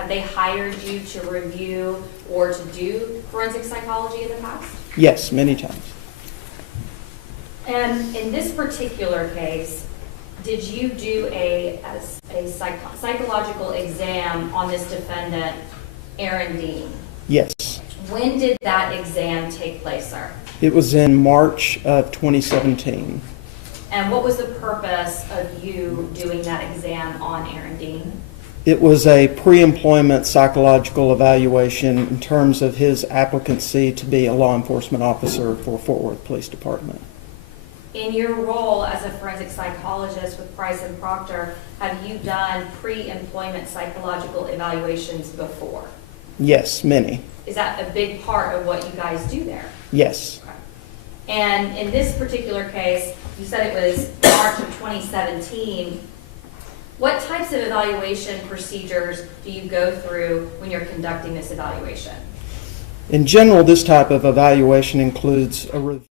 have they hired you to review or to do forensic psychology in the past? Yes, many times. And in this particular case, did you do a psychological exam on this defendant, Aaron Dean? Yes. When did that exam take place, sir? It was in March of 2017. And what was the purpose of you doing that exam on Aaron Dean? It was a pre-employment psychological evaluation in terms of his applicancy to be a law enforcement officer for Fort Worth Police Department. In your role as a forensic psychologist with Price and Proctor, have you done pre-employment psychological evaluations before? Yes, many. Is that a big part of what you guys do there? Yes. Okay. And in this particular case, you said it was March of 2017. What types of evaluation procedures do you go through when you're conducting this evaluation? In general, this type of evaluation includes a review,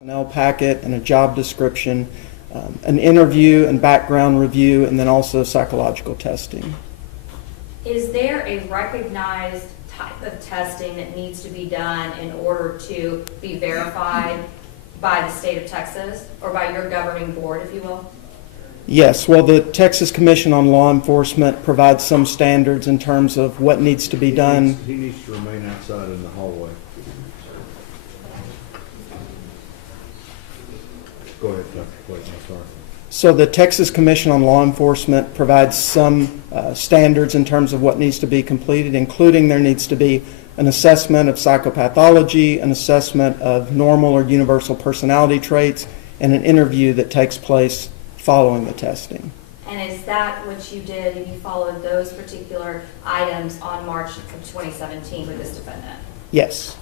personnel packet and a job description, an interview and background review, and then also psychological testing. Is there a recognized type of testing that needs to be done in order to be verified by the state of Texas or by your governing board, if you will? Yes, well, the Texas Commission on Law Enforcement provides some standards in terms of what needs to be done. He needs to remain outside in the hallway. Go ahead, Dr. Clayton, I'm sorry. So the Texas Commission on Law Enforcement provides some standards in terms of what needs to be completed, including there needs to be an assessment of psychopathology, an assessment of normal or universal personality traits, and an interview that takes place following the testing. And is that what you did, and you followed those particular items on March of 2017 with this defendant? Yes.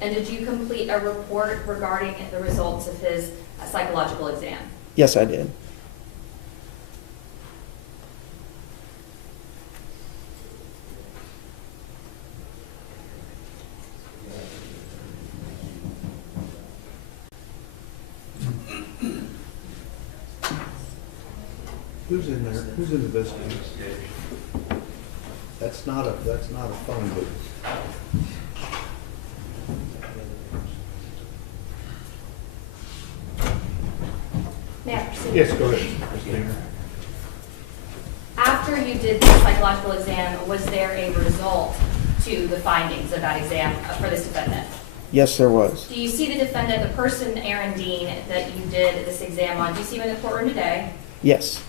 And did you complete a report regarding the results of his psychological exam? Yes, I did. Who's in there? Who's in the vestibule? That's not a phone booth. May I proceed? Yes, go ahead, Christina. After you did the psychological exam, was there a result to the findings of that exam for this defendant? Yes, there was. Do you see the defendant, the person, Aaron Dean, that you did this exam on? Do you see him in the courtroom today? Yes.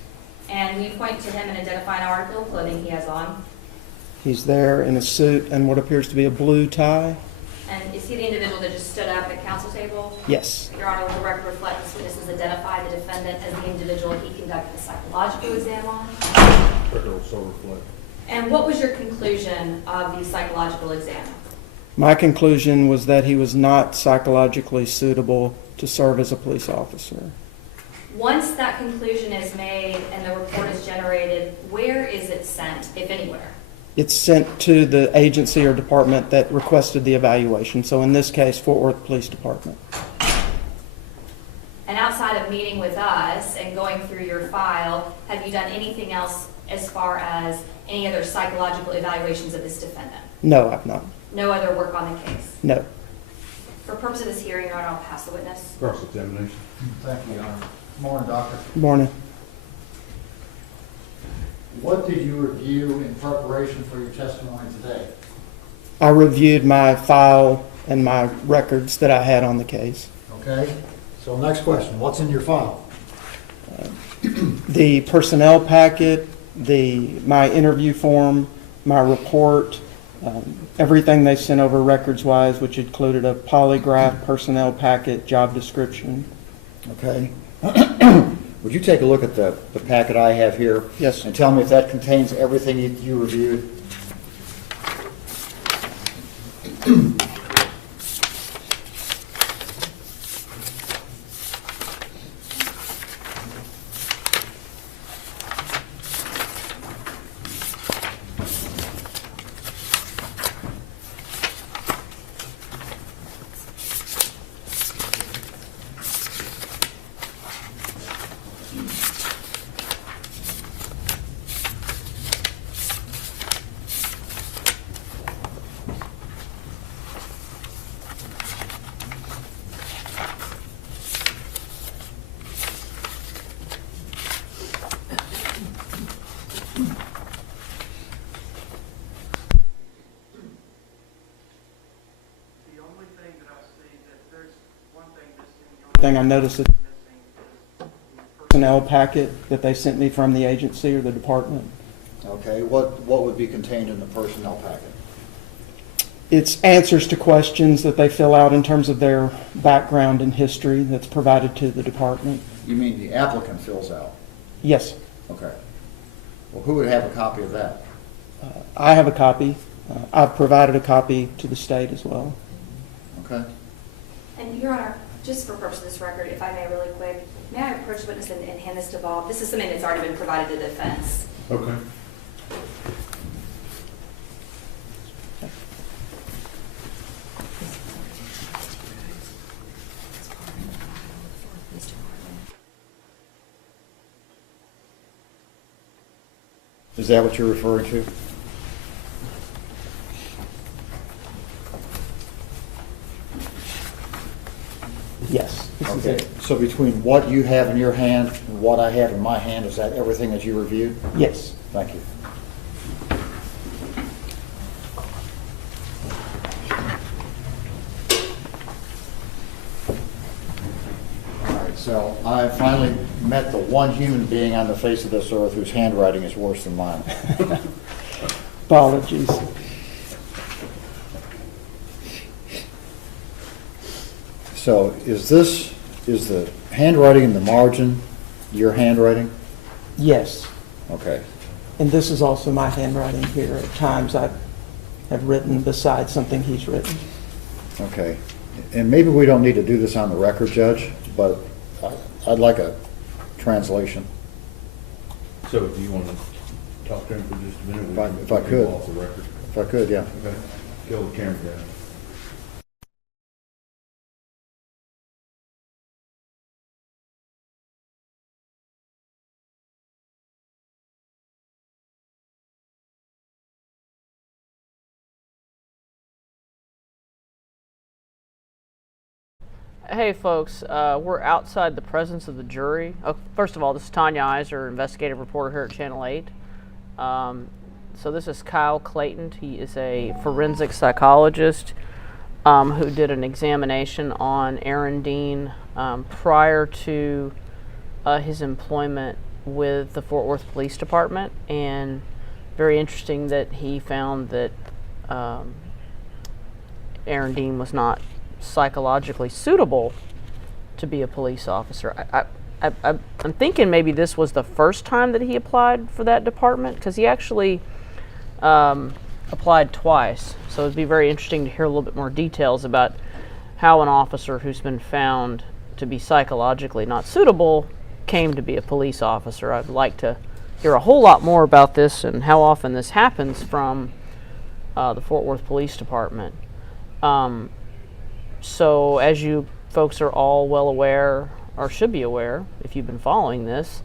And will you point to him and identify an article of clothing he has on? He's there in a suit and what appears to be a blue tie. And is he the individual that just stood up at counsel table? Yes. Your Honor, will the record reflect this witness has identified the defendant as the individual he conducted the psychological exam on? Record will so reflect. And what was your conclusion of the psychological exam? My conclusion was that he was not psychologically suitable to serve as a police officer. Once that conclusion is made and the report is generated, where is it sent, if anywhere? It's sent to the agency or department that requested the evaluation. So in this case, Fort Worth Police Department. And outside of meeting with us and going through your file, have you done anything else as far as any other psychological evaluations of this defendant? No, I've not. No other work on the case? No. For purpose of this hearing, Your Honor, I'll pass the witness. Cross-examination. Thank you, Your Honor. Good morning, Doctor. Good morning. What did you review in preparation for your testimony today? I reviewed my file and my records that I had on the case. Okay, so next question, what's in your file? The personnel packet, my interview form, my report, everything they sent over records-wise, which included a polygraph, personnel packet, job description. Okay. Would you take a look at the packet I have here? Yes. And tell me if that contains everything you reviewed? thing I noticed is the personnel packet that they sent me from the agency or the department. Okay, what would be contained in the personnel packet? It's answers to questions that they fill out in terms of their background and history that's provided to the department. You mean the applicant fills out? Yes, Okay. Well, who would have a copy of that? I have a copy. I've provided a copy to the state as well. Okay. And Your Honor, just for purpose of this record, if I may really quick, may I approach the witness and hand this to Bob? This is something that's already been provided to the defense. Okay. Is that what you're referring to? Yes, this is Okay. it. So between what you have in your hand and what I have in my hand, is that everything that you reviewed? Yes. Thank you. All right, so I finally met the one human being on the face of this earth whose handwriting is worse than mine. Apologies. So is the handwriting in the margin your handwriting? Yes. Okay. And this is also my handwriting here. At times I have written beside something he's written. Okay. And maybe we don't need to do this on the record, Judge, but I'd like a translation. So do you want to talk to him for just a minute? We can If I keep could. him off the record. If I could, yeah. Okay. Kill the camera down. Hey folks, we're outside the presence of the jury. First of all, this is Tanya Iser, investigative reporter here at Channel 8. So this is Kyle Clayton. He is a forensic psychologist who did an examination on Aaron Dean prior to his employment with the Fort Worth Police Department. And very interesting that he found that Aaron Dean was not psychologically suitable to be a police officer. I'm thinking maybe this was the first time that he applied for that department, because he actually applied twice. So it'd be very interesting to hear a little bit more details about how an officer who's been found to be psychologically not suitable came to be a police officer. I'd like to hear a whole lot more about this and how often this happens from the Fort Worth Police Department. So as you folks are all well aware, or should be aware if you've been following this,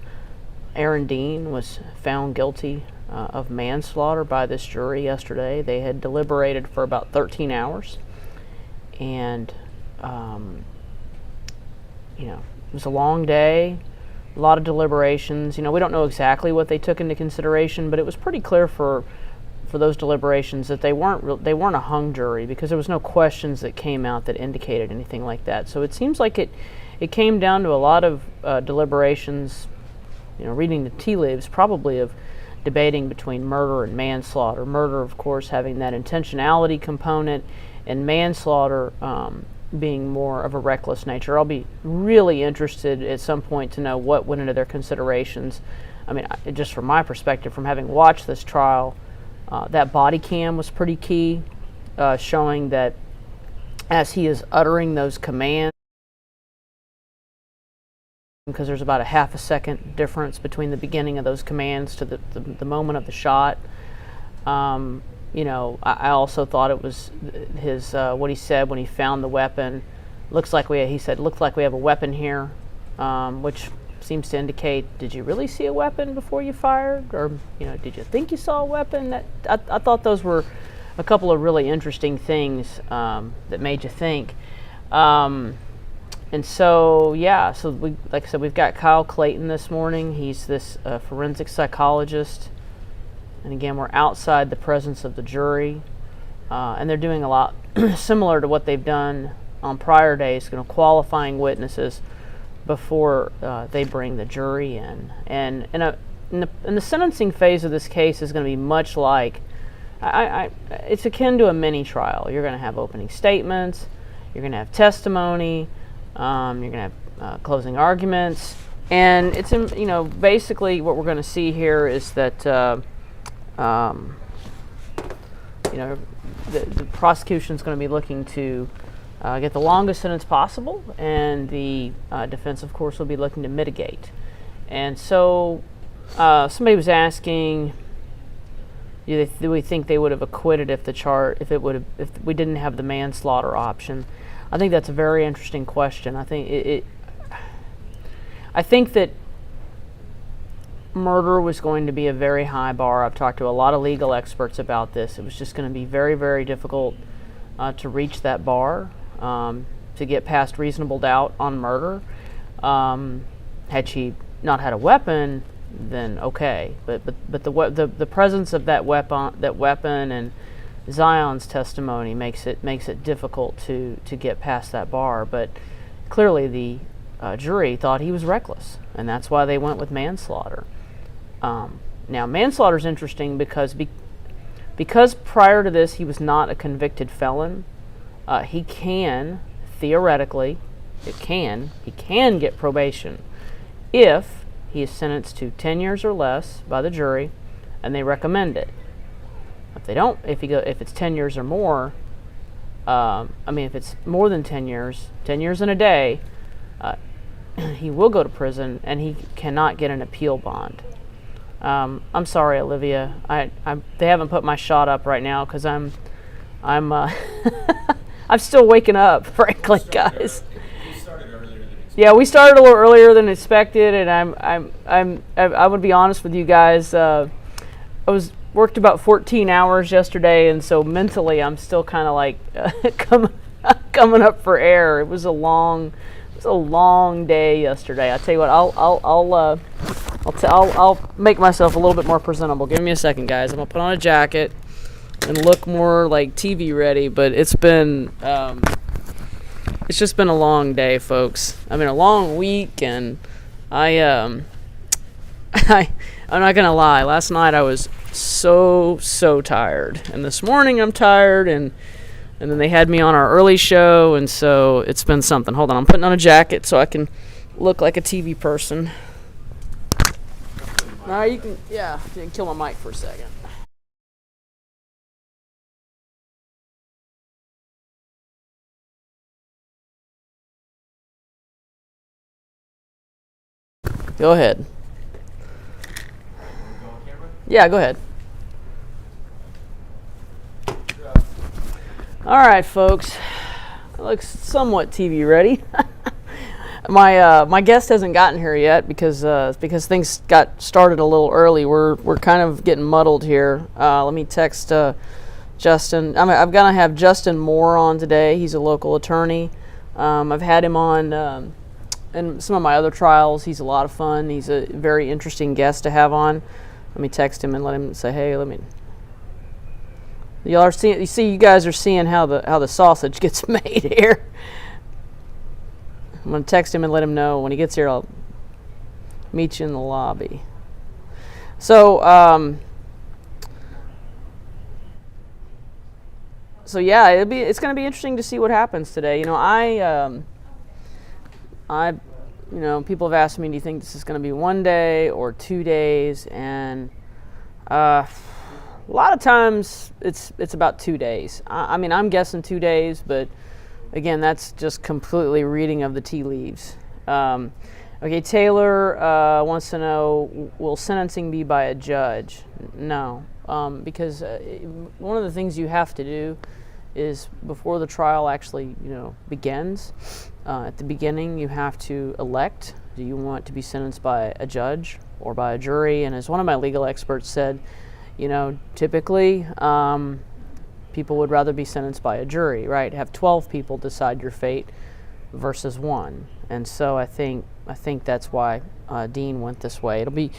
Aaron Dean was found guilty of manslaughter by this jury yesterday. They had deliberated for about 13 hours. And, it was a long day, a lot of deliberations. We don't know exactly what they took into consideration, but it was pretty clear for those deliberations that they weren't a hung jury, because there was no questions that came out that indicated anything like that. So it seems like it came down to a lot of deliberations, reading the tea leaves, probably of debating between murder and manslaughter. Murder, of course, having that intentionality component, and manslaughter being more of a reckless nature. I'll be really interested at some point to know what went into their considerations. I mean, just from my perspective, from having watched this trial, that body cam was pretty key, showing that as he is uttering those commands, because there's about a half a second difference between the beginning of those commands to the moment of the shot. I also thought it was his what he said when he found the weapon. Looks like he said, "Looks like we have a weapon here," which seems to indicate, did you really see a weapon before you fired? Or, did you think you saw a weapon? I thought those were a couple of really interesting things that made you think. And so, like I said, we've got Kyle Clayton this morning. He's this forensic psychologist. And again, we're outside the presence of the jury. And they're doing a lot similar to what they've done on prior days, qualifying witnesses before they bring the jury in. And in the sentencing phase of this case is going to be much like, it's akin to a mini trial. You're going to have opening statements, you're going to have testimony, you're going to have closing arguments, and it's basically what we're going to see here is that the prosecution is going to be looking to get the longest sentence possible, and the defense, of course, will be looking to mitigate. And so somebody was asking, do we think they would have acquitted if if we didn't have the manslaughter option? I think that's a very interesting question. I think that murder was going to be a very high bar. I've talked to a lot of legal experts about this. It was just going to be very, very difficult to reach that bar, to get past reasonable doubt on murder. Had she not had a weapon, then okay. But the presence of that weapon and Zion's testimony makes it difficult to get past that bar. But clearly the jury thought he was reckless, and that's why they went with manslaughter. Now, manslaughter is interesting because prior to this he was not a convicted felon. He can theoretically, he can get probation if he is sentenced to 10 years or less by the jury, and they recommend it. If it's 10 years or more, if it's more than 10 years and a day, he will go to prison, and he cannot get an appeal bond. I'm sorry, Olivia. They haven't put my shot up right now because I'm I'm still waking up, frankly, guys. Yeah, we started a little earlier than expected, and I would be honest with you guys. I worked about 14 hours yesterday, and so mentally I'm still kind of like coming up for air. It was a long day yesterday. I tell you what, I'll make myself a little bit more presentable. Give me a second, guys. I'm gonna put on a jacket and look more like TV ready. But it's just been a long day, folks. I mean, a long week, and I'm not gonna lie. Last night I was so tired, and this morning I'm tired, and then they had me on our early show, and so it's been something. Hold on, I'm putting on a jacket so I can look like a TV person. Now you can kill my mic for a second. Go ahead. Yeah, go ahead. All right, folks. It looks somewhat TV ready. My guest hasn't gotten here yet because things got started a little early. We're kind of getting muddled here. Let me text Justin. I'm gonna have Justin Moore on today. He's a local attorney. I've had him on in some of my other trials. He's a lot of fun. He's a very interesting guest to have on. Let me text him and let him say, hey, y'all are seeing. You guys are seeing how the sausage gets made here. I'm gonna text him and let him know when he gets here. I'll meet you in the lobby. So yeah, it's gonna be interesting to see what happens today. People have asked me, do you think this is going to be 1 day or 2 days? And a lot of times it's about 2 days. I'm guessing 2 days, but again, that's just completely reading of the tea leaves. Okay, Taylor wants to know, will sentencing be by a judge? No, because one of the things you have to do is before the trial actually begins, at the beginning you have to elect, do you want to be sentenced by a judge or by a jury? And as one of my legal experts said, typically people would rather be sentenced by a jury, right? Have 12 people decide your fate versus one. And so I think that's why Dean went this way. But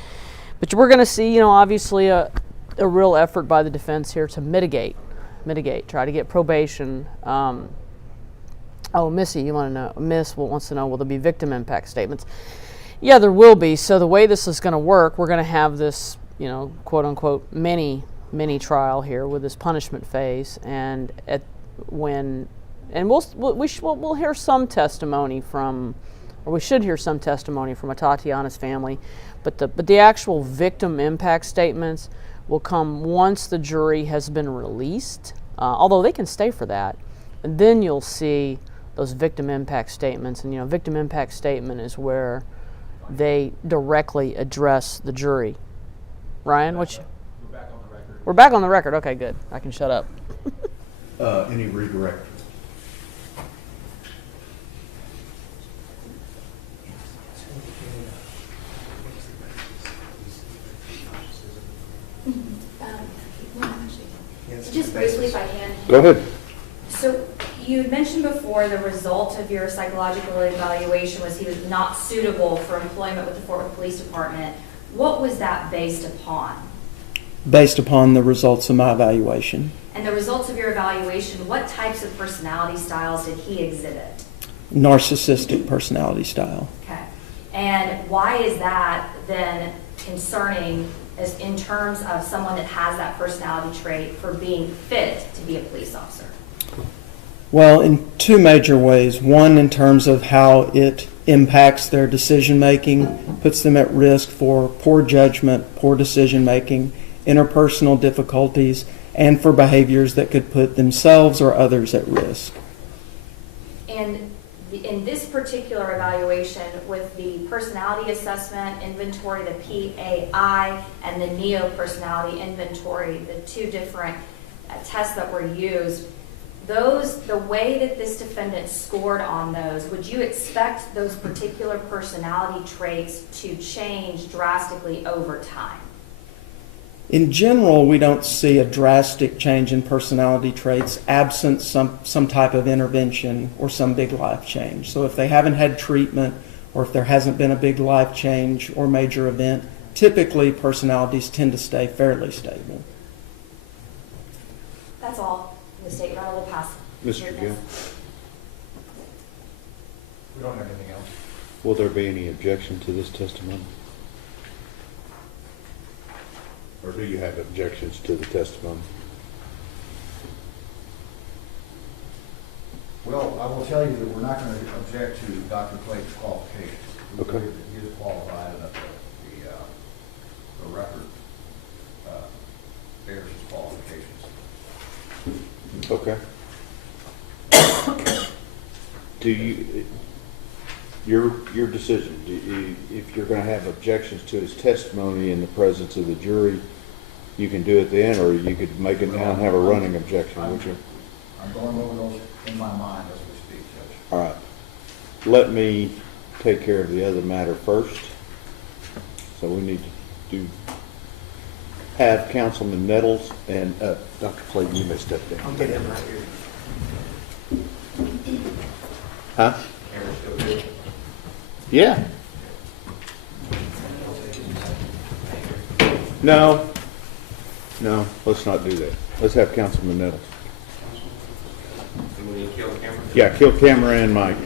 we're going to see, obviously a real effort by the defense here to mitigate, try to get probation Oh, Missy, you want to know? Miss wants to know, will there be victim impact statements? Yeah, there will be. So the way this is going to work, we're going to have this, quote unquote, mini trial here with this punishment phase, and we'll hear some testimony from, or we should hear some testimony from Atatiana's family, but the actual victim impact statements will come once the jury has been released, although they can stay for that, and then you'll see those victim impact statements. And victim impact statement is where they directly address the jury. Ryan, We're back on the record. We're back on the record. Okay, good. I can shut up. Any redirect? Just briefly, if I can. Go ahead. So you had mentioned before the result of your psychological evaluation was he was not suitable for employment with the Fort Worth Police Department. What was that based upon? Based upon the results of my evaluation. And the results of your evaluation, what types of personality styles did he exhibit? Narcissistic personality style. Okay. And why is that then concerning as in terms of someone that has that personality trait for being fit to be a police officer? Well, in two major ways. One, in terms of how it impacts their decision making, puts them at risk for poor judgment, poor decision making, interpersonal difficulties, and for behaviors that could put themselves or others at risk. And in this particular evaluation, with the personality assessment inventory, the PAI, and the neo-personality inventory, the two different tests that were used, the way that this defendant scored on those, would you expect those particular personality traits to change drastically over time? In general, we don't see a drastic change in personality traits absent some type of intervention or some big life change. So if they haven't had treatment or if there hasn't been a big life change or major event, typically personalities tend to stay fairly stable. That's all. The state round will pass. Mr. Gill, We don't have anything else. will there be any objection to this testimony? Or do you have objections to the testimony? Well, I will tell you that we're not going to object to Dr. Clake's qualifications. We Okay. believe that he is qualified and that the record bears his qualifications. Okay. Do you, your decision, if you're going to have objections to his testimony in the presence of the jury, you can do it then, or you could make it now and have a running objection, would you? I'm going over those in my mind as we speak, Judge. All right. Let me take care of the other matter first. So we need to have Councilman Nettles and Dr. Clayton, you may step down. I'll get him right here. Huh? Camera's still good. Yeah. No, let's not do that. Let's have Councilman Nettles. Do we need to kill the camera? Yeah, kill camera and mic.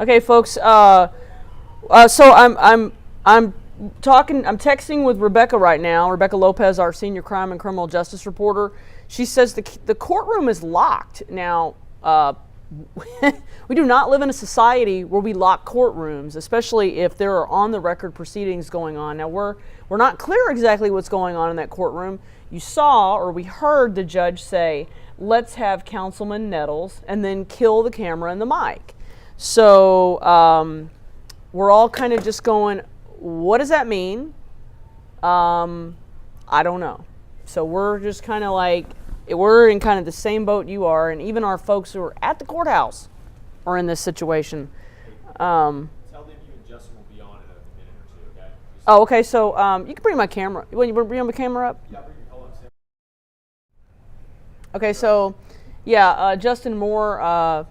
Okay, folks. So I'm texting with Rebecca right now. Rebecca Lopez, our senior crime and criminal justice reporter. She says the courtroom is locked now. We do not live in a society where we lock courtrooms, especially if there are on the record proceedings going on. Now we're not clear exactly what's going on in that courtroom. You saw, or we heard the judge say, "Let's have Councilman Nettles," and then kill the camera and the mic. So we're all kind of just going, what does that mean? I don't know. So we're just kind of like, we're in kind of the same boat you are, and even our folks who are at the courthouse are in this situation. Tell them you and Justin will be on in a minute or two, okay? Oh, okay. So you can bring my camera. You want to bring my camera up? Yeah, bring your, hold on, Sam. Okay. So, yeah, Justin Moore,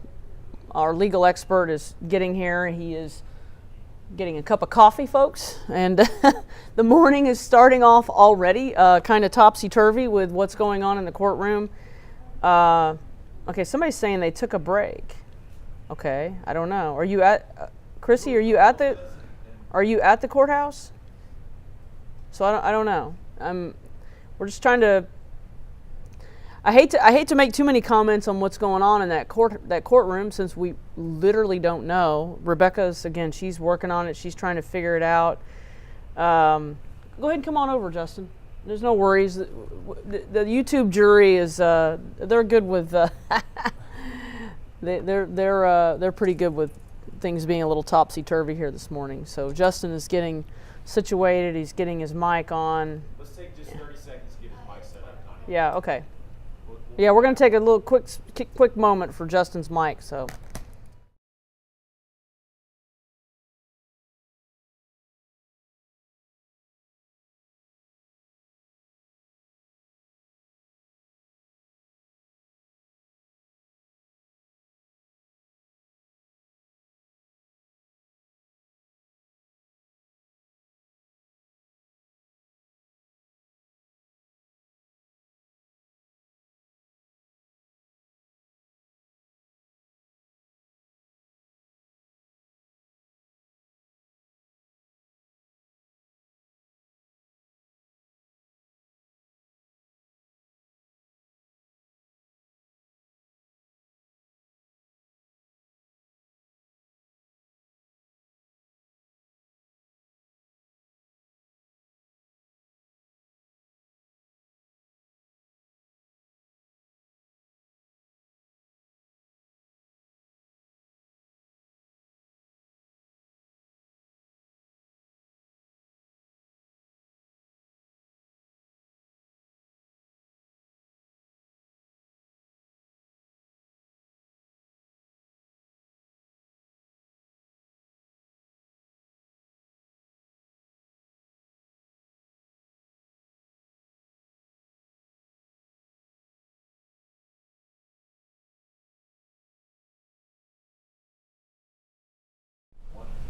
our legal expert, is getting here. He is getting a cup of coffee, folks, and the morning is starting off already kind of topsy-turvy with what's going on in the courtroom. Okay, somebody's saying they took a break. Okay, I don't know. Are you at Chrissy? Are you at the courthouse? So I don't know. We're just trying to. I hate to make too many comments on what's going on in that courtroom, since we literally don't know. Rebecca's, again, she's working on it. She's trying to figure it out. Go ahead and come on over, Justin. There's no worries. The YouTube jury is they're good with they're pretty good with things being a little topsy-turvy here this morning. So Justin is getting situated. He's getting his mic on. Let's take just 30 seconds to get his mic set up, Connie. Yeah. Okay. Yeah, we're going to take a little quick moment for Justin's mic. So.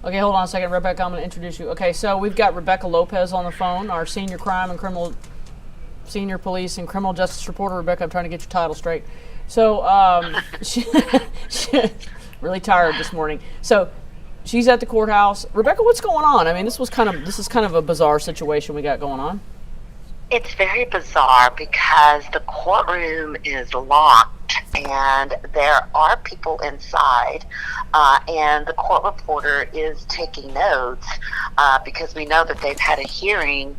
Okay, hold on a second, Rebecca. I'm going to introduce you. Okay, so we've got Rebecca Lopez on the phone, our senior police and criminal justice reporter. Rebecca, I'm trying to get your title straight. So she's really tired this morning. So she's at the courthouse. Rebecca, what's going on? I mean, this is kind of a bizarre situation we got going on. It's very bizarre because the courtroom is locked and there are people inside, and the court reporter is taking notes because we know that they've had a hearing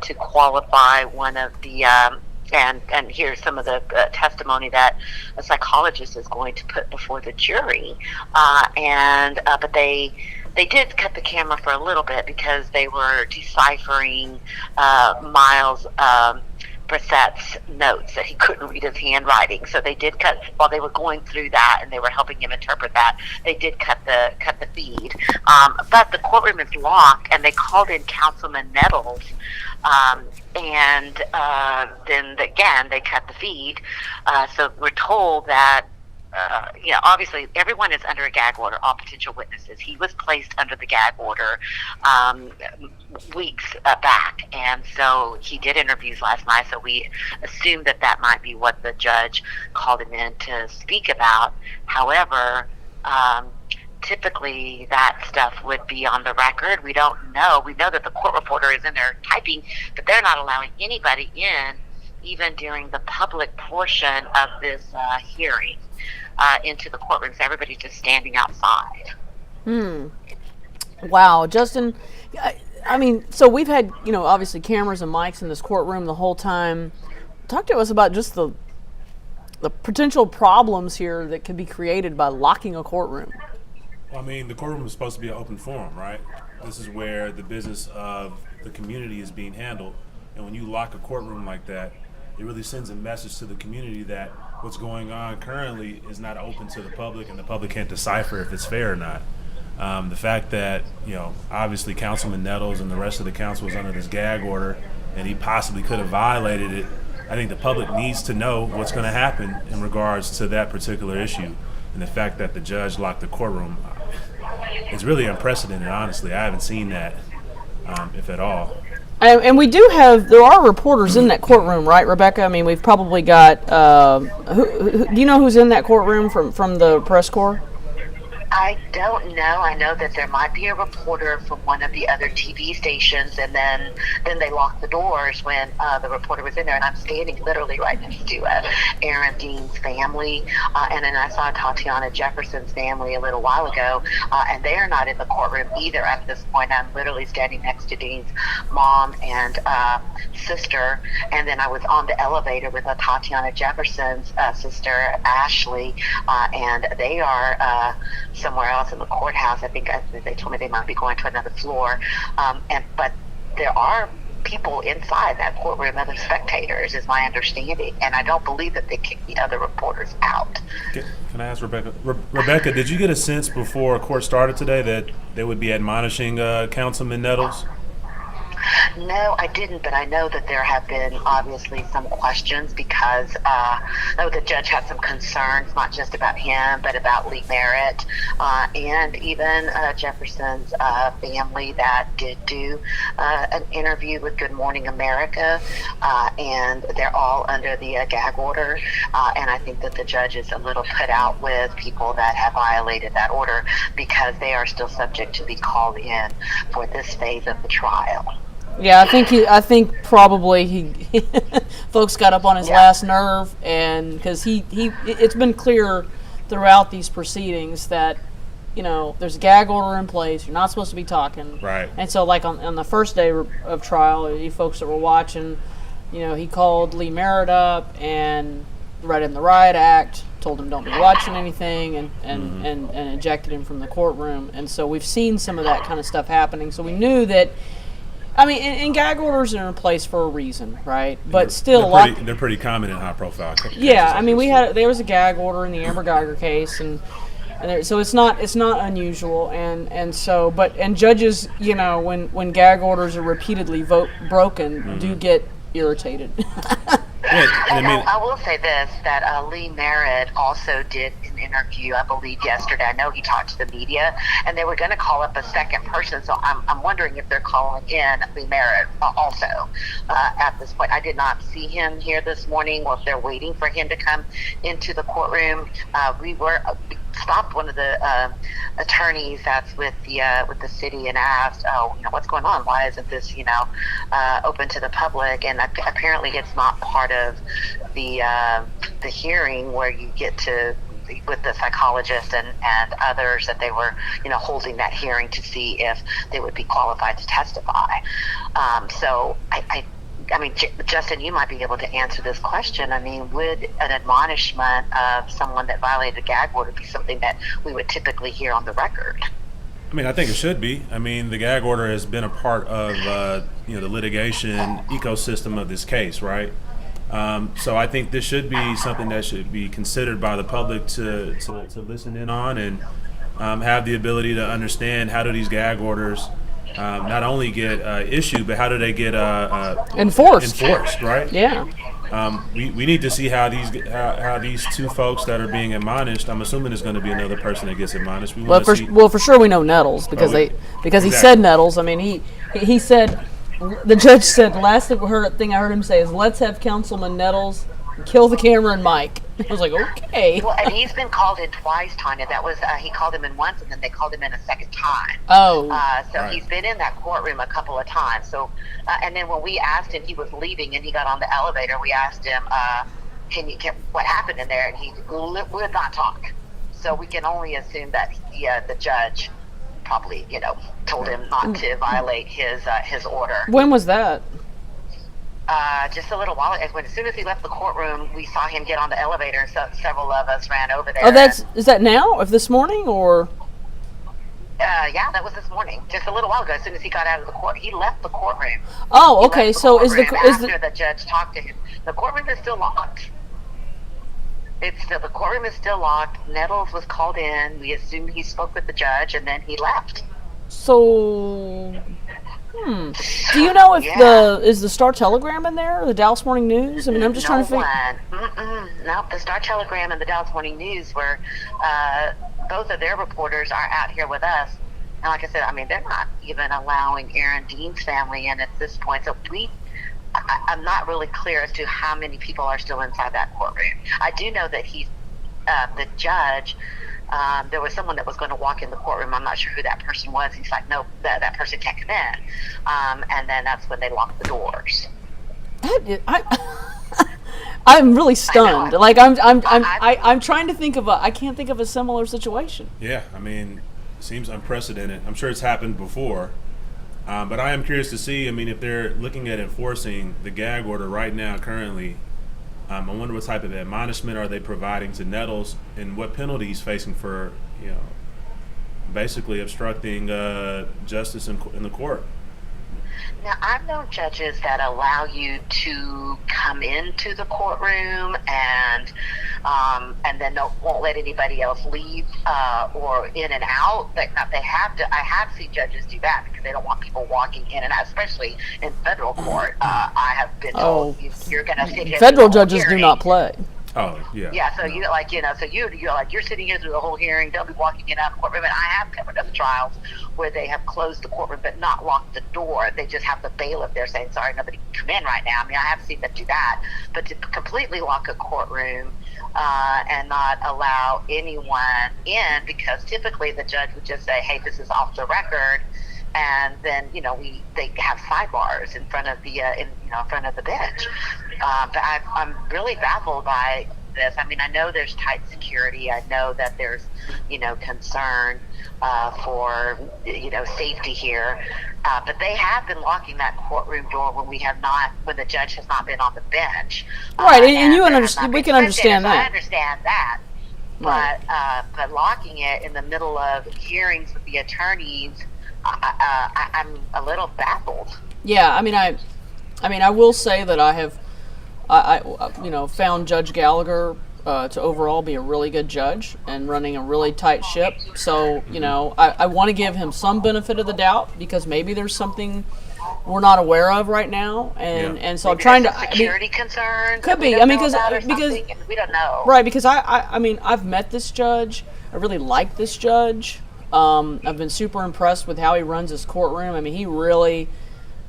to qualify one of the and here's some of the testimony that a psychologist is going to put before the jury, but they did cut the camera for a little bit because they were deciphering Miles Brissett's notes that he couldn't read his handwriting. So they did cut while they were going through that, and they were helping him interpret that. They did cut the feed, but the courtroom is locked, and they called in Councilman Nettles, and then again they cut the feed. So we're told that. Obviously everyone is under a gag order, all potential witnesses. He was placed under the gag order weeks back, and so he did interviews last night, so we assumed that might be what the judge called him in to speak about. However, typically that stuff would be on the record. We don't know. We know that the court reporter is in there typing, but they're not allowing anybody in, even during the public portion of this hearing, into the courtroom. So everybody's just standing outside. Wow, Justin, I mean, so we've had, obviously cameras and mics in this courtroom the whole time. Talk to us about just the potential problems here that could be created by locking a courtroom. Well, I mean, the courtroom is supposed to be an open forum, right? This is where the business of the community is being handled. And when you lock a courtroom like that, it really sends a message to the community that what's going on currently is not open to the public, and the public can't decipher if it's fair or not. The fact that, obviously Councilman Nettles and the rest of the council was under this gag order and he possibly could have violated it, I think the public needs to know what's going to happen in regards to that particular issue. And the fact that the judge locked the courtroom, it's really unprecedented, honestly. I haven't seen that, if at all. And we there are reporters in that courtroom, right, Rebecca? I mean, we've probably got, do you know who's in that courtroom from the press corps? I don't know. I know that there might be a reporter from one of the other TV stations, and then they locked the doors when the reporter was in there. And I'm standing literally right next to Aaron Dean's family, and then I saw Atatiana Jefferson's family a little while ago, and they are not in the courtroom either at this point. I'm literally standing next to Dean's mom and sister, and then I was on the elevator with Atatiana Jefferson's sister, Ashley, and they are somewhere else in the courthouse. I think they told me they might be going to another floor, but there are people inside that courtroom, other spectators, is my understanding, and I don't believe that they kicked the other reporters out. Can I ask Rebecca? Rebecca, did you get a sense before court started today that they would be admonishing Councilman Nettles? No, I didn't, but I know that there have been obviously some questions because the judge had some concerns, not just about him, but about Lee Merritt and even Jefferson's family that did do an interview with Good Morning America, and they're all under the gag order, and I think that the judge is a little put out with people that have violated that order because they are still subject to be called in for this phase of the trial. Yeah, I think probably he folks got up on his last nerve, and because it's been clear throughout these proceedings that there's a gag order in place. You're not supposed to be talking. Right. And so, like on the first day of trial, you folks that were watching, he called Lee Merritt up and read him the riot act, told him don't be watching anything, and ejected him from the courtroom. And so we've seen some of that kind of stuff happening. So we knew that. I mean, and gag orders are in place for a reason, right? But still, they're pretty common in high-profile cases. Yeah, I mean, there was a gag order in the Amber Geiger case, and so it's not unusual, and judges, when gag orders are repeatedly broken, do get irritated. And I will say this, that Lee Merritt also did an interview, I believe, yesterday. I know he talked to the media, and they were going to call up a second person, so I'm wondering if they're calling in Lee Merritt also at this point. I did not see him here this morning, or if they're waiting for him to come into the courtroom. We stopped one of the attorneys that's with the city and asked, what's going on? Why isn't this, open to the public? And apparently it's not part of the hearing where you get to, with the psychologist and others, that they were, holding that hearing to see if they would be qualified to testify. So I mean, Justin, you might be able to answer this question. I mean, would an admonishment of someone that violated a gag order be something that we would typically hear on the record? I mean, I think it should be. I mean, the gag order has been a part of the litigation ecosystem of this case, right? So I think this should be something that should be considered by the public to listen in on and have the ability to understand how do these gag orders not only get issued, but how do they get enforced, right? Yeah. We need to see how these two folks that are being admonished. I'm assuming there's going to be another person that gets admonished. For sure we know Nettles because exactly. He said Nettles. I mean he said, the judge said, the last thing I heard him say is, let's have Councilman Nettles kill the camera and mic. I was like, okay. Well, and he's been called in twice, Tanya. That was he called him in once, and then they called him in a second time. Oh. So Right. he's been in that courtroom a couple of times. So, and then when we asked him, he was leaving, and he got on the elevator. We asked him, what happened in there? And he would not talk. So we can only assume that the judge probably, told him not to violate his order. When was that? Just a little while. As soon as he left the courtroom, we saw him get on the elevator, and so several of us ran over there. Oh, is that now? Of this morning, or? Yeah, that was this morning, just a little while ago. As soon as he got out of the court, he left the courtroom. Oh, He okay. left So after the judge talked to him. The courtroom is still locked. The courtroom is still locked. Nettles was called in. We assume he spoke with the judge, and then he left. So, do you know if is the Star Telegram in there, or the Dallas Morning News? I mean, I'm just trying to figure. No, the Star Telegram and the Dallas Morning News were both of their reporters are out here with us. And like I said, I mean, they're not even allowing Aaron Dean's family in at this point. So I'm not really clear as to how many people are still inside that courtroom. I do know that the judge. There was someone that was going to walk in the courtroom. I'm not sure who that person was. He's like, no, that person can't come in. And then that's when they locked the doors. I'm really stunned. Like I'm trying to think of I can't think of a similar situation. Yeah, I mean, it seems unprecedented. I'm sure it's happened before, but I am curious to see. I mean, if they're looking at enforcing the gag order right now, currently. I wonder what type of admonishment are they providing to Nettles, and what penalty he's facing for, basically obstructing justice in the court. Now, I've known judges that allow you to come into the courtroom and then won't let anybody else leave or in and out. I have seen judges do that because they don't want people walking in and out, especially in federal court. I have been told you're going to sit here. Federal judges do not play. Oh, yeah. Yeah, so you're sitting here through the whole hearing. They'll be walking in and out of the courtroom. And I have covered other trials where they have closed the courtroom but not locked the door. They just have the bailiff there saying, sorry, nobody can come in right now. I mean, I have seen them do that. But to completely lock a courtroom and not allow anyone in, because typically the judge would just say, hey, this is off the record. And then they have sidebars in front of the in front of the bench. But I'm really baffled by this. I mean, I know there's tight security. I know that there's concern for safety here. But they have been locking that courtroom door when the judge has not been on the bench. Right, and you understand. We can understand that. I understand that. Right. But locking it in the middle of hearings with the attorneys. I'm a little baffled. Yeah, I mean, I will say that I have, found Judge Gallagher to overall be a really good judge and running a really tight ship. So, I want to give him some benefit of the doubt because maybe there's something we're not aware of right now, and so maybe I'm trying to security concerns. Could be. Because we don't know. Right, because I mean, I've met this judge. I really like this judge. I've been super impressed with how he runs his courtroom. I mean, he really,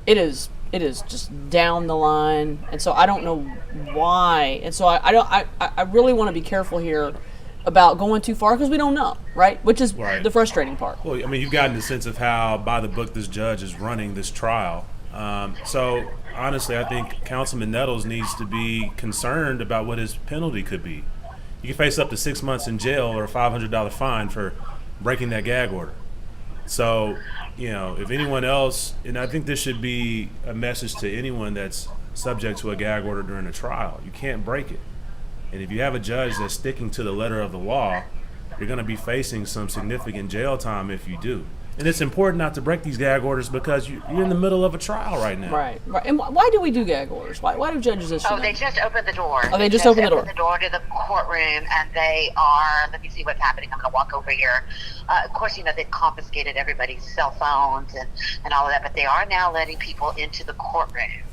it is just down the line, and so I don't know why. And so I really want to be careful here about going too far because we don't know, right? Which is the frustrating part. Well, I mean, you've gotten the sense of how by the book this judge is running this trial. So honestly, I think Councilman Nettles needs to be concerned about what his penalty could be. You can face up to 6 months in jail or a $500 fine for breaking that gag order. So, if anyone else, and I think this should be a message to anyone that's subject to a gag order during a trial, you can't break it. And if you have a judge that's sticking to the letter of the law, you're going to be facing some significant jail time if you do. And it's important not to break these gag orders because you're in the middle of a trial right now. Right. And why do we do gag orders? Why do judges issue them? They just opened the door. Oh, they just opened the door. Opened the door to the courtroom, and they are. Let me see what's happening. I'm going to walk over here. Of course, they've confiscated everybody's cell phones and all of that, but they are now letting people into the courtroom.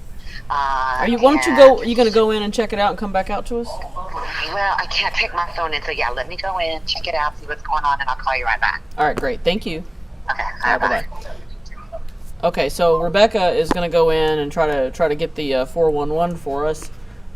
Are you going to go in and check it out and come back out to us? Well, I can't take my phone in, so yeah, let me go in, check it out, see what's going on, and I'll call you right back. All right, great. Thank you. Okay. All right, bye-bye. Okay, so Rebecca is going to go in and try to get the 411 for us.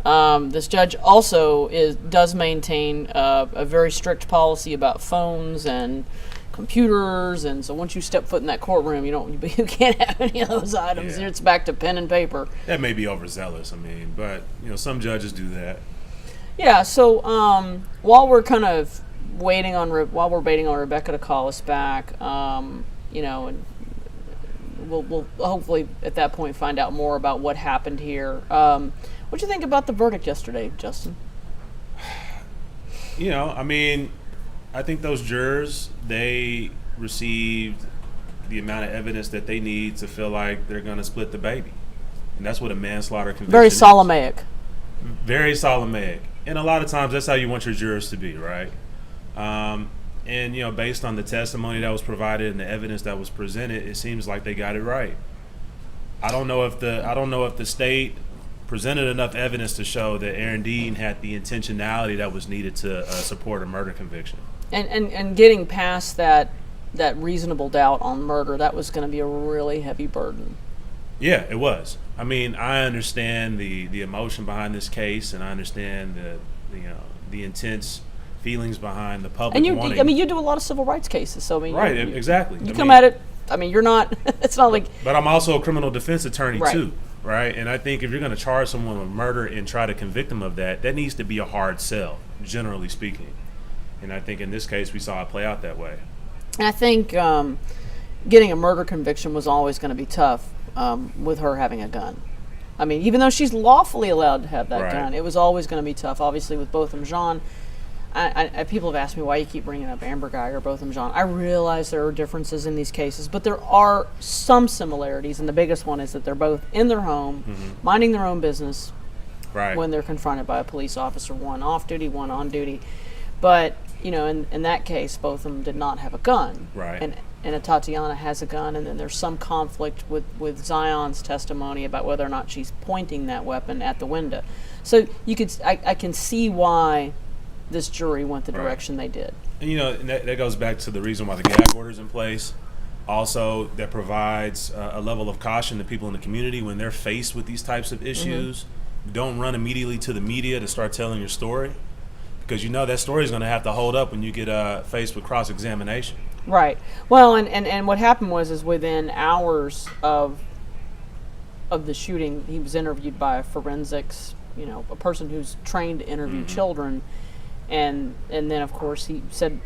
This judge also does maintain a very strict policy about phones and computers, and so once you step foot in that courtroom, you can't have any of those items. Yeah. It's back to pen and paper. That may be overzealous. I mean, but some judges do that. Yeah. So while we're kind of waiting on Rebecca to call us back, and we'll hopefully at that point find out more about what happened here. What do you think about the verdict yesterday, Justin? I think those jurors, they received the amount of evidence that they need to feel like they're going to split the baby. And that's what a manslaughter conviction Very is. Solomaic. Very Solomaic. And a lot of times that's how you want your jurors to be, right? And based on the testimony that was provided and the evidence that was presented, it seems like they got it right. I don't know if the state presented enough evidence to show that Aaron Dean had the intentionality that was needed to support a murder conviction. And getting past that reasonable doubt on murder, that was going to be a really heavy burden. Yeah, it was. I mean, I understand the emotion behind this case, and I understand the intense feelings behind the public wanting. You do a lot of civil rights cases, so right, exactly. You come at it. You're not. It's not like. But I'm also a criminal defense attorney right. too, right? And I think if you're going to charge someone with murder and try to convict them of that needs to be a hard sell, generally speaking. And I think in this case we saw it play out that way. And I think getting a murder conviction was always going to be tough with her having a gun. I mean, even though she's lawfully allowed to have that right. gun, it was always going to be tough. Obviously, with Botham Jean, people have asked me why you keep bringing up Amber Geiger, Botham Jean. I realize there are differences in these cases, but there are some similarities, and the biggest one is that they're both in their home, minding their own business right. when they're confronted by a police officer, one off duty, one on duty. But in that case, both of them did not have a gun. Right. And Atatiana has a gun, and then there's some conflict with Zion's testimony about whether or not she's pointing that weapon at the window. So I can see why this jury went the direction they did. And and that goes back to the reason why the gag order is in place. Also, that provides a level of caution to people in the community when they're faced with these types of issues. Don't run immediately to the media to start telling your story, because that story is going to have to hold up when you get faced with cross-examination. Right. Well, and what happened was within hours of the shooting, he was interviewed by a forensics, a person who's trained to interview children, and then of course he said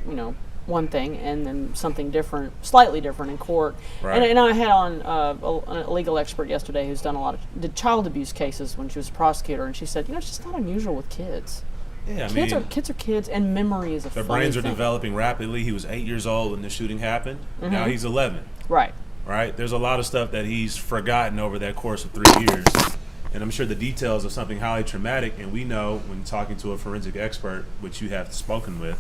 one thing and then something different, slightly different in court. Right. And I had on a legal expert yesterday who's done did child abuse cases when she was a prosecutor, and she said it's just not unusual with kids. Yeah, kids are kids, and memory is a their funny brains are thing. developing rapidly. He was 8 years old when the shooting happened. Now he's 11. Right. Right? There's a lot of stuff that he's forgotten over that course of 3 years. And I'm sure the details of something highly traumatic, and we know when talking to a forensic expert, which you have spoken with,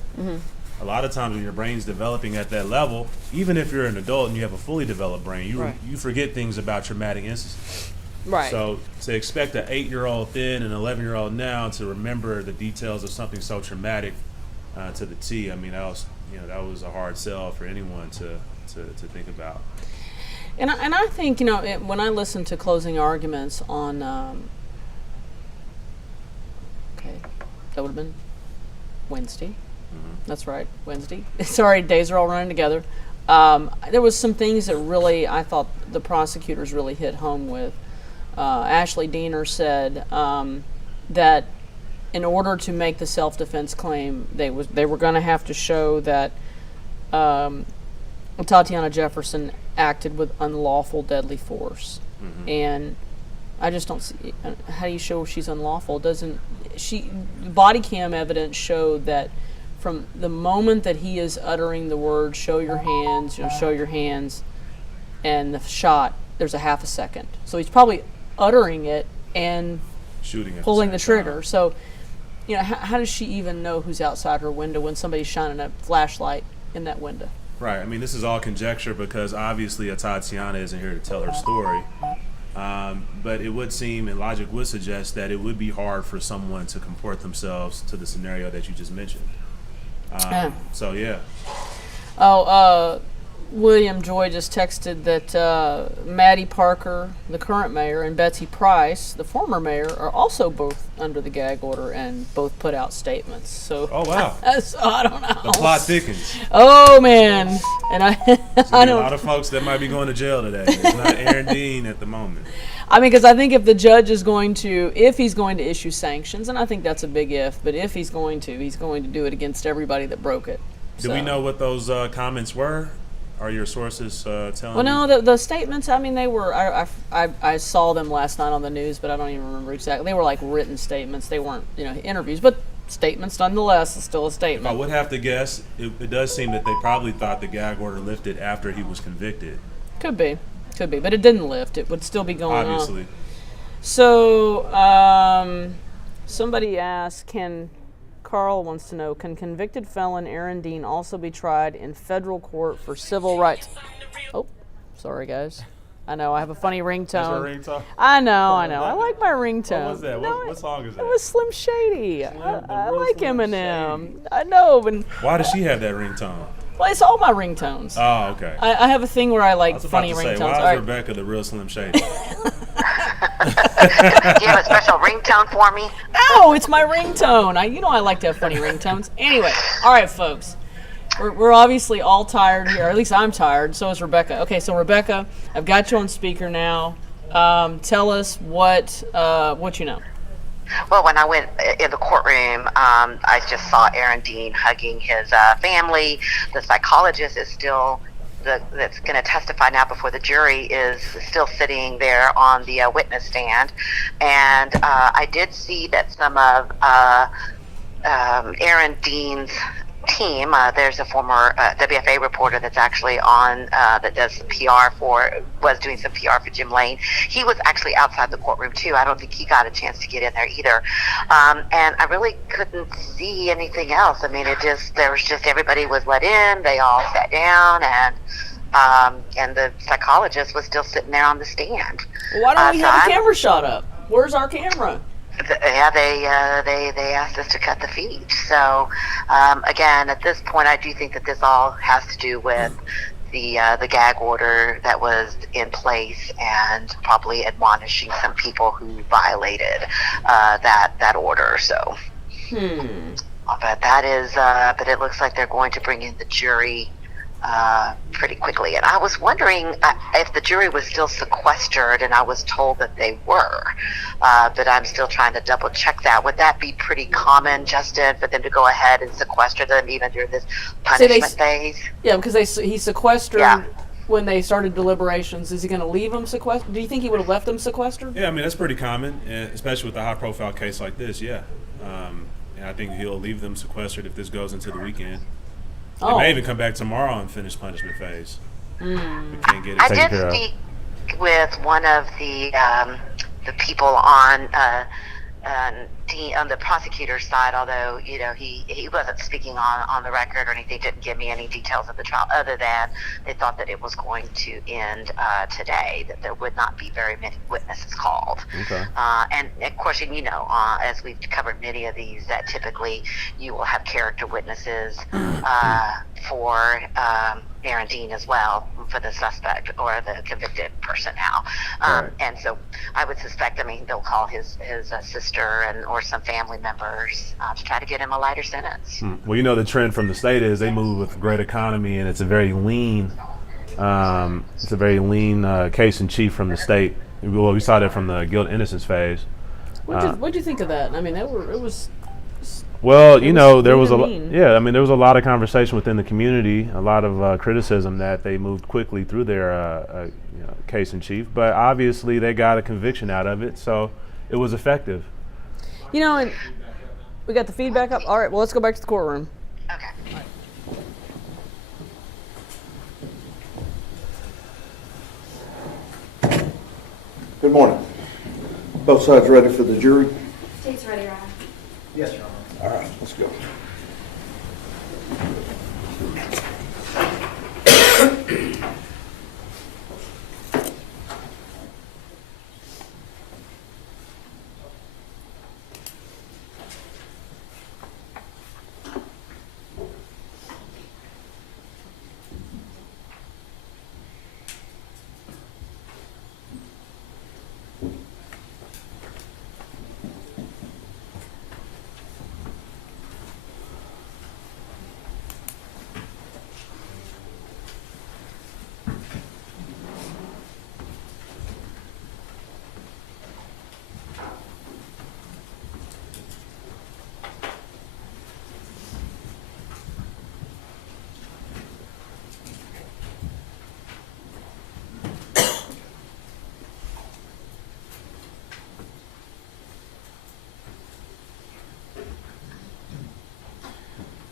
a lot of times when your brain's developing at that level, even if you're an adult and you have a fully developed brain, you forget things about traumatic instances. Right. So to expect an 8-year-old then and an 11-year-old now to remember the details of something so traumatic to the T, I mean, that was a hard sell for anyone to think about. And I think when I listen to closing arguments on that would have been Wednesday. That's right, Wednesday. Sorry, days are all running together. There was some things that really I thought the prosecutors really hit home with. Ashley Diener said that in order to make the self-defense claim, they were going to have to show that Atatiana Jefferson acted with unlawful deadly force, and I just don't see how do you show she's unlawful. Body cam evidence showed that from the moment that he is uttering the word "show your hands," show your hands, and the shot, there's a half a second. So he's probably uttering it and shooting at pulling the trigger. time. So, how does she even know who's outside her window when somebody's shining a flashlight in that window? Right. I mean, this is all conjecture because obviously Atatiana isn't here to tell her story. But it would seem, and logic would suggest, that it would be hard for someone to comport themselves to the scenario that you just mentioned. So, yeah. William Joy just texted that Maddie Parker, the current mayor, and Betsy Price, the former mayor, are also both under the gag order and both put out statements. So, Oh, wow. so I don't know. The plot thickens. Oh man, and I There's I a lot don't. of folks that might be going to jail today. It's not Aaron Dean at the moment. I mean, because I think if the judge is going to, if he's going to issue sanctions, and I think that's a big if, but if he's going to do it against everybody that broke it. Do we know what those comments were? Are your sources telling Well, you? no, the statements. I mean, they were. I saw them last night on the news, but I don't even remember exactly. They were like written statements. They weren't, interviews, but statements nonetheless. It's still a If I statement. would have to guess, it does seem that they probably thought the gag order lifted after he was convicted. Could be, but it didn't lift. It would still be going on. Obviously. So, somebody asked, Carl wants to know, can convicted felon Aaron Dean also be tried in federal court for civil rights? Oh, sorry guys. I know, I have a funny ringtone. That's her ringtone? I know. I like my ringtone. What was that? What song is that? It was Slim Shady. I real like Slim Eminem. I know, but Why does she have that ringtone? well, it's all my ringtones. Oh, okay. I have a thing where I I like was about funny to say, ringtones. why is All right. Rebecca the real Slim Shady? Do you have a special ringtone for me? No, it's my ringtone. I like to have funny ringtones. Anyway, all right, folks. We're obviously all tired here. Or at least I'm tired. So is Rebecca. Okay, so Rebecca, I've got you on speaker now. Tell us what you know. Well, when I went in the courtroom, I just saw Aaron Dean hugging his family. The psychologist is still that's going to testify now before the jury is still sitting there on the witness stand, and I did see that some of Aaron Dean's team. There's a former WFA reporter that's actually on that does some was doing some PR for Jim Lane. He was actually outside the courtroom too. I don't think he got a chance to get in there either. And I really couldn't see anything else. I mean, there was just everybody was let in. They all sat down, and the psychologist was still sitting there on the stand. Well, why don't we have a So camera shot up? Where's our camera? Yeah, they asked us to cut the feed. So again, at this point, I do think that this all has to do with the gag order that was in place and probably admonishing some people who violated that order. So, but that is, but it looks like they're going to bring in the jury pretty quickly. And I was wondering if the jury was still sequestered, and I was told that they were, but I'm still trying to double check that. Would that be pretty common, Justin, for them to go ahead and sequester them even during this punishment phase? Yeah, because he sequestered Yeah. when they started deliberations. Is he going to leave them sequestered? Do you think he would have left them sequestered? Yeah, I mean, that's pretty common, especially with a high-profile case like this, yeah. And I think he'll leave them sequestered if this goes into the weekend. They may even come back tomorrow and finish punishment phase. We can't get it I taken did care of. speak with one of the people on the prosecutor's side, although he wasn't speaking on the record or anything, didn't give me any details of the trial other than they thought that it was going to end today, that there would not be very many witnesses called. Okay. And of course, as we've covered many of these, that typically you will have character witnesses for Aaron Dean as well, for the suspect or the convicted person now. Right. And so I would suspect, they'll call his sister or some family members to try to get him a lighter sentence. Well, the trend from the state is they move with great economy, and it's a very lean case in chief from the state. Well, we saw that from the guilt innocence phase. What'd you think of that? I mean, it was. Well, there was mean. there was a lot of conversation within the community, a lot of criticism that they moved quickly through their case in chief, but obviously they got a conviction out of it, so it was effective. And we got the feedback up. All right, well, let's go back to the courtroom. Okay. Good morning. Both sides ready for the jury? State's ready, Ryan. Yes, Your Honor. All right, let's go.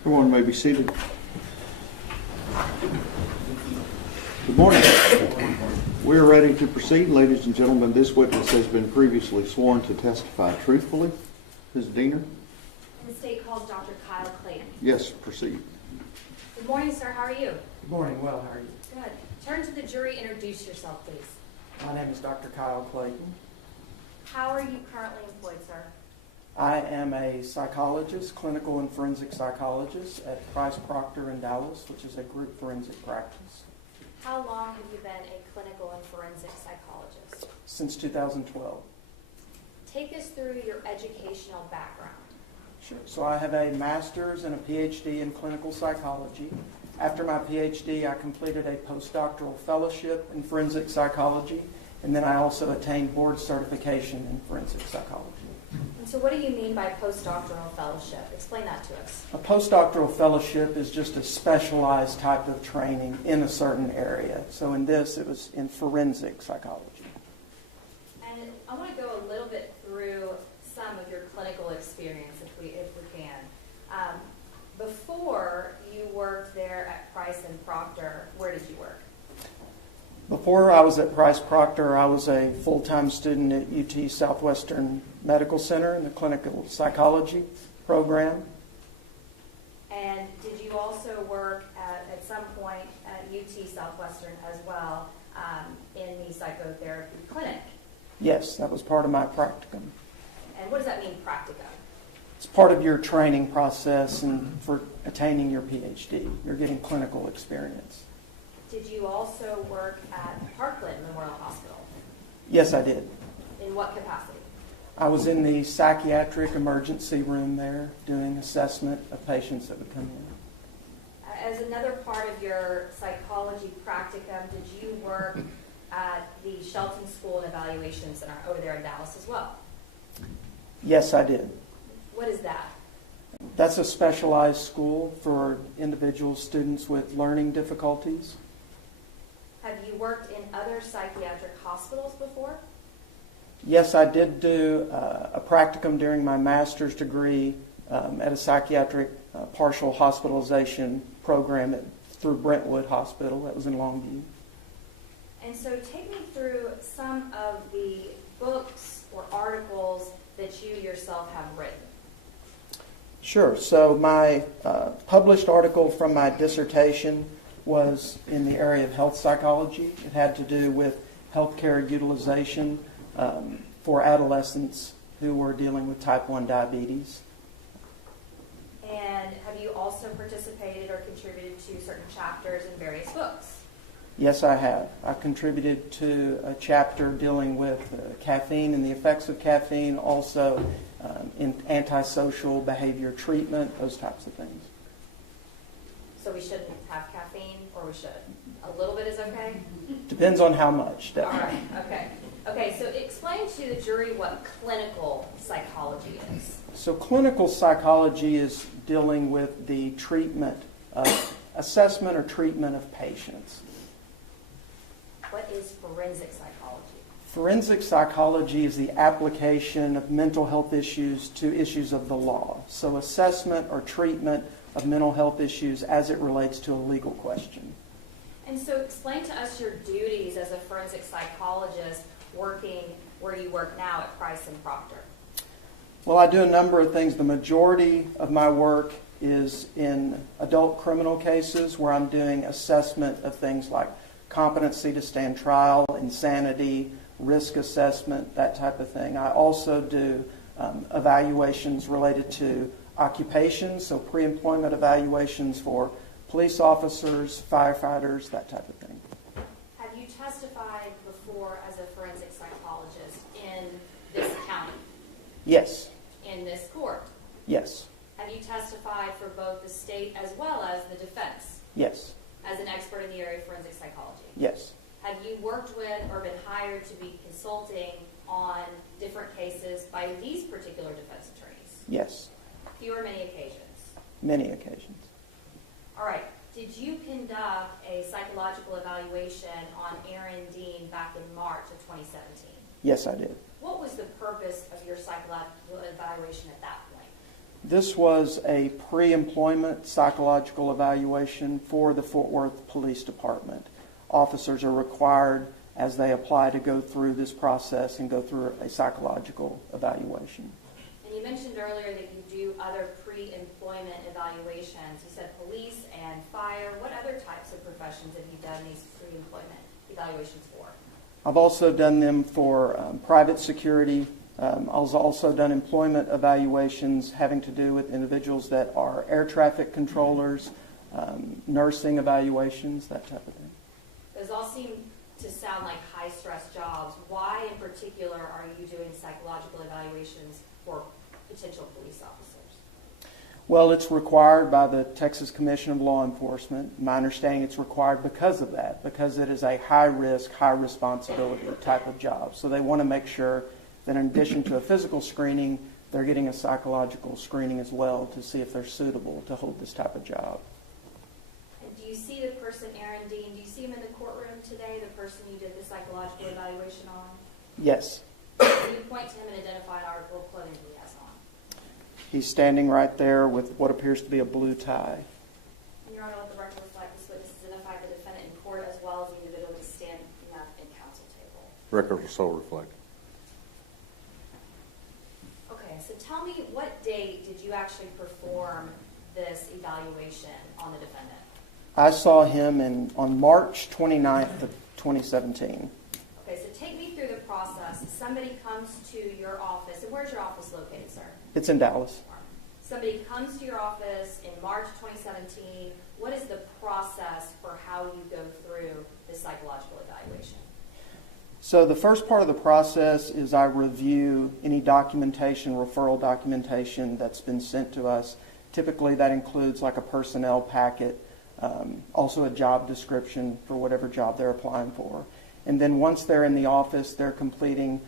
Everyone may be seated. Good morning. We are ready to proceed, ladies and gentlemen. This witness has been previously sworn to testify truthfully. Ms. Diener? The state calls Dr. Kyle Clayton. Yes, proceed. Good morning, sir. How are you? Good morning. Well, how are you? Good. Turn to the jury. Introduce yourself, please. My name is Dr. Kyle Clayton. How are you currently employed, sir? I am a psychologist, clinical and forensic psychologist at Price Proctor in Dallas, which is a group forensic practice. How long have you been a clinical and forensic psychologist? Since 2012. Take us through your educational background. Sure. So I have a master's and a PhD in clinical psychology. After my PhD, I completed a postdoctoral fellowship in forensic psychology, and then I also attained board certification in forensic psychology. And so what do you mean by postdoctoral fellowship? Explain that to us. A postdoctoral fellowship is just a specialized type of training in a certain area. So in this, it was in forensic psychology. And I want to go a little bit through some of your clinical experience, if we can. Before you worked there at Price and Proctor, where did you work? Before I was at Price Proctor, I was a full-time student at UT Southwestern Medical Center in the clinical psychology program. And did you also work at some point at UT Southwestern as well in the psychotherapy clinic? Yes, that was part of my practicum. And what does that mean, practicum? It's part of your training process and for attaining your PhD. You're getting clinical experience. Did you also work at Parkland Memorial Hospital? Yes, I did. In what capacity? I was in the psychiatric emergency room there doing assessment of patients that would come in. As another part of your psychology practicum, did you work at the Shelton School and Evaluation Center over there in Dallas as well? Yes, I did. What is that? That's a specialized school for individual students with learning difficulties. Have you worked in other psychiatric hospitals before? Yes, I did do a practicum during my master's degree at a psychiatric partial hospitalization program through Brentwood Hospital. That was in Longview. And so take me through some of the books or articles that you yourself have written. Sure. So my published article from my dissertation was in the area of health psychology. It had to do with healthcare utilization for adolescents who were dealing with type 1 diabetes. And have you also participated or contributed to certain chapters in various books? Yes, I have. I contributed to a chapter dealing with caffeine and the effects of caffeine, also in antisocial behavior treatment, those types of things. So we shouldn't have caffeine, or we should? A little bit is okay? Depends on how much. All right, okay. Okay, so explain to the jury what clinical psychology is. So clinical psychology is dealing with the treatment of assessment or treatment of patients. What is forensic psychology? Forensic psychology is the application of mental health issues to issues of the law. So assessment or treatment of mental health issues as it relates to a legal question. And so explain to us your duties as a forensic psychologist working where you work now at Price and Proctor. Well, I do a number of things. The majority of my work is in adult criminal cases where I'm doing assessment of things like competency to stand trial, insanity, risk assessment, that type of thing. I also do evaluations related to occupations, so pre-employment evaluations for police officers, firefighters, that type of thing. Have you testified before as a forensic psychologist in this county? Yes. In this court? Yes. Have you testified for both the state as well as the defense? Yes. As an expert in the area of forensic psychology? Yes. Have you worked with or been hired to be consulting on different cases by these particular defense attorneys? Yes. Few or many occasions? Many occasions. All right. Did you conduct a psychological evaluation on Aaron Dean back in March of 2017? Yes, I did. What was the purpose of your psychological evaluation at that point? This was a pre-employment psychological evaluation for the Fort Worth Police Department. Officers are required, as they apply, to go through this process and go through a psychological evaluation. And you mentioned earlier that you do other pre-employment evaluations. You said police and fire. What other types of professions have you done these pre-employment evaluations for? I've also done them for private security. I've also done employment evaluations having to do with individuals that are air traffic controllers, nursing evaluations, that type of thing. Those all seem to sound like high-stress jobs. Why in particular are you doing psychological evaluations for potential police officers? Well, it's required by the Texas Commission of Law Enforcement. My understanding, it's required because of that, because it is a high-risk, high-responsibility type of job. So they want to make sure that in addition to a physical screening, they're getting a psychological screening as well to see if they're suitable to hold this type of job. And do you see the person, Aaron Dean, do you see him in the courtroom today, the person you did the psychological evaluation on? Yes. Can you point to him and identify an article of clothing he has on? He's standing right there with what appears to be a blue tie. And Your Honor, let the record reflect this witness identified the defendant in court as well as the individual that's standing up in counsel table. Record will so reflect. Okay, so tell me, what date did you actually perform this evaluation on the defendant? I saw him on March 29th of 2017. Okay, so take me through the process. Somebody comes to your office, and where's your office located, sir? It's in Dallas. Somebody comes to your office in March 2017. What is the process for how you go through this psychological evaluation? So the first part of the process is I review any documentation, referral documentation that's been sent to us. Typically that includes like a personnel packet, also a job description for whatever job they're applying for. And then once they're in the office, they're completing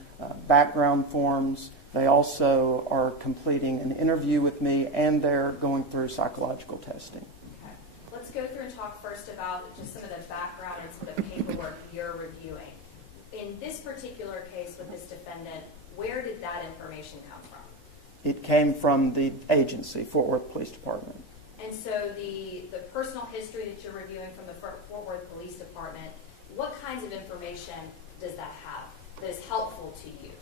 background forms. They also are completing an interview with me, and they're going through psychological testing. Okay. Let's go through and talk first about just some of the background and some of the paperwork you're reviewing. In this particular case with this defendant, where did that information come from? It came from the agency, Fort Worth Police Department. And so the personal history that you're reviewing from the Fort Worth Police Department, what kinds of information does that have that is helpful to you?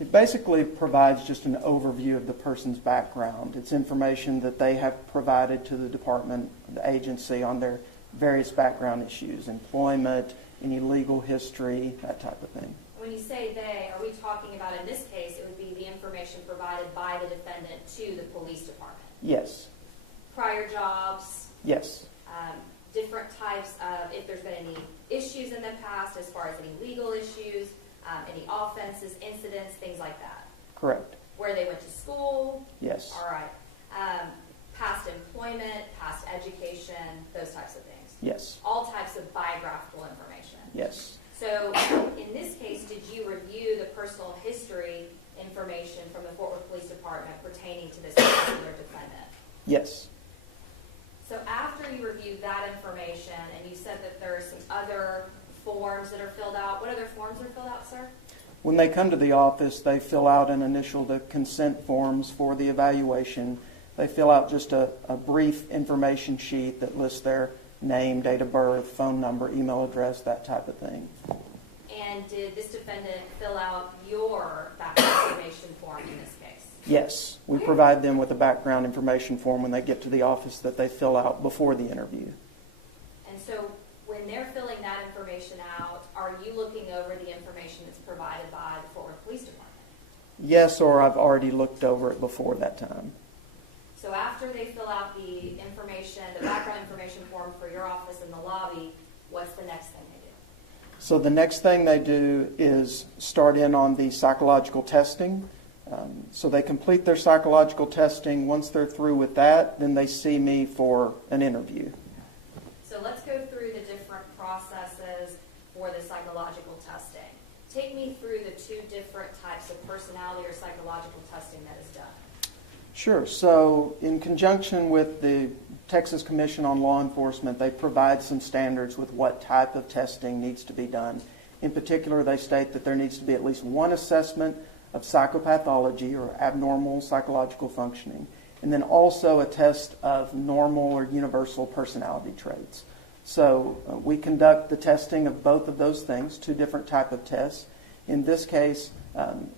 It basically provides just an overview of the person's background. It's information that they have provided to the department, the agency, on their various background issues, employment, any legal history, that type of thing. When you say they, are we talking about, in this case, it would be the information provided by the defendant to the police department? Yes. Prior jobs? Yes. Different types of, if there's been any issues in the past as far as any legal issues, any offenses, incidents, things like that? Correct. Where they went to school? Yes. All right. Past employment, past education, those types of things? Yes. All types of biographical information? Yes. So in this case, did you review the personal history information from the Fort Worth Police Department pertaining to this particular defendant? Yes. So after you reviewed that information, and you said that there are some other forms that are filled out, what other forms are filled out, sir? When they come to the office, they fill out and initial the consent forms for the evaluation. They fill out just a brief information sheet that lists their name, date of birth, phone number, email address, that type of thing. And did this defendant fill out your background information form in this case? Yes. We provide them with a background information form when they get to the office that they fill out before the interview. And so when they're filling that information out, are you looking over the information that's provided by the Fort Worth Police Department? Yes, or I've already looked over it before that time. So after they fill out the information, the background information form for your office in the lobby, what's the next thing they do? So the next thing they do is start in on the psychological testing. So they complete their psychological testing. Once they're through with that, then they see me for an interview. So let's go through the different processes for the psychological testing. Take me through the two different types of personality or psychological testing that is done. Sure. So in conjunction with the Texas Commission on Law Enforcement, they provide some standards with what type of testing needs to be done. In particular, they state that there needs to be at least one assessment of psychopathology or abnormal psychological functioning. and then also a test of normal or universal personality traits. So we conduct the testing of both of those things, two different type of tests. In this case,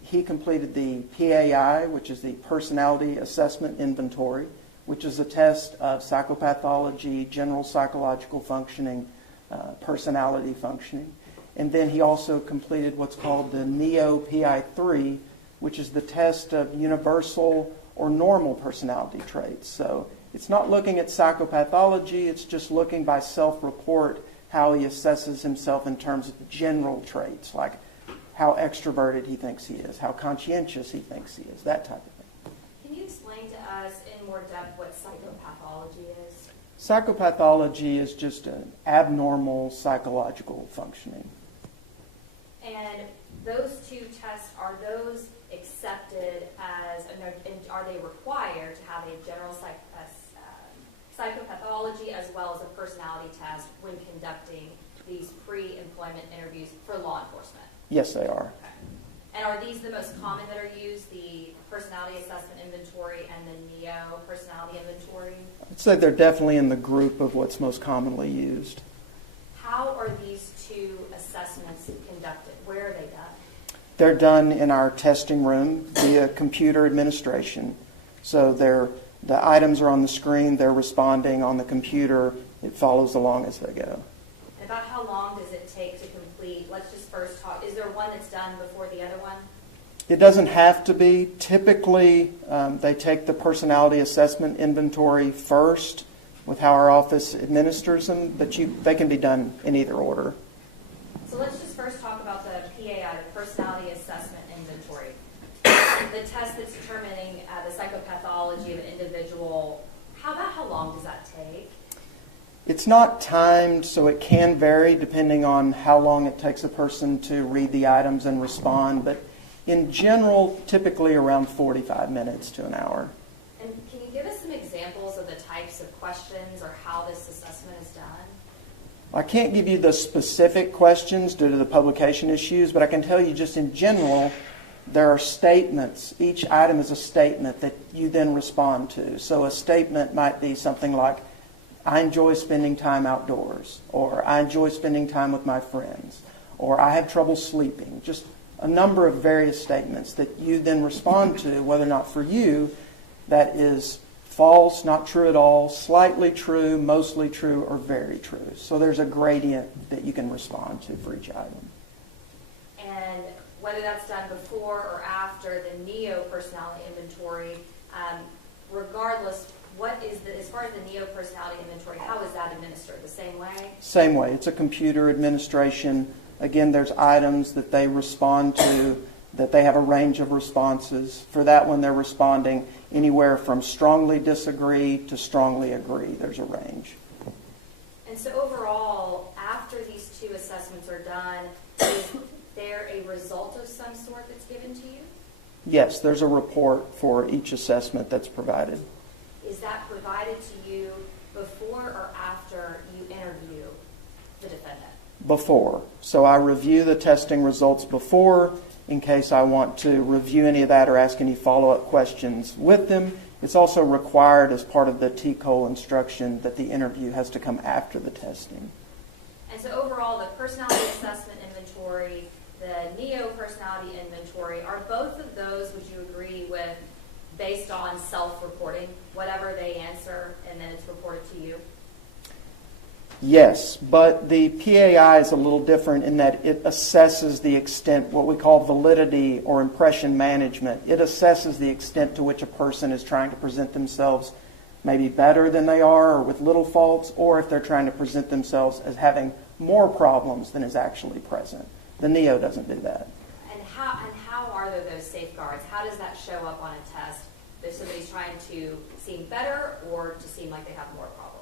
he completed the PAI, which is the Personality Assessment Inventory, which is a test of psychopathology, general psychological functioning, personality functioning. And then he also completed what's called the NEO-PI3, which is the test of universal or normal personality traits. So it's not looking at psychopathology, it's just looking by self-report how he assesses himself in terms of general traits, like how extroverted he thinks he is, how conscientious he thinks he is, that type of thing. Can you explain to us in more depth what psychopathology is? Psychopathology is just an abnormal psychological functioning. And those two tests, are those accepted as, and are they required to have a general psychopathology as well as a personality test when conducting these pre-employment interviews for law enforcement? Yes, they are. Okay. And are these the most common that are used, the personality assessment inventory and the NEO personality inventory? I'd say they're definitely in the group of what's most commonly used. How are these two assessments conducted? Where are they done? They're done in our testing room via computer administration. So the items are on the screen, they're responding on the computer, it follows along as they go. And about how long does it take to complete? Let's just first talk, is there one that's done before the other one? It doesn't have to be. Typically, they take the personality assessment inventory first with how our office administers them, but they can be done in either order. So let's just first talk about the PAI, the personality assessment inventory. The test that's determining the psychopathology of an individual, how long does that take? It's not timed, so it can vary depending on how long it takes a person to read the items and respond, but in general, typically around 45 minutes to an hour. And can you give us some examples of the types of questions or how this assessment is done? I can't give you the specific questions due to the publication issues, but I can tell you just in general, there are statements. Each item is a statement that you then respond to. So a statement might be something like, I enjoy spending time outdoors, or I enjoy spending time with my friends, or I have trouble sleeping. Just a number of various statements that you then respond to, whether or not for you that is false, not true at all, slightly true, mostly true, or very true. So there's a gradient that you can respond to for each item. And whether that's done before or after the NEO personality inventory, regardless, as far as the NEO personality inventory, how is that administered? The same way? Same way. It's a computer administration. Again, there's items that they respond to, that they have a range of responses. For that one, they're responding anywhere from strongly disagree to strongly agree. There's a range. And so overall, after these two assessments are done, is there a result of some sort that's given to you? Yes, there's a report for each assessment that's provided. Is that provided to you before or after you interview the defendant? Before. So I review the testing results before in case I want to review any of that or ask any follow-up questions with them. It's also required as part of the TCOL instruction that the interview has to come after the testing. And so overall, the personality assessment inventory, the NEO personality inventory, are both of those, would you agree with, based on self-reporting, whatever they answer, and then it's reported to you? Yes, but the PAI is a little different in that it assesses the extent, what we call validity or impression management. It assesses the extent to which a person is trying to present themselves maybe better than they are or with little faults, or if they're trying to present themselves as having more problems than is actually present. The NEO doesn't do that. And how are there those safeguards? How does that show up on a test if somebody's trying to seem better or to seem like they have more problems?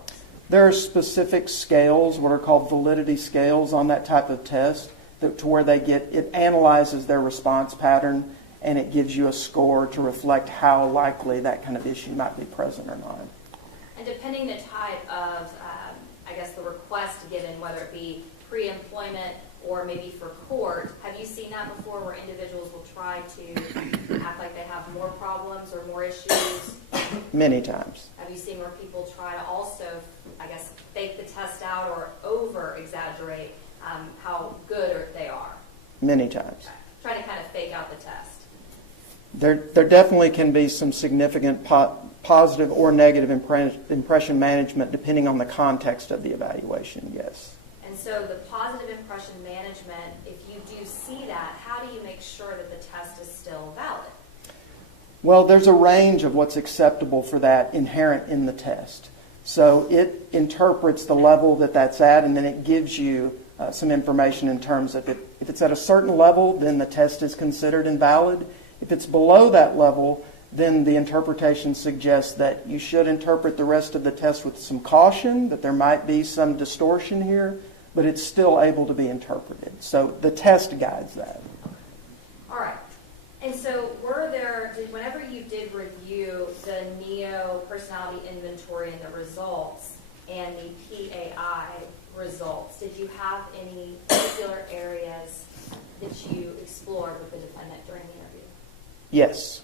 There are specific scales, what are called validity scales on that type of test, to where it analyzes their response pattern and it gives you a score to reflect how likely that kind of issue might be present or not. And depending the type of, the request given, whether it be pre-employment or maybe for court, have you seen that before where individuals will try to act like they have more problems or more issues Many times. Have you seen where people try to also, I guess, fake the test out or over-exaggerate how good they are? Many times. Trying to kind of fake out the test. There definitely can be some significant positive or negative impression management depending on the context of the evaluation, yes. And so the positive impression management, if you do see that, how do you make sure that the test is still valid? Well, there's a range of what's acceptable for that inherent in the test. So it interprets the level that that's at, and then it gives you some information in terms of if it's at a certain level, then the test is considered invalid. If it's below that level, then the interpretation suggests that you should interpret the rest of the test with some caution, that there might be some distortion here, but it's still able to be interpreted. So the test guides that. All right. And so whenever you did review the NEO personality inventory and the results and the PAI results, did you have any particular areas that you explored with the defendant during the interview? Yes.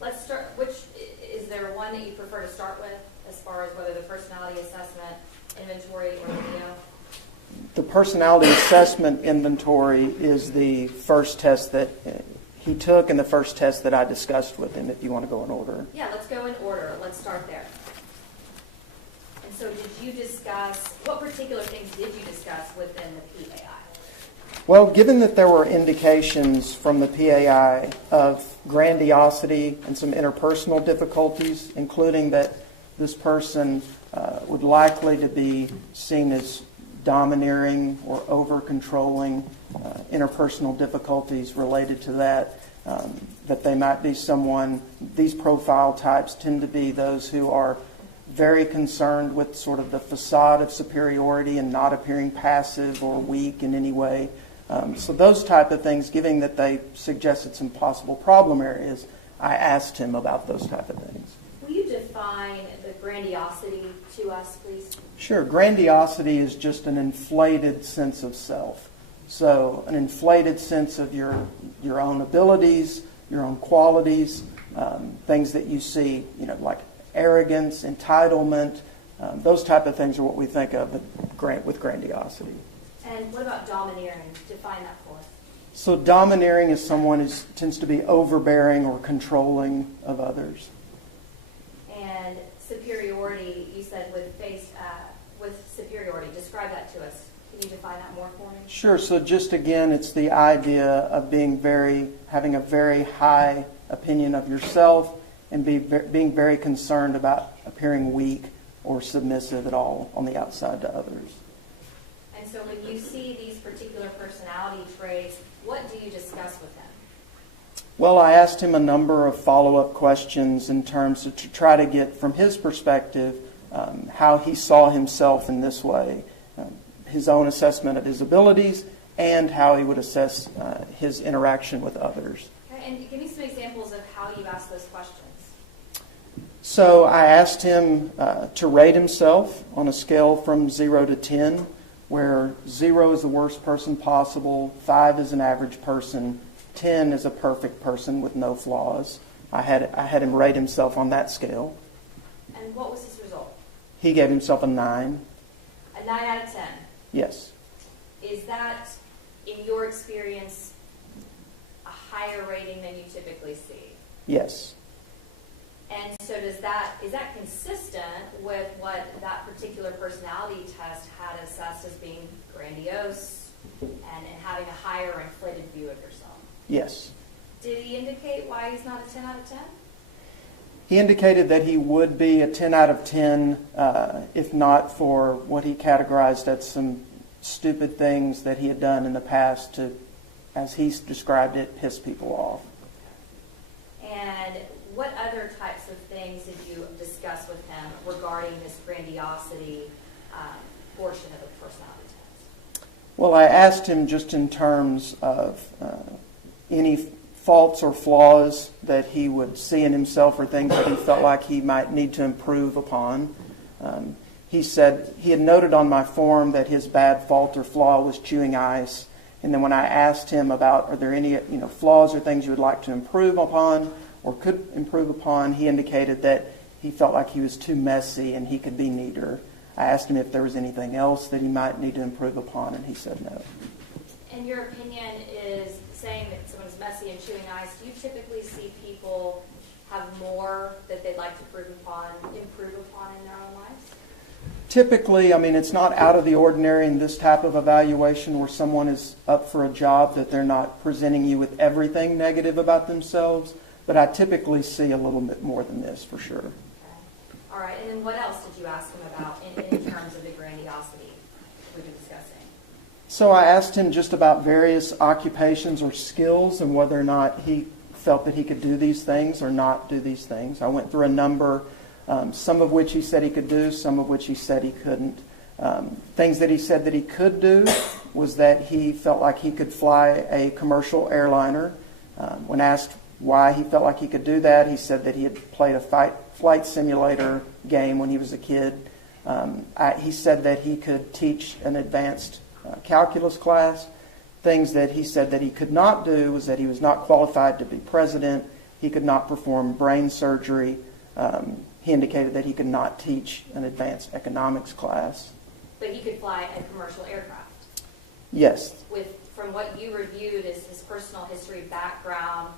Let's start, is there one that you prefer to start with as far as whether the personality assessment inventory or the NEO? The personality assessment inventory is the first test that he took and the first test that I discussed with him, if you want to go in order. Yeah, let's go in order. Let's start there. And so did you discuss, what particular things did you discuss within the PAI? Well, given that there were indications from the PAI of grandiosity and some interpersonal difficulties, including that this person would likely to be seen as domineering or over-controlling, interpersonal difficulties related to that, that they might be someone, these profile types tend to be those who are very concerned with sort of the facade of superiority and not appearing passive or weak in any way. So those type of things, given that they suggested some possible problem areas, I asked him about those type of things. Will you define the grandiosity to us, please? Sure. Grandiosity is just an inflated sense of self. So an inflated sense of your own abilities, your own qualities, things that you see, like arrogance, entitlement, those type of things are what we think of with grandiosity. And what about domineering? Define that for us. So domineering is someone who tends to be overbearing or controlling of others. And superiority, you said with superiority. Describe that to us. Can you define that more for me? Sure. So just again, it's the idea of having a very high opinion of yourself and being very concerned about appearing weak or submissive at all on the outside to others. And so when you see these particular personality traits, what do you discuss with them? Well, I asked him a number of follow-up questions in terms of to try to get from his perspective how he saw himself in this way, his own assessment of his abilities, and how he would assess his interaction with others. Okay, and give me some examples of how you asked those questions. So I asked him to rate himself on a scale from 0 to 10, where 0 is the worst person possible, 5 is an average person, 10 is a perfect person with no flaws. I had him rate himself on that scale. And what was his result? He gave himself a 9. A 9 out of 10? Yes. Is that, in your experience, a higher rating than you typically see? Yes. And so is that consistent with what that particular personality test had assessed as being grandiose and having a higher inflated view of yourself? Yes. Did he indicate why he's not a 10 out of 10? He indicated that he would be a 10 out of 10 if not for what he categorized as some stupid things that he had done in the past to, as he described it, piss people off. And what other types of things did you discuss with him regarding this grandiosity portion of the personality test? Well, I asked him just in terms of any faults or flaws that he would see in himself or things that he felt like he might need to improve upon. He said he had noted on my form that his bad fault or flaw was chewing ice. And then when I asked him about are there any flaws or things you would like to improve upon or could improve upon, he indicated that he felt like he was too messy and he could be neater. I asked him if there was anything else that he might need to improve upon, and he said no. And your opinion is saying that someone's messy and chewing ice. Do you typically see people have more that they'd like to improve upon in their own lives? Typically, I mean, it's not out of the ordinary in this type of evaluation where someone is up for a job that they're not presenting you with everything negative about themselves, but I typically see a little bit more than this for sure. Okay. All right, and then what else did you ask him about in terms of the grandiosity we've been discussing? So I asked him just about various occupations or skills and whether or not he felt that he could do these things or not do these things. I went through a number, some of which he said he could do, some of which he said he couldn't. Things that he said that he could do was that he felt like he could fly a commercial airliner. When asked why he felt like he could do that, he said that he had played a flight simulator game when he was a kid. He said that he could teach an advanced calculus class. Things that he said that he could not do was that he was not qualified to be president. He could not perform brain surgery. He indicated that he could not teach an advanced economics class. But he could fly a commercial aircraft. Yes. From what you reviewed as his personal history, background,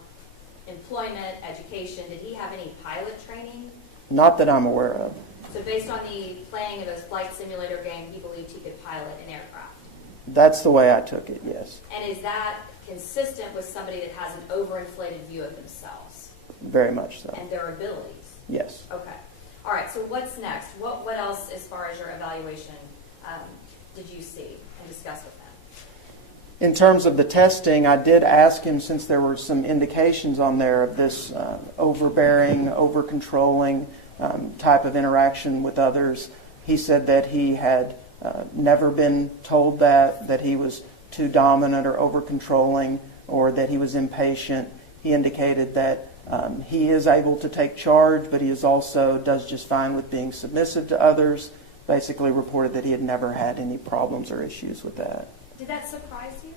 employment, education, did he have any pilot training? Not that I'm aware of. So based on the playing of those flight simulator game, he believed he could pilot an aircraft. That's the way I took it, yes. And is that consistent with somebody that has an overinflated view of themselves Very much so. and their abilities? Yes. Okay. All right, so what's next? What else, as far as your evaluation, did you see and discuss with him? In terms of the testing, I did ask him, since there were some indications on there of this overbearing, over-controlling type of interaction with others, he said that he had never been told that he was too dominant or over-controlling, or that he was impatient. He indicated that he is able to take charge, but he is also does just fine with being submissive to others. Basically reported that he had never had any problems or issues with that. Did that surprise you?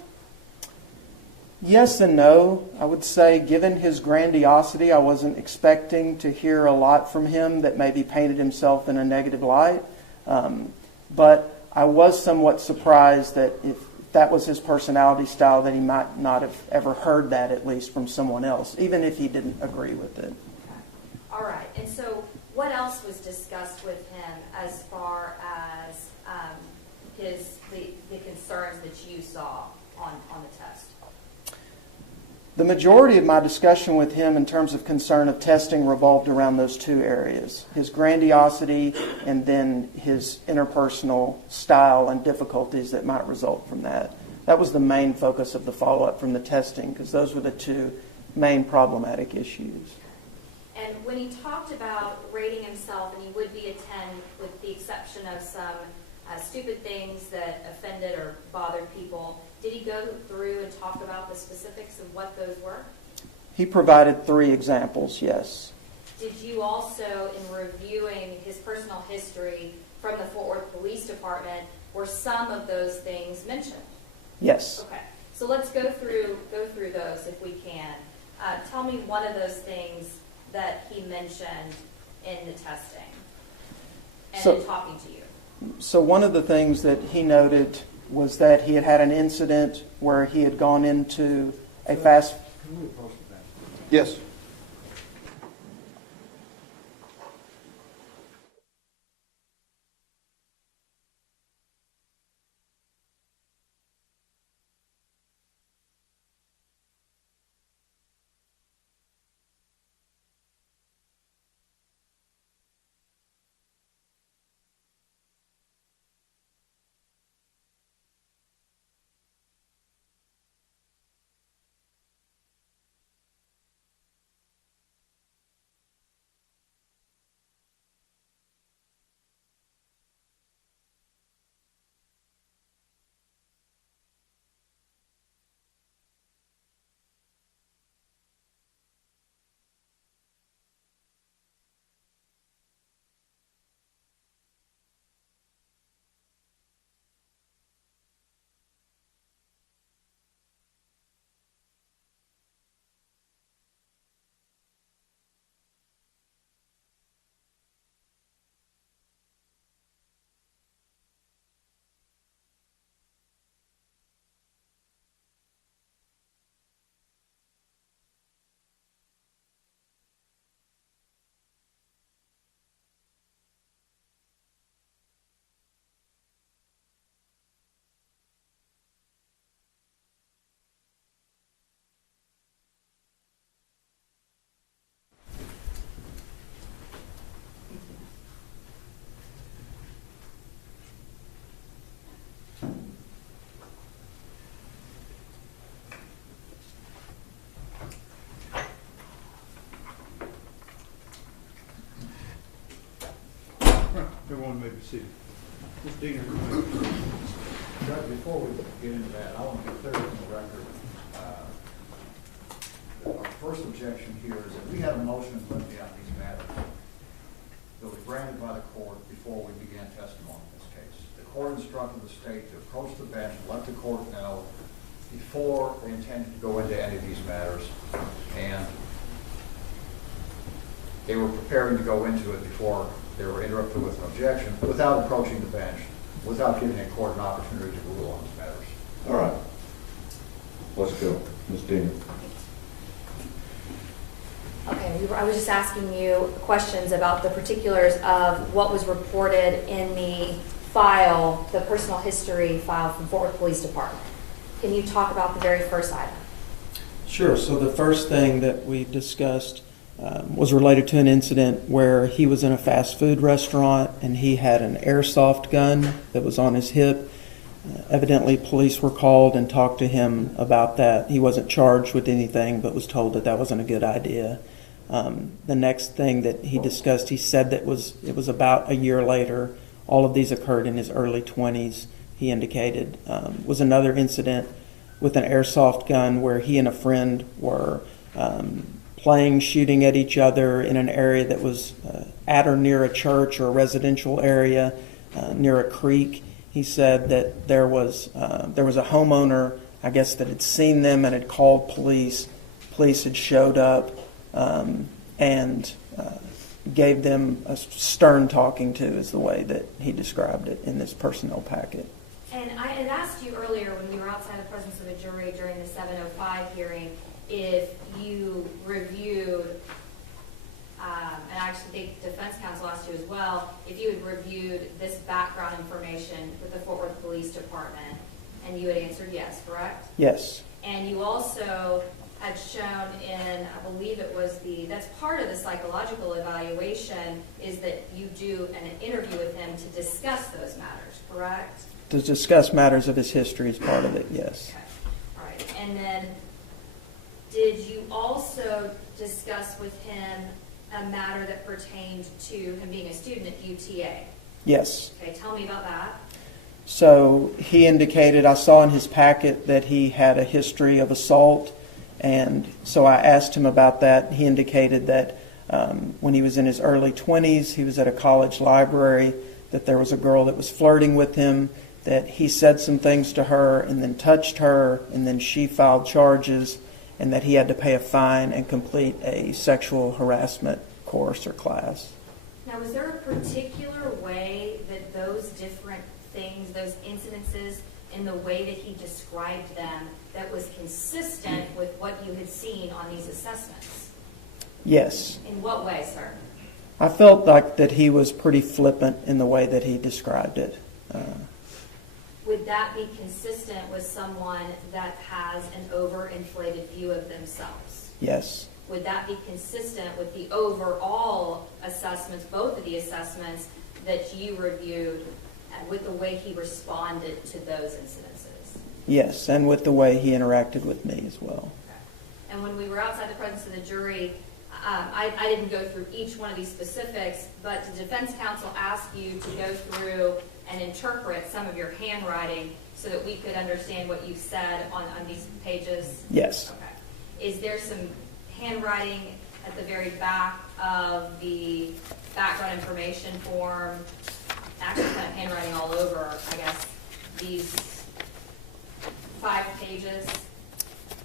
Yes and no. I would say, given his grandiosity, I wasn't expecting to hear a lot from him that maybe painted himself in a negative light. But I was somewhat surprised that if that was his personality style, that he might not have ever heard that, at least from someone else, even if he didn't agree with it. Okay. All right. And so what else was discussed with him as far as the concerns that you saw on the test? The majority of my discussion with him in terms of concern of testing revolved around those two areas, his grandiosity and then his interpersonal style and difficulties that might result from that. That was the main focus of the follow-up from the testing, because those were the two main problematic issues. And when he talked about rating himself, and he would be a 10 with the exception of some stupid things that offended or bothered people, did he go through and talk about the specifics of what those were? He provided 3 examples, yes. Did you also, in reviewing his personal history from the Fort Worth Police Department, were some of those things mentioned? Yes. Okay. So let's go through those if we can. Tell me one of those things that he mentioned in the testing and in talking to you. So one of the things that he noted was that he had had an incident where he had gone into a fast... Yes. gentleman may be seated. Ms. Diener, you may be seated. Judge, before we get into that, I want to be clear in the record. Our first objection here is that we had a motion to limit on these matters that was granted by the court before we began testimony in this case. The court instructed the state to approach the bench, let the court know before they intended to go into any of these matters, and they were preparing to go into it before they were interrupted with an objection without approaching the bench, without giving the court an opportunity to rule on these matters. All right. Let's go. Ms. Diener. Okay, I was just asking you questions about the particulars of what was reported in the file, the personal history file from Fort Worth Police Department. Can you talk about the very first item? Sure. So the first thing that we discussed was related to an incident where he was in a fast food restaurant and he had an airsoft gun that was on his hip. Evidently, police were called and talked to him about that. He wasn't charged with anything, but was told that that wasn't a good idea. The next thing that he discussed, he said that it was about a year later. All of these occurred in his early 20s. He indicated was another incident with an airsoft gun where he and a friend were playing, shooting at each other in an area that was at or near a church or a residential area near a creek. He said that there was a homeowner, I guess, that had seen them and had called police. Police had showed up and gave them a stern talking to, is the way that he described it in this personnel packet. And I had asked you earlier when we were outside the presence of a jury during the 705 hearing if you reviewed, and I actually think defense counsel asked you as well, if you had reviewed this background information with the Fort Worth Police Department, and you had answered yes, correct? Yes. And you also had shown in, I believe it was that's part of the psychological evaluation, is that you do an interview with him to discuss those matters, correct? To discuss matters of his history is part of it, yes. Okay. All right. And then did you also discuss with him a matter that pertained to him being a student at UTA? Yes. Okay, tell me about that. So he indicated, I saw in his packet that he had a history of assault, and so I asked him about that. He indicated that when he was in his early 20s, he was at a college library, that there was a girl that was flirting with him, that he said some things to her and then touched her, and then she filed charges, and that he had to pay a fine and complete a sexual harassment course or class. Now, was there a particular way that those different things, those incidences, in the way that he described them, that was consistent with what you had seen on these assessments? Yes. In what way, sir? I felt like that he was pretty flippant in the way that he described it. Would that be consistent with someone that has an overinflated view of themselves? Yes. Would that be consistent with the overall assessments, both of the assessments that you reviewed, and with the way he responded to those incidences? Yes, and with the way he interacted with me as well. Okay. And when we were outside the presence of the jury, I didn't go through each one of these specifics, but the defense counsel asked you to go through and interpret some of your handwriting so that we could understand what you said on these pages? Yes. Okay. Is there some handwriting at the very back of the background information form? Actually, kind of handwriting all over, I guess, these 5 pages?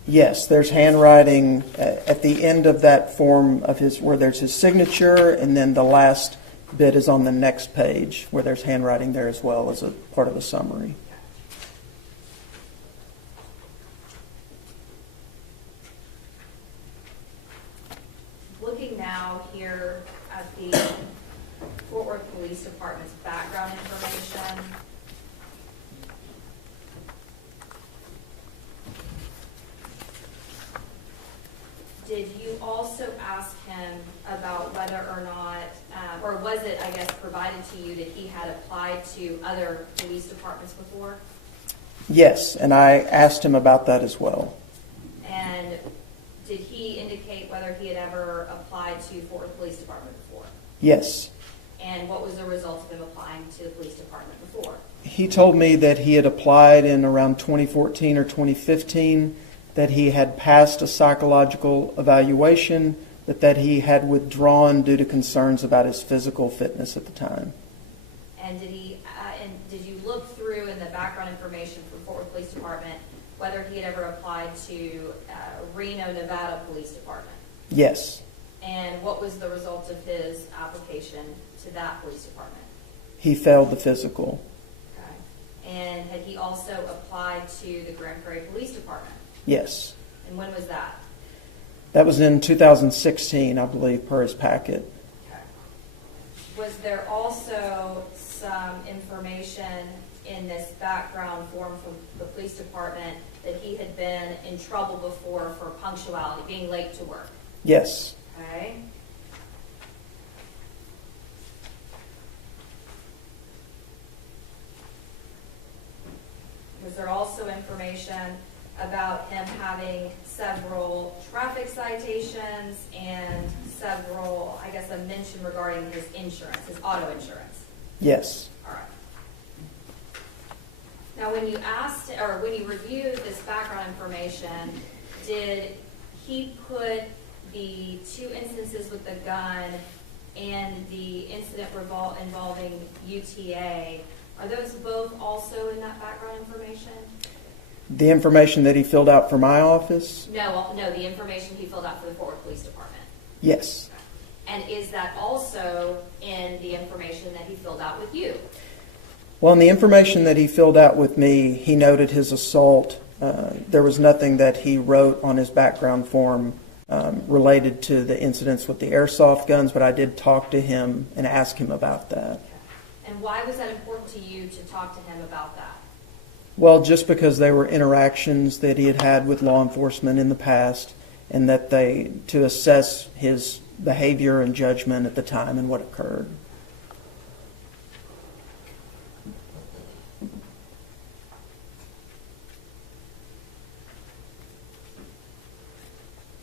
Yes, there's handwriting at the end of that form of his, where there's his signature, and then the last bit is on the next page where there's handwriting there as well as a part of the summary. Looking now here at the Fort Worth Police Department's background information, did you also ask him about whether or not, or was it, I guess, provided to you that he had applied to other police departments before? Yes, and I asked him about that as well. And did he indicate whether he had ever applied to Fort Worth Police Department before? Yes. And what was the result of him applying to the police department before? He told me that he had applied in around 2014 or 2015, that he had passed a psychological evaluation, but that he had withdrawn due to concerns about his physical fitness at the time. And did you look through in the background information from Fort Worth Police Department whether he had ever applied to Reno, Nevada Police Department? Yes. And what was the result of his application to that police department? He failed the physical. Okay. And had he also applied to the Grand Prairie Police Department? Yes. And when was that? That was in 2016, I believe, per his packet. Okay. Was there also some information in this background form from the police department that he had been in trouble before for punctuality, being late to work? Yes. Okay. Was there also information about him having several traffic citations and several, I guess, a mention regarding his insurance, his auto insurance? Yes. All right. Now, when you asked, or when you reviewed this background information, did he put the two instances with the gun and the incident involving UTA, are those both also in that background information? The information that he filled out for my office? No, the information he filled out for the Fort Worth Police Department. Yes. And is that also in the information that he filled out with you? Well, in the information that he filled out with me, he noted his assault. There was nothing that he wrote on his background form related to the incidents with the airsoft guns, but I did talk to him and ask him about that. And why was that important to you to talk to him about that? Well, just because they were interactions that he had with law enforcement in the past, and that to assess his behavior and judgment at the time and what occurred.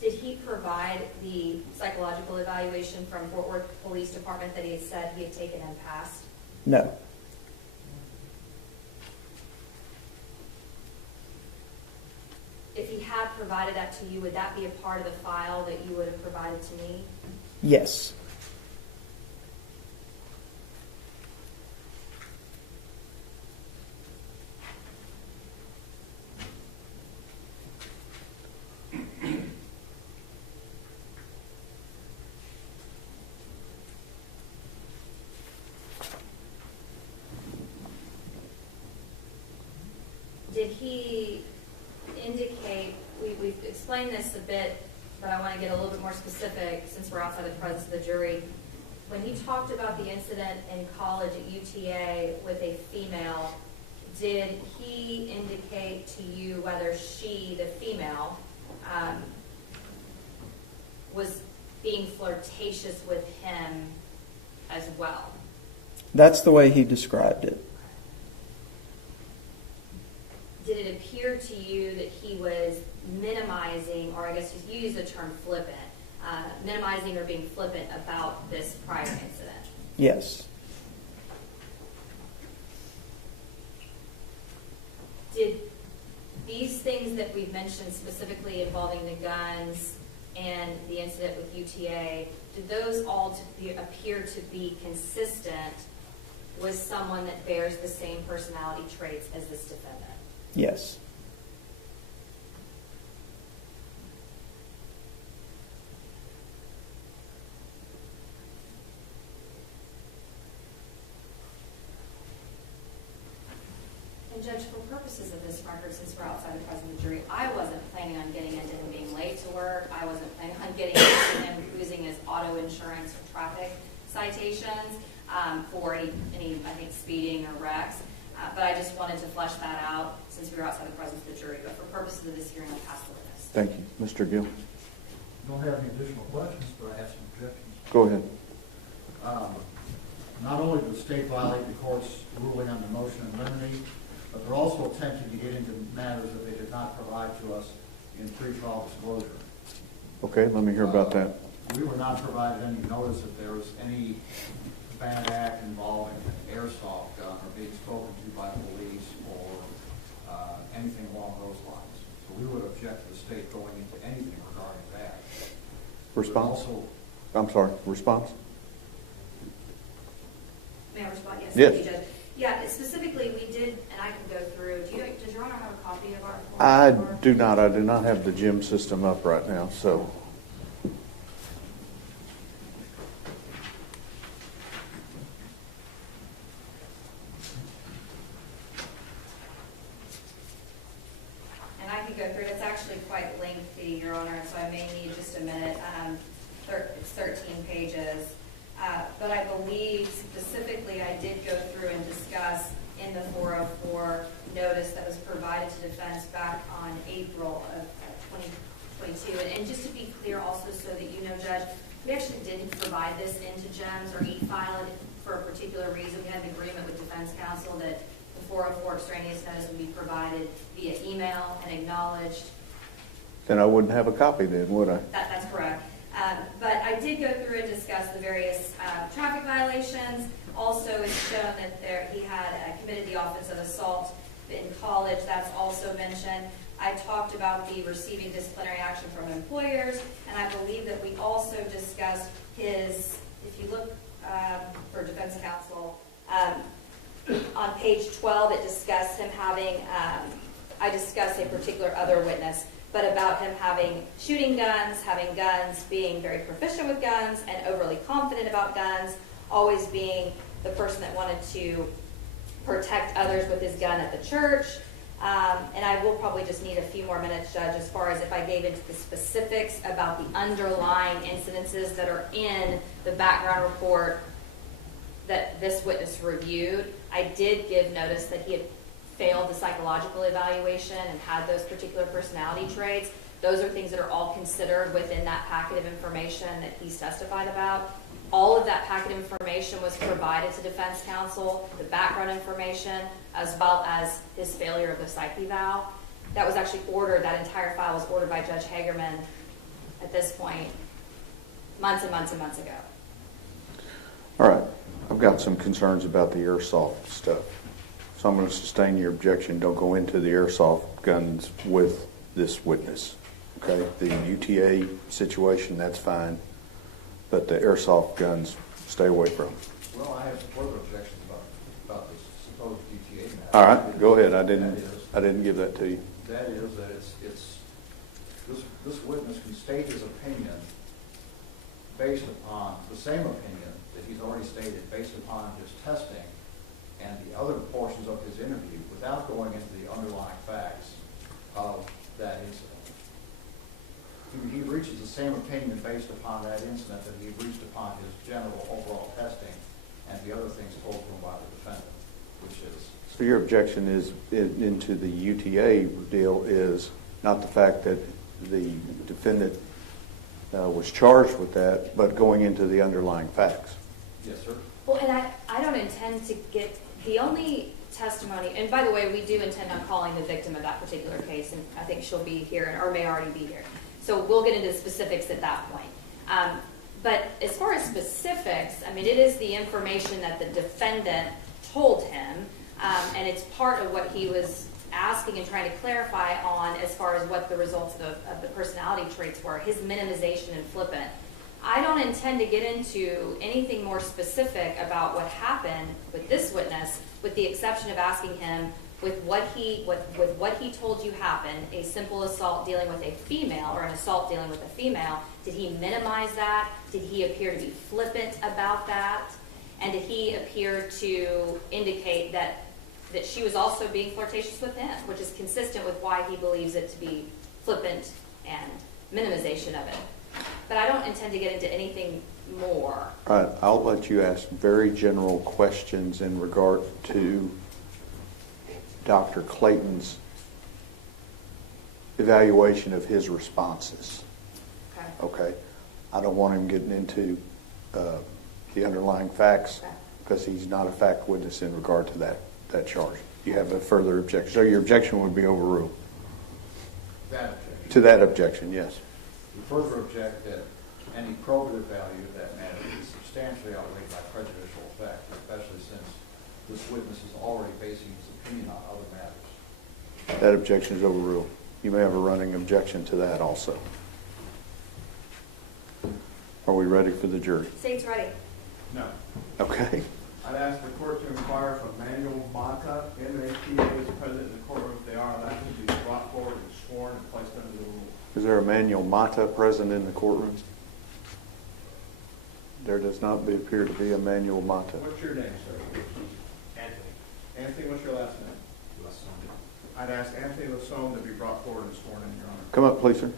Did he provide the psychological evaluation from Fort Worth Police Department that he had said he had taken and passed? No. If he had provided that to you, would that be a part of the file that you would have provided to me? Yes. Did he indicate, we've explained this a bit, but I want to get a little bit more specific since we're outside the presence of the jury. When he talked about the incident in college at UTA with a female, did he indicate to you whether she, the female, was being flirtatious with him as well? That's the way he described it. Did it appear to you that he was minimizing, or I guess you used the term flippant, minimizing or being flippant about this prior incident? Yes. Did these things that we've mentioned specifically involving the guns and the incident with UTA, did those all appear to be consistent with someone that bears the same personality traits as this defendant? Yes. And Judge, for purposes of this record, since we're outside the presence of the jury, I wasn't planning on getting into him being late to work. I wasn't planning on getting into him losing his auto insurance or traffic citations for any, I think, speeding or wrecks. But I just wanted to flesh that out since we were outside the presence of the jury. But for purposes of this hearing, I'll pass the witness. Thank you. Mr. Gill. I don't have any additional questions, but I have some objections. Go ahead. Not only did the state violate the court's ruling on the motion in limine, but they're also attempting to get into matters that they did not provide to us in pretrial disclosure. Okay, let me hear about that. We were not provided any notice that there was any bad act involving an airsoft gun or being spoken to by police or anything along those lines. So we would object to the state going into anything regarding that. Response? Also, I'm sorry, response? May I respond? Yes. Yes. Thank you, Judge. Yeah, specifically, we did, and I can go through, does Your Honor have a copy of our form? I do not. I do not have the gym system up right now, so. And I can go through it. It's actually quite lengthy, Your Honor, so I may need just a minute. It's 13 pages. But I believe specifically I did go through and discuss in the 404 notice that was provided to defense back on April of 2022. And just to be clear also so that you know, Judge, we actually didn't provide this into GEMS or e-file it for a particular reason. We had an agreement with defense counsel that the 404 extraneous notice would be provided via email and acknowledged. Then I wouldn't have a copy then, would I? That's correct. But I did go through and discuss the various traffic violations. Also, it's shown that he had committed the offense of assault in college. That's also mentioned. I talked about the receiving disciplinary action from employers, and I believe that we also discussed his, if you look for defense counsel, on page 12, it discussed him having, I discussed a particular other witness, but about him shooting guns, having guns, being very proficient with guns, and overly confident about guns, always being the person that wanted to protect others with his gun at the church. And I will probably just need a few more minutes, Judge, as far as if I gave into the specifics about the underlying incidences that are in the background report that this witness reviewed. I did give notice that he had failed the psychological evaluation and had those particular personality traits. Those are things that are all considered within that packet of information that he's testified about. All of that packet of information was provided to defense counsel, the background information, as well as his failure of the psych eval. That was actually ordered, that entire file was ordered by Judge Hagerman at this point, months and months and months ago. All right. I've got some concerns about the airsoft stuff. So I'm going to sustain your objection. Don't go into the airsoft guns with this witness. Okay? The UTA situation, that's fine. But the airsoft guns, stay away from. well, I have some further objections about this supposed UTA matter. All right, go ahead. I didn't give that to you. That is that this witness can state his opinion based upon the same opinion that he's already stated based upon his testing and the other portions of his interview without going into the underlying facts of that incident. He reaches the same opinion based upon that incident that he reached upon his general overall testing and the other things told to him by the defendant, which is... So your objection is into the UTA deal is not the fact that the defendant was charged with that, but going into the underlying facts. Yes, sir. Well, and I don't intend to get, the only testimony, and by the way, we do intend on calling the victim of that particular case, and I think she'll be here, or may already be here. So we'll get into the specifics at that point. But as far as specifics, I mean, it is the information that the defendant told him, and it's part of what he was asking and trying to clarify on as far as what the results of the personality traits were, his minimization and flippant. I don't intend to get into anything more specific about what happened with this witness, with the exception of asking him with what he told you happened, a simple assault dealing with a female or an assault dealing with a female, did he minimize that? Did he appear to be flippant about that? And did he appear to indicate that she was also being flirtatious with him, which is consistent with why he believes it to be flippant and minimization of it. But I don't intend to get into anything more. All right, I'll let you ask very general questions in regard to Dr. Clayton's evaluation of his responses. Okay. Okay? I don't want him getting into the underlying facts because he's not a fact witness in regard to that charge. You have a further objection. So your objection would be overruled. That objection. To that objection, yes. We further object that any probative value of that matter is substantial substantially outweighed by prejudicial effect, especially since this witness is already basing his opinion on other matters. That objection is overruled. You may have a running objection to that also. Are we ready for the jury? State's ready. No. Okay. I'd ask the court to inquire from Manuel Mata, MATA, is present in the courtroom. If they are, I'd ask them to be brought forward and sworn and placed under the rule. Is there a Manuel Mata present in the courtroom? There does not appear to be a Manuel Mata. What's your name, sir? Anthony. Anthony, what's your last name? Lasson. I'd ask Anthony Lasson to be brought forward and sworn in, Your Honor. Come up, please, sir.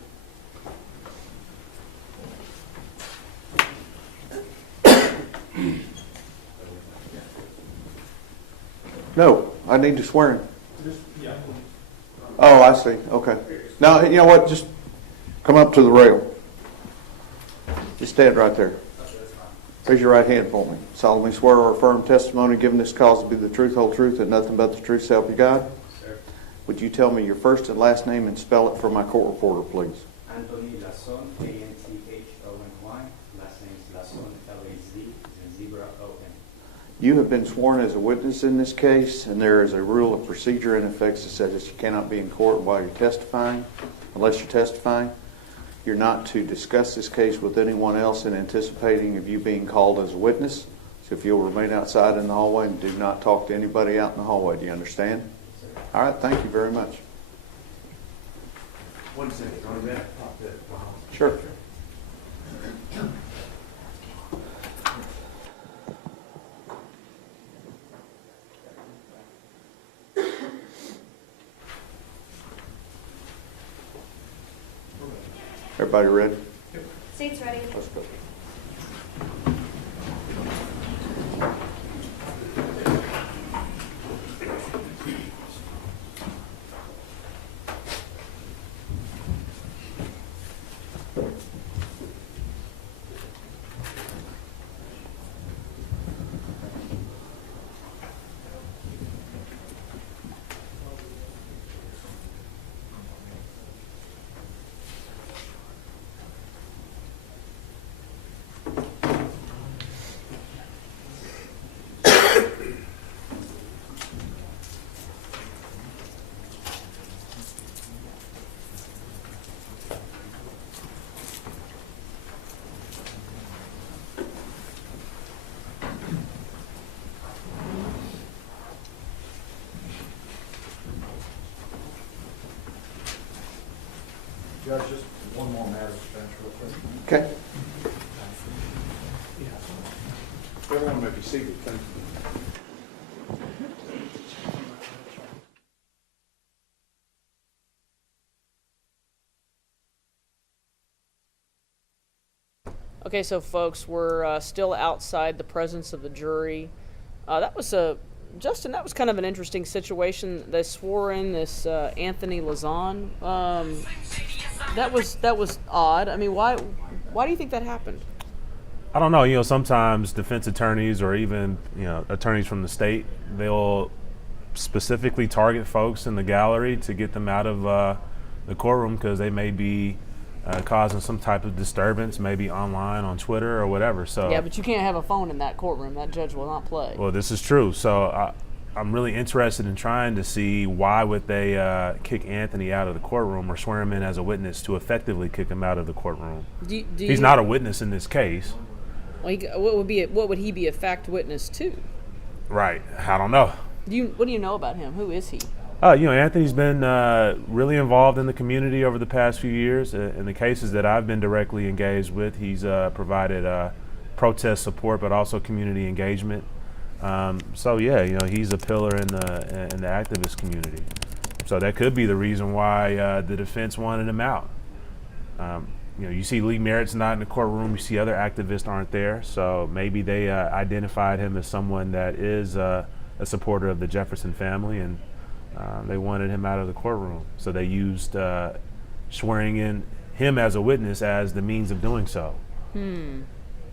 No, I need to swear him. Yeah. Oh, I see. Okay. Now, you know what? Just come up to the rail. Just stand right there. Raise your right hand for me. Solemnly swear or affirm testimony given this cause to be the truth, whole truth, and nothing but the truth, so help you God? Sir. Would you tell me your first and last name and spell it for my court reporter, please? Anthony Lasson, A-N-T-H-O-N-Y. Last name is Lasson, L-A-Z, and zebra, O-N. You have been sworn as a witness in this case, and there is a rule of procedure in effect that says that you cannot be in court while you're testifying, unless you're testifying. You're not to discuss this case with anyone else in anticipating of you being called as a witness. So if you'll remain outside in the hallway and do not talk to anybody out in the hallway, do you understand? All right, thank you very much. 1 second. On a minute. Sure. Everybody ready? State's ready. Let's go. Judge, just one more matter to bench real quick. Okay. Everyone may be seated. Thank you. Okay, so folks, we're still outside the presence of the jury. Justin, that was kind of an interesting situation. They swore in this Anthony Lasson. That was odd. I mean, why do you think that happened? I don't know. You know, sometimes defense attorneys or even, you know, attorneys from the state, they'll specifically target folks in the gallery to get them out of the courtroom because they may be causing some type of disturbance, maybe online, on Twitter or whatever. So Yeah, but you can't have a phone in that courtroom. That judge will not play. Well, this is true. So I'm really interested in trying to see why would they kick Anthony out of the courtroom or swear him in as a witness to effectively kick him out of the courtroom. He's not a witness in this case. Well, what would he be a fact witness to? Right. I don't know. What do you know about him? Who is he? You know, Anthony's been really involved in the community over the past few years. In the cases that I've been directly engaged with, he's provided protest support, but also community engagement. So yeah, you know, he's a pillar in the activist community. So that could be the reason why the defense wanted him out. You know, you see Lee Merritt's not in the courtroom. You see other activists aren't there. So maybe they identified him as someone that is a supporter of the Jefferson family, and they wanted him out of the courtroom. So they used swearing in him as a witness as the means of doing so.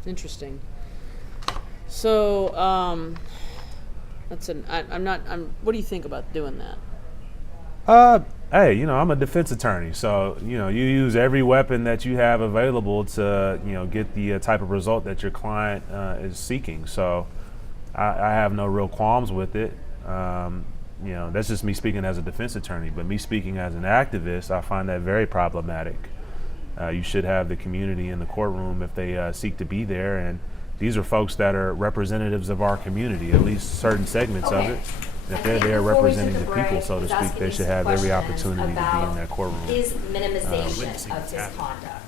Interesting. So what do you think about doing that? hey, you know, I'm a defense attorney, so, you know, you use every weapon that you have available to, you know, get the type of result that your client is seeking. So I have no real qualms with it. You know, that's just me speaking as a defense attorney, but me speaking as an activist, I find that very problematic. You should have the community in the courtroom if they seek to be there, and these are folks that are representatives of our community, at least certain segments of it. And if they're there representing the people, so to speak, they should have every opportunity to be in that courtroom. His minimization of his conduct.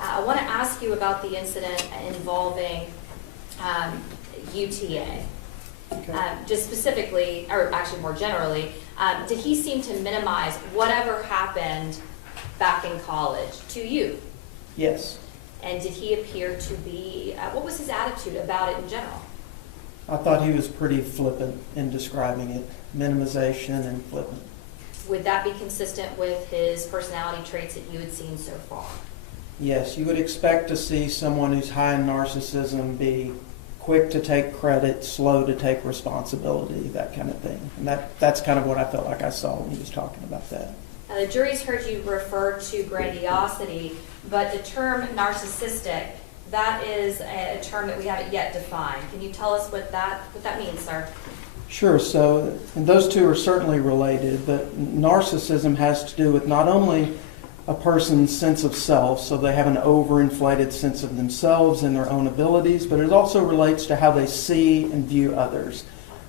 I want to ask you about the incident involving UTA. Just specifically, or actually more generally, did he seem to minimize whatever happened back in college to you? Yes. And did he appear to be, what was his attitude about it in general? I thought he was pretty flippant in describing it, minimization and flippant. Would that be consistent with his personality traits that you had seen so far? Yes, you would expect to see someone who's high in narcissism be quick to take credit, slow to take responsibility, that kind of thing. And that's kind of what I felt like I saw when he was talking about that. Now, the jury's heard you refer to grandiosity, but the term narcissistic, that is a term that we haven't yet defined. Can you tell us what that means, sir? Sure. So, and those two are certainly related, but narcissism has to do with not only a person's sense of self, so they have an overinflated sense of themselves and their own abilities, but it also relates to how they see and view others.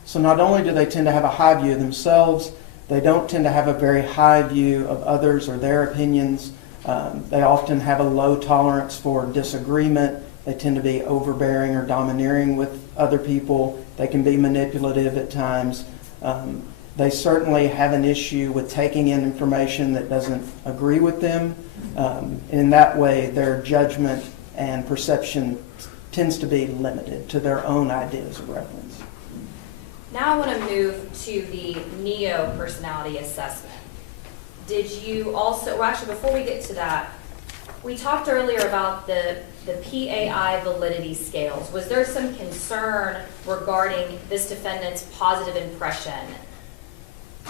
So not only do they tend to have a high view of themselves, they don't tend to have a very high view of others or their opinions. They often have a low tolerance for disagreement. They tend to be overbearing or domineering with other people. They can be manipulative at times. They certainly have an issue with taking in information that doesn't agree with them. And in that way, their judgment and perception tends to be limited to their own ideas of reference. Now I want to move to the NEO personality assessment. Did you also, well actually before we get to that, we talked earlier about the PAI validity scales. Was there some concern regarding this defendant's positive impression?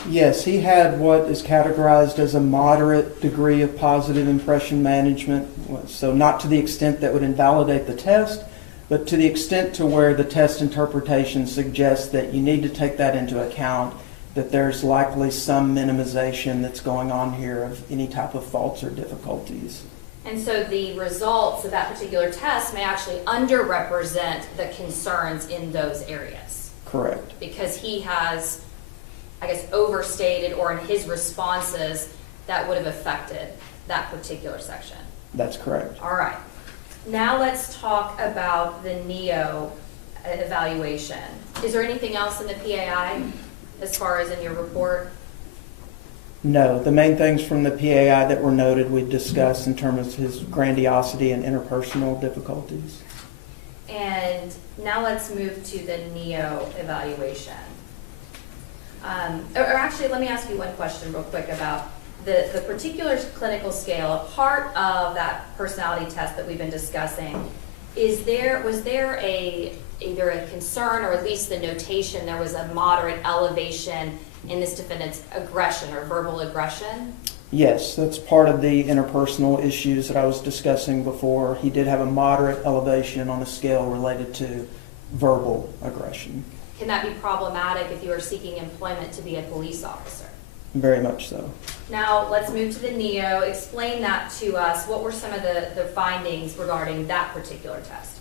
Yes, he had what is categorized as a moderate degree of positive impression management. So not to the extent that would invalidate the test, but to the extent to where the test interpretation suggests that you need to take that into account, that there's likely some minimization that's going on here of any type of faults or difficulties. And so the results of that particular test may actually underrepresent the concerns in those areas. Correct. Because he has, I guess, overstated, or in his responses, that would have affected that particular section. That's correct. All right. Now let's talk about the NEO evaluation. Is there anything else in the PAI as far as in your report? No, the main things from the PAI that were noted we discussed in terms of his grandiosity and interpersonal difficulties. And now let's move to the NEO evaluation. Or actually, let me ask you one question real quick about the particular clinical scale. A part of that personality test that we've been discussing, was there either a concern or at least the notation there was a moderate elevation in this defendant's aggression or verbal aggression? Yes, that's part of the interpersonal issues that I was discussing before. He did have a moderate elevation on a scale related to verbal aggression. Can that be problematic if you are seeking employment to be a police officer? Very much so. Now, let's move to the NEO. Explain that to us. What were some of the findings regarding that particular test?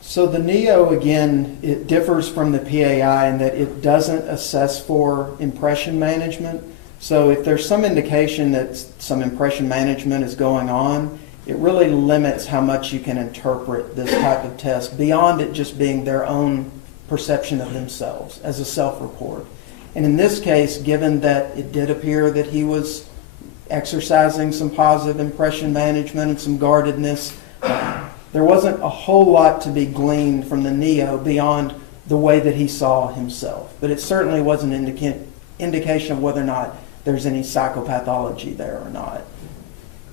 So the NEO, again, it differs from the PAI in that it doesn't assess for impression management. So if there's some indication that some impression management is going on, it really limits how much you can interpret this type of test beyond it just being their own perception of themselves as a self-report. And in this case, given that it did appear that he was exercising some positive impression management and some guardedness, there wasn't a whole lot to be gleaned from the NEO beyond the way that he saw himself. But it certainly was an indication of whether or not there's any psychopathology there or not.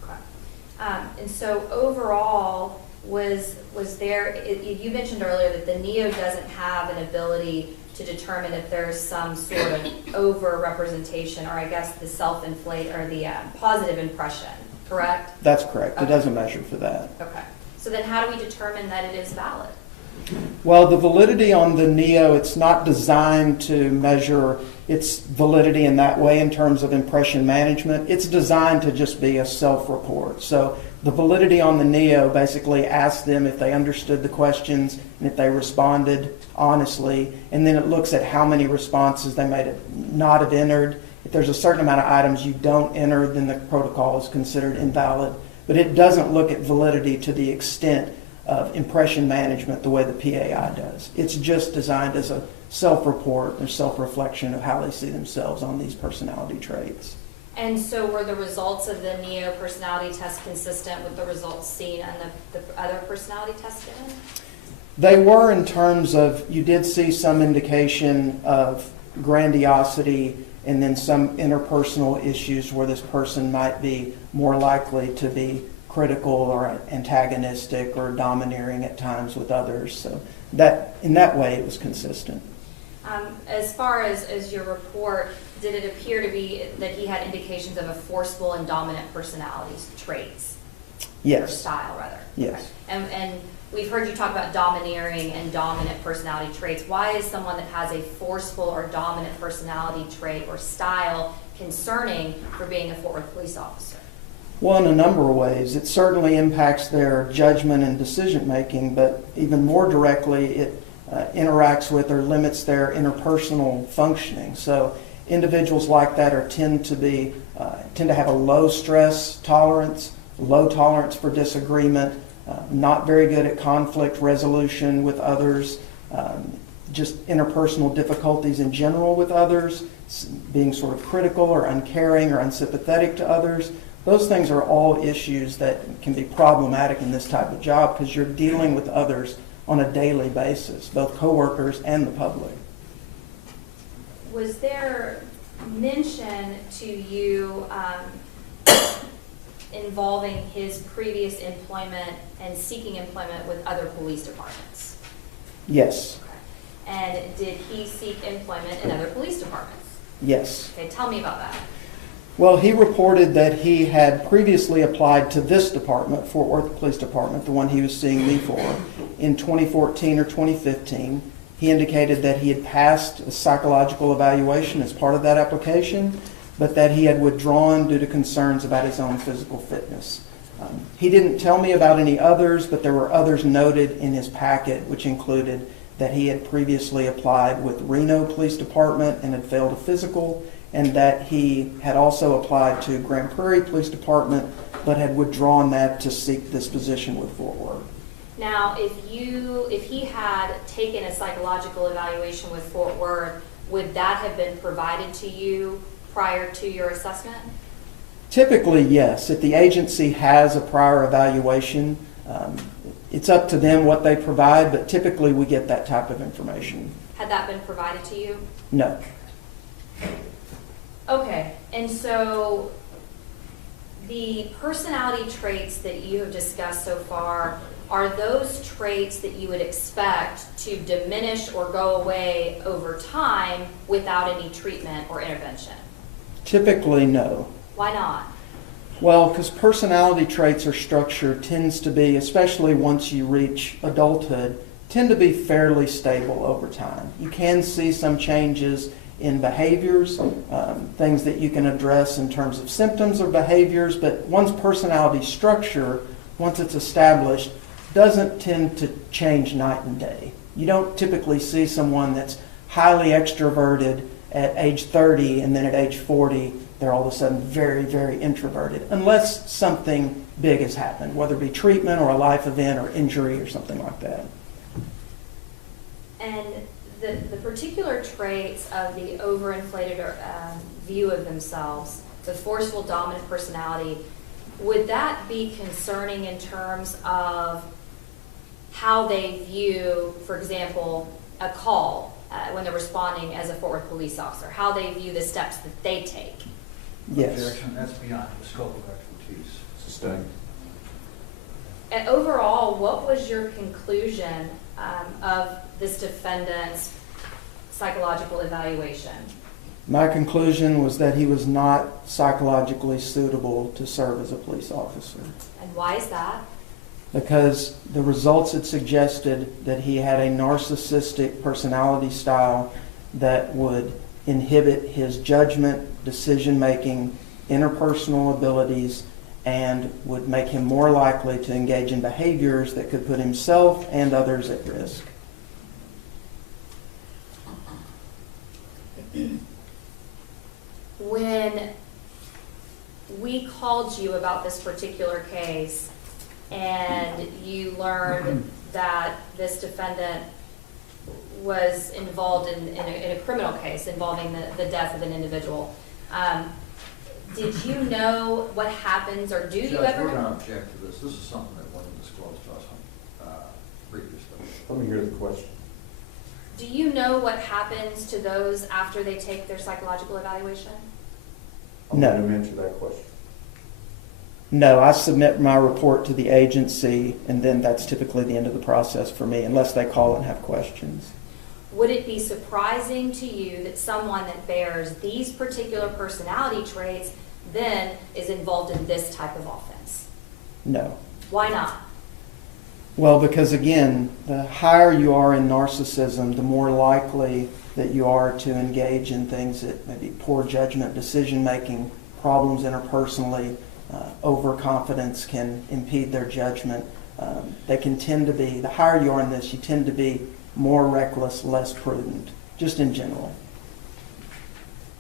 Okay. And so overall, was there, you mentioned earlier that the NEO doesn't have an ability to determine if there's some sort of over-representation, or I guess the self-inflate, or the positive impression, correct? That's correct. It Okay. doesn't measure for that. Okay. So then how do we determine that it is valid? Well, the validity on the NEO, it's not designed to measure its validity in that way in terms of impression management. It's designed to just be a self-report. So the validity on the NEO basically asks them if they understood the questions and if they responded honestly, and then it looks at how many responses they may not have entered. If there's a certain amount of items you don't enter, then the protocol is considered invalid. But it doesn't look at validity to the extent of impression management the way the PAI does. It's just designed as a self-report or self-reflection of how they see themselves on these personality traits. And so were the results of the NEO personality test consistent with the results seen on the other personality tests given? They were, in terms of, you did see some indication of grandiosity and then some interpersonal issues where this person might be more likely to be critical or antagonistic or domineering at times with others. So that, in that way, it was consistent. As far as your report, did it appear to be that he had indications of a forceful and dominant personality traits? Or Yes. style, rather? Yes. Okay. And we've heard you talk about domineering and dominant personality traits. Why is someone that has a forceful or dominant personality trait or style concerning for being a Fort Worth police officer? Well, in a number of ways. It certainly impacts their judgment and decision-making, but even more directly, it interacts with or limits their interpersonal functioning. So individuals like that tend to have a low stress tolerance, low tolerance for disagreement, not very good at conflict resolution with others, just interpersonal difficulties in general with others, being sort of critical or uncaring or unsympathetic to others. Those things are all issues that can be problematic in this type of job because you're dealing with others on a daily basis, both coworkers and the public. Was there mention to you involving his previous employment and seeking employment with other police departments? Yes. Okay. And did he seek employment in other police departments? Yes. Okay, tell me about that. Well, he reported that he had previously applied to this department, Fort Worth Police Department, the one he was seeing me for, in 2014 or 2015. He indicated that he had passed a psychological evaluation as part of that application, but that he had withdrawn due to concerns about his own physical fitness. He didn't tell me about any others, but there were others noted in his packet, which included that he had previously applied with Reno Police Department and had failed a physical, and that he had also applied to Grand Prairie Police Department, but had withdrawn that to seek this position with Fort Worth. Now, if he had taken a psychological evaluation with Fort Worth, would that have been provided to you prior to your assessment? Typically, yes. If the agency has a prior evaluation, it's up to them what they provide, but typically we get that type of information. Had that been provided to you? No. Okay, and so the personality traits that you have discussed so far, are those traits that you would expect to diminish or go away over time without any treatment or intervention? Typically, no. Why not? Well, because personality traits or structure tends to be, especially once you reach adulthood, tend to be fairly stable over time. You can see some changes in behaviors, things that you can address in terms of symptoms or behaviors, but one's personality structure, once it's established, doesn't tend to change night and day. You don't typically see someone that's highly extroverted at age 30 and then at age 40 they're all of a sudden very, very introverted, unless something big has happened, whether it be treatment or a life event or injury or something like that. And the particular traits of the overinflated view of themselves, the forceful dominant personality, would that be concerning in terms of how they view, for example, a call when they're responding as a Fort Worth police officer, how they view the steps that they take? Yes. Objection, that's beyond the scope of expertise. Sustained. And overall, what was your conclusion of this defendant's psychological evaluation? My conclusion was that he was not psychologically suitable to serve as a police officer, And why is that? because the results had suggested that he had a narcissistic personality style that would inhibit his judgment, decision-making, interpersonal abilities, and would make him more likely to engage in behaviors that could put himself and others at risk. When we called you about this particular case and you learned that this defendant was involved in a criminal case involving the death of an individual, did you know what happens, or do you Judge, ever? we're going to object to this. This is something that wasn't disclosed to us previously. Let me hear the question. Do you know what happens to those after they take their psychological evaluation? No. I'm going to answer that question. No, I submit my report to the agency, and then that's typically the end of the process for me, unless they call and have questions. Would it be surprising to you that someone that bears these particular personality traits then is involved in this type of offense? No. Why not? Well, because again, the higher you are in narcissism, the more likely that you are to engage in things that may be poor judgment, decision-making, problems interpersonally, overconfidence can impede their judgment. They can tend to be, the higher you are in this, you tend to be more reckless, less prudent, just in general.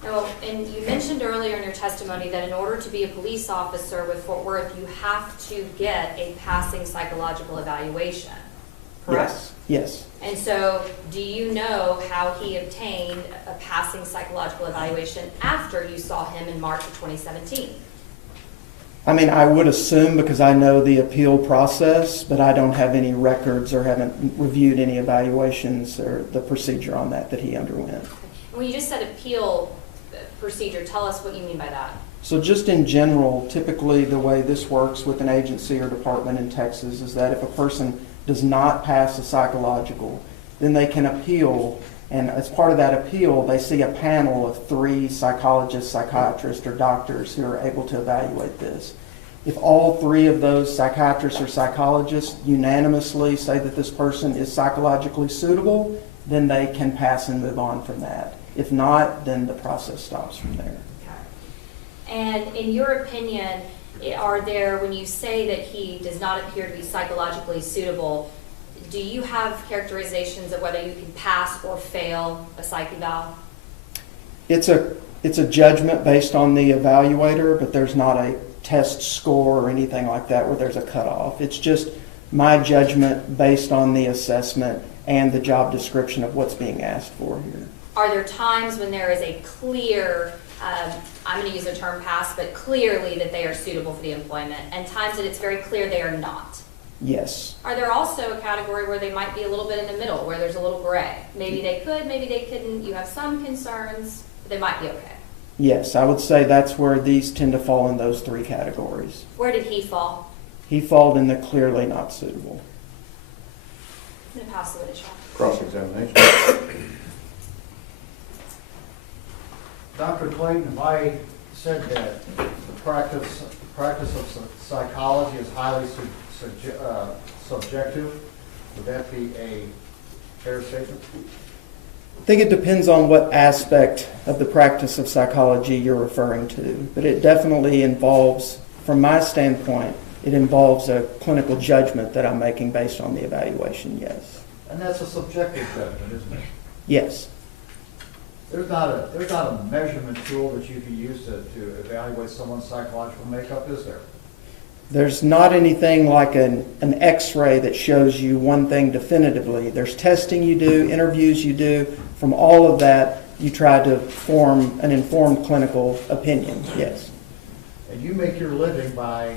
Now, and you mentioned earlier in your testimony that in order to be a police officer with Fort Worth, you have to get a passing psychological evaluation, correct? Yes. And so, do you know how he obtained a passing psychological evaluation after you saw him in March of 2017? I mean, I would assume because I know the appeal process, but I don't have any records or haven't reviewed any evaluations or the procedure on that he underwent. When you just said appeal procedure, tell us what you mean by that. So just in general, typically the way this works with an agency or department in Texas is that if a person does not pass a psychological, then they can appeal, and as part of that appeal, they see a panel of 3 psychologists, psychiatrists, or doctors who are able to evaluate this. If all 3 of those psychiatrists or psychologists unanimously say that this person is psychologically suitable, then they can pass and move on from that. If not, then the process stops from there. Okay. And in your opinion, are there, when you say that he does not appear to be psychologically suitable, do you have characterizations of whether you can pass or fail a psych eval? It's a judgment based on the evaluator, but there's not a test score or anything like that where there's a cutoff. It's just my judgment based on the assessment and the job description of what's being asked for here. Are there times when there is a clear, I'm going to use the term pass, but clearly that they are suitable for the employment, and times that it's very clear they are not? Yes. Are there also a category where they might be a little bit in the middle, where there's a little gray? Maybe they could, maybe they couldn't. You have some concerns, but they might be okay. Yes, I would say that's where these tend to fall in those 3 categories. Where did he fall? He falls in the clearly not suitable. I'm going to pass the witness shot. Cross-examination. Dr. Clayton, if I said that the practice of psychology is highly subjective, would that be a fair statement? I think it depends on what aspect of the practice of psychology you're referring to, but it definitely involves, from my standpoint, it involves a clinical judgment that I'm making based on the evaluation, yes. And that's a subjective judgment, isn't it? Yes. There's not a measurement tool that you can use to evaluate someone's psychological makeup, is there? There's not anything like an x-ray that shows you one thing definitively. There's testing you do, interviews you do. From all of that, you try to form an informed clinical opinion, yes. And you make your living by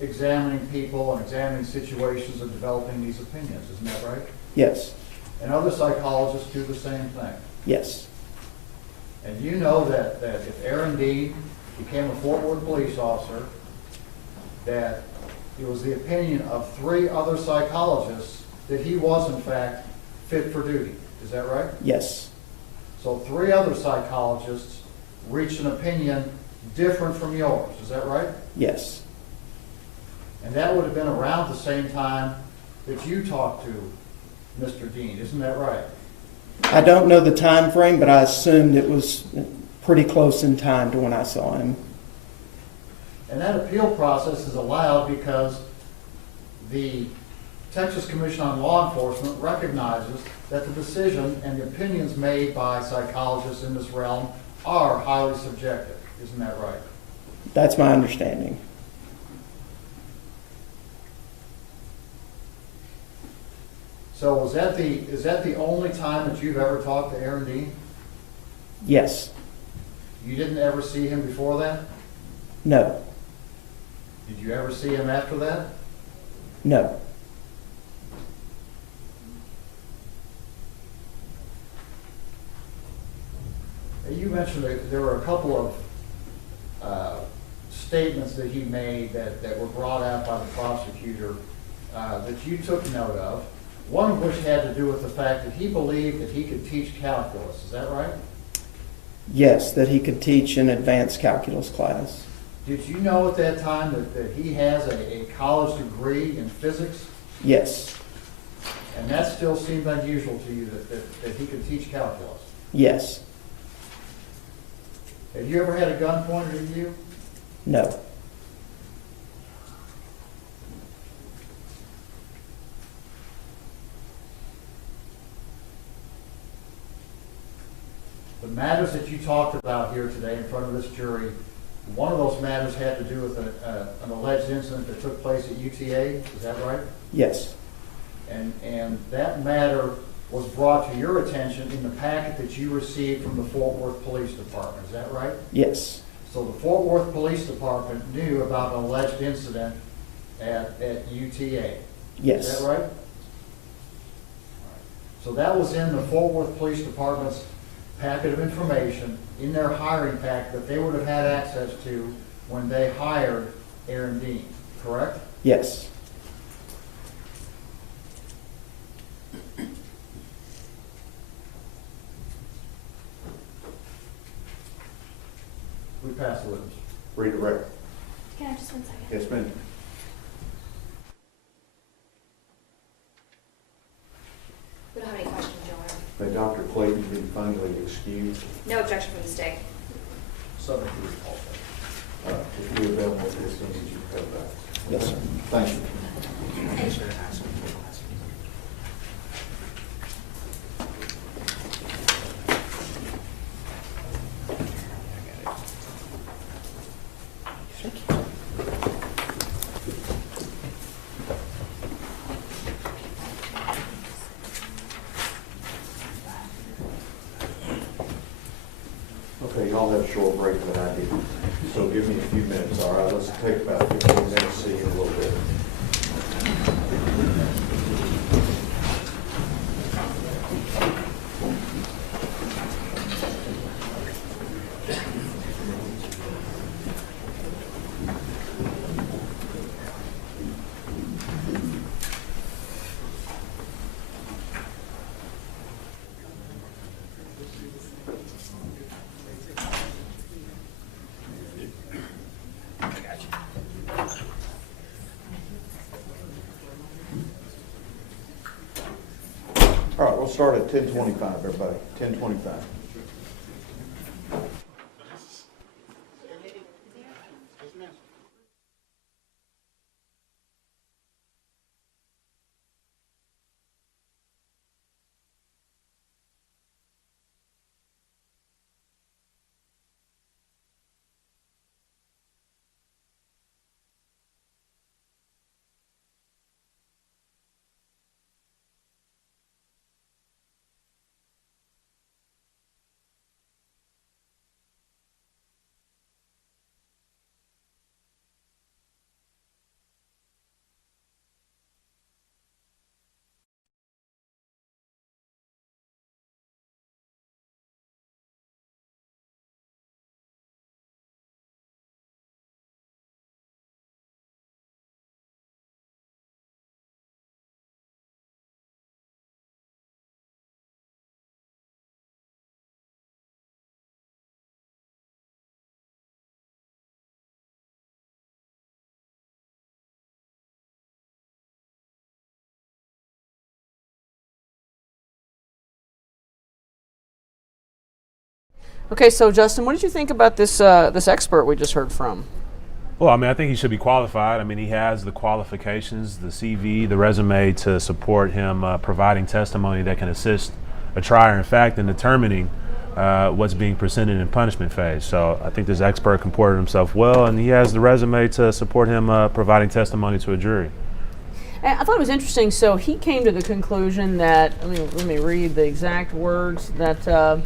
examining people and examining situations and developing these opinions, isn't that right? Yes. And other psychologists do the same thing. Yes. And you know that if Aaron Dean became a Fort Worth police officer, that it was the opinion of 3 other psychologists that he was in fact fit for duty. Is that right? Yes. So 3 other psychologists reached an opinion different from yours. Is that right? Yes. And that would have been around the same time that you talked to Mr. Dean. Isn't that right? I don't know the time frame, but I assumed it was pretty close in time to when I saw him. And that appeal process is allowed because the Texas Commission on Law Enforcement recognizes that the decision and the opinions made by psychologists in this realm are highly subjective. Isn't that right? That's my understanding. So is that the only time that you've ever talked to Aaron Dean? Yes. You didn't ever see him before that? No. Did you ever see him after that? No. You mentioned that there were a couple of statements that he made that were brought out by the prosecutor that you took note of. One of which had to do with the fact that he believed that he could teach calculus. Is that right? Yes, that he could teach an advanced calculus class. Did you know at that time that he has a college degree in physics? Yes. And that still seemed unusual to you that he could teach calculus? Yes. Have you ever had a gun pointed at you? No. The matters that you talked about here today in front of this jury, one of those matters had to do with an alleged incident that took place at UTA. Is that right? Yes. And that matter was brought to your attention in the packet that you received from the Fort Worth Police Department. Is that right? Yes. So the Fort Worth Police Department knew about an alleged incident at UTA. Yes. Is that right? So that was in the Fort Worth Police Department's packet of information in their hiring pack that they would have had access to when they hired Aaron Dean, correct? Yes. We pass the witness. Redirect. Can I have just 1 second? Yes, ma'am. We don't have any questions, Your Honor. May Dr. Clayton be finally excused? No objection from the state. Subject to recall. If you're available at this time, would you have that? Yes, sir. Thank you. Okay, y'all have a short break, but I did. So give me a few minutes, all right? Let's take about 15 minutes, see you in a little bit. All right, we'll start at 10:25, everybody. 10:25. Okay, so Justin, what did you think about this this expert we just heard from? Well, I mean, I think he should be qualified. I mean, he has the qualifications, the CV, the resume to support him providing testimony that can assist a trier, in fact, in determining what's being presented in punishment phase. So I think this expert comported himself well, and he has the resume to support him providing testimony to a jury. And I thought it was interesting. So he came to the conclusion that, let me read the exact words, that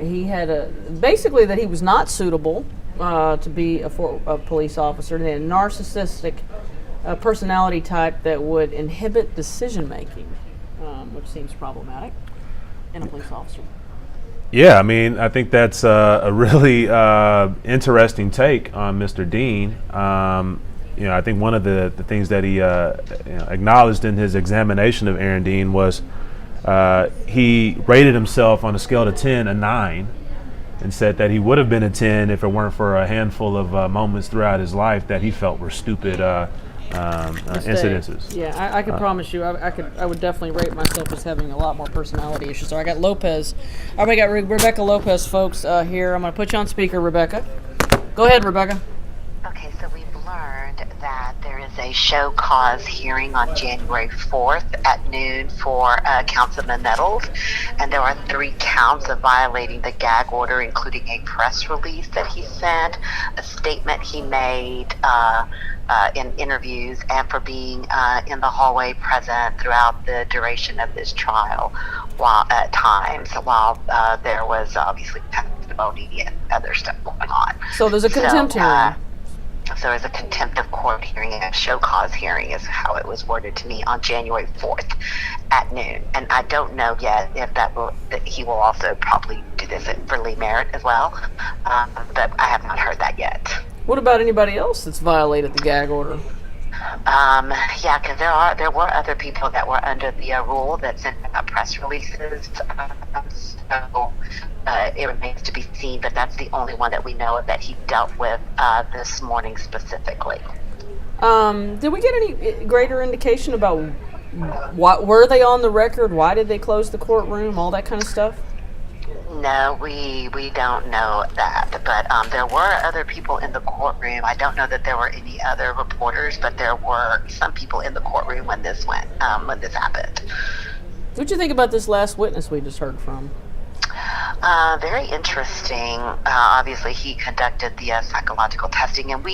he had basically that he was not suitable to be a police officer. He had a narcissistic personality type that would inhibit decision making, which seems problematic in a police officer. Yeah, I mean, I think that's a really interesting take on Mr. Dean. I think one of the things that he acknowledged in his examination of Aaron Dean was he rated himself on a scale of 10 a 9, and said that he would have been a 10 if it weren't for a handful of moments throughout his life that he felt were stupid incidences. Yeah, I can promise you, I would definitely rate myself as having a lot more personality issues. So I got Lopez. I got Rebecca Lopez, folks, here. I'm going to put you on speaker, Rebecca. Go ahead, Rebecca. Okay, so we've learned that there is a show cause hearing on January 4th at noon for Councilman Nettles, and there are 3 counts of violating the gag order, including a press release that he sent, a statement he made in interviews, and for being in the hallway present throughout the duration of this trial while there was obviously testimony and other stuff going on. So there's a contempt hearing. So there's a contempt of court hearing and a show cause hearing is how it was worded to me on January 4th at noon. And I don't know yet if that he will also probably do this for Lee Merritt as well, but I have not heard that yet. What about anybody else that's violated the gag order? Yeah, because there were other people that were under the rule that sent out press releases. So it remains to be seen, but that's the only one that we know of that he dealt with this morning specifically. Did we get any greater indication about what were they on the record? Why did they close the courtroom? All that kind of stuff? No, we don't know that, but there were other people in the courtroom. I don't know that there were any other reporters, but there were some people in the courtroom when this happened. What'd you think about this last witness we just heard from? Very interesting. Obviously, he conducted the psychological testing, and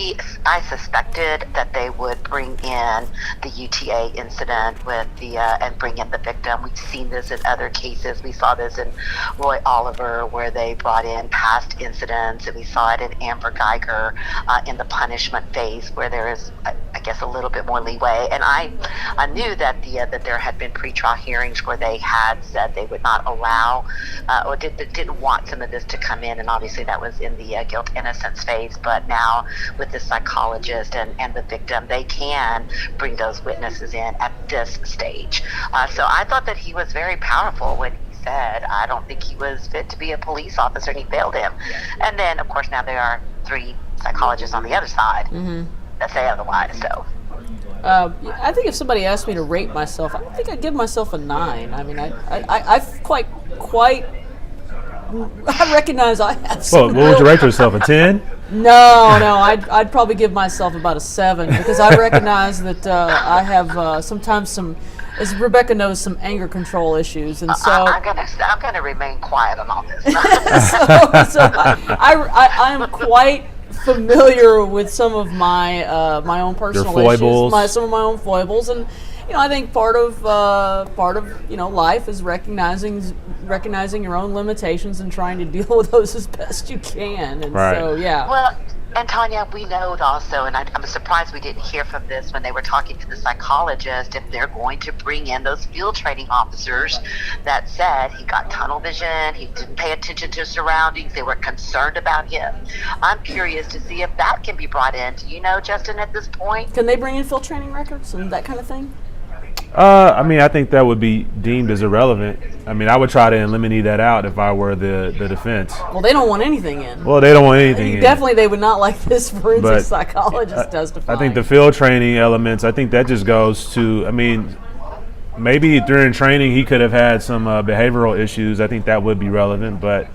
I suspected that they would bring in the UTA incident with and bring in the victim. We've seen this in other cases. We saw this in Roy Oliver, where they brought in past incidents, and we saw it in Amber Geiger in the punishment phase, where there is, I guess, a little bit more leeway. And I knew that that there had been pretrial hearings where they had said they would not allow or didn't want some of this to come in, and obviously that was in the guilt innocence phase. But now with the psychologist and the victim, they can bring those witnesses in at this stage. So I thought that he was very powerful when he said, I don't think he was fit to be a police officer, and he failed him. And then, of course, now there are 3 psychologists on the other side that say otherwise. So I think if somebody asked me to rate myself, I don't think I'd give myself a 9. I mean, I've quite I recognize I have some. Well, what would you rate yourself, a 10? No, I'd probably give myself about a 7, because I recognize that I have sometimes some, as Rebecca knows, some anger control issues, and so I'm gonna remain quiet on all this. so I am quite familiar with some of my own personal foibles. issues, some of my own foibles, and I think part of life is recognizing your own limitations and trying to deal with those as best you can. And right. So yeah. Well, and Tanya, we know also, and I'm surprised we didn't hear from this when they were talking to the psychologist, if they're going to bring in those field training officers that said he got tunnel vision, he didn't pay attention to surroundings, they were concerned about him. I'm curious to see if that can be brought in. Do you know, Justin, at this point? Can they bring in field training records and that kind of thing? I mean, I think that would be deemed as irrelevant. I mean, I would try to eliminate that out if I were the defense. Well, they don't want anything in. Well, they don't want anything in. Definitely they would not like this forensic But psychologist testifying. I think the field training elements, I think that just goes to, I mean, maybe during training he could have had some behavioral issues. I think that would be relevant, but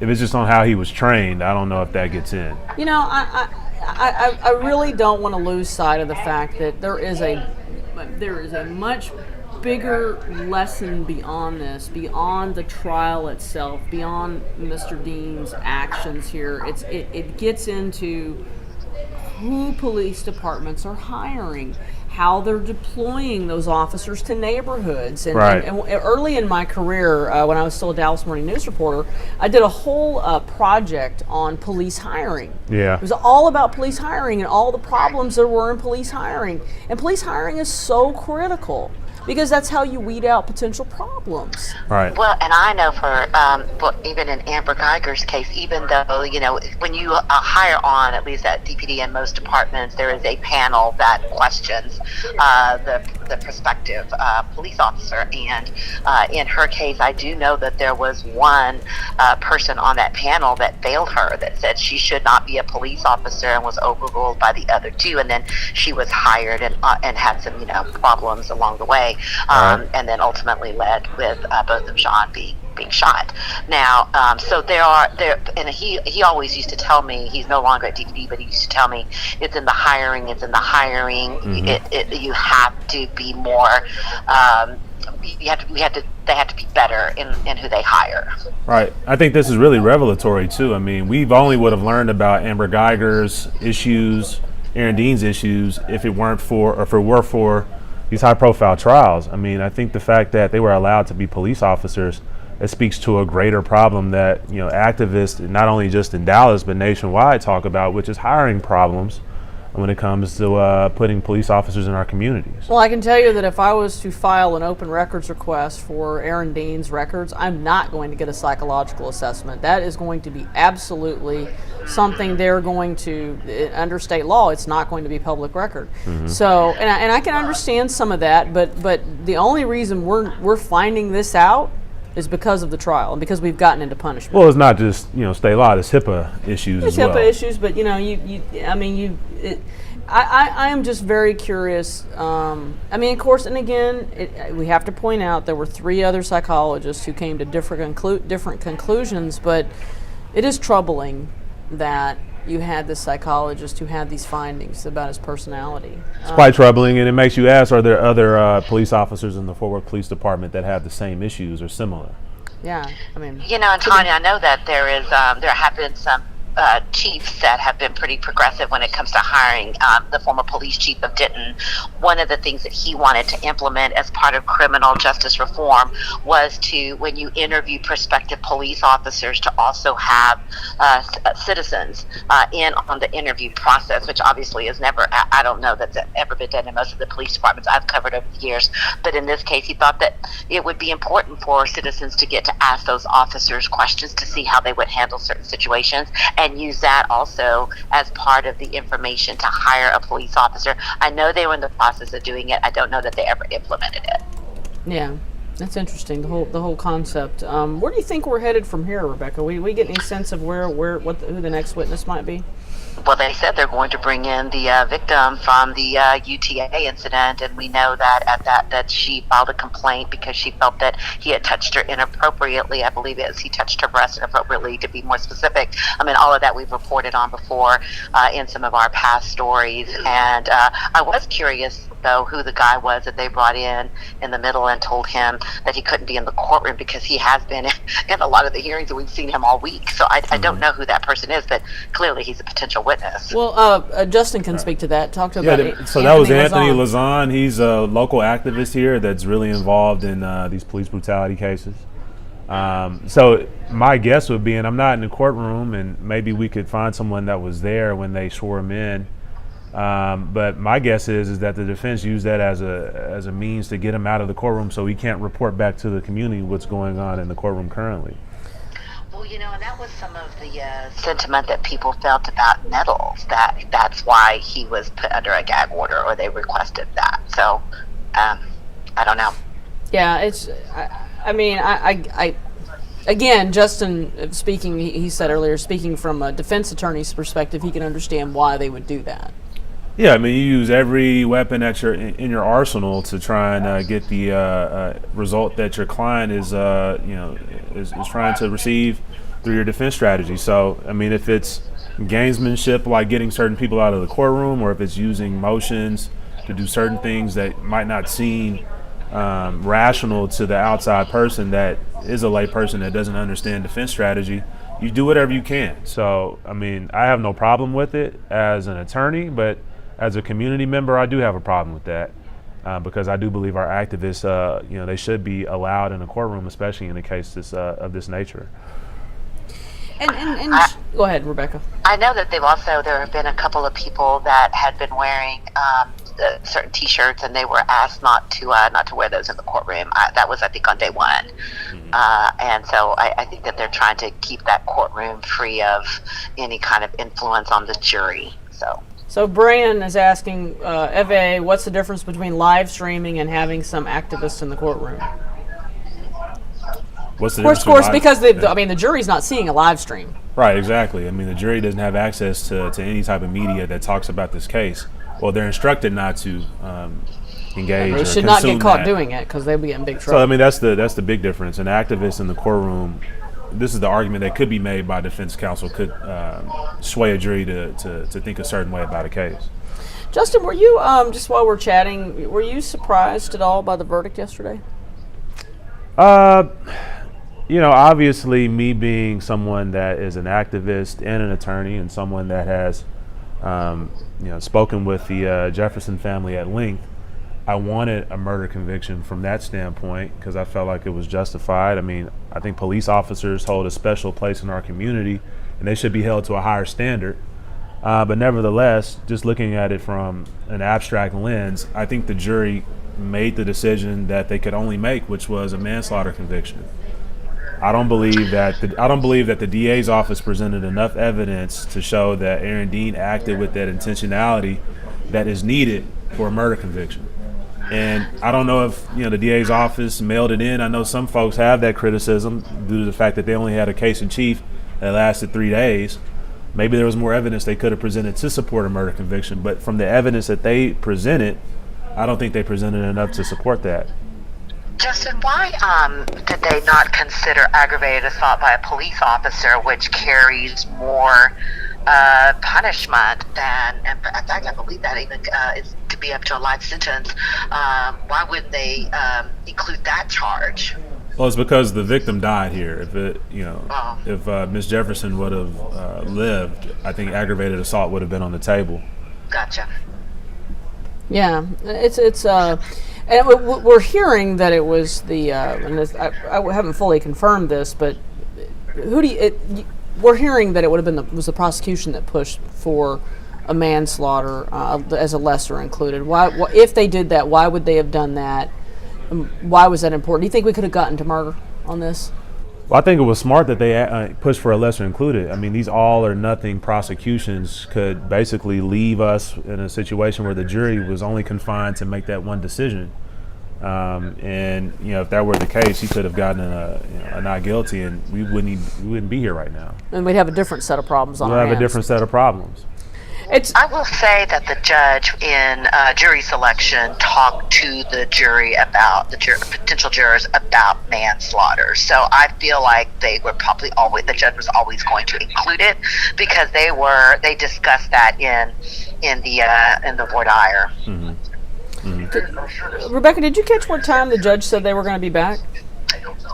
if it's just on how he was trained, I don't know if that gets in. You know, I really don't want to lose sight of the fact that there is a much bigger lesson beyond this, beyond the trial itself, beyond Mr. Dean's actions here. It gets into who police departments are hiring, how they're deploying those officers to neighborhoods. And, right. and early in my career, when I was still a Dallas Morning News reporter, I did a whole project on police hiring. Yeah. It was all about police hiring and all the problems there were in police hiring. And police hiring is so critical, because that's how you weed out potential problems. Right. Well, and I know even in Amber Geiger's case, even though, when you hire on, at least at DPD and most departments, there is a panel that questions the prospective police officer. And in her case, I do know that there was one person on that panel that failed her, that said she should not be a police officer, and was overruled by the other two. And then she was hired and had some, problems along the way. And then ultimately led with both of Sean being shot. Now, so and he always used to tell me, he's no longer at DPD, but he used to tell me, it's in the hiring. Mm-hmm. You have to be more. They have to be better in who they hire. Right. I think this is really revelatory too. I mean, we've only would have learned about Amber Geiger's issues, Aaron Dean's issues, if it were for these high-profile trials. I mean, I think the fact that they were allowed to be police officers, it speaks to a greater problem that activists, not only just in Dallas but nationwide, talk about, which is hiring problems when it comes to putting police officers in our communities. Well, I can tell you that if I was to file an open records request for Aaron Dean's records, I'm not going to get a psychological assessment. That is going to be absolutely something they're going to, under state law, it's not going to be public record. Mm-hmm. So, and I can understand some of that, but the only reason we're finding this out is because of the trial and because we've gotten into punishment. Well, it's not just state law; it's HIPAA issues as well. It's HIPAA issues, but I am just very curious. Of course, and again, we have to point out there were 3 other psychologists who came to different conclusions, but it is troubling that you had this psychologist who had these findings about his personality. It's quite troubling, and it makes you ask, are there other police officers in the Fort Worth Police Department that have the same issues or similar? Yeah, and Tanya, I know that there have been some chiefs that have been pretty progressive when it comes to hiring. The former police chief of Denton, one of the things that he wanted to implement as part of criminal justice reform was to, when you interview prospective police officers, to also have citizens in on the interview process, which obviously is never, I don't know that's ever been done in most of the police departments I've covered over the years. But in this case, he thought that it would be important for citizens to get to ask those officers questions to see how they would handle certain situations, and use that also as part of the information to hire a police officer. I know they were in the process of doing it. I don't know that they ever implemented it. Yeah, that's interesting. The whole concept. Where do you think we're headed from here, Rebecca? We get any sense of who the next witness might be? Well, they said they're going to bring in the victim from the UTA incident, and we know that she filed a complaint because she felt that he had touched her inappropriately. I believe he touched her breast inappropriately, to be more specific. I mean, all of that we've reported on before in some of our past stories. And I was curious, though, who the guy was that they brought in the middle and told him that he couldn't be in the courtroom because he has been in a lot of the hearings, and we've seen him all week. So I don't know who that person is, but clearly he's a potential witness. Well, Justin can speak to that. Talk to about so that was Anthony Lazan. He's a local activist here that's really involved in these police brutality cases. So my guess would be, and I'm not in the courtroom, and maybe we could find someone that was there when they swore him in. But my guess is that the defense used that as a means to get him out of the courtroom so he can't report back to the community what's going on in the courtroom currently. Well, and that was some of the sentiment that people felt about Nettles, that's why he was put under a gag order, or they requested that. So, I don't know. Yeah, it's, again, Justin speaking, he said earlier, speaking from a defense attorney's perspective, he can understand why they would do that. Yeah, I mean, you use every weapon at in your arsenal to try and get the result that your client is trying to receive through your defense strategy. So, I mean, if it's gamesmanship, like getting certain people out of the courtroom, or if it's using motions to do certain things that might not seem rational to the outside person that is a lay person that doesn't understand defense strategy, you do whatever you can. So, I mean, I have no problem with it as an attorney, but as a community member, I do have a problem with that because I do believe our activists, they should be allowed in a courtroom, especially in a case of this nature. And go ahead, Rebecca. I know that there have been a couple of people that had been wearing certain T-shirts, and they were asked not to wear those in the courtroom. That was, I think, on day one. And so I think that they're trying to keep that courtroom free of any kind of influence on the jury. So Brian is asking, Eve, what's the difference between live streaming and having some activists in the courtroom? What's the Of difference? course, because the jury's not seeing a live stream. Right, exactly. I mean, the jury doesn't have access to any type of media that talks about this case. Well, they're instructed not to engage. They should not get caught doing it because they'll be in big trouble. So, I mean, that's the big difference. An activist in the courtroom, this is the argument that could be made by defense counsel, could sway a jury to think a certain way about a case. Justin, were you, just while we're chatting, were you surprised at all by the verdict yesterday? Obviously, me being someone that is an activist and an attorney and someone that has, spoken with the Jefferson family at length, I wanted a murder conviction from that standpoint because I felt like it was justified. I mean, I think police officers hold a special place in our community and they should be held to a higher standard. But nevertheless, just looking at it from an abstract lens, I think the jury made the decision that they could only make, which was a manslaughter conviction. I don't believe that the DA's office presented enough evidence to show that Aaron Dean acted with that intentionality that is needed for a murder conviction. And I don't know if the DA's office mailed it in. I know some folks have that criticism due to the fact that they only had a case in chief that lasted 3 days. Maybe there was more evidence they could have presented to support a murder conviction, but from the evidence that they presented, I don't think they presented enough to support that. Justin, why did they not consider aggravated assault by a police officer, which carries more punishment than, and in fact, I believe that even could be up to a life sentence? Why wouldn't they include that charge? Well, it's because the victim died here. If Miss Jefferson would have lived, I think aggravated assault would have been on the table. Gotcha. Yeah, and we're hearing that it was the, and I haven't fully confirmed this, but we're hearing that it would have been was the prosecution that pushed for a manslaughter as a lesser included. Why, if they did that, why would they have done that? Why was that important? Do you think we could have gotten to murder on this? Well, I think it was smart that they pushed for a lesser included. I mean, these all or nothing prosecutions could basically leave us in a situation where the jury was only confined to make that one decision. And if that were the case, he could have gotten a not guilty, and we wouldn't be here right now. And we'd have a different set of problems on our hands. We'd have a different set of problems. I will say that the judge in jury selection talked to the jury about potential jurors about manslaughter. So I feel like the judge was always going to include it because they discussed that in the voir dire. Mm-hmm. Mm-hmm. Rebecca, did you catch what time the judge said they were going to be back?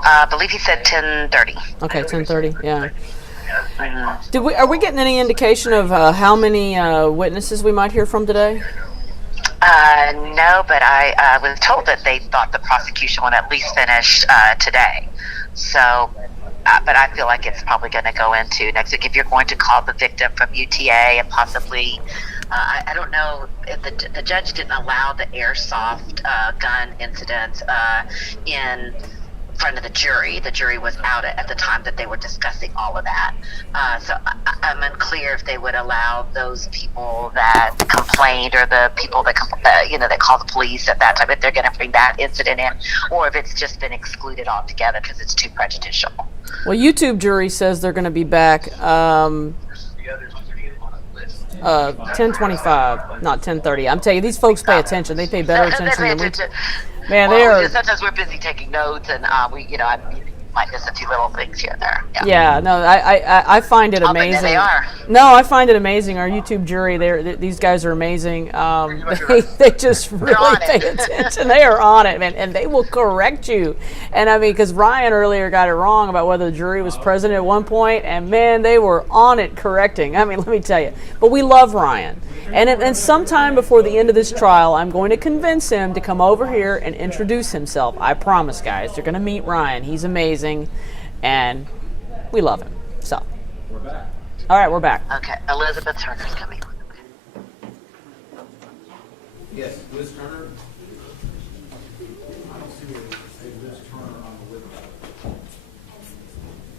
I believe he said 10:30. Okay, 10:30. Yeah. Are we getting any indication of how many witnesses we might hear from today? No, but I was told that they thought the prosecution would at least finish today. So, but I feel like it's probably going to go into next week. If you're going to call the victim from UTA and possibly, I don't know if the judge didn't allow the airsoft gun incident in front of the jury. The jury was out at the time that they were discussing all of that. So I'm unclear if they would allow those people that complained or the people that that call the police at that time, if they're going to bring that incident in, or if it's just been excluded altogether because it's too prejudicial. Well, YouTube jury says they're going to be back. 10:25, not 10:30. I'm telling you, these folks pay attention. They pay better attention than we. Man, they Well, are. sometimes we're busy taking notes, and you might miss a few little things here and there. Yeah. Yeah, no, I find it Oh, but there amazing. they are. No, I find it amazing. Our YouTube jury, these guys are amazing. They just really on pay it. attention. They are on it, man, and they will correct you. And I mean, because Ryan earlier got it wrong about whether the jury was present at one point, and man, they were on it correcting. I mean, let me tell you. But we love Ryan. And sometime before the end of this trial, I'm going to convince him to come over here and introduce himself. I promise, guys. You're going to meet Ryan. He's amazing, and we love him. So. We're back. All right, we're back. Okay, Elizabeth Turner's coming. Yes, Liz Turner. I don't see a Liz Turner on the witness.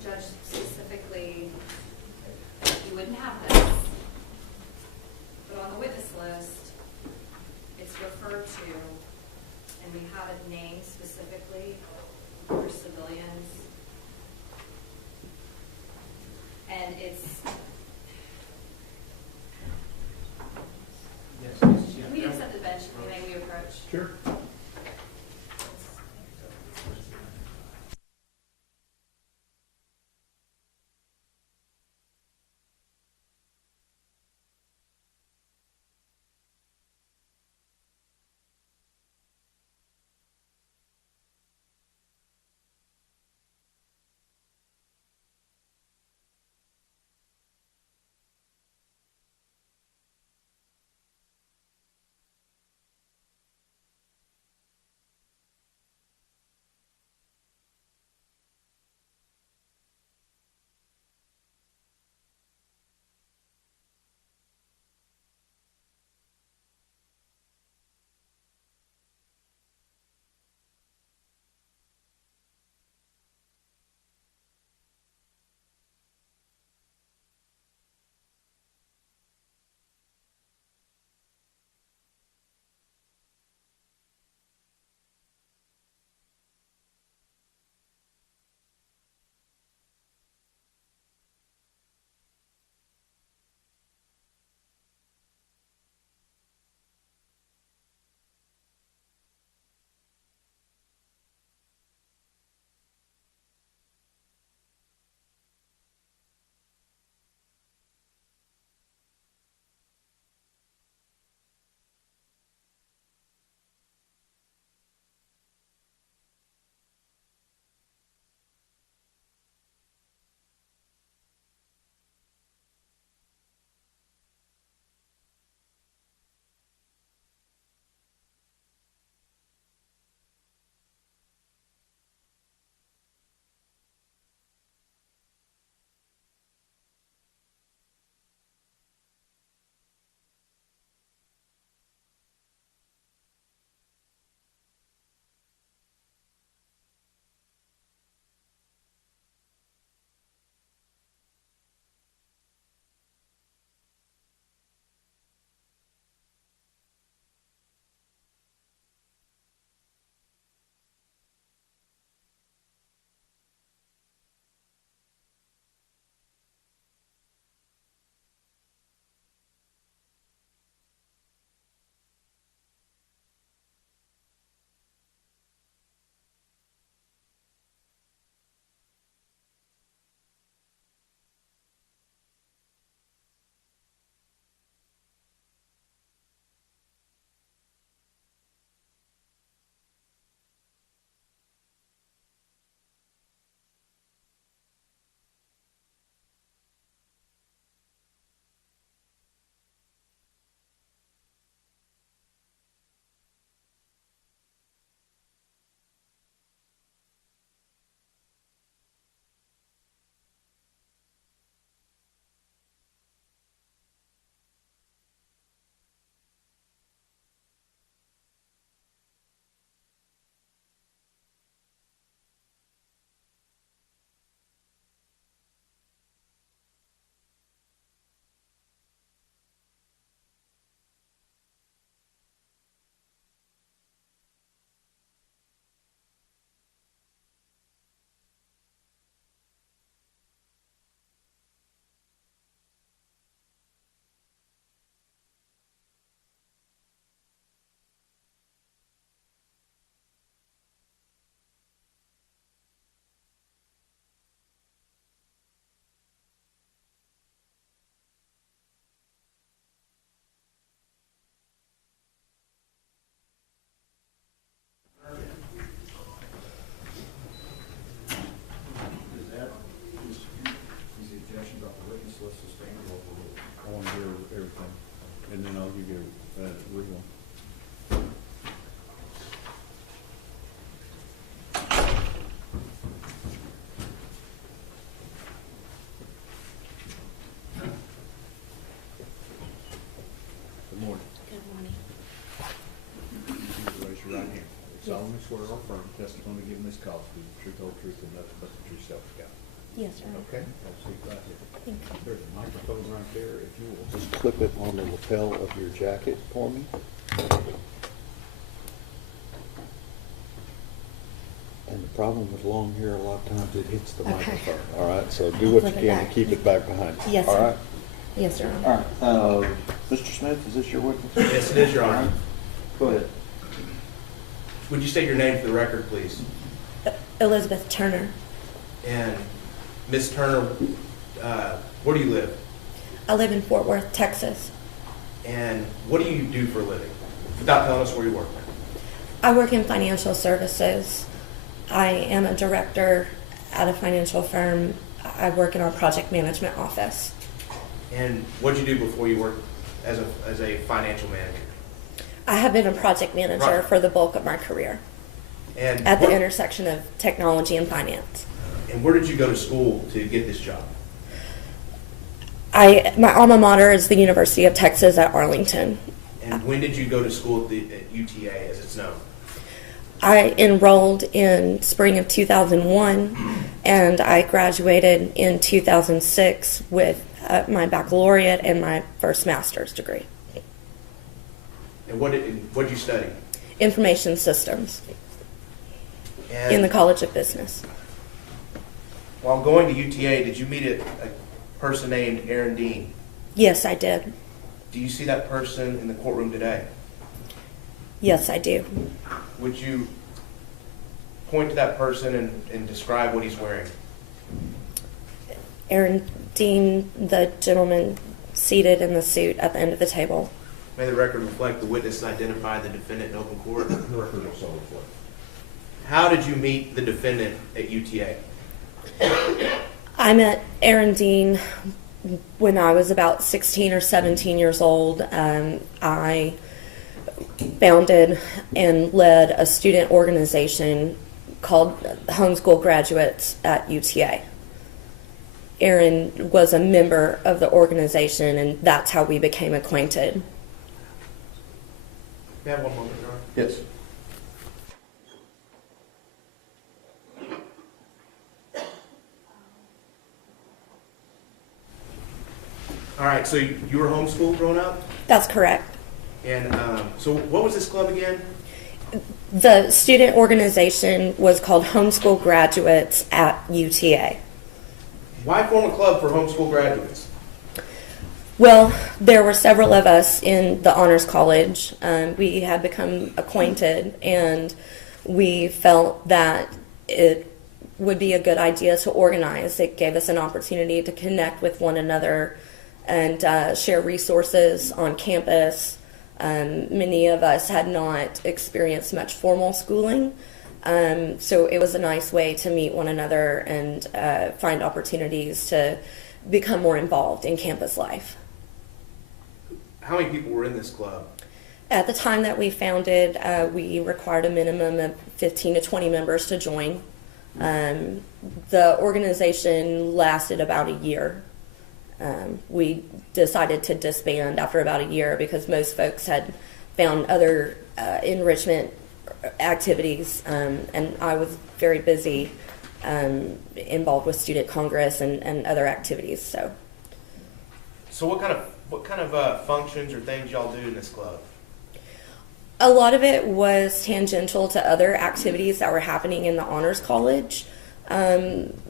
Judge, specifically, you wouldn't have this, but on the witness list, it's referred to, and we have it named specifically for civilians. And it's, can we accept the bench, may we approach? Sure. solemnly swear or affirm testimony given this cause to be the truth, whole truth, and nothing but the true self of God. Yes, sir. Okay, I'll see you right here. Thank you. There's a microphone right there. If you will just clip it on the lapel of your jacket for me. And the problem with long hair, a lot of times it hits the microphone. All right, so do what you Flip it can to back. keep it back behind you. Yes, All sir. right? Yes, sir. All right. Mr. Smith, is this your witness? Yes, it is, Your Honor. All right. Go ahead. Would you state your name for the record, please? Elizabeth Turner. And Ms. Turner, where do you live? I live in Fort Worth, Texas. And what do you do for a living? Without telling us where you work. I work in financial services. I am a director at a financial firm. I work in our project management office. And what did you do before you worked as a financial manager? I have been a project manager Right. for the bulk of my career And at the what- intersection of technology and finance. And where did you go to school to get this job? My alma mater is the University of Texas at Arlington. And when did you go to school at UTA, as it's known? I enrolled in spring of 2001, and I graduated in 2006 with my baccalaureate and my first master's degree. And what did you study? Information systems And in the College of Business. while going to UTA, did you meet a person named Aaron Dean? Yes, I did. Do you see that person in the courtroom today? Yes, I do. Would you point to that person and describe what he's wearing? Aaron Dean, the gentleman seated in the suit at the end of the table. May the record reflect the witness identified the defendant in open court. The record will so reflect. How did you meet the defendant at UTA? I met Aaron Dean when I was about 16 or 17 years old. I founded and led a student organization called Homeschool Graduates at UTA. Aaron was a member of the organization, and that's how we became acquainted. May I have one moment, Your Honor? Yes. All right, so you were homeschooled growing up? That's correct. And so what was this club again? The student organization was called Homeschool Graduates at UTA. Why form a club for homeschool graduates? Well, there were several of us in the Honors College. We had become acquainted, and we felt that it would be a good idea to organize. It gave us an opportunity to connect with one another and share resources on campus. Many of us had not experienced much formal schooling, so it was a nice way to meet one another and find opportunities to become more involved in campus life. How many people were in this club? At the time that we founded, we required a minimum of 15 to 20 members to join. The organization lasted about a year. We decided to disband after about a year because most folks had found other enrichment activities, and I was very busy involved with Student Congress and other activities. So what kind of functions or things y'all do in this club? A lot of it was tangential to other activities that were happening in the Honors College.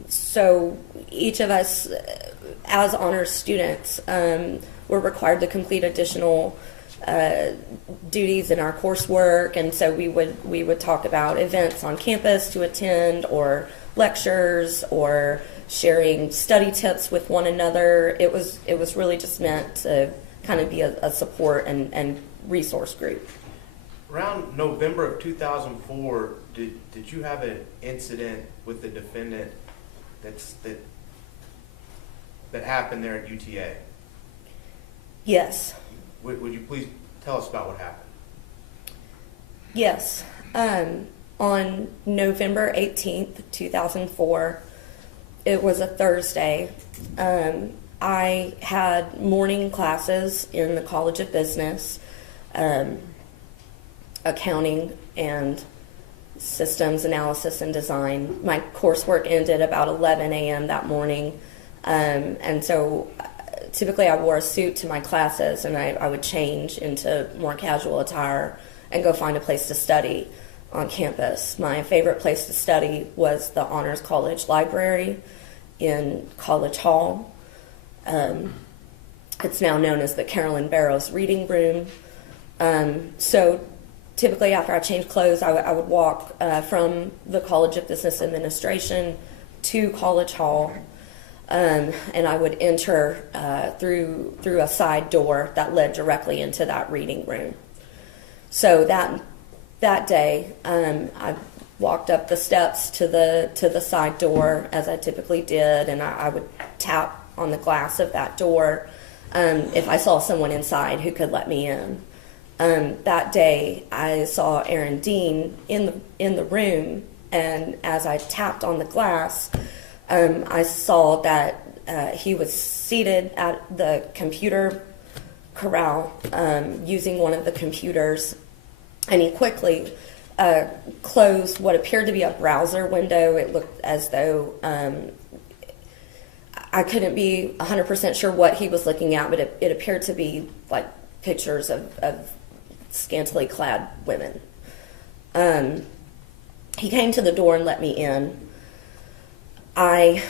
So each of us, as honors students, were required to complete additional duties in our coursework, and so we would talk about events on campus to attend, or lectures, or sharing study tips with one another. It was really just meant to kind of be a support and resource group. Around November of 2004, did you have an incident with the defendant that happened there at UTA? Yes. Would you please tell us about what happened? Yes. On November 18th, 2004, it was a Thursday. I had morning classes in the College of Business, accounting and systems analysis and design. My coursework ended about 11 a.m. that morning, and so typically I wore a suit to my classes, and I would change into more casual attire and go find a place to study on campus. My favorite place to study was the Honors College Library in College Hall. It's now known as the Carolyn Barrows Reading Room. So typically after I changed clothes, I would walk from the College of Business Administration to College Hall, and I would enter through a side door that led directly into that reading room. So that day, I walked up the steps to the side door as I typically did, and I would tap on the glass of that door if I saw someone inside who could let me in. That day, I saw Aaron Dean in the room, and as I tapped on the glass, I saw that he was seated at the computer corral using one of the computers, and he quickly closed what appeared to be a browser window. It looked as though I couldn't be 100% sure what he was looking at, but it appeared to be like pictures of scantily clad women. He came to the door and let me in. I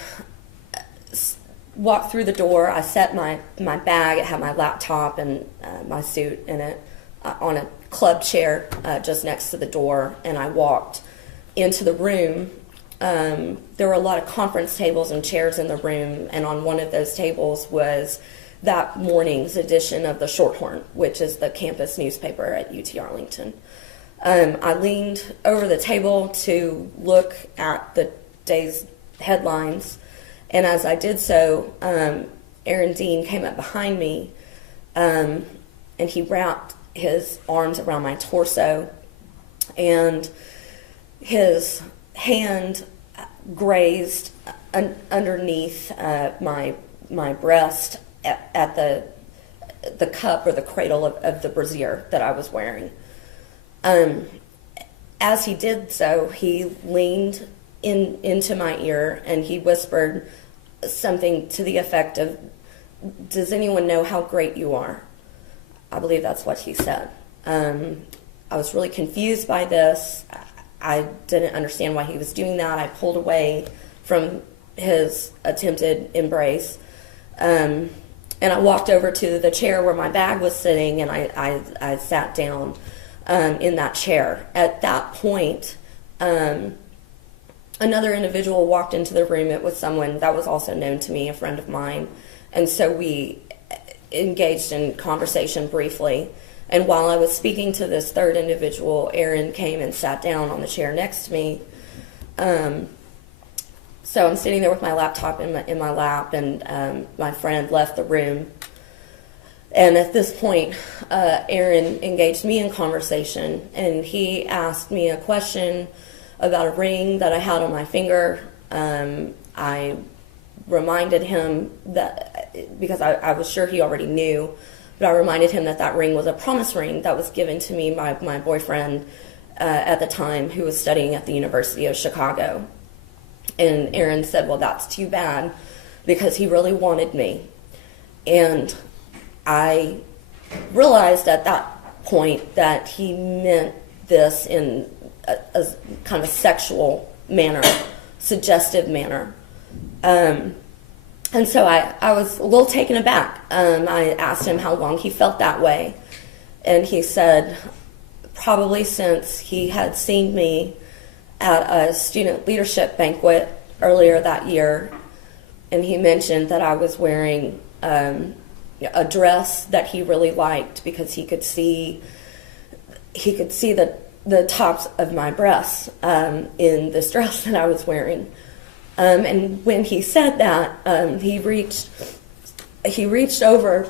walked through the door. I set my bag. It had my laptop and my suit in it on a club chair just next to the door, and I walked into the room. There were a lot of conference tables and chairs in the room, and on one of those tables was that morning's edition of the Shorthorn, which is the campus newspaper at UT Arlington. I leaned over the table to look at the day's headlines, and as I did so, Aaron Dean came up behind me, and he wrapped his arms around my torso, and his hand grazed underneath my breast at the cup or the cradle of the brassiere that I was wearing. As he did so, he leaned into my ear and he whispered something to the effect of, "Does anyone know how great you are?" I believe that's what he said. I was really confused by this. I didn't understand why he was doing that. I pulled away from his attempted embrace. And I walked over to the chair where my bag was sitting, and I sat down in that chair. At that point, another individual walked into the room. It was someone that was also known to me, a friend of mine. And so we engaged in conversation briefly. And while I was speaking to this third individual, Aaron came and sat down on the chair next to me. So I'm sitting there with my laptop in my lap, and my friend left the room. And at this point, Aaron engaged me in conversation, and he asked me a question about a ring that I had on my finger. I reminded him that, because I was sure he already knew, but I reminded him that ring was a promise ring that was given to me by my boyfriend at the time, who was studying at the University of Chicago. And Aaron said, "Well, that's too bad, because he really wanted me." And I realized at that point that he meant this in a kind of sexual manner, suggestive manner. And so I was a little taken aback. I asked him how long he felt that way. And he said probably since he had seen me at a student leadership banquet earlier that year. And he mentioned that I was wearing a dress that he really liked, because he could see the tops of my breasts in this dress that I was wearing. And when he said that, he reached over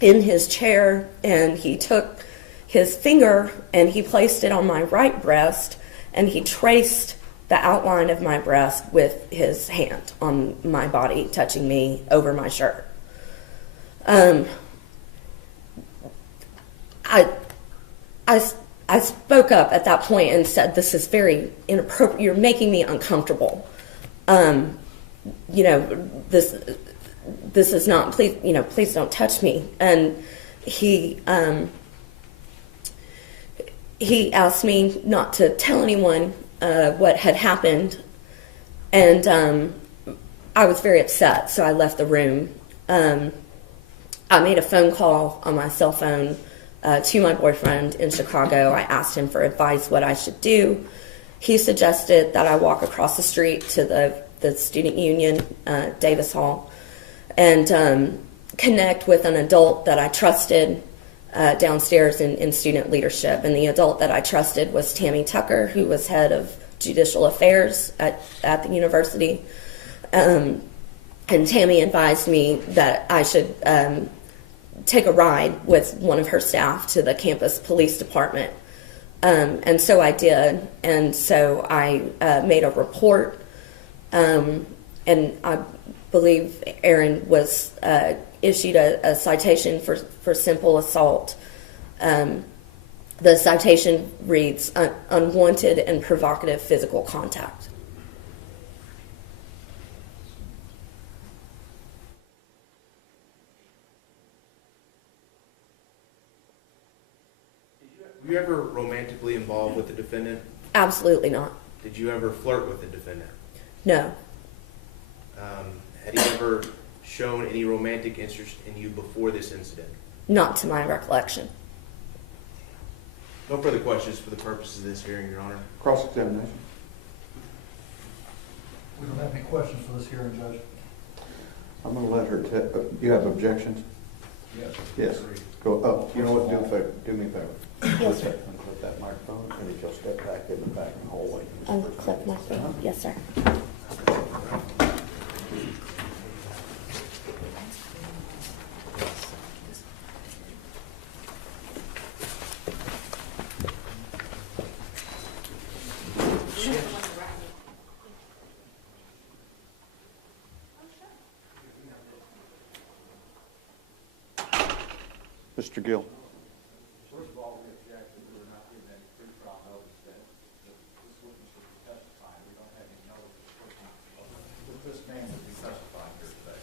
in his chair and he took his finger and he placed it on my right breast, and he traced the outline of my breast with his hand on my body, touching me over my shirt. I I spoke up at that point and said, "This is very inappropriate. You're making me uncomfortable. You know, this is not. Please, you know, please don't touch me." And he asked me not to tell anyone what had happened, and I was very upset, so I left the room. I made a phone call on my cell phone to my boyfriend in Chicago. I asked him for advice what I should do. He suggested that I walk across the street to the student union, Davis Hall, and connect with an adult that I trusted downstairs in student leadership. And the adult that I trusted was Tammy Tucker, who was head of judicial affairs at the university. And Tammy advised me that I should take a ride with one of her staff to the campus police department. And so I did. And so I made a report. And I believe Aaron was issued a citation for simple assault. The citation reads, unwanted and provocative physical contact. Were you ever romantically involved with the defendant? Absolutely not. Did you ever flirt with the defendant? No. Had he ever shown any romantic interest in you before this incident? Not to my recollection. No further questions for the purposes of this hearing, Your Honor. Cross-examination. We don't have any questions for this hearing, Judge. I'm going to let her, you have objections? Yes. Yes. Go, oh, you know what, do a favor, do me a favor. Yes, sir. Unclip that microphone, and if you'll step back in the back in the hallway. Unclip my phone. Yes, sir. Mr. Gill. First of all, we object that we were not given any pre-trial notice that this witness would be testifying. We don't have any notice that this man would be testifying here today.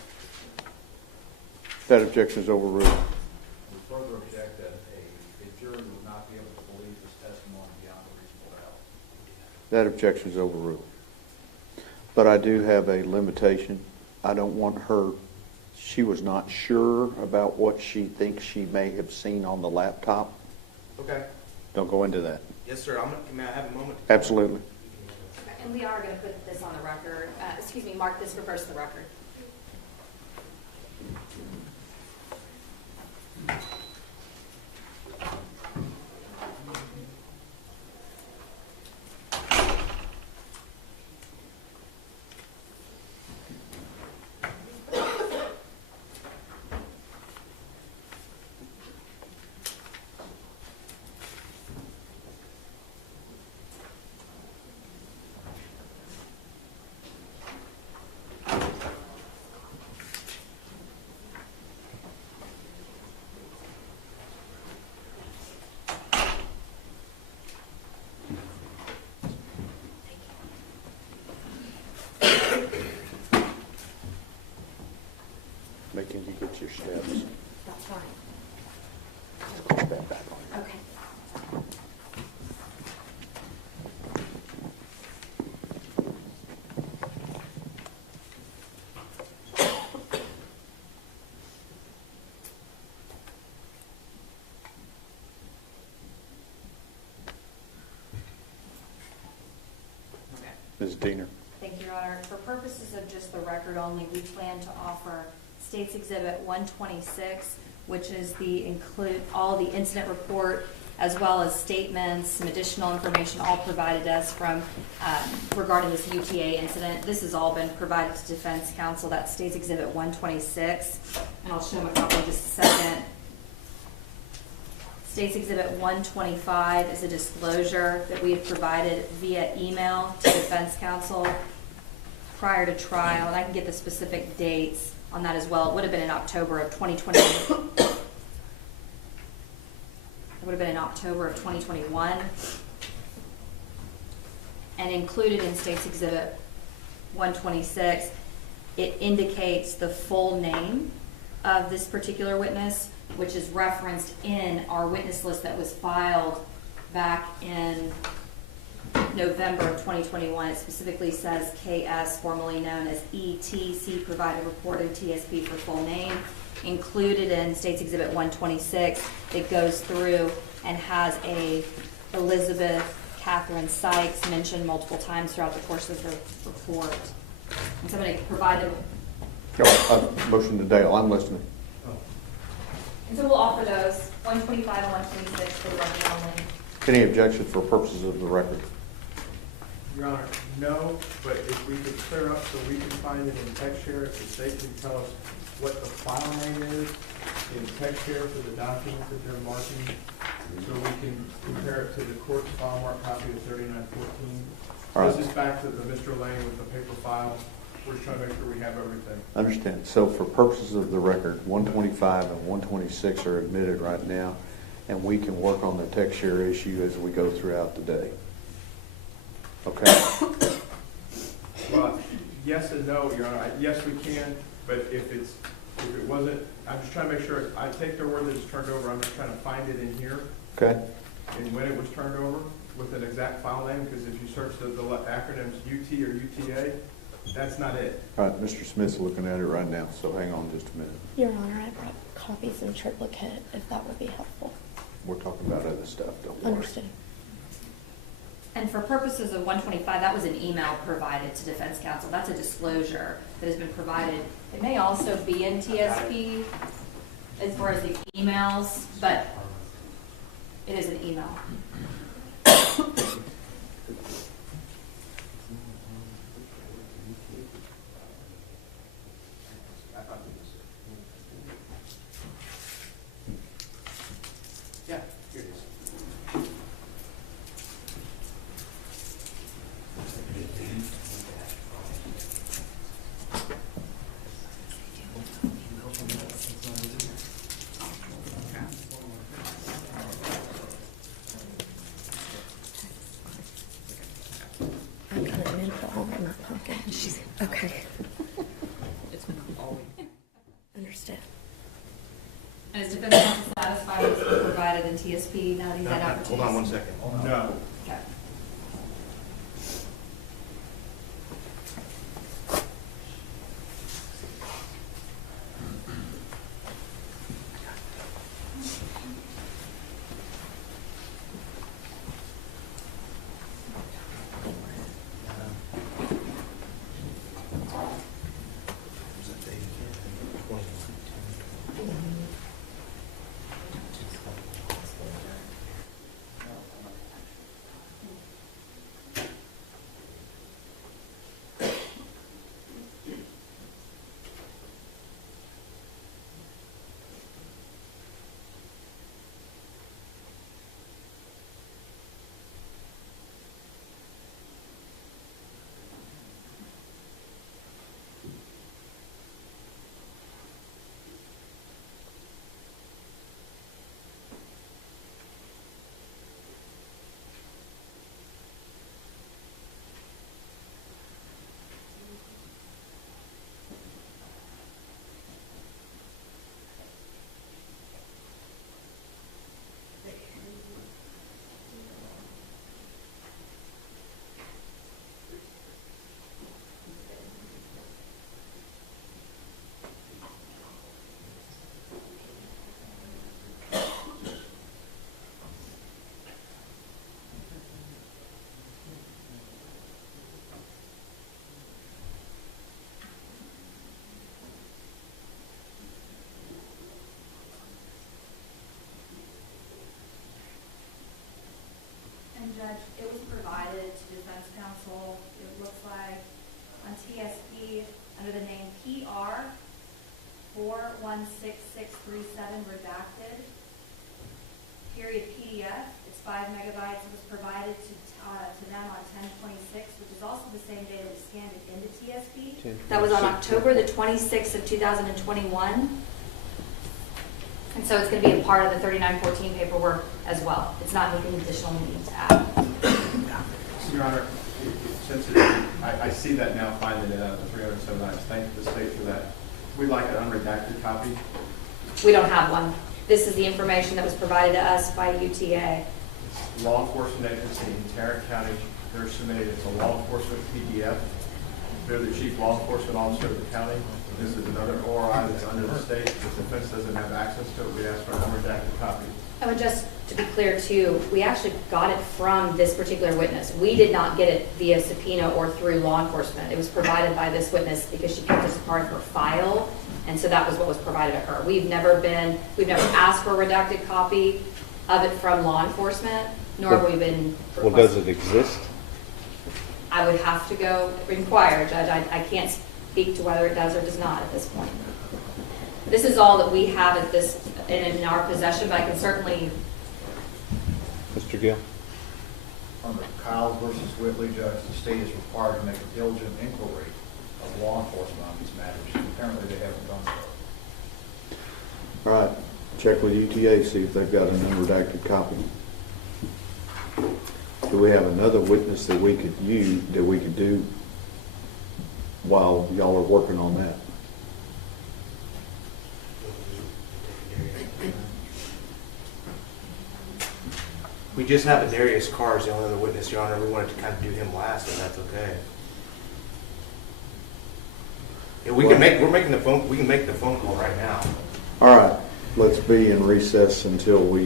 That objection is overruled. We further object that a jury would not be able to believe this testimony beyond a reasonable doubt. That objection is overruled. But I do have a limitation. I don't want her, she was not sure about what she thinks she may have seen on the laptop. Okay. Don't go into that. Yes, sir. May I have a moment? Absolutely. And we are going to put this on the record, mark this for first the record. Making you get your steps. That's fine. Put that back on. Okay. Ms. Diener. Thank you, Your Honor. For purposes of just the record only, we plan to offer State's Exhibit 126, which is include all the incident report as well as statements, some additional information all provided us from regarding this UTA incident. This has all been provided to Defense Counsel. That's State's Exhibit 126, and I'll show them a copy in just a second. State's Exhibit 125 is a disclosure that we have provided via email to Defense Counsel prior to trial, and I can get the specific dates on that as well. It would have been in October of 2020. it would have been in October of 2021. And included in State's Exhibit 126, it indicates the full name of this particular witness, which is referenced in our witness list that was filed back in November of 2021. It specifically says KS, formerly known as ETC, provided reported TSP for full name. Included in State's Exhibit 126, it goes through and has a Elizabeth Catherine Sykes mentioned multiple times throughout the course of the report. And somebody provided. Motion to Dale, I'm listening. And so we'll offer those, 125 and 126 for the record only. Any objections for purposes of the record? Your Honor, no, but if we could clear up so we can find it in text share, if the state can tell us what the file name is in text share for the documents that they're marking, so we can compare it to the court's file mark copy of 3914. All right. This is back to the Mr. Lane with the paper file. We're just trying to make sure we have everything. Understand. So for purposes of the record, 125 and 126 are admitted right now, and we can work on the text share issue as we go throughout the day. Okay? Well, yes and no, Your Honor. Yes, we can, but if it wasn't, I'm just trying to make sure, I take their word that it's turned over, I'm just trying to find it in here. Okay? And when it was turned over with an exact file name, because if you search the acronyms UT or UTA, that's not it. All right, Mr. Smith's looking at it right now, so hang on just a minute. Your Honor, I brought copies in triplicate, if that would be helpful. We're talking about other stuff, don't worry. Understood. And for purposes of 125, that was an email provided to defense counsel. That's a disclosure that has been provided. It may also be in TSP as far as the emails, but it is an email. Yeah, here it is. I've got an info in my pocket. Okay. Understood. And is defense counsel satisfied with what's provided in TSP now that he's had opportunity? Hold on one second. No. Okay. Judge, it was provided to defense counsel, it looks like, on TSP under the name PR 416637 redacted, period PDF. It's 5 megabytes. It was provided to them on 10/26, which is also the same day that we scanned it into TSP. That was on October the 26th of 2021. And so it's going to be a part of the 3914 paperwork as well. It's not anything additional we need to add. Your Honor, since I see that now, finding it out of the 307 items, thank you to the state for that. We'd like an unredacted copy. We don't have one. This is the information that was provided to us by UTA. It's law enforcement agency in Tarrant County. They're submitting it as a law enforcement PDF. They're the chief law enforcement officer of the county. This is another ORI that's under the state. The defense doesn't have access to it. We ask for an unredacted copy. I would just, to be clear too, we actually got it from this particular witness. We did not get it via subpoena or through law enforcement. It was provided by this witness because she kept it as part of her file, and so that was what was provided to her. We've never asked for a redacted copy of it from law enforcement, nor have we been requesting. Well, does it exist? I would have to go inquire, Judge. I can't speak to whether it does or does not at this point. This is all that we have at this in our possession, but I can certainly. Mr. Gill? Under Kyle versus Whitley, Judge, the state is required to make a diligent inquiry of law enforcement on these matters. Apparently they haven't done so. All right, check with UTA, see if they've got an unredacted copy. Do we have another witness that we could use, that we could do while y'all are working on that? We just have a Darius Carr as the only other witness, Your Honor. We wanted to kind of do him last, if that's okay. Yeah, we can make the phone call right now. All right, let's be in recess until we'll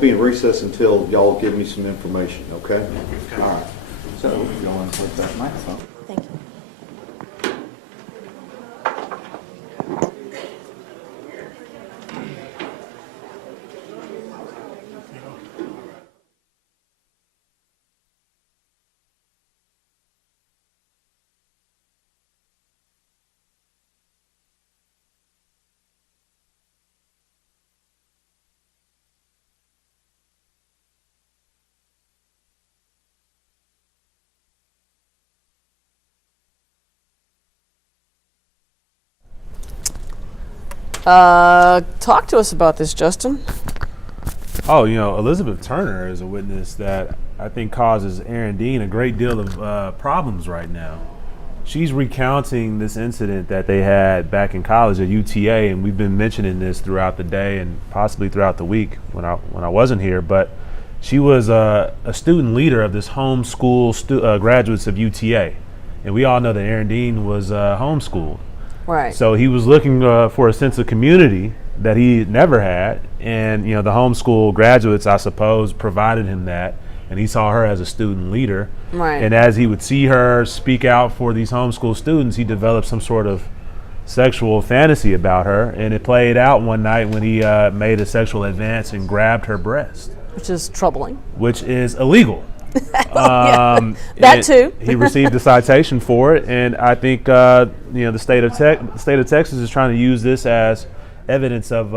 be in recess until y'all give me some information, okay? All right. So, if y'all want to put that microphone. Thank you. Talk to us about this, Justin. Oh, Elizabeth Turner is a witness that I think causes Aaron Dean a great deal of problems right now. She's recounting this incident that they had back in college at UTA, and we've been mentioning this throughout the day and possibly throughout the week when I wasn't here. But she was a student leader of this homeschool graduates of UTA, and we all know that Aaron Dean was homeschooled. Right. So he was looking for a sense of community that he never had, and the homeschool graduates, I suppose, provided him that, and he saw her as a student leader. Right. And as he would see her speak out for these homeschool students, he developed some sort of sexual fantasy about her, and it played out one night when he made a sexual advance and grabbed her breast. Which is troubling. Which is illegal. That too. He received a citation for it, and I think the state of Texas is trying to use this as evidence of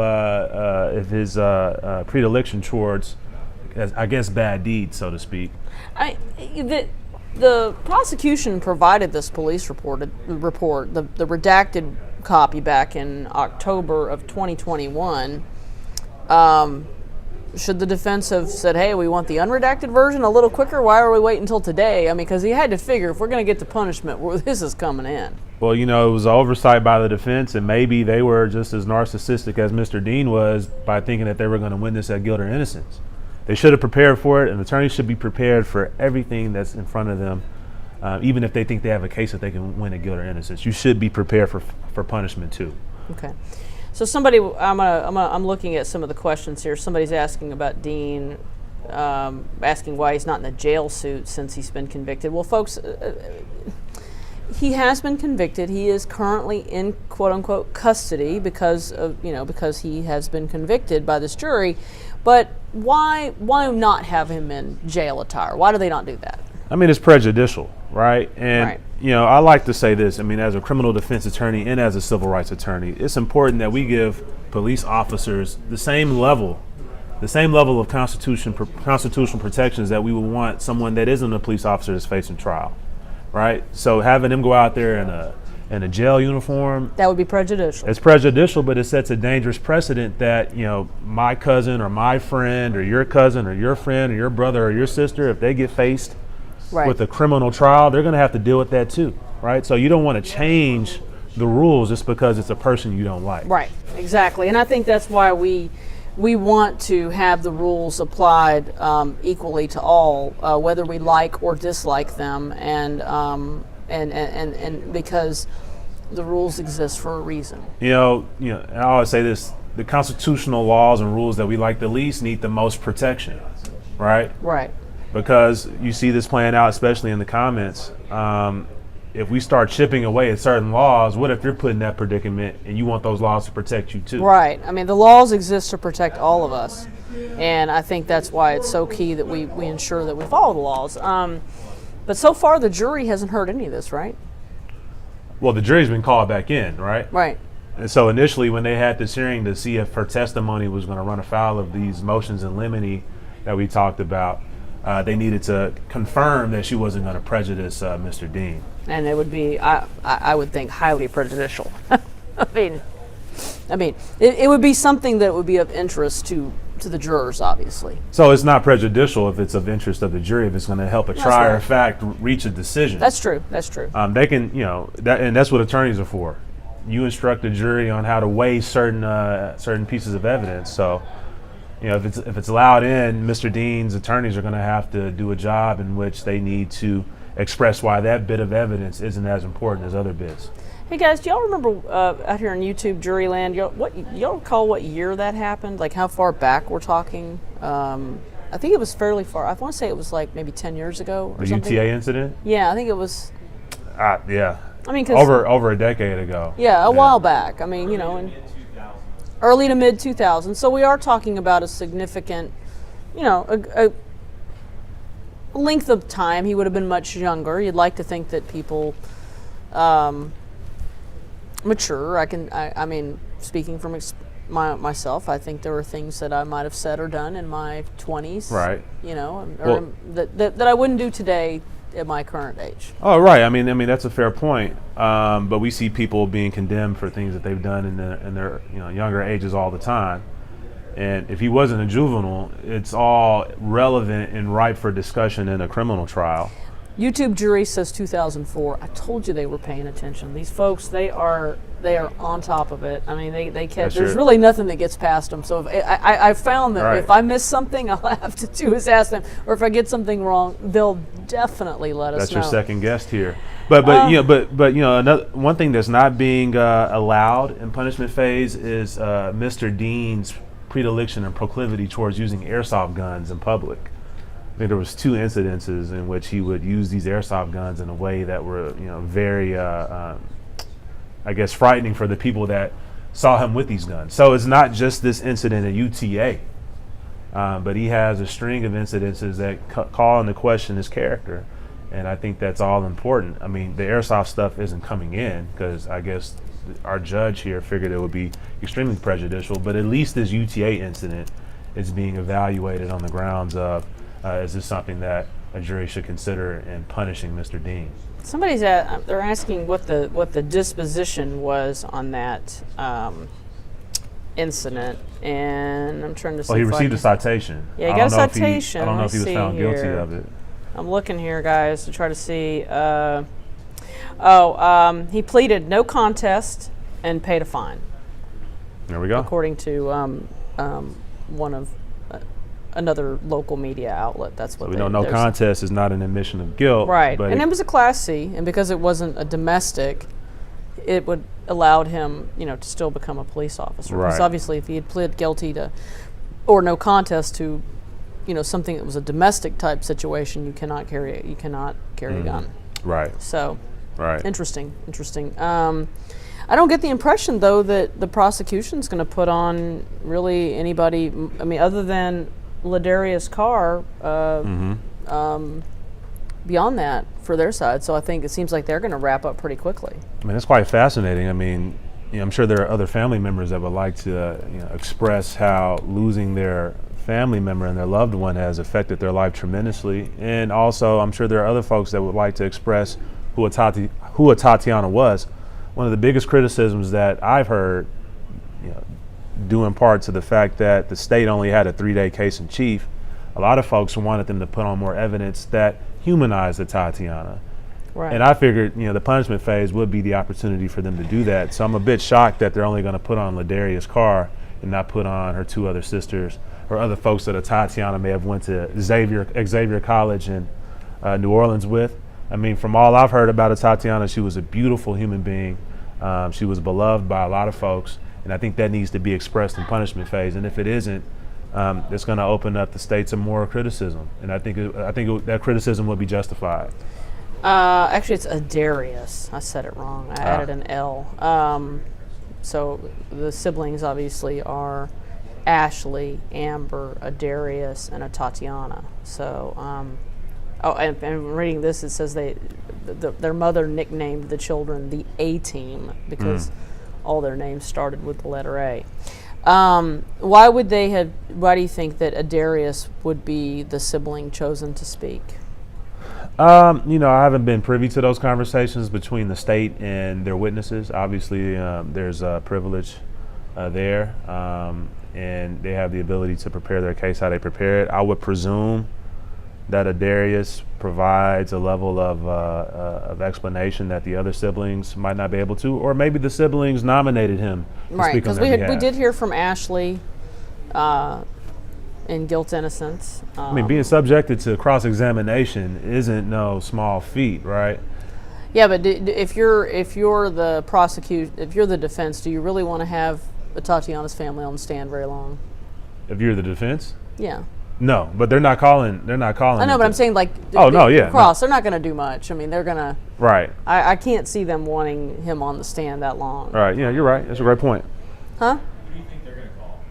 his predilection towards, I guess, bad deeds, so to speak. The prosecution provided this police report, the redacted copy back in October of 2021. Should the defense have said, hey, we want the unredacted version a little quicker? Why are we waiting until today? I mean, because he had to figure if we're going to get the punishment, this is coming in. Well, it was an oversight by the defense, and maybe they were just as narcissistic as Mr. Dean was by thinking that they were going to win this at guilt or innocence. They should have prepared for it, and attorneys should be prepared for everything that's in front of them, even if they think they have a case that they can win at guilt or innocence. You should be prepared for punishment too. Okay. So I'm looking at some of the questions here. Somebody's asking about Dean, asking why he's not in a jail suit since he's been convicted. Well, folks, he has been convicted. He is currently in quote unquote custody because he has been convicted by this jury. But why not have him in jail attire? Why do they not do that? I mean, it's prejudicial, right? And right. I like to say this. I mean, as a criminal defense attorney and as a civil rights attorney, it's important that we give police officers the same level of constitutional protections that we would want someone that isn't a police officer that's facing trial, right? So having them go out there in in a jail uniform, That would be prejudicial. it's prejudicial, but it sets a dangerous precedent that, my cousin or my friend or your cousin or your friend or your brother or your sister, if they get faced Right. with a criminal trial, they're going to have to deal with that too, right? So you don't want to change the rules just because it's a person you don't like. Right, exactly. And I think that's why we want to have the rules applied equally to all, whether we like or dislike them, and because the rules exist for a reason. I always say this: the constitutional laws and rules that we like the least need the most protection, right? Right. Because you see this playing out, especially in the comments. If we start chipping away at certain laws, what if you're put in that predicament and you want those laws to protect you too? Right. I mean, the laws exist to protect all of us, and I think that's why it's so key that we ensure that we follow the laws. But so far, the jury hasn't heard any of this, right? Well, the jury's been called back in, right? Right. And so initially, when they had this hearing to see if her testimony was going to run afoul of these motions in limine that we talked about, they needed to confirm that she wasn't going to prejudice Mr. Dean. And it would be, I would think, highly prejudicial. I mean, it would be something that would be of interest to the jurors, obviously. So it's not prejudicial if it's of interest of the jury, if it's going to help a trier of fact reach a decision. That's true. That's true. They can, and that's what attorneys are for. You instruct the jury on how to weigh certain pieces of evidence. So, if it's allowed in, Mr. Dean's attorneys are going to have to do a job in which they need to express why that bit of evidence isn't as important as other bits. Hey guys, do y'all remember out here on YouTube Juryland? Y'all recall what year that happened? Like how far back we're talking? I think it was fairly far. I want to say it was like maybe 10 years ago. Or The something. UTA incident? Yeah, I think it was. Yeah. I mean, 'cause over a decade ago. Yeah, a while back. I mean, in early to mid 2000s. So we are talking about a significant, a length of time. He would have been much younger. You'd like to think that people mature. I mean, speaking from myself, I think there were things that I might have said or done in my 20s. Right. That I wouldn't do today at my current age. Oh, right. I mean that's a fair point. But we see people being condemned for things that they've done in their younger ages all the time. And if he wasn't a juvenile, it's all relevant and ripe for discussion in a criminal trial. YouTube jury says 2004. I told you they were paying attention. These folks, they are on top of it. I mean, they catch. There's really nothing that gets past them. So I found that if I miss something, all I have to do is ask them. Or if I get something wrong, they'll definitely let us know. That's your second guest here. But another one thing that's not being allowed in punishment phase is Mr. Dean's predilection and proclivity towards using airsoft guns in public. I think there was 2 incidences in which he would use these airsoft guns in a way that were, very, frightening for the people that saw him with these guns. So it's not just this incident at UTA, but he has a string of incidences that call into question his character, and I think that's all important. I mean, the airsoft stuff isn't coming in because I guess our judge here figured it would be extremely prejudicial, but at least this UTA incident is being evaluated on the grounds of is this something that a jury should consider in punishing Mr. Dean? They're asking what the disposition was on that incident, and I'm trying to see. Well, he received a citation. Yeah, he got a citation. I don't know if he was found guilty of it. I'm looking here, guys, to try to see. He pleaded no contest and paid a fine. There we go. According to one of another local media outlet. That's what we know. No contest is not an admission of guilt. Right. But And it was a Class C, and because it wasn't a domestic, it would allowed him, to still become a police officer. Right. Because obviously if he had pled guilty to, or no contest to, something that was a domestic type situation, you cannot carry a gun. Right. So, right. Interesting. I don't get the impression, though, that the prosecution's going to put on really anybody, other than Ladarius Carr, beyond that for their side. So I think it seems like they're going to wrap up pretty quickly. That's quite fascinating. I'm sure there are other family members that would like to express how losing their family member and their loved one has affected their life tremendously. And also, I'm sure there are other folks that would like to express who Atatiana was. one of the biggest criticisms that I've heard, due in part to the fact that the state only had a 3-day case in chief, a lot of folks wanted them to put on more evidence that humanized Atatiana. Right. And I figured, the punishment phase would be the opportunity for them to do that. So I'm a bit shocked that they're only going to put on Ladarius Carr and not put on her 2 other sisters or other folks that Atatiana may have went to Xavier College in New Orleans with. I mean, from all I've heard about Atatiana, she was a beautiful human being. She was beloved by a lot of folks, and I think that needs to be expressed in punishment phase. And if it isn't, it's going to open up the state to more criticism, and I think that criticism will be justified. Actually, it's Adarius. I said it wrong. I added an L. So the siblings obviously are Ashley, Amber, Adarius, and Atatiana. So, and reading this, it says their mother nicknamed the children the A-Team because all their names started with the letter A. Why do you think that Adarius would be the sibling chosen to speak? I haven't been privy to those conversations between the state and their witnesses. Obviously, there's a privilege there, and they have the ability to prepare their case how they prepare it. I would presume that Adarius provides a level of explanation that the other siblings might not be able to, or maybe the siblings nominated him to Right, speak on because their behalf. we did hear from Ashley in guilt innocence. I mean, being subjected to cross-examination isn't no small feat, right? Yeah, but if you're the defense, do you really want to have Atatiana's family on the stand very long? If you're the defense? Yeah. No, but they're not calling. I know, but I'm saying cross. They're not going to do much. I mean, they're going to. Right. I can't see them wanting him on the stand that long. Right. Yeah, you're right. That's a great point. Huh? Who do you think they're going to call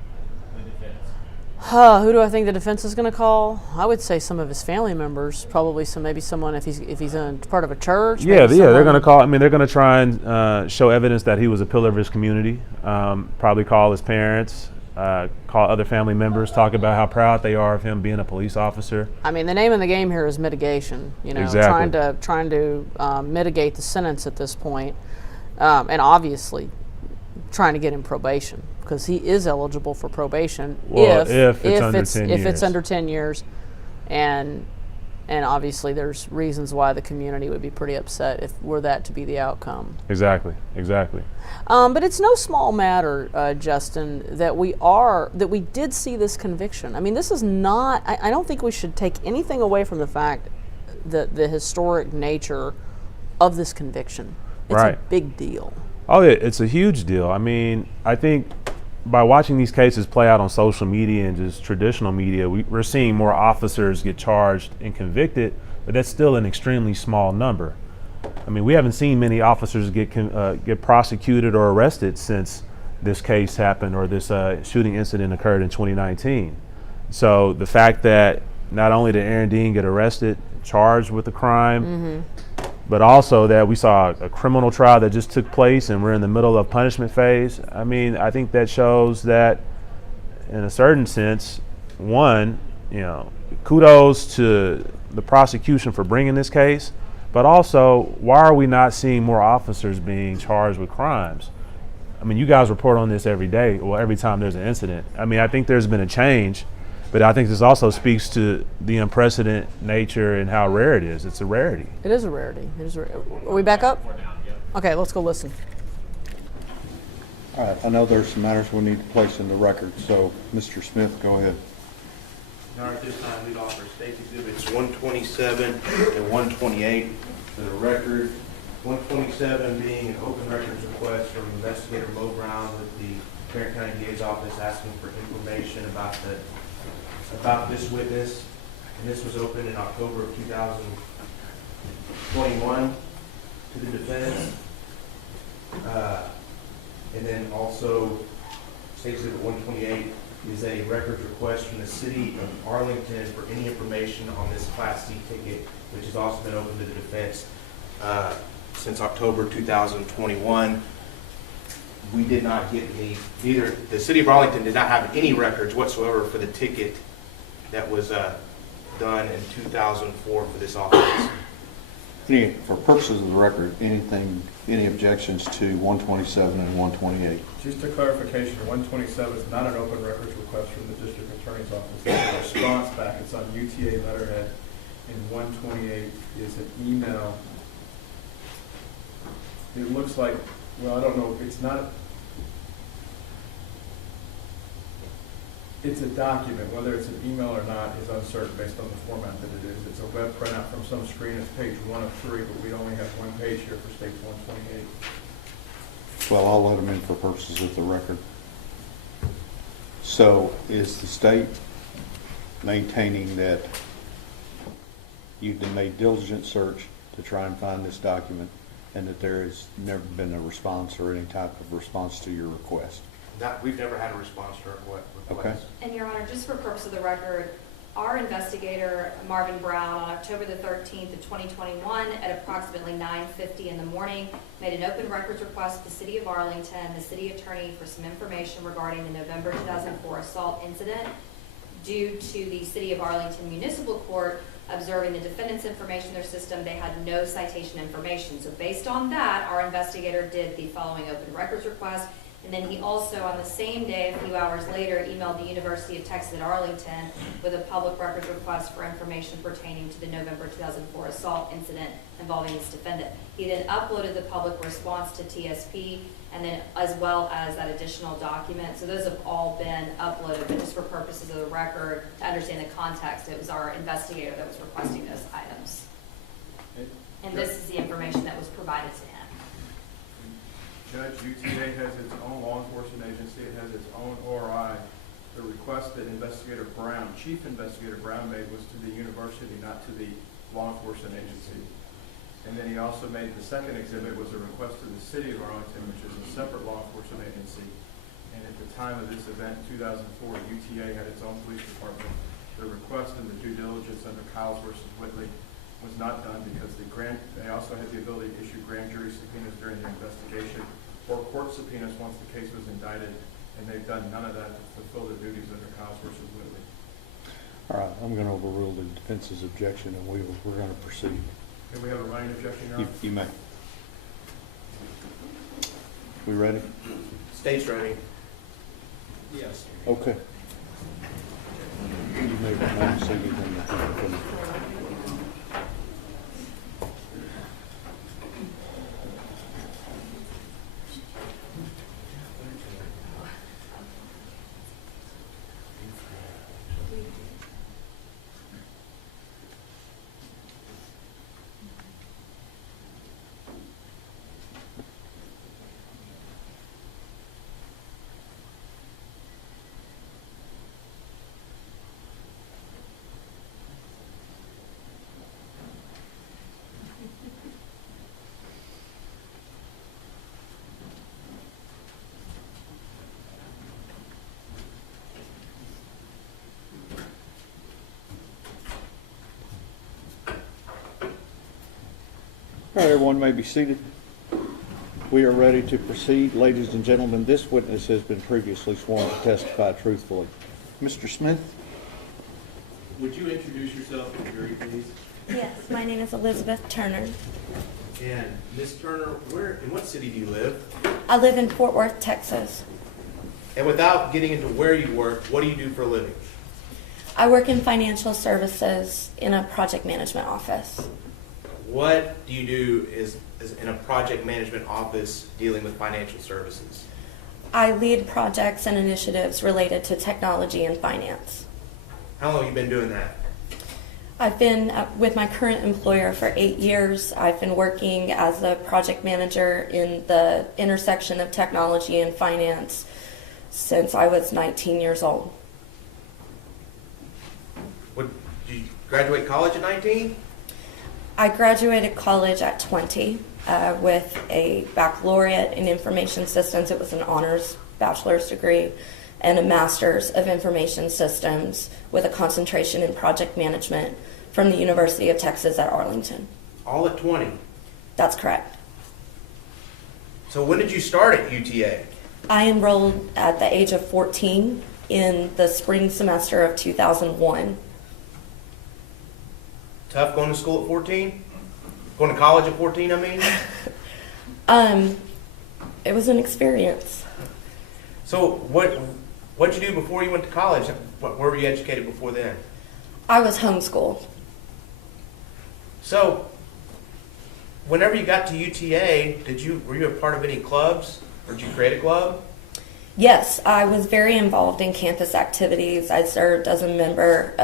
the defense? Who do I think the defense is going to call? I would say some of his family members, probably maybe someone if he's in part of a church. Yeah, they're going to call. I mean, they're going to try and show evidence that he was a pillar of his community. Probably call his parents. Call other family members, talk about how proud they are of him being a police officer. I mean, the name of the game here is mitigation. Exactly. trying to mitigate the sentence at this point, and obviously trying to get him probation because he is eligible for probation if it's under 10 years, and obviously there's reasons why the community would be pretty upset if were that to be the outcome. Exactly. But it's no small matter, Justin, that we did see this conviction. I mean, this is not. I don't think we should take anything away from the fact that the historic nature of this conviction. It's right. a big deal. Oh, yeah, it's a huge deal. I mean, I think by watching these cases play out on social media and just traditional media, we're seeing more officers get charged and convicted, but that's still an extremely small number. I mean, we haven't seen many officers get prosecuted or arrested since this case happened or this shooting incident occurred in 2019. So the fact that not only did Aaron Dean get arrested, charged with the crime, but also that we saw a criminal trial that just took place and we're in the middle of punishment phase. I mean, I think that shows that in a certain sense, one, kudos to the prosecution for bringing this case, but also why are we not seeing more officers being charged with crimes? I mean, you guys report on this every day, well, every time there's an incident. I mean, I think there's been a change, but I think this also speaks to the unprecedented nature and how rare it is. It's a rarity. It is a rarity. Are we back up? Okay, let's go listen. All right, I know there's some matters we need to place in the record, so Mr. Smith, go ahead. All right, this time we'd offer State Exhibits 127 and 128 for the record. 127 being an open records request from Investigator Mo Brown with the Tarrant County DA's office asking for information about this witness. And this was opened in October of 2021 to the defense. And then also State Exhibit 128 is a records request from the city of Arlington for any information on this Class C ticket, which has also been open to the defense since October 2021. We did not get the city of Arlington did not have any records whatsoever for the ticket that was done in 2004 for this office. For purposes of the record, any objections to 127 and 128? Just a clarification, 127 is not an open records request from the district attorney's office. It's a response back. It's on UTA letterhead. And 128 is an email. It looks like, well, I don't know, it's not, it's a document. Whether it's an email or not is uncertain based on the format that it is. It's a web printout from some screen. It's page 1 of 3, but we only have one page here for state 128. Well, I'll let them in for purposes of the record. So is the state maintaining that you've made diligent search to try and find this document and that there has never been a response or any type of response to your request? We've never had a response to our request. Okay. And Your Honor, just for purpose of the record, our investigator, Marvin Brown, on October the 13th of 2021 at approximately 9:50 in the morning, made an open records request to the City of Arlington, the city attorney, for some information regarding the November 2004 assault incident. Due to the City of Arlington Municipal Court observing the defendant's information in their system, they had no citation information. So based on that, our investigator did the following open records request. And then he also, on the same day, a few hours later, emailed the University of Texas at Arlington with a public records request for information pertaining to the November 2004 assault incident involving this defendant. He then uploaded the public response to TSP, and then as well as that additional document. So those have all been uploaded, but just for purposes of the record, to understand the context, it was our investigator that was requesting those items. And this is the information that was provided to him. Judge, UTA has its own law enforcement agency. It has its own ORI. The request that Investigator Brown, Chief Investigator Brown, made was to the university, not to the law enforcement agency. And then he also made the second exhibit was a request to the City of Arlington, which is a separate law enforcement agency. And at the time of this event, 2004, UTA had its own police department. The request and the due diligence under Kyles versus Whitley was not done because they also had the ability to issue grand jury subpoenas during the investigation or court subpoenas once the case was indicted, and they've done none of that to fulfill their duties under Kyles versus Whitley. All right, I'm going to overrule the defense's objection, and we're going to proceed. Can we have a writing objection, Your Honor? You may. We ready? State's ready. Yes. Okay. You may remain seated in the All right, everyone may be seated. We are ready to proceed. Ladies and gentlemen, this witness has been previously sworn to testify truthfully. Mr. Smith? Would you introduce yourself to the jury, please? Yes, my name is Elizabeth Turner. And Ms. Turner, in what city do you live? I live in Fort Worth, Texas. And without getting into where you work, what do you do for a living? I work in financial services in a project management office. What do you do is in a project management office dealing with financial services? I lead projects and initiatives related to technology and finance. How long have you been doing that? I've been with my current employer for 8 years. I've been working as a project manager in the intersection of technology and finance since I was 19 years old. Did you graduate college at 19? I graduated college at 20 with a baccalaureate in information systems. It was an honors bachelor's degree and a master's of information systems with a concentration in project management from the University of Texas at Arlington. All at 20? That's correct. So when did you start at UTA? I enrolled at the age of 14 in the spring semester of 2001. Tough going to school at 14? Going to college at 14, I mean? It was an experience. So what'd you do before you went to college? Where were you educated before then? I was homeschooled. So whenever you got to UTA, were you a part of any clubs? Or did you create a club? Yes, I was very involved in campus activities. I served as a member,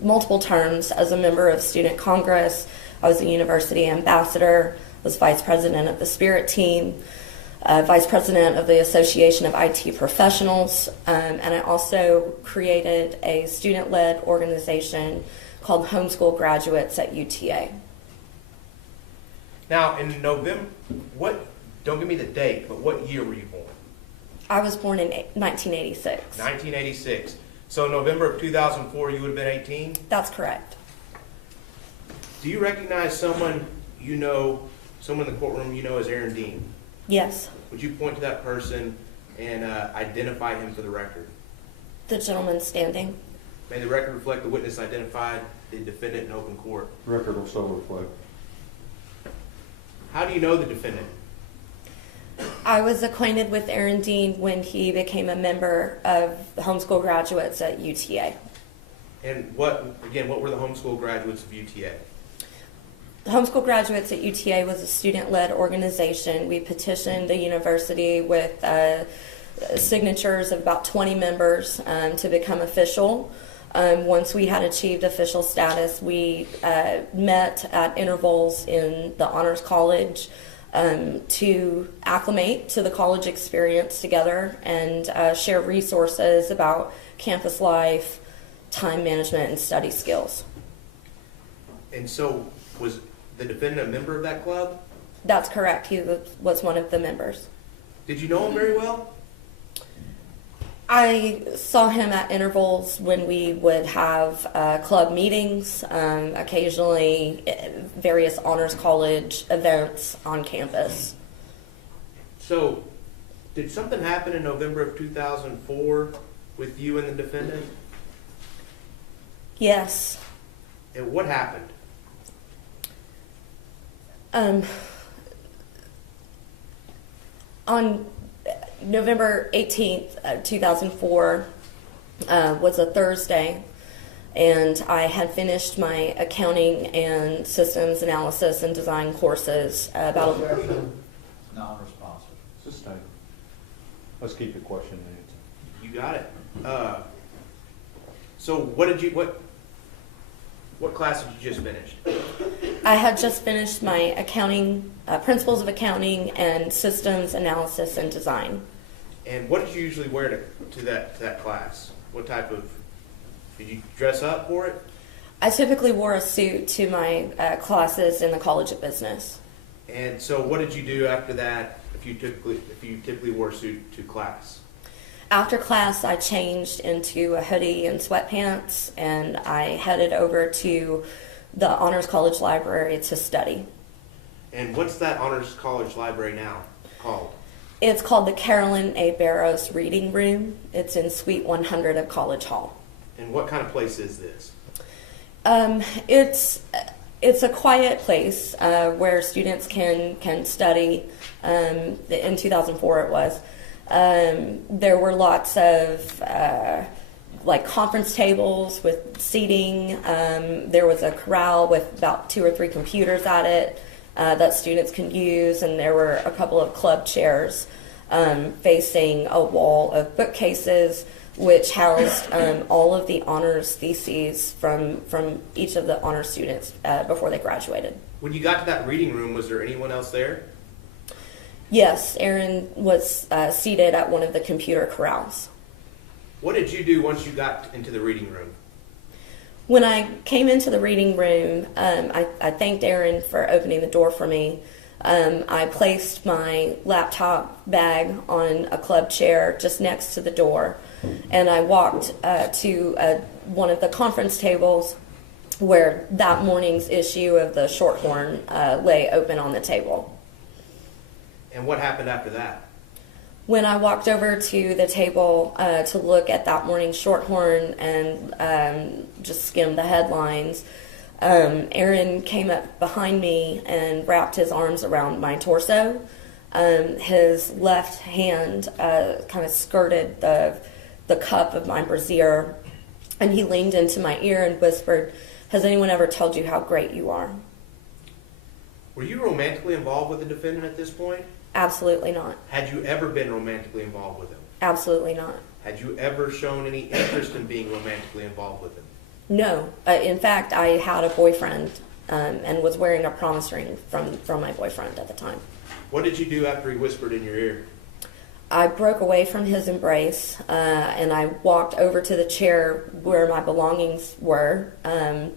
multiple terms, as a member of Student Congress. I was a university ambassador, was vice president of the Spirit Team, vice president of the Association of IT Professionals, and I also created a student-led organization called Homeschool Graduates at UTA. Now, in November, don't give me the date, but what year were you born? I was born in 1986. 1986. So November of 2004, you would have been 18? That's correct. Do you recognize someone someone in the courtroom you know as Aaron Dean? Yes. Would you point to that person and identify him for the record? The gentleman standing. May the record reflect the witness identified the defendant in open court. Record will so reflect. How do you know the defendant? I was acquainted with Aaron Dean when he became a member of the Homeschool Graduates at UTA. And what were the homeschool graduates of UTA? The Homeschool Graduates at UTA was a student-led organization. We petitioned the university with signatures of about 20 members to become official. Once we had achieved official status, we met at intervals in the Honors College to acclimate to the college experience together and share resources about campus life, time management, and study skills. And so was the defendant a member of that club? That's correct. He was one of the members. Did you know him very well? I saw him at intervals when we would have club meetings, occasionally various honors college events on campus. So, did something happen in November of 2004 with you and the defendant? Yes. And what happened? On November 18th, 2004 was a Thursday, and I had finished my accounting and systems analysis and design courses about Non-responsive. Sustain. Let's keep the question and answer. You got it. So what class had you just finished? I had just finished my accounting, principles of accounting and systems analysis and design. And what did you usually wear to that class? What type of, did you dress up for it? I typically wore a suit to my classes in the College of Business. And so what did you do after that if you typically wore a suit to class? After class, I changed into a hoodie and sweatpants, and I headed over to the Honors College Library to study. And what's that Honors College Library now called? It's called the Carolyn A. Barrows Reading Room. It's in Suite 100 of College Hall. And what kind of place is this? It's a quiet place where students can study. In 2004 it was. There were lots of like conference tables with seating. There was a corral with about 2 or 3 computers at it that students can use, and there were a couple of club chairs facing a wall of bookcases which housed all of the honors theses from each of the honors students before they graduated. When you got to that reading room, was there anyone else there? Yes, Aaron was seated at one of the computer corrals. What did you do once you got into the reading room? When I came into the reading room, I thanked Aaron for opening the door for me. I placed my laptop bag on a club chair just next to the door, and I walked to one of the conference tables where that morning's issue of the Shorthorn lay open on the table. And what happened after that? When I walked over to the table to look at that morning's Shorthorn and just skim the headlines, Aaron came up behind me and wrapped his arms around my torso. His left hand kind of skirted the cup of my brassiere, and he leaned into my ear and whispered, "Has anyone ever told you how great you are?" Were you romantically involved with the defendant at this point? Absolutely not. Had you ever been romantically involved with him? Absolutely not. Had you ever shown any interest in being romantically involved with him? No. In fact, I had a boyfriend and was wearing a promise ring from my boyfriend at the time. What did you do after he whispered in your ear? I broke away from his embrace and I walked over to the chair where my belongings were, and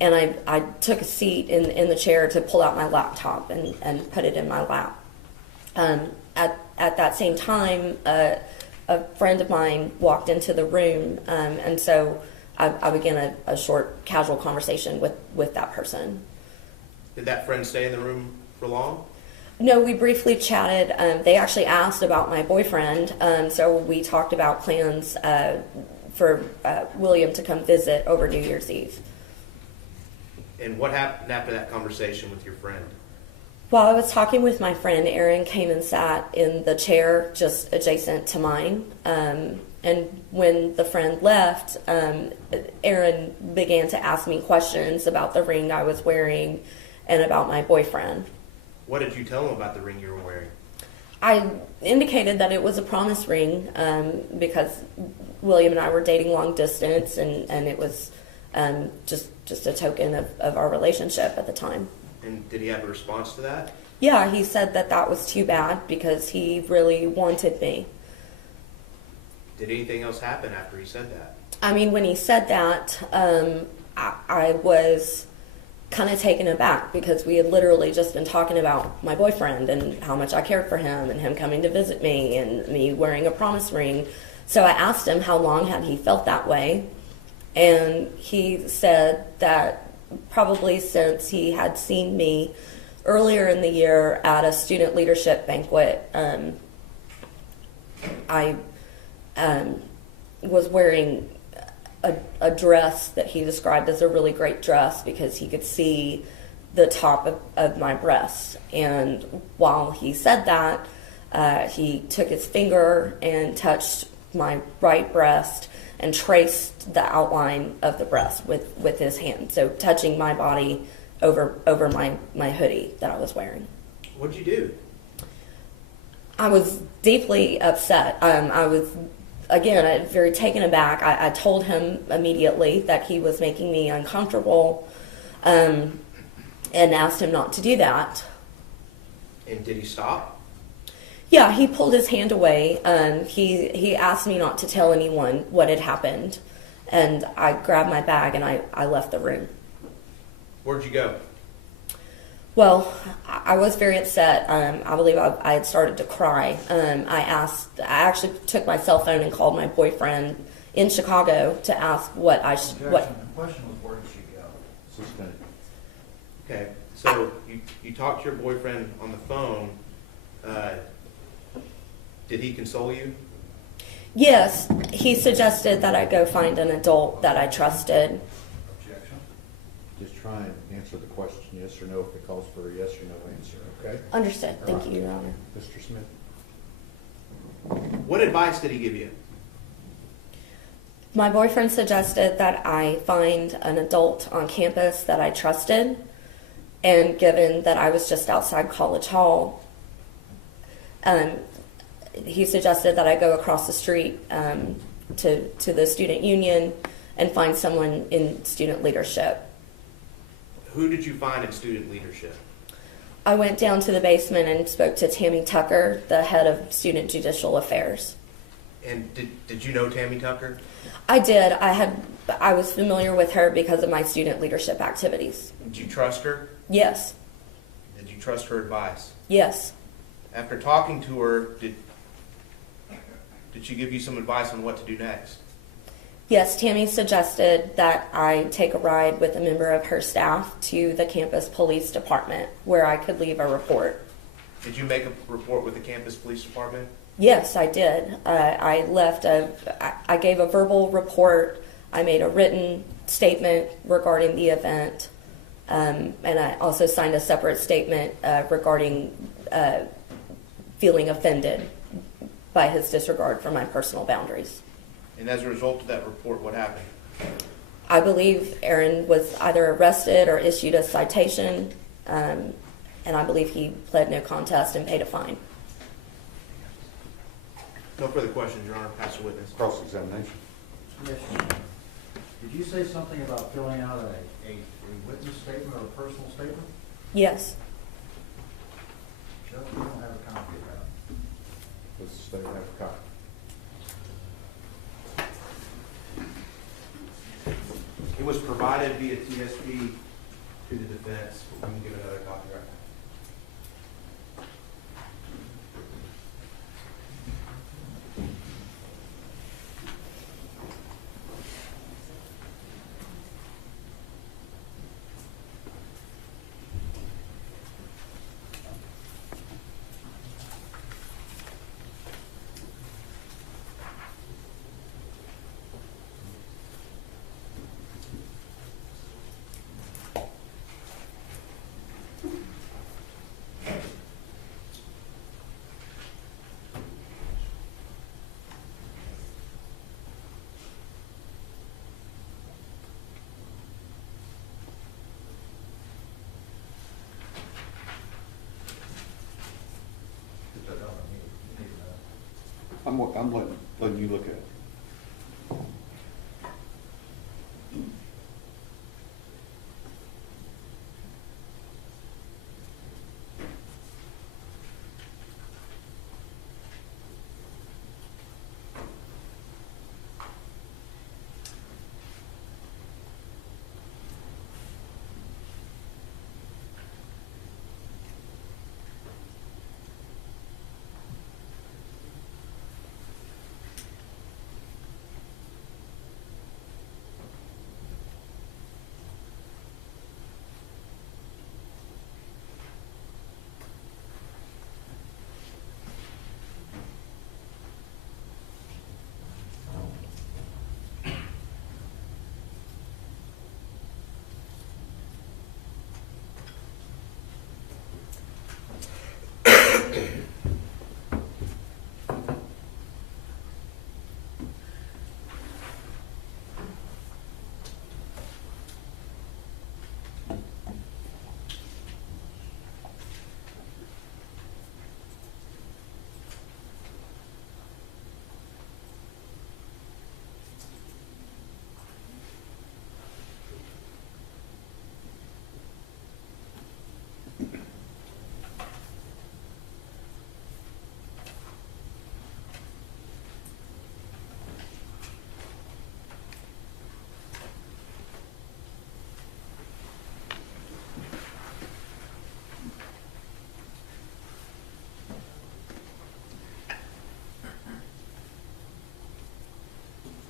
I took a seat in the chair to pull out my laptop and put it in my lap. At that same time, a friend of mine walked into the room, and so I began a short, casual conversation with that person. Did that friend stay in the room for long? No, we briefly chatted. They actually asked about my boyfriend, so we talked about plans for William to come visit over New Year's Eve. And what happened after that conversation with your friend? While I was talking with my friend, Aaron came and sat in the chair just adjacent to mine. And when the friend left, Aaron began to ask me questions about the ring I was wearing and about my boyfriend. What did you tell him about the ring you were wearing? I indicated that it was a promise ring because William and I were dating long distance, and it was just a token of our relationship at the time. And did he have a response to that? Yeah, he said that was too bad because he really wanted me. Did anything else happen after he said that? I mean, when he said that, I was kind of taken aback because we had literally just been talking about my boyfriend and how much I cared for him and him coming to visit me and me wearing a promise ring. So I asked him how long had he felt that way, and he said that probably since he had seen me earlier in the year at a student leadership banquet. I was wearing a dress that he described as a really great dress because he could see the top of my breast. And while he said that, he took his finger and touched my right breast and traced the outline of the breast with his hand. So touching my body over my hoodie that I was wearing. What'd you do? I was deeply upset. I was, again, very taken aback. I told him immediately that he was making me uncomfortable, and asked him not to do that. And did he stop? Yeah, he pulled his hand away. He asked me not to tell anyone what had happened, and I grabbed my bag and I left the room. Where'd you go? Well, I was very upset. I believe I had started to cry. I actually took my cell phone and called my boyfriend in Chicago to ask what I should. The question was, where did she go? Suspended. Okay, so you talked to your boyfriend on the phone. Did he console you? Yes, he suggested that I go find an adult that I trusted. Objection. Just try and answer the question yes or no if it calls for a yes or no answer, okay? Understood. Thank you, Your Honor. Mr. Smith? What advice did he give you? My boyfriend suggested that I find an adult on campus that I trusted, and given that I was just outside College Hall, he suggested that I go across the street to the student union and find someone in student leadership. Who did you find in student leadership? I went down to the basement and spoke to Tammy Tucker, the head of Student Judicial Affairs. And did you know Tammy Tucker? I did. I was familiar with her because of my student leadership activities. Did you trust her? Yes. Did you trust her advice? Yes. After talking to her, did she give you some advice on what to do next? Yes, Tammy suggested that I take a ride with a member of her staff to the campus police department where I could leave a report. Did you make a report with the campus police department? Yes, I did. I gave a verbal report. I made a written statement regarding the event, and I also signed a separate statement regarding feeling offended by his disregard for my personal boundaries. And as a result of that report, what happened? I believe Aaron was either arrested or issued a citation, and I believe he pled no contest and paid a fine. No further questions, Your Honor. Pass the witness. Cross-examination. Commissioner, did you say something about filling out a witness statement or a personal statement? Yes. Joe, we don't have a copy of that. Let's stay, have a copy. It was provided via TSP to the defense. We can give another copy right now. I'm letting you look at it.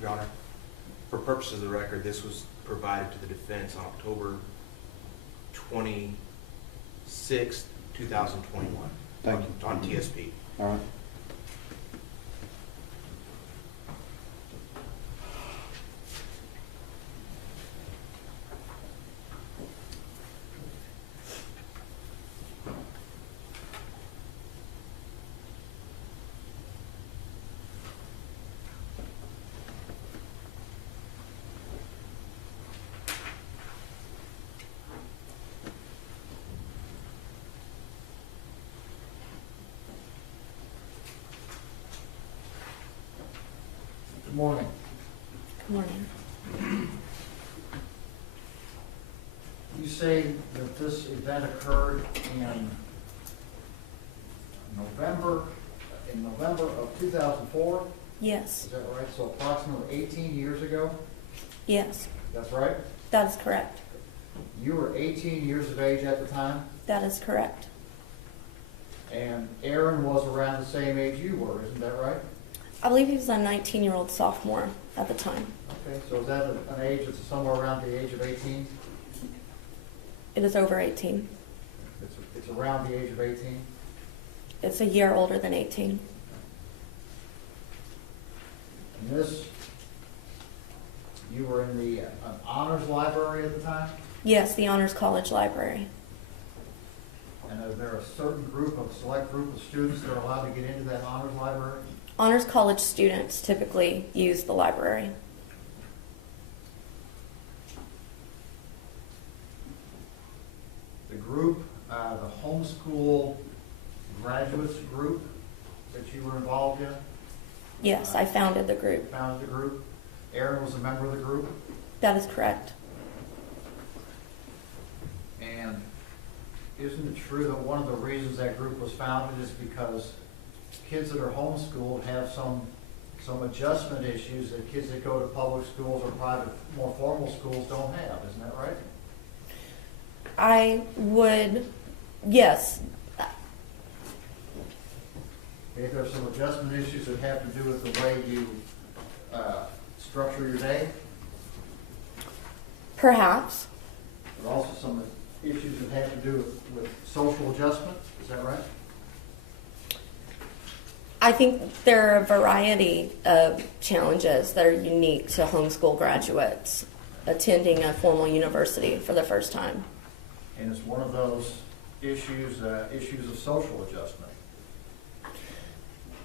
Your Honor, for purposes of the record, this was provided to the defense on October 26, 2021. Thank you. On TSP. All right. Good morning. Good morning. You say that this event occurred in November of 2004? Yes. Is that right? So approximately 18 years ago? Yes. That's right? That is correct. You were 18 years of age at the time, That is correct. and Aaron was around the same age you were, isn't that right? I believe he was a 19-year-old sophomore at the time. Okay, so is that an age that's somewhere around the age of 18? It is over 18. It's around the age of 18? It's a year older than 18. And You were in the honors library at the time? Yes, the Honors College Library. And is there a certain select group of students that are allowed to get into that honors library? Honors College students typically use the library. The group, the homeschool graduates group that you were involved in? Yes, I founded the group. Founded the group? Aaron was a member of the group? That is correct. And isn't it true that one of the reasons that group was founded is because kids that are homeschooled have some adjustment issues that kids that go to public schools or private, more formal schools don't have, isn't that right? I would, yes. Okay, there's some adjustment issues that have to do with the way you structure your day, Perhaps. but also some issues that have to do with social adjustment, is that right? I think there are a variety of challenges that are unique to homeschool graduates attending a formal university for the first time. And it's one of those issues of social adjustment.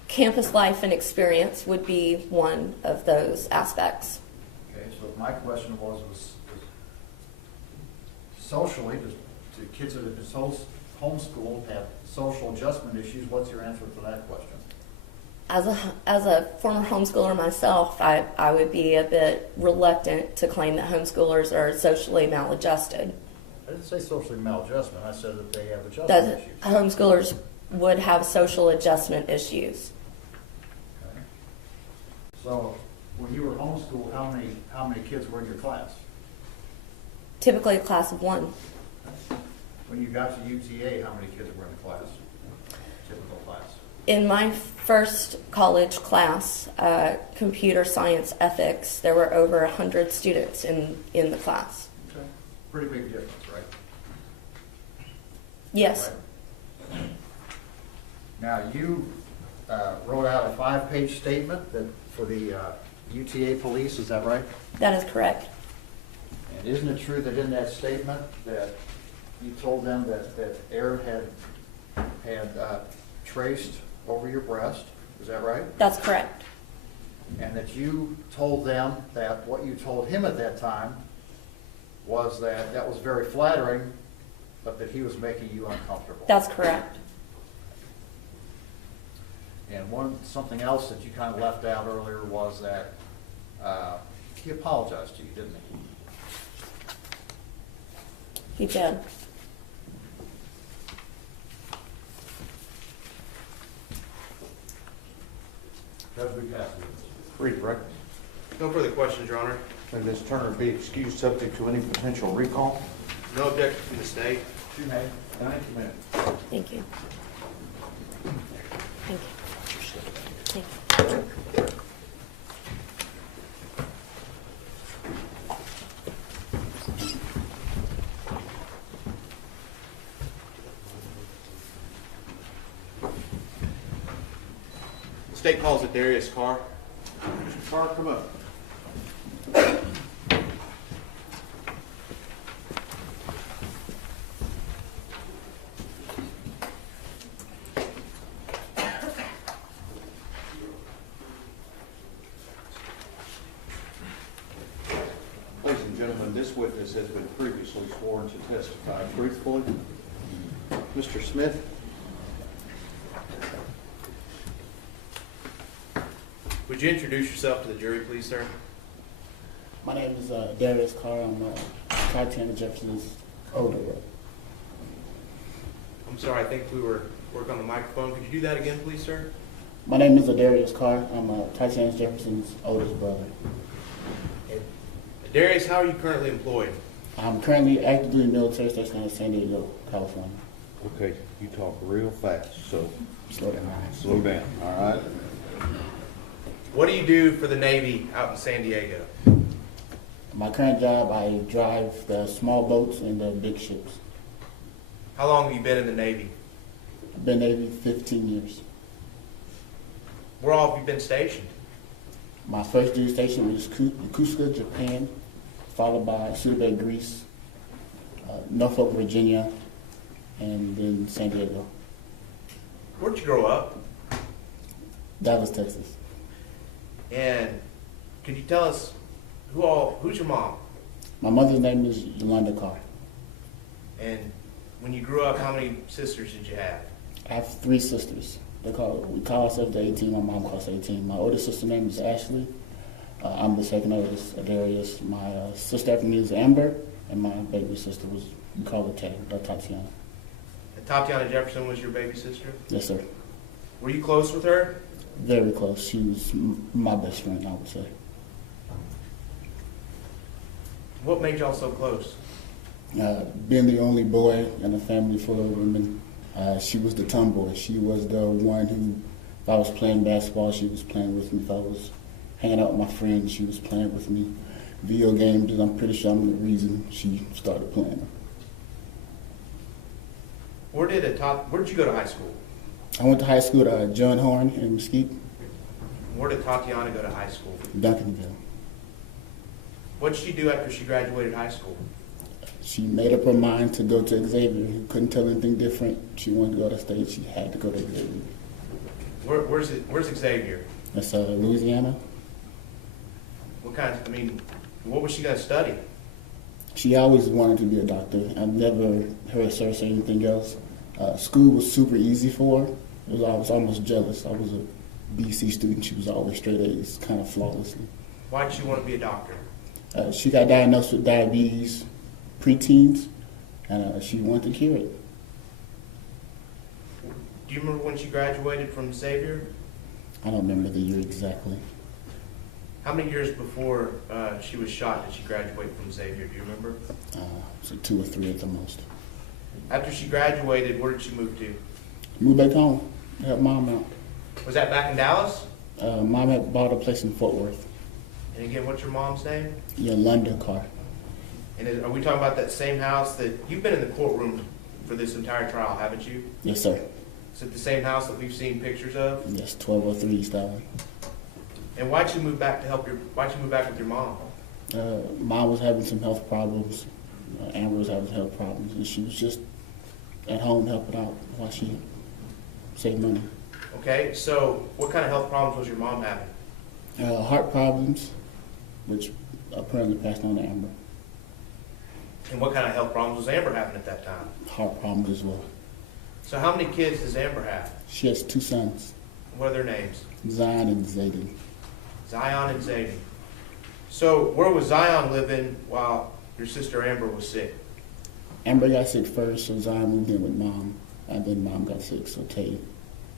Campus life and experience would be one of those aspects. Okay, so my question was socially, do kids that have been homeschooled have social adjustment issues? What's your answer to that question? As a former homeschooler myself, I would be a bit reluctant to claim that homeschoolers are socially maladjusted. I didn't say socially maladjustment. I said that they have adjustment That issues. homeschoolers would have social adjustment issues. Okay. So when you were homeschooled, how many kids were in your class? Typically a class of one. When you got to UTA, how many kids were in the class? Typical class. In my first college class, computer science ethics, there were over 100 students in the class. Okay. Pretty big difference, right? Yes, Right. Now, you wrote out a 5-page statement for the UTA police, is that right? that is correct. And isn't it true that in that statement that you told them that air had traced over your breast, is that right? That's correct. And that you told them that what you told him at that time was that was very flattering, but that he was making you uncomfortable. That's correct. And something else that you kind of left out earlier was that he apologized to you, didn't he? He did. Judge, we pass it. Read the record. No further questions, Your Honor. And Ms. Turner be excused subject to any potential recall. No objection from the state. You may. Thank you, ma'am. Thank you. Thank you. Thank you. The state calls it Darius Carr. Mr. Carr, come up. Ladies and gentlemen, this witness has been previously sworn to testify truthfully. Mr. Smith? Would you introduce yourself to the jury, please, sir? My name is Darius Carr. I'm Atatiana Jefferson's older brother. I'm sorry, I think we were working on the microphone. Could you do that again, please, sir? My name is Darius Carr. I'm Atatiana Jefferson's oldest brother. Darius, how are you currently employed? I'm currently actively in the military station in San Diego, California. Okay, you talk real fast, so Slow down. slow down, all right? What do you do for the Navy out in San Diego? My current job, I drive the small boats and the big ships. How long have you been in the Navy? I've been Navy 15 years. Where all have you been stationed? My first jurisdiction was Yokosuka, Japan, followed by Suitability, Greece, Norfolk, Virginia, and then San Diego. Where'd you grow up? Dallas, Texas. And could you tell us who's your mom? My mother's name is Yolanda Carr. And when you grew up, how many sisters did you have? I have 3 sisters. We call ourselves the 18. My mom calls 18. My oldest sister's name is Ashley. I'm the second oldest, Darius. My sister after me is Amber, and my baby sister we call her Tatiana. And Atatiana Jefferson was your baby sister? Yes, sir. Were you close with her? Very close. She was my best friend, I would say. What made y'all so close? Being the only boy in a family full of women, she was the tomboy. She was the one who, if I was playing basketball, she was playing with me. If I was hanging out with my friends, she was playing with me. Video games, I'm pretty sure I'm the reason she started playing. Where did you go to high school? I went to high school at John Horn in Mesquite. Where did Tatiana go to high school? Duncanville. What did she do after she graduated high school? She made up her mind to go to Xavier. He couldn't tell anything different. She wanted to go to state. She had to go to Xavier. Where's Xavier? That's Louisiana. What was she going to study? She always wanted to be a doctor. I've never heard her say anything else. School was super easy for her. I was almost jealous. I was a BC student. She was always straight A's, kind of flawlessly. Why did she want to be a doctor? She got diagnosed with diabetes, preteens, and she wanted to cure it. Do you remember when she graduated from Xavier? I don't remember the year exactly. How many years before she was shot did she graduate from Xavier? Do you remember? So 2 or 3 at the most. After she graduated, where did she move to? Moved back home. Helped mom out. Was that back in Dallas? Mom had bought a place in Fort Worth. And again, what's your mom's name? Yolanda Carr. And are we talking about that same house that you've been in the courtroom for this entire trial, haven't you? Yes, sir. Is it the same house that we've seen pictures of? Yes, 1203 East Island. And why'd you move back with your mom? Mom was having some health problems. Amber was having health problems, and she was just at home helping out while she saved money. Okay, so what kind of health problems was your mom having? Heart problems, which apparently passed on to Amber. And what kind of health problems was Amber having at that time? Heart problems as well. So how many kids does Amber have? She has 2 sons. What are their names? Zion and Zayden. Zion and Zayden. So where was Zion living while your sister Amber was sick? Amber got sick first, so Zion moved in with Mom, and then Mom got sick, so Tay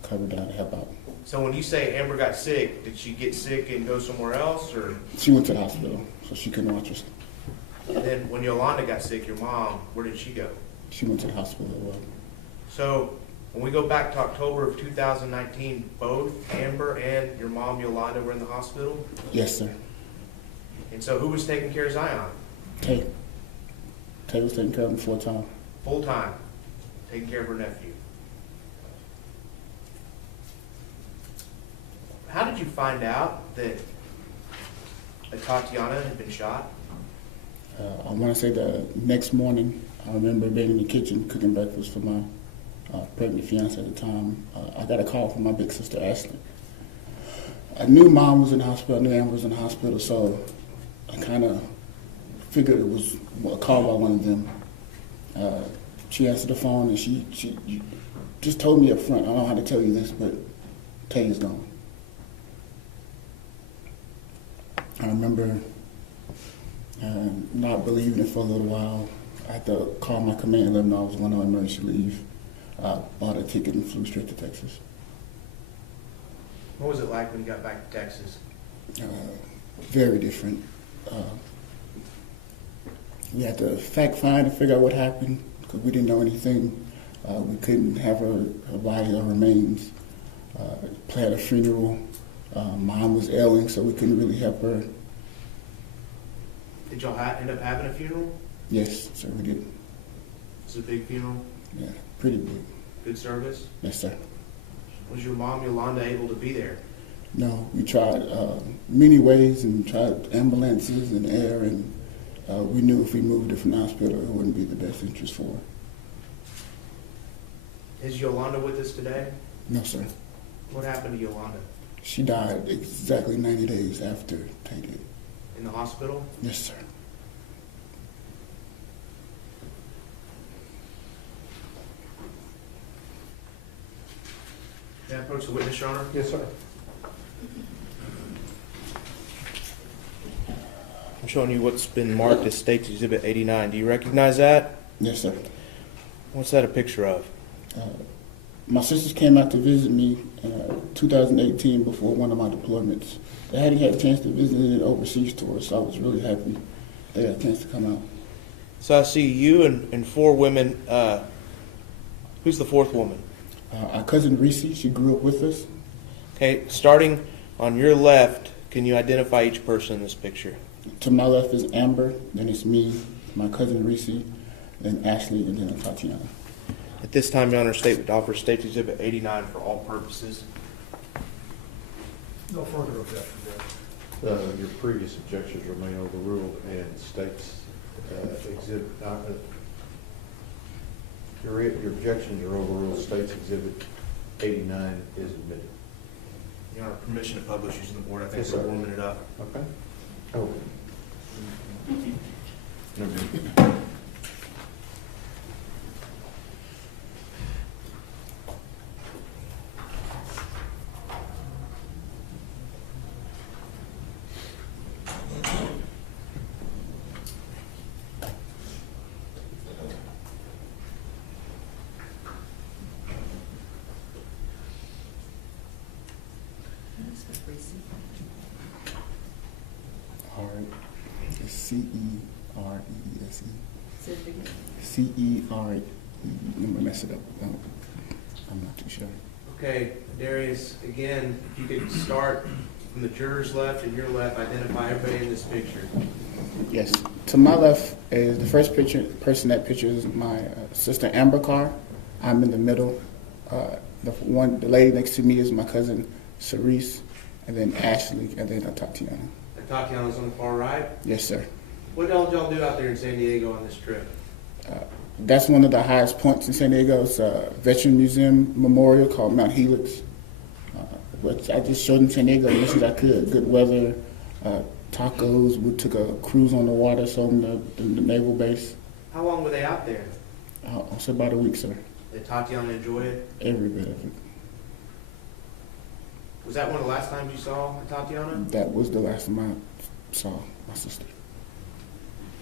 covered down to help out. So when you say Amber got sick, did she get sick and go somewhere else, or? She went to the hospital, so she couldn't watch us. And then when Yolanda got sick, your mom, where did she go? She went to the hospital as well. So when we go back to October of 2019, both Amber and your mom Yolanda were in the hospital? Yes, sir. And so who was taking care of Zion? Tay. Tay was taking care of him full time. Full time, taking care of her nephew. How did you find out that Atatiana had been shot? I want to say the next morning, I remember being in the kitchen cooking breakfast for my pregnant fiance at the time. I got a call from my big sister, Ashley. I knew Mom was in the hospital, I knew Amber was in the hospital, so I kind of figured it was a call by one of them. She answered the phone and she just told me up front, I don't know how to tell you this, but Tay is gone. I remember not believing it for a little while. I had to call my command and let them know I was going on emergency leave. I bought a ticket and flew straight to Texas. What was it like when you got back to Texas? Very different. We had to fact find and figure out what happened because we didn't know anything. We couldn't have her body or remains. Planned a funeral. Mom was ailing, so we couldn't really help her. Did y'all end up having a funeral? Yes, sir, we did. It was a big funeral? Yeah, pretty big. Good service? Yes, sir. Was your mom, Yolanda, able to be there? No, we tried many ways and tried ambulances and air, and we knew if we moved it from the hospital, it wouldn't be the best interest for her. Is Yolanda with us today? No, sir. What happened to Yolanda? She died exactly 90 days after Tay did. In the hospital? Yes, sir. May I approach the witness, Your Honor? Yes, sir. I'm showing you what's been marked as State's Exhibit 89. Do you recognize that? Yes, sir. What's that a picture of? My sisters came out to visit me in 2018 before one of my deployments. They hadn't had a chance to visit an overseas tour, so I was really happy they had a chance to come out. So I see you and four women. Who's the fourth woman? Our cousin Reese, she grew up with us. Okay, starting on your left, can you identify each person in this picture? To my left is Amber, then it's me, my cousin Reese, then Ashley, and then Atatiana. At this time, Your Honor, State would offer State's Exhibit 89 for all purposes. No further objection, Judge. Your previous objections remain overruled, and State's exhibit, your objections are overruled. State's Exhibit 89 is admitted. Your Honor, permission to publish using the board. I think Yes, we're sir. warming it up. Okay. Oh. No good. It's C-E-R-E-S-E. C-E-R-E. I'm going to mess it up. I'm not too sure. Okay, Darius, again, if you could start from the juror's left and your left, identify everybody in this picture. Yes. To my left is the first person that pictures my sister Amber Carr. I'm in the middle. The lady next to me is my cousin Cerise, and then Ashley, and then Tatiana. And Tatiana's on the far right. Yes, sir. What all did y'all do out there in San Diego on this trip? That's one of the highest points in San Diego. It's a veteran museum memorial called Mount Helix. Which I just showed in San Diego as much as I could. Good weather, tacos. We took a cruise on the water, so the naval base. How long were they out there? It's about a week, sir. Did Tatiana enjoy it? Every bit of it. Was that one of the last times you saw Tatiana? That was the last time I saw my sister.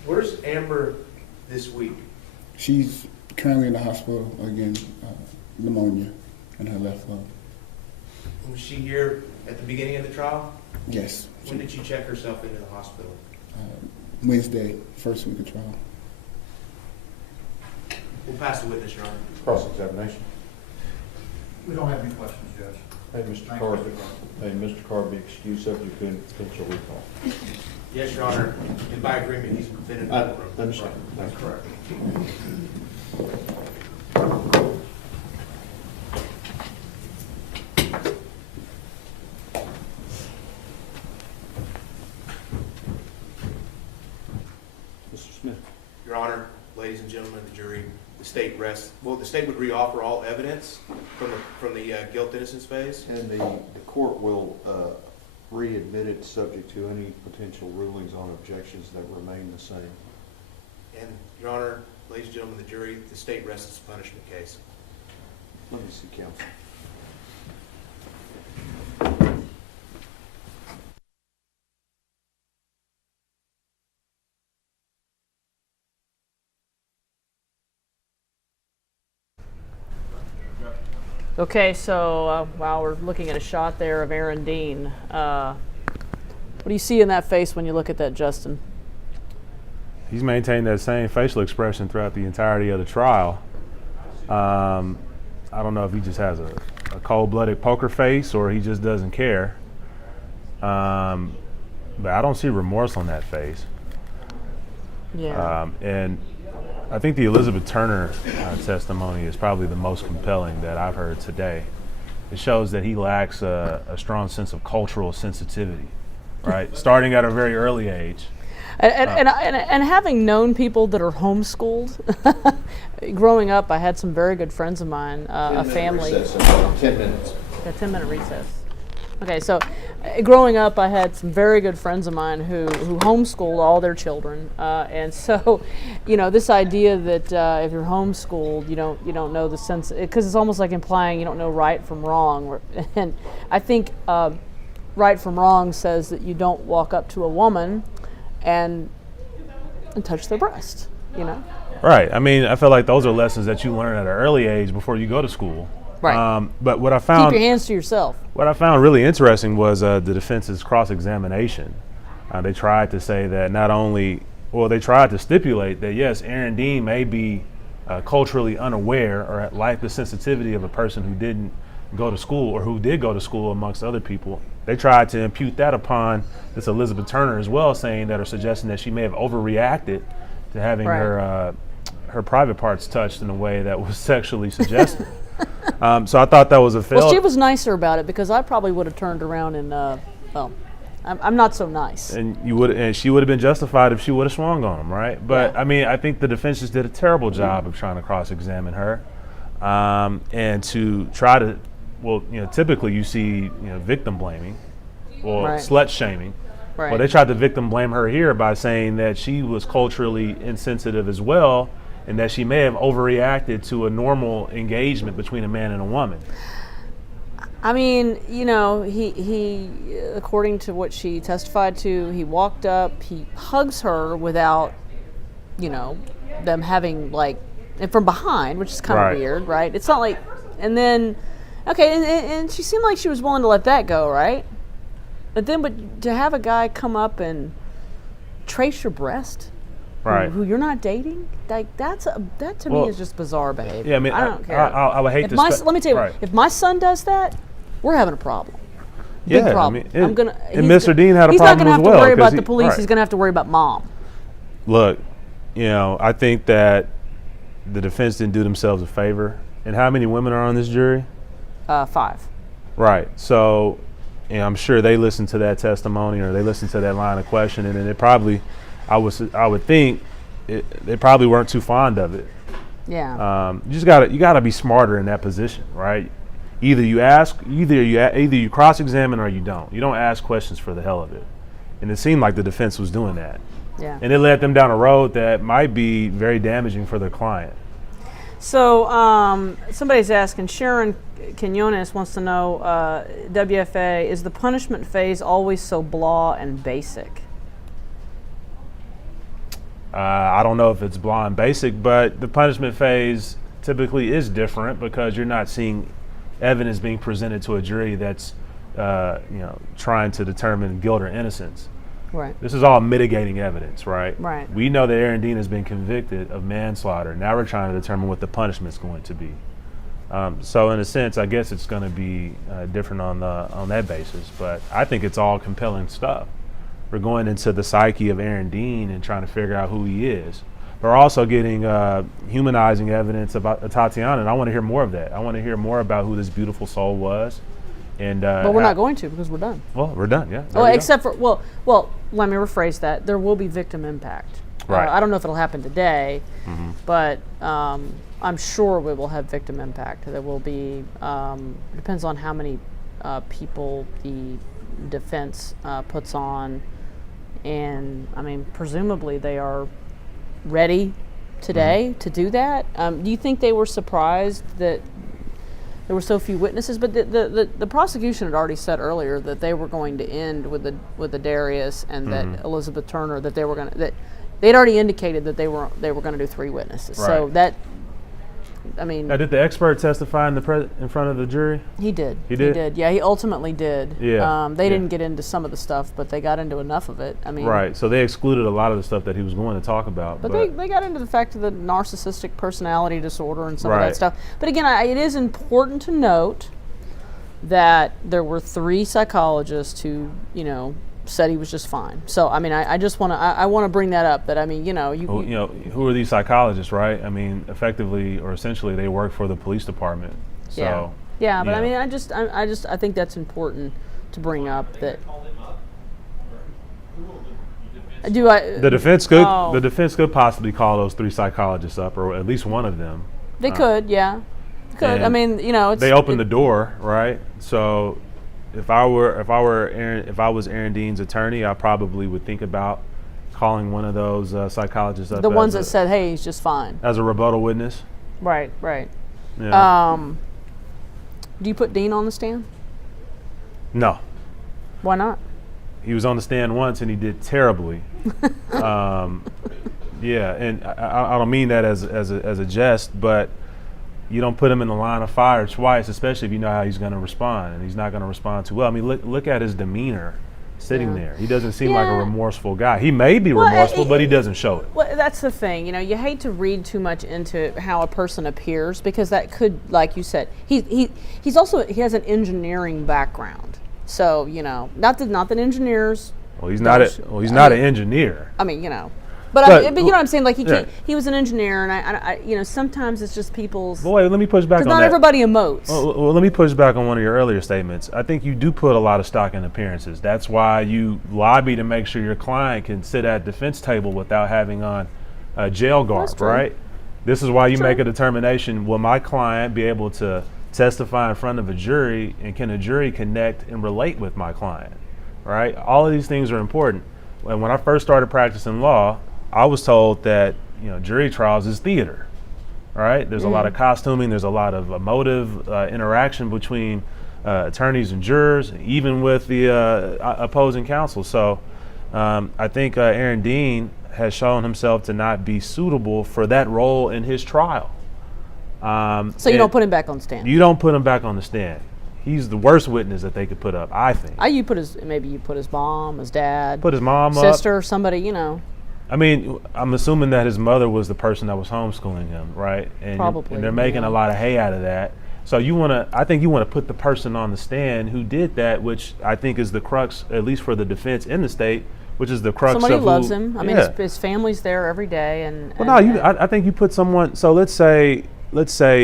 Where's Amber this week? She's currently in the hospital again, pneumonia in her left lung. Was she here at the beginning of the trial? Yes. When did she check herself into the hospital? Wednesday, first week of trial. We'll pass the witness, Your Honor. Cross-examination. We don't have any questions, Judge. Hey, Mr. Thank Carr, you, Mr. Carr. hey, Mr. Carr, be excused subject to potential recall. Yes, Your Honor. And by agreement, he's been in the I courtroom. understand. That's correct. Mr. Smith. Your Honor, ladies and gentlemen of the jury, the state rests. Well, the state would reoffer all evidence from the guilt-innocence phase. And the court will readmit it subject to any potential rulings on objections that remain the same. And, Your Honor, ladies and gentlemen of the jury, the state rests its punishment case. Let me see, counsel. Okay, so while we're looking at a shot there of Aaron Dean, what do you see in that face when you look at that, Justin? He's maintained that same facial expression throughout the entirety of the trial. I don't know if he just has a cold-blooded poker face or he just doesn't care. But I don't see remorse on that face. Yeah. And I think the Elizabeth Turner testimony is probably the most compelling that I've heard today. it shows that he lacks a strong sense of cultural sensitivity, right? Starting at a very early age. And having known people that are homeschooled, growing up, I had some very good friends of mine, a family. 10 minutes. A 10-minute recess. Okay, so growing up, I had some very good friends of mine who homeschooled all their children, and so, this idea that if you're homeschooled, you don't know the sense, because it's almost like implying you don't know right from wrong, and I think right from wrong says that you don't walk up to a woman and touch their breast, Right. I mean, I feel like those are lessons that you learn at an early age before you go to school. Right. But what I found, keep your hands to yourself. What I found really interesting was the defense's cross-examination. They tried to say that they tried to stipulate that yes, Aaron Dean may be culturally unaware or lack the sensitivity of a person who didn't go to school or who did go to school amongst other people. They tried to impute that upon this Elizabeth Turner as well, saying that or suggesting that she may have overreacted to having her private parts touched in a way that was sexually suggestive. So I thought that was a fail. Well, she was nicer about it because I probably would have turned around and, I'm not so nice. And she would have been justified if she would have swung on him, right? But Yeah. I mean, I think the defense just did a terrible job of trying to cross-examine her, and to try to, typically you see, victim blaming, or slut shaming. Right. Well, they tried to victim blame her here by saying that she was culturally insensitive as well, and that she may have overreacted to a normal engagement between a man and a woman. I mean, he according to what she testified to, he walked up, he hugs her without, them having and from behind, which is kind of weird, right? It's not like, and then, okay, and she seemed like she was willing to let that go, right? But to have a guy come up and trace your breast, right? Who you're not dating, that to me is just bizarre behavior. Yeah, I mean, I don't care. I would hate if to. Let me tell you, if my son does that, we're having a problem. Big Yeah, problem. I mean, and Mr. Dean had a problem as well. He's not going to have to worry about the police. He's going to have to worry about mom. Look, I think that the defense didn't do themselves a favor. And how many women are on this jury? 5. Right. So, I'm sure they listened to that testimony or they listened to that line of questioning, and it probably, I would think, they probably weren't too fond of it. Yeah. You gotta be smarter in that position, right? Either you cross-examine or you don't. You don't ask questions for the hell of it. And it seemed like the defense was doing that. Yeah. And it led them down a road that might be very damaging for their client. So somebody's asking, Sharon Quinones wants to know, WFA, is the punishment phase always so blah and basic? I don't know if it's blah and basic, but the punishment phase typically is different because you're not seeing evidence being presented to a jury that's trying to determine guilt or innocence. Right. This is all mitigating evidence, right? Right. We know that Aaron Dean has been convicted of manslaughter. Now we're trying to determine what the punishment's going to be. So in a sense, I guess it's going to be different on that basis. But I think it's all compelling stuff. We're going into the psyche of Aaron Dean and trying to figure out who he is. We're also getting humanizing evidence about Atatiana, and I want to hear more of that. I want to hear more about who this beautiful soul was. And but we're not going to because we're done. Well, we're done, yeah. Well, except for let me rephrase that. There will be victim impact. Right. I don't know if it'll happen today, but I'm sure we will have victim impact. There will be depends on how many people the defense puts on, and I mean presumably they are ready today to do that. Do you think they were surprised that there were so few witnesses? But the prosecution had already said earlier that they were going to end with the Darius and that Elizabeth Turner, that they were going to, that they'd already indicated that they were going to do 3 witnesses. Right. So that, I mean, now, did the expert testify in front of the jury? He did. He did? He did. Yeah, he ultimately did. Yeah. They didn't get into some of the stuff, but they got into enough of it. I mean, right. So they excluded a lot of the stuff that he was going to talk about. But they got into the fact of the narcissistic personality disorder and some of Right. that stuff. But again, it is important to note that there were 3 psychologists who, said he was just fine. So I mean, I just want to I want to bring that up. That I mean, who are these psychologists, right? I mean, effectively or essentially, they work for the police department. So Yeah. Yeah, but Yeah. I mean, I think that's important to bring up. That do I? The defense could Oh. the defense could possibly call those 3 psychologists up, or at least one of them. They could, yeah, could. I and mean, it's, they opened the door, right? So if I was Aaron Dean's attorney, I probably would think about calling one of those psychologists up. the ones as that said, "Hey, he's just fine." as a rebuttal witness. Right. Yeah. Do you put Dean on the stand? No, Why not? he was on the stand once and he did terribly. Yeah, and I don't mean that as a jest, but you don't put him in the line of fire twice, especially if you know how he's going to respond, and he's not going to respond too well. I mean, look at his demeanor sitting there. He doesn't seem like a remorseful guy. He may be remorseful, but he doesn't show it. Well, that's the thing. You hate to read too much into how a person appears, because that could, like you said, he has an engineering background. So not that engineers. Well, he's not an engineer. I mean, but you know what I'm saying. Like he was an engineer, and I sometimes it's just people's. Well, wait, let me push back on that. Because not everybody emotes. Well, let me push back on one of your earlier statements. I think you do put a lot of stock in appearances. That's why you lobby to make sure your client can sit at defense table without having on jail garb, right? This is why you make a determination. Will my client be able to testify in front of a jury, and can a jury connect and relate with my client, right? All of these things are important. And when I first started practicing law, I was told that jury trials is theater, right? There's a lot of costuming. There's a lot of emotive interaction between attorneys and jurors, even with the opposing counsel. So I think Aaron Dean has shown himself to not be suitable for that role in his trial. So you don't put him back on the stand? You don't put him back on the stand. He's the worst witness that they could put up, I think. Maybe you put his mom, his dad, put his mom, sister, somebody, I mean, I'm assuming that his mother was the person that was homeschooling him, right? And Probably. And they're making a lot of hay out of that. So I think you want to put the person on the stand who did that, which I think is the crux, at least for the defense in the state, which is the crux somebody of who loves who, him. I mean, his family's there every day, I think you put someone. So let's say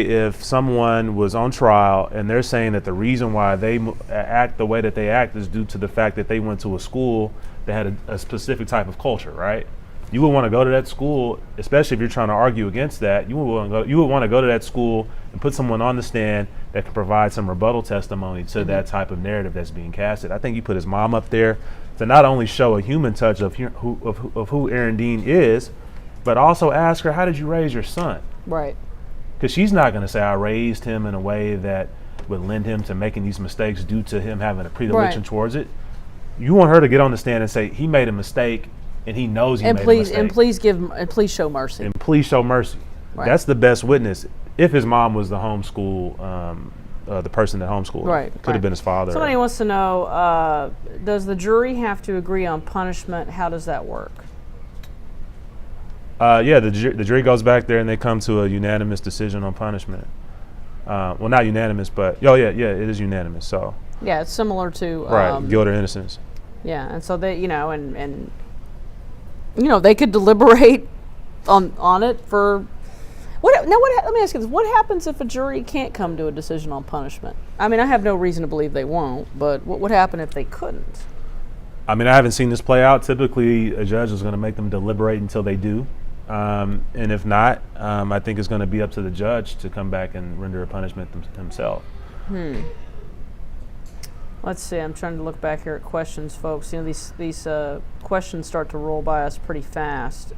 if someone was on trial and they're saying that the reason why they act the way that they act is due to the fact that they went to a school that had a specific type of culture, right? You would want to go to that school, especially if you're trying to argue against that. You would want to go to that school and put someone on the stand that can provide some rebuttal testimony to that type of narrative that's being casted. I think you put his mom up there to not only show a human touch of who Aaron Dean is, but also ask her, how did you raise your son? Right. Because she's not going to say, I raised him in a way that would lend him to making these mistakes due to him having a predilection towards it. You want her to get on the stand and say, he made a mistake, and he knows he made a mistake. And please show mercy. And please show mercy. Right. That's the best witness. If his mom was the homeschool, the person that homeschooled, right? Could have been his father. Somebody wants to know: does the jury have to agree on punishment? How does that work? Yeah, the jury goes back there and they come to a unanimous decision on punishment. Well, not unanimous, but it is unanimous. So yeah, it's similar to guilt or innocence. Yeah, and so they, and they could deliberate on it for. Let me ask you this: what happens if a jury can't come to a decision on punishment? I mean, I have no reason to believe they won't, but what would happen if they couldn't? I mean, I haven't seen this play out. Typically, a judge is going to make them deliberate until they do. And if not, I think it's going to be up to the judge to come back and render a punishment himself. Let's see. I'm trying to look back here at questions, folks. These questions start to roll by us pretty fast.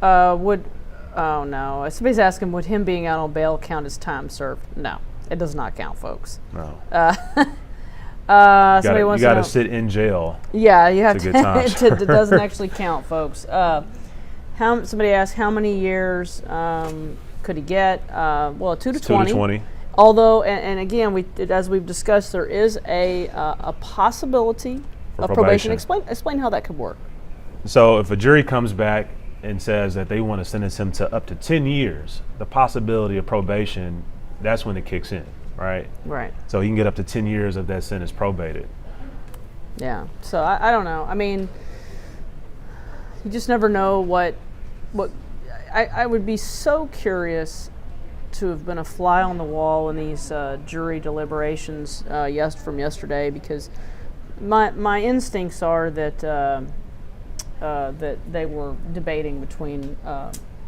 Somebody's asking, would him being out on bail count as time served? No, it does not count, folks. No. Somebody wants you got to to sit in jail. Yeah, you have to. It doesn't actually count, folks. Somebody asked how many years could he get? 2 to 20. 2 to 20. Although, and again, as we've discussed, there is a possibility of probation. Explain how that could work. So if a jury comes back and says that they want to sentence him to up to 10 years, the possibility of probation, that's when it kicks in, right? Right. So he can get up to 10 years of that sentence probated. Yeah. So I don't know. I mean, you just never know what I would be so curious to have been a fly on the wall in these jury deliberations from yesterday, because my instincts are that that they were debating between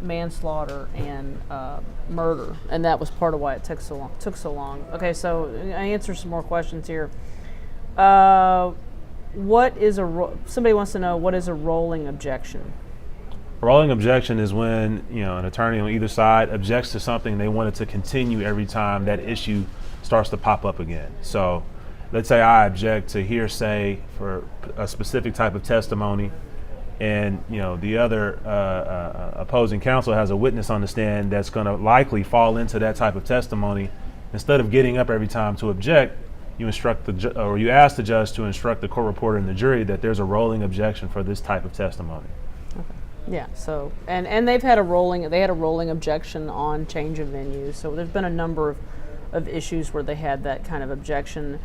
manslaughter and murder, and that was part of why it took so long. Okay, so I answer some more questions here. What is somebody wants to know, what is a rolling objection? A rolling objection is when, an attorney on either side objects to something, they want it to continue every time that issue starts to pop up again. So let's say I object to hearsay for a specific type of testimony, and the other opposing counsel has a witness on the stand that's going to likely fall into that type of testimony. Instead of getting up every time to object, you instruct you ask the judge to instruct the court reporter and the jury that there's a rolling objection for this type of testimony. Okay. Yeah. So and they had a rolling objection on change of venue. So there's been a number of issues where they had that kind of objection.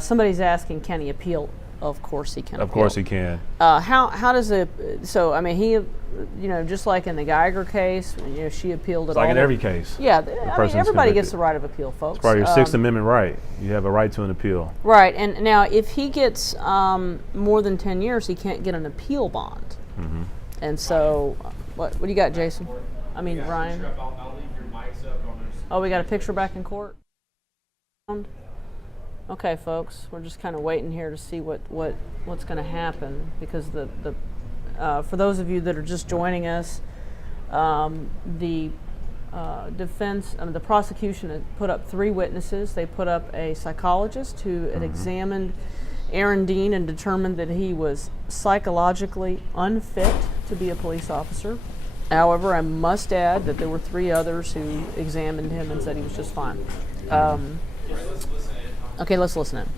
Somebody's asking, can he appeal? Of course he can. Of course he can. How does it? So I mean, he, just like in the Geiger case, she appealed it. It's like in every case. Yeah, everybody gets the right of appeal, folks. It's part of your Sixth Amendment right. You have a right to an appeal. Right, and now if he gets more than 10 years, he can't get an appeal bond. Mm-hmm. And so, what do you got, Jason? I mean, Ryan. I'll leave your mics up on this. Oh, we got a picture back in court. Okay, folks, we're just kind of waiting here to see what's going to happen, because for those of you that are just joining us, the prosecution had put up 3 witnesses. They put up a psychologist who had examined Aaron Dean and determined that he was psychologically unfit to be a police officer. However, I must add that there were 3 others who examined him and said he was just fine. Okay, let's listen in.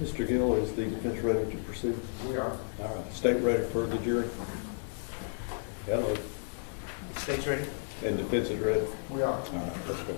Mr. Gill, is the defense ready to proceed? We are. All right. State ready for the jury? Hello. State's ready? And defense is ready? We are. All right, let's go.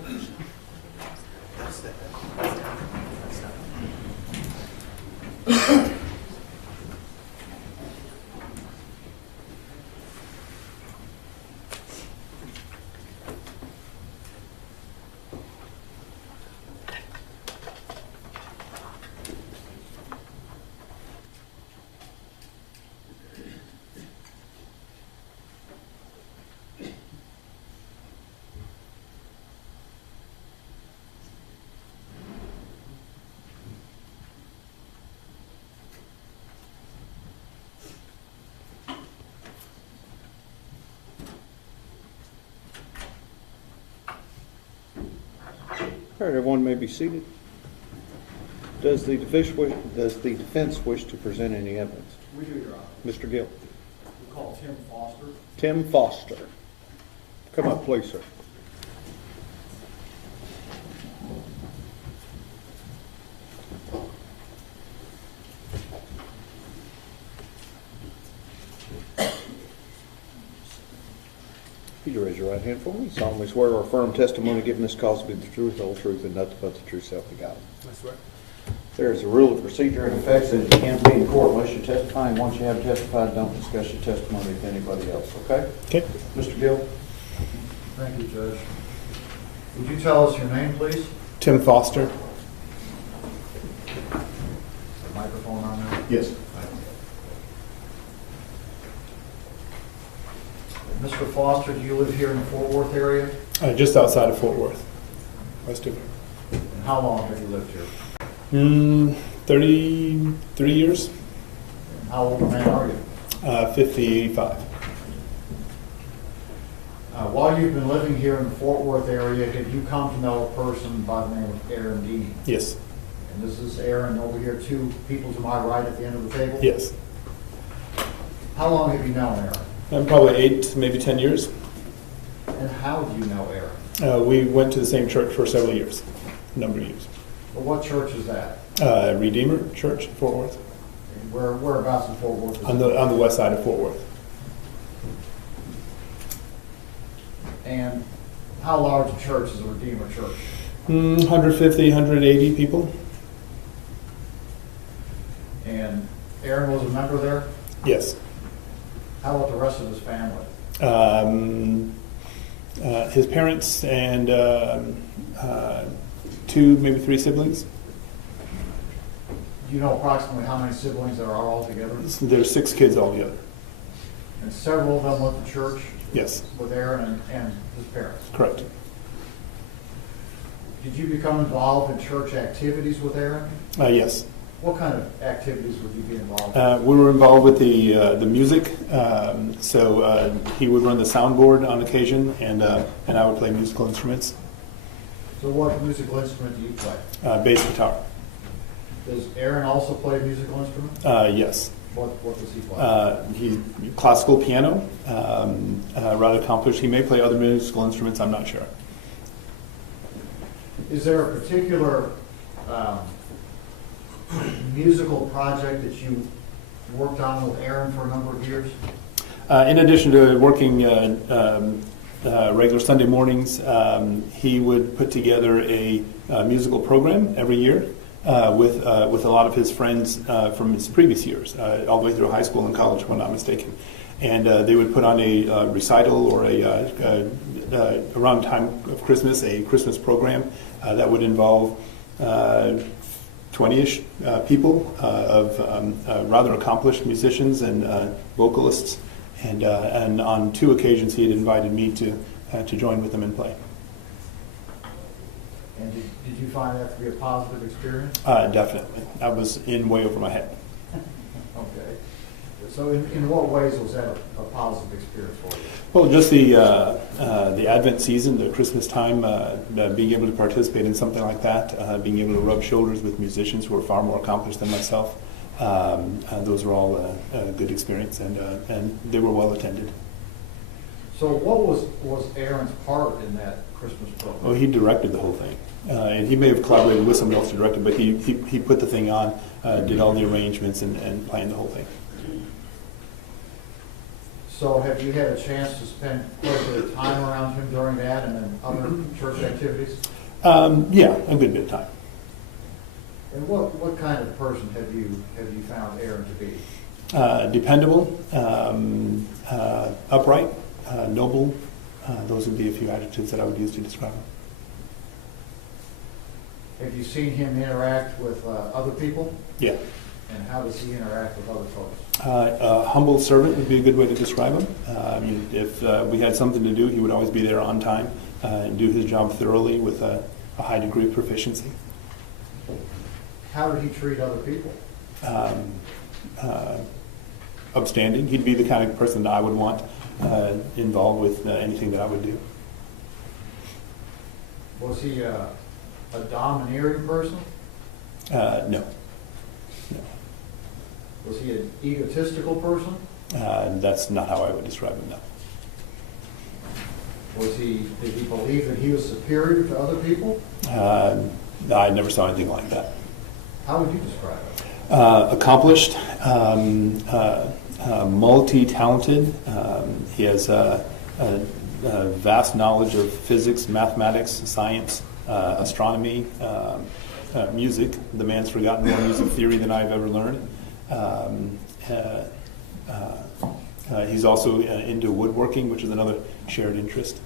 All right, everyone may be seated. Does the defense wish to present any evidence? We do, Your Honor. Mr. Gill. We call Tim Foster. Tim Foster. Come up, please, sir. Could you raise your right hand for me? Solemnly swear or affirm testimony given this cause to be the truth, the whole truth, and nothing but the truth, self the God. I swear. There is a rule of procedure in effect that you can't be in court unless you're testifying. Once you have testified, don't discuss your testimony with anybody else, okay? Okay. Mr. Gill? Thank you, Judge. Would you tell us your name, please? Tim Foster. Microphone on there. Yes. Mr. Foster, do you live here in the Fort Worth area? Just outside of Fort Worth. West Dubuque. And how long have you lived here? 33 years. And how old a man are you? 55. While you've been living here in the Fort Worth area, have you come to know a person by the name of Aaron Dean? Yes. And this is Aaron over here, two people to my right at the end of the table? Yes. How long have you known Aaron? Probably 8, maybe 10 years. And how do you know Aaron? We went to the same church for several years, a number of years. Well, what church is that? Redeemer Church, Fort Worth. And whereabouts in Fort Worth is On the west side of Fort Worth. And how large a church is a Redeemer Church? 150, 180 people. And Aaron was a member there? Yes. How about the rest of his family? His parents and 2, maybe 3 siblings. Do you know approximately how many siblings there are altogether? There's 6 kids altogether. And several of them went to church? Yes. With Aaron and his parents? Correct. Did you become involved in church activities with Aaron? Yes. What kind of activities would you be involved in? We were involved with the music, so he would run the soundboard on occasion, and I would play musical instruments. So what musical instrument do you play? Bass guitar. Does Aaron also play a musical instrument? Yes. What does he play? He's classical piano, rather accomplished. He may play other musical instruments, I'm not sure. Is there a particular musical project that you worked on with Aaron for a number of years? In addition to working regular Sunday mornings, he would put together a musical program every year with a lot of his friends from his previous years, all the way through high school and college, if I'm not mistaken. And they would put on a recital or around time of Christmas, a Christmas program that would involve 20-ish people of rather accomplished musicians and vocalists, and on 2 occasions he had invited me to join with them and play. And did you find that to be a positive experience? Definitely. I was in way over my head. Okay. So in what ways was that a positive experience for you? Well, just the Advent season, the Christmas time, being able to participate in something like that, being able to rub shoulders with musicians who are far more accomplished than myself, those were all a good experience, and they were well attended. So what was Aaron's part in that Christmas program? Well, he directed the whole thing, and he may have collaborated with someone else to direct it, but he put the thing on, did all the arrangements, and planned the whole thing. So have you had a chance to spend quite a bit of time around him during that and then other church activities? Yeah, a good bit of time. And what kind of person have you found Aaron to be? Dependable, upright, noble. Those would be a few adjectives that I would use to describe him. Have you seen him interact with other people? Yeah. And how does he interact with other folks? A humble servant would be a good way to describe him. If we had something to do, he would always be there on time and do his job thoroughly with a high degree of proficiency. How did he treat other people? Upstanding. He'd be the kind of person that I would want involved with anything that I would do. Was he a domineering person? No. Was he an egotistical person? That's not how I would describe him, no. Did he believe that he was superior to other people? I never saw anything like that. How would you describe it? Accomplished, multi-talented. He has a vast knowledge of physics, mathematics, science, astronomy, music. The man's forgotten more music theory than I've ever learned. He's also into woodworking, which is another shared interest.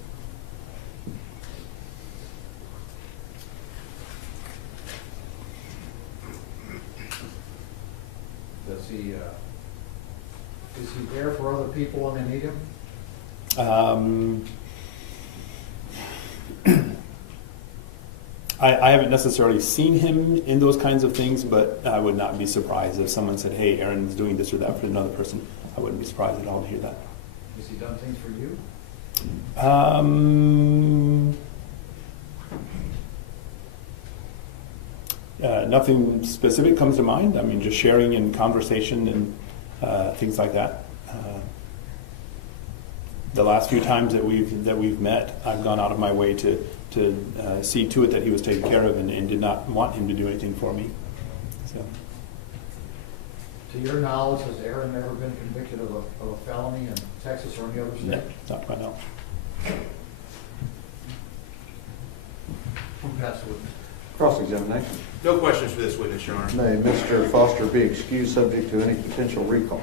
Is he there for other people when they need him? I haven't necessarily seen him in those kinds of things, but I would not be surprised if someone said, hey, Aaron's doing this or that for another person. I wouldn't be surprised at all to hear that. Has he done things for you? Nothing specific comes to mind. I mean, just sharing in conversation and things like that. The last few times that we've met, I've gone out of my way to see to it that he was taken care of and did not want him to do anything for me. So, To your knowledge, has Aaron ever been convicted of a felony in Texas or any other state? no, not to my knowledge. Who passed the witness? Cross-examination. No questions for this witness, Your Honor. May Mr. Foster be excused subject to any potential recall.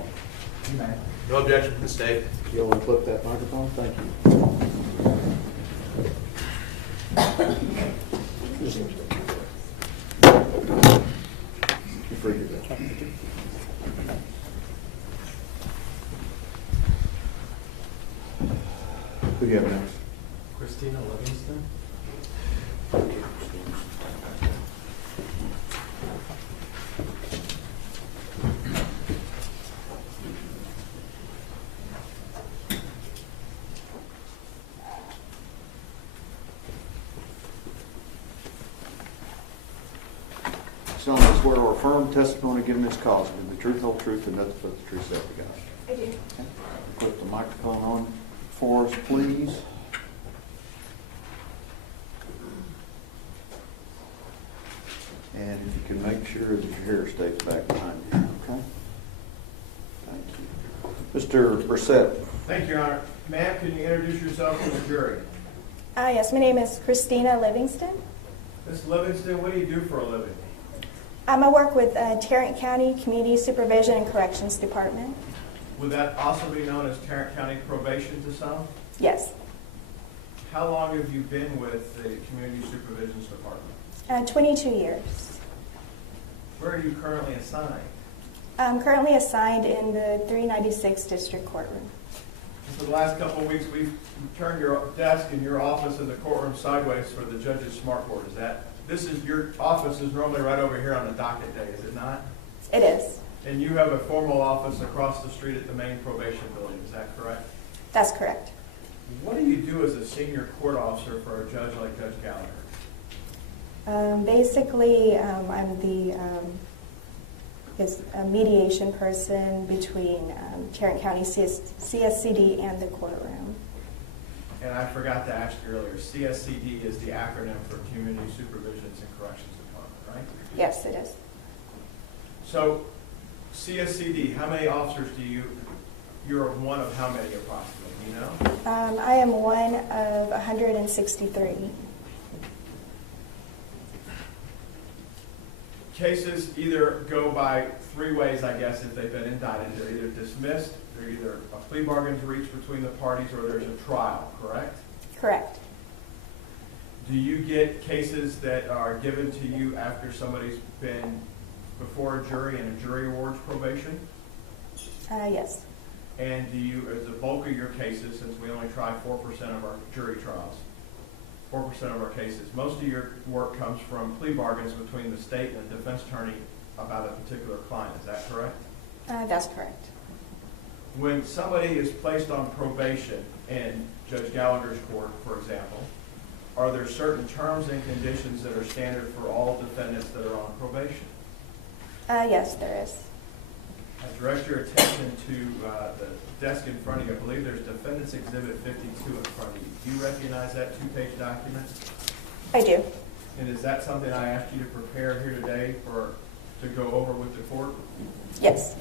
You may. No objection from the state. You'll unclip that microphone? Thank you. You're free to go. Who do you have next? Christina Livingston. Solemnly swear or affirm testimony given in this cause to be the truth, whole truth, and nothing but the truth, so help you God. I do. Put the microphone on for us, please. And if you can make sure that your hair stays back behind you, okay? Thank you. Mr. Brissett. Thank you, Your Honor. Ma'am, can you introduce yourself to the jury? Yes, my name is Christina Livingston. Ms. Livingston, what do you do for a living? I work with Tarrant County Community Supervision and Corrections Department. Would that also be known as Tarrant County Probation to some? Yes. How long have you been with the Community Supervision Department? 22 years. Where are you currently assigned? I'm currently assigned in the 396 District Courtroom. For the last couple of weeks, we've turned your desk and your office in the courtroom sideways for the judge's smartboard. Your office is normally right over here on the docket day, is it not? It is. And you have a formal office across the street at the main probation building, is that correct? That's correct. What do you do as a senior court officer for a judge like Judge Gallagher? Basically, I'm the mediation person between Tarrant County CSCD and the courtroom. And I forgot to ask you earlier, CSCD is the acronym for Community Supervisions and Corrections Department, right? Yes, it is. So, CSCD, how many officers you're one of how many approximately, do you know? I am one of 163. Cases either go by three ways, I guess, if they've been indicted. They're either dismissed, they're either a plea bargain to reach between the parties, or there's a trial, correct? Correct. Do you get cases that are given to you after somebody's been before a jury and a jury awards probation? Yes. And do you, as the bulk of your cases, since we only try 4% of our jury trials, 4% of our cases, most of your work comes from plea bargains between the state and the defense attorney about a particular client, is that correct? That's correct. When somebody is placed on probation in Judge Gallagher's court, for example, are there certain terms and conditions that are standard for all defendants that are on probation? Yes, there is. I direct your attention to the desk in front of you. I believe there's Defendant's Exhibit 52 in front of you. Do you recognize that two-page document? I do. And is that something I asked you to prepare here today to go over with the court? Yes.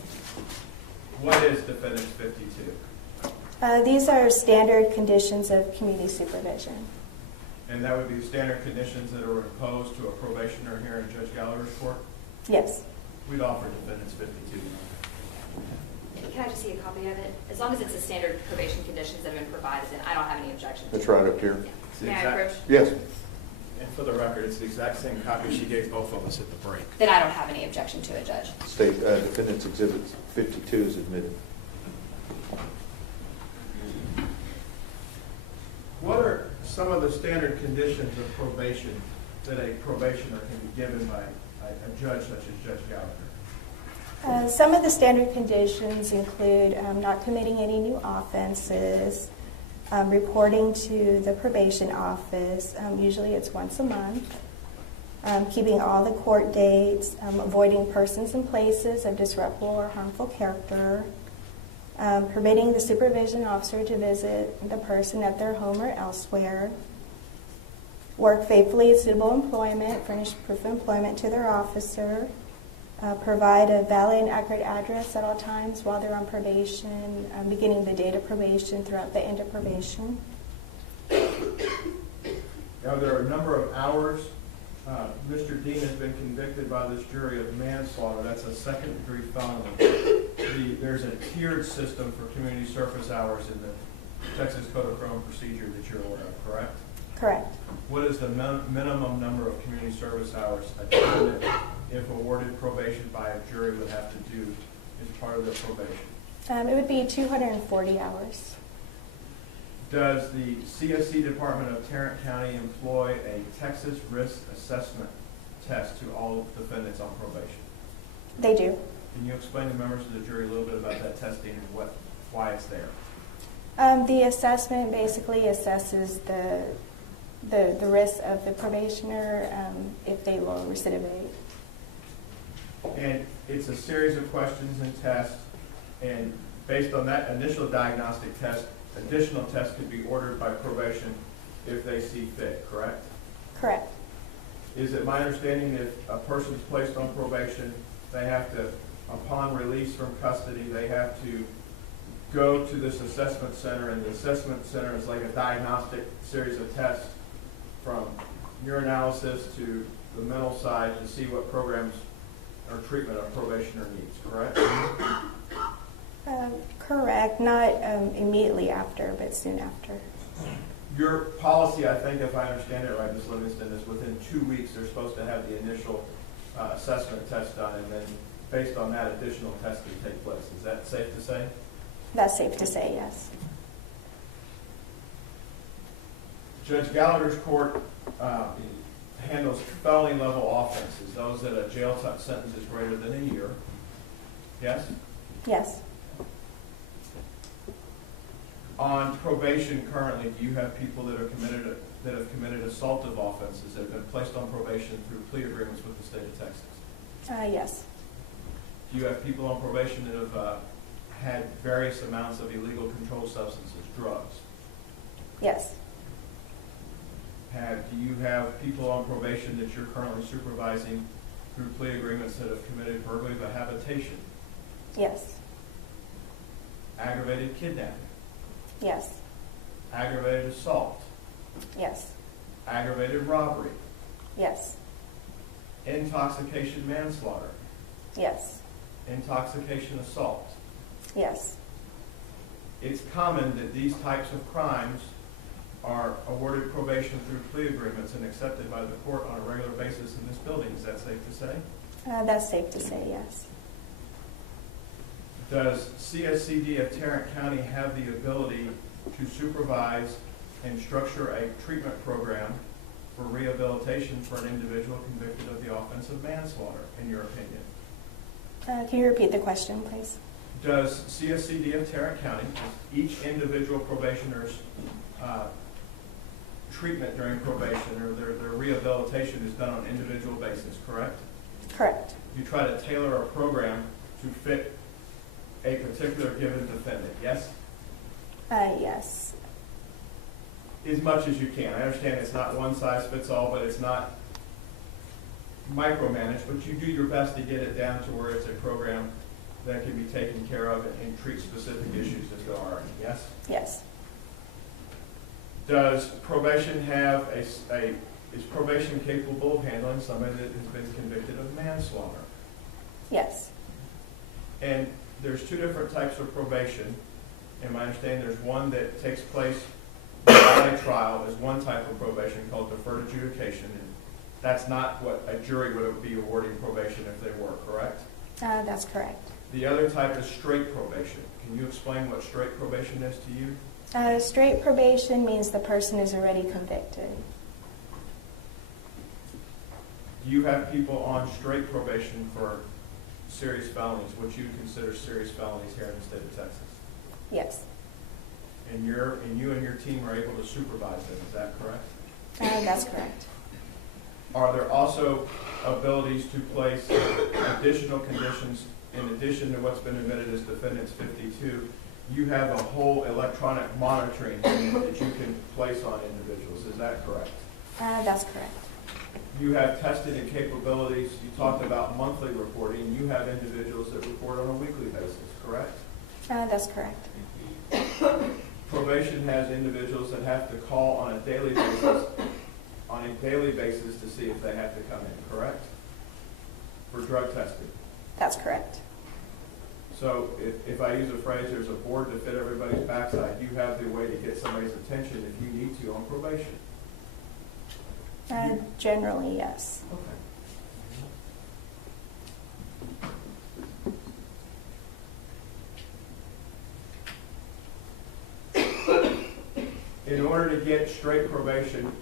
What is Defendant's 52? These are standard conditions of community supervision. And that would be the standard conditions that are imposed to a probationer here in Judge Gallagher's court? Yes. We'd offer Defendant's 52. Can I just see a copy of it? As long as it's the standard probation conditions that have been provided, then I don't have any objection. That's right up here. Yeah. May I approach? Yes. And for the record, it's the exact same copy she gave both of us at the break. Then I don't have any objection to it, Judge. State Defendant's Exhibit 52 is admitted. What are some of the standard conditions of probation that a probationer can be given by a judge such as Judge Gallagher? Some of the standard conditions include not committing any new offenses, reporting to the probation office, usually it's once a month, keeping all the court dates, avoiding persons and places of disruptive or harmful character, permitting the supervision officer to visit the person at their home or elsewhere, work faithfully at suitable employment, furnish proof of employment to their officer, provide a valid and accurate address at all times while they're on probation, beginning the date of probation throughout the end of probation. Now, there are a number of hours. Mr. Dean has been convicted by this jury of manslaughter. That's a second-degree felony. There's a tiered system for community service hours in the Texas Code of Criminal Procedure that you're aware of, correct? Correct. What is the minimum number of community service hours a defendant, if awarded probation by a jury, would have to do as part of their probation? It would be 240 hours. Does the CSC Department of Tarrant County employ a Texas risk assessment test to all defendants on probation? They do. Can you explain to members of the jury a little bit about that testing and why it's there? The assessment basically assesses the risk of the probationer if they will recidivate. And it's a series of questions and tests, and based on that initial diagnostic test, additional tests could be ordered by probation if they see fit, correct? Correct. Is it my understanding that if a person's placed on probation, they have to, upon release from custody, they have to go to this assessment center, and the assessment center is like a diagnostic series of tests from urinalysis to the mental side to see what programs or treatment a probationer needs, correct? Correct. Not immediately after, but soon after. Your policy, I think, if I understand it right, Ms. Livingston, is within 2 weeks they're supposed to have the initial assessment test done, and then based on that, additional tests can take place. Is that safe to say? That's safe to say, yes. Judge Gallagher's court handles felony level offenses, those that a jail sentence is greater than a year. Yes? Yes. On probation currently, do you have people that have committed assaultive offenses that have been placed on probation through plea agreements with the state of Texas? Yes. Do you have people on probation that have had various amounts of illegal controlled substances, drugs? Yes. Do you have people on probation that you're currently supervising through plea agreements that have committed burglary by habitation? Yes. Aggravated kidnapping? Yes. Aggravated assault? Yes. Aggravated robbery? Yes. Intoxication manslaughter? Yes. Intoxication assault? Yes. It's common that these types of crimes are awarded probation through plea agreements and accepted by the court on a regular basis in this building. Is that safe to say? That's safe to say, yes. Does CSCD of Tarrant County have the ability to supervise and structure a treatment program for rehabilitation for an individual convicted of the offense of manslaughter, in your opinion? Can you repeat the question, please? Does CSCD of Tarrant County, each individual probationer's treatment during probation or their rehabilitation is done on an individual basis, correct? Correct. You try to tailor a program to fit a particular given defendant, yes? Yes. As much as you can. I understand it's not one size fits all, but it's not micromanaged, but you do your best to get it down to where it's a program that can be taken care of and treat specific issues as there are, yes? Yes. Does probation have is probation capable of handling somebody that has been convicted of manslaughter? Yes. And there's two different types of probation. In my understanding, there's one that takes place without a trial. There's one type of probation called deferred adjudication. And that's not what a jury would be awarding probation if they were, correct? That's correct. The other type is straight probation. Can you explain what straight probation is to you? Straight probation means the person is already convicted. Do you have people on straight probation for serious felonies, what you consider serious felonies here in the state of Texas? Yes. And you and your team are able to supervise them, is that correct? That's correct. Are there also abilities to place additional conditions in addition to what's been admitted as Defendant's 52? You have a whole electronic monitoring unit that you can place on individuals, is that correct? That's correct. You have testing capabilities. You talked about monthly reporting. You have individuals that report on a weekly basis, correct? That's correct. Probation has individuals that have to call on a daily basis to see if they have to come in, correct? For drug testing. That's correct. So if I use a phrase, there's a board to fit everybody's backside, you have the way to get somebody's attention if you need to on probation. Generally, yes. Okay. In order to get straight probation,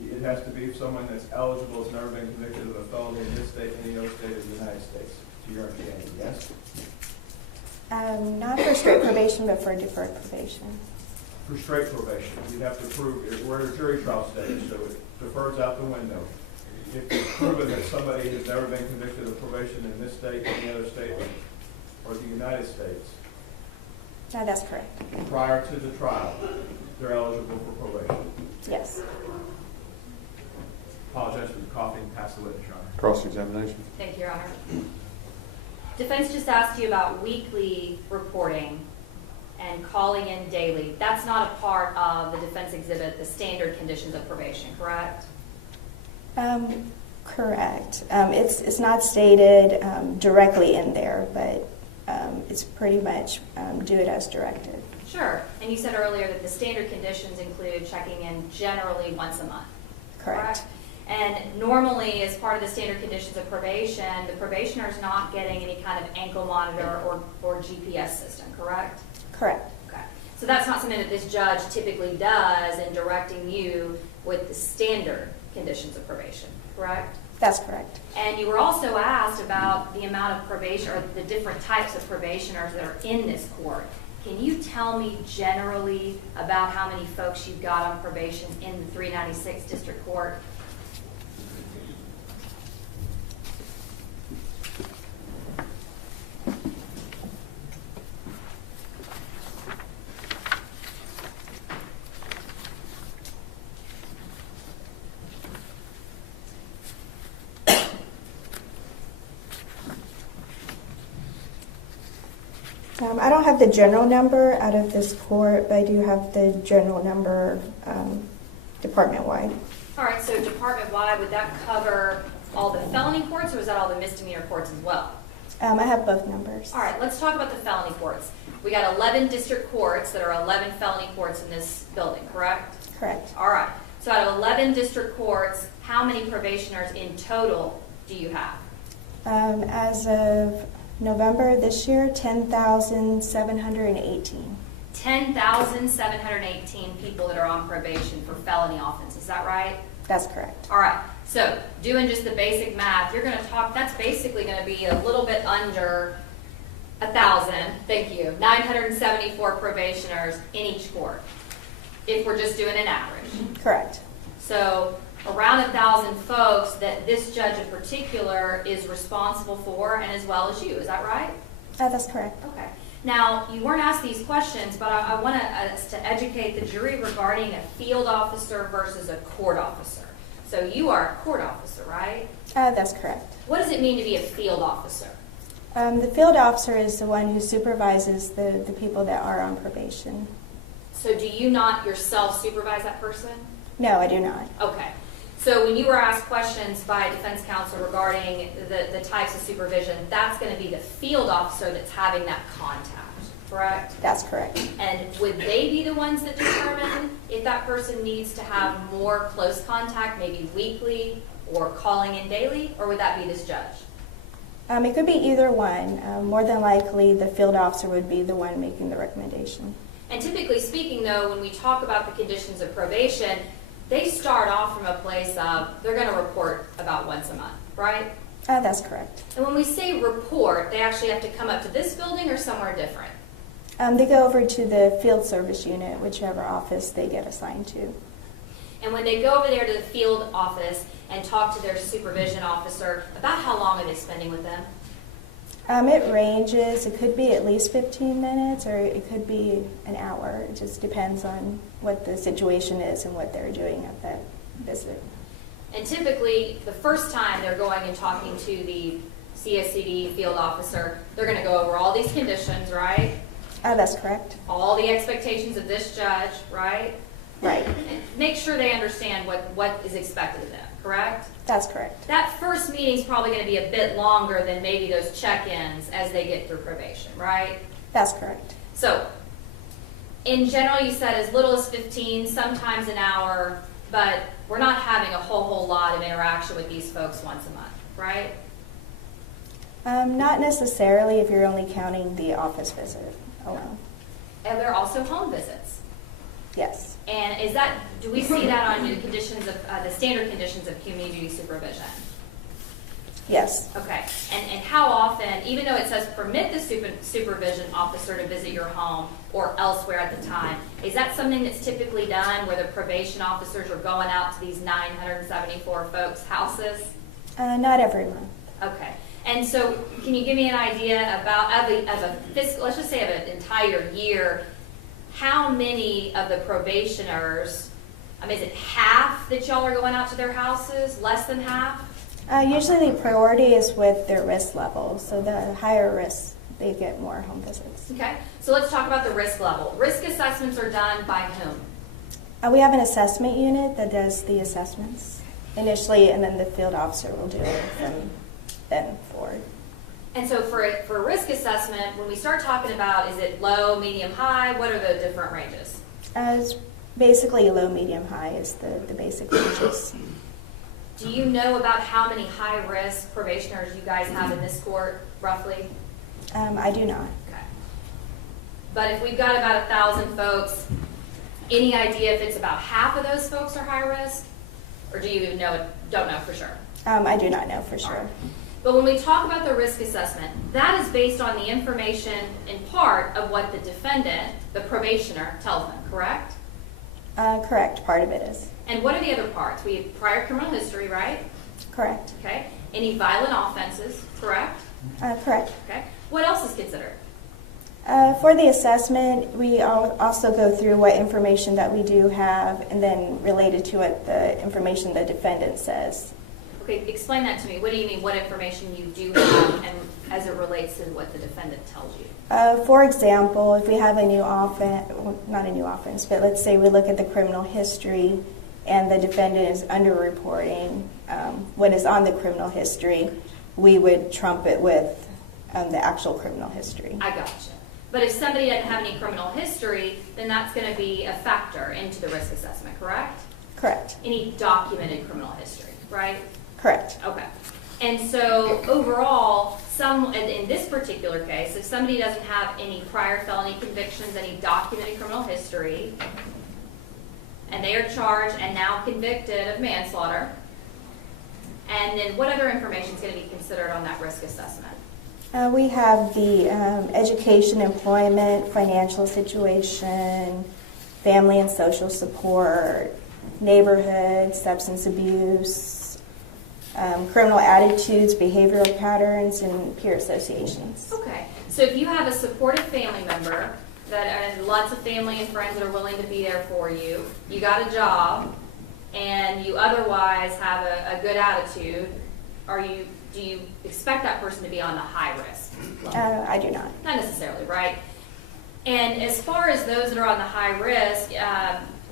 it has to be someone that's eligible, has never been convicted of a felony in this state, any other state of the United States, to your understanding, yes? Not for straight probation, but for deferred probation. For straight probation, you'd have to prove, we're at a jury trial stage, so it defers out the window. If it's proven that somebody has never been convicted of probation in this state, any other state, or the United States. That's correct. Prior to the trial, they're eligible for probation. Yes. Apologize for the coughing, pass the witness, Your Honor. Cross-examination. Thank you, Your Honor. Defense just asked you about weekly reporting and calling in daily. That's not a part of the defense exhibit, the standard conditions of probation, correct? Correct. It's not stated directly in there, but it's pretty much do it as directed. Sure. And you said earlier that the standard conditions include checking in generally once a month. Correct. And normally, as part of the standard conditions of probation, the probationer is not getting any kind of ankle monitor or GPS system, correct? Correct. Okay. So that's not something that this judge typically does in directing you with the standard conditions of probation, correct? That's correct. And you were also asked about the amount of probation, or the different types of probationers that are in this court. Can you tell me generally about how many folks you've got on probation in the 396 District Court? I don't have the general number out of this court, but I do have the general number department-wide. All right, so department-wide, would that cover all the felony courts, or is that all the misdemeanor courts as well? I have both numbers. All right, let's talk about the felony courts. We got 11 district courts that are 11 felony courts in this building, correct? Correct. All right, so out of 11 district courts, how many probationers in total do you have? As of November this year, 10,718. 10,718 people that are on probation for felony offenses, is that right? That's correct. All right, so doing just the basic math, you're going to talk, that's basically going to be a little bit under 1,000, thank you, 974 probationers in each court, if we're just doing an average. Correct. So around 1,000 folks that this judge in particular is responsible for, and as well as you, is that right? That's correct. Okay. Now, you weren't asked these questions, but I want us to educate the jury regarding a field officer versus a court officer. So you are a court officer, right? That's correct. What does it mean to be a field officer? The field officer is the one who supervises the people that are on probation. So do you not yourself supervise that person? No, I do not. Okay. So when you were asked questions by defense counsel regarding the types of supervision, that's going to be the field officer that's having that contact, correct? That's correct. And would they be the ones that determine if that person needs to have more close contact, maybe weekly or calling in daily, or would that be this judge? It could be either one. More than likely, the field officer would be the one making the recommendation. And typically speaking, though, when we talk about the conditions of probation, they start off from a place of they're going to report about once a month, right? That's correct. And when we say report, they actually have to come up to this building or somewhere different? They go over to the field service unit, whichever office they get assigned to. And when they go over there to the field office and talk to their supervision officer, about how long are they spending with them? It ranges. It could be at least 15 minutes or it could be an hour. It just depends on what the situation is and what they're doing at that visit. And typically, the first time they're going and talking to the CSCD field officer, they're going to go over all these conditions, right? That's correct. All the expectations of this judge, right? Right. And make sure they understand what is expected of them, correct? That's correct. That first meeting is probably going to be a bit longer than maybe those check-ins as they get through probation, right? That's correct. So, in general, you said as little as 15, sometimes an hour, but we're not having a whole lot of interaction with these folks once a month, right? Not necessarily if you're only counting the office visit alone. And there are also home visits. Yes. And is that, do we see that on the conditions of, the standard conditions of community supervision? Yes. Okay. And how often, even though it says permit the supervision officer to visit your home or elsewhere at the time, is that something that's typically done where the probation officers are going out to these 974 folks' houses? Not every month. Okay. And so can you give me an idea about, of a fiscal, let's just say of an entire year, how many of the probationers, I mean, is it half that y'all are going out to their houses, less than half? Usually the priority is with their risk level, so the higher risk, they get more home visits. Okay, so let's talk about the risk level. Risk assessments are done by whom? We have an assessment unit that does the assessments initially, and then the field officer will do it from then forward. And so for a risk assessment, when we start talking about, is it low, medium, high, what are the different ranges? It's basically low, medium, high is the basic ranges. Do you know about how many high-risk probationers you guys have in this court, roughly? I do not. Okay. But if we've got about 1,000 folks, any idea if it's about half of those folks are high risk? Or do you know, don't know for sure? I do not know for sure. Right. But when we talk about the risk assessment, that is based on the information in part of what the defendant, the probationer, tells them, correct? Correct. Part of it is. And what are the other parts? We have prior criminal history, right? Correct. Okay. Any violent offenses, correct? Correct. Okay. What else is considered? For the assessment, we also go through what information that we do have and then related to it, the information the defendant says. Okay, explain that to me. What do you mean, what information you do have and as it relates to what the defendant tells you? For example, if we have a new offense, well, not a new offense, but let's say we look at the criminal history and the defendant is underreporting what is on the criminal history, we would trump it with the actual criminal history. I gotcha. But if somebody doesn't have any criminal history, then that's going to be a factor into the risk assessment, correct? Correct. Any documented criminal history, right? Correct. Okay. And so overall, in this particular case, if somebody doesn't have any prior felony convictions, any documented criminal history, and they are charged and now convicted of manslaughter, and then what other information is going to be considered on that risk assessment? We have the education, employment, financial situation, family and social support, neighborhood, substance abuse, criminal attitudes, behavioral patterns, and peer associations. Okay. So if you have a supportive family member, and lots of family and friends that are willing to be there for you, you got a job, and you otherwise have a good attitude, do you expect that person to be on the high risk level? I do not. Not necessarily, right? And as far as those that are on the high risk,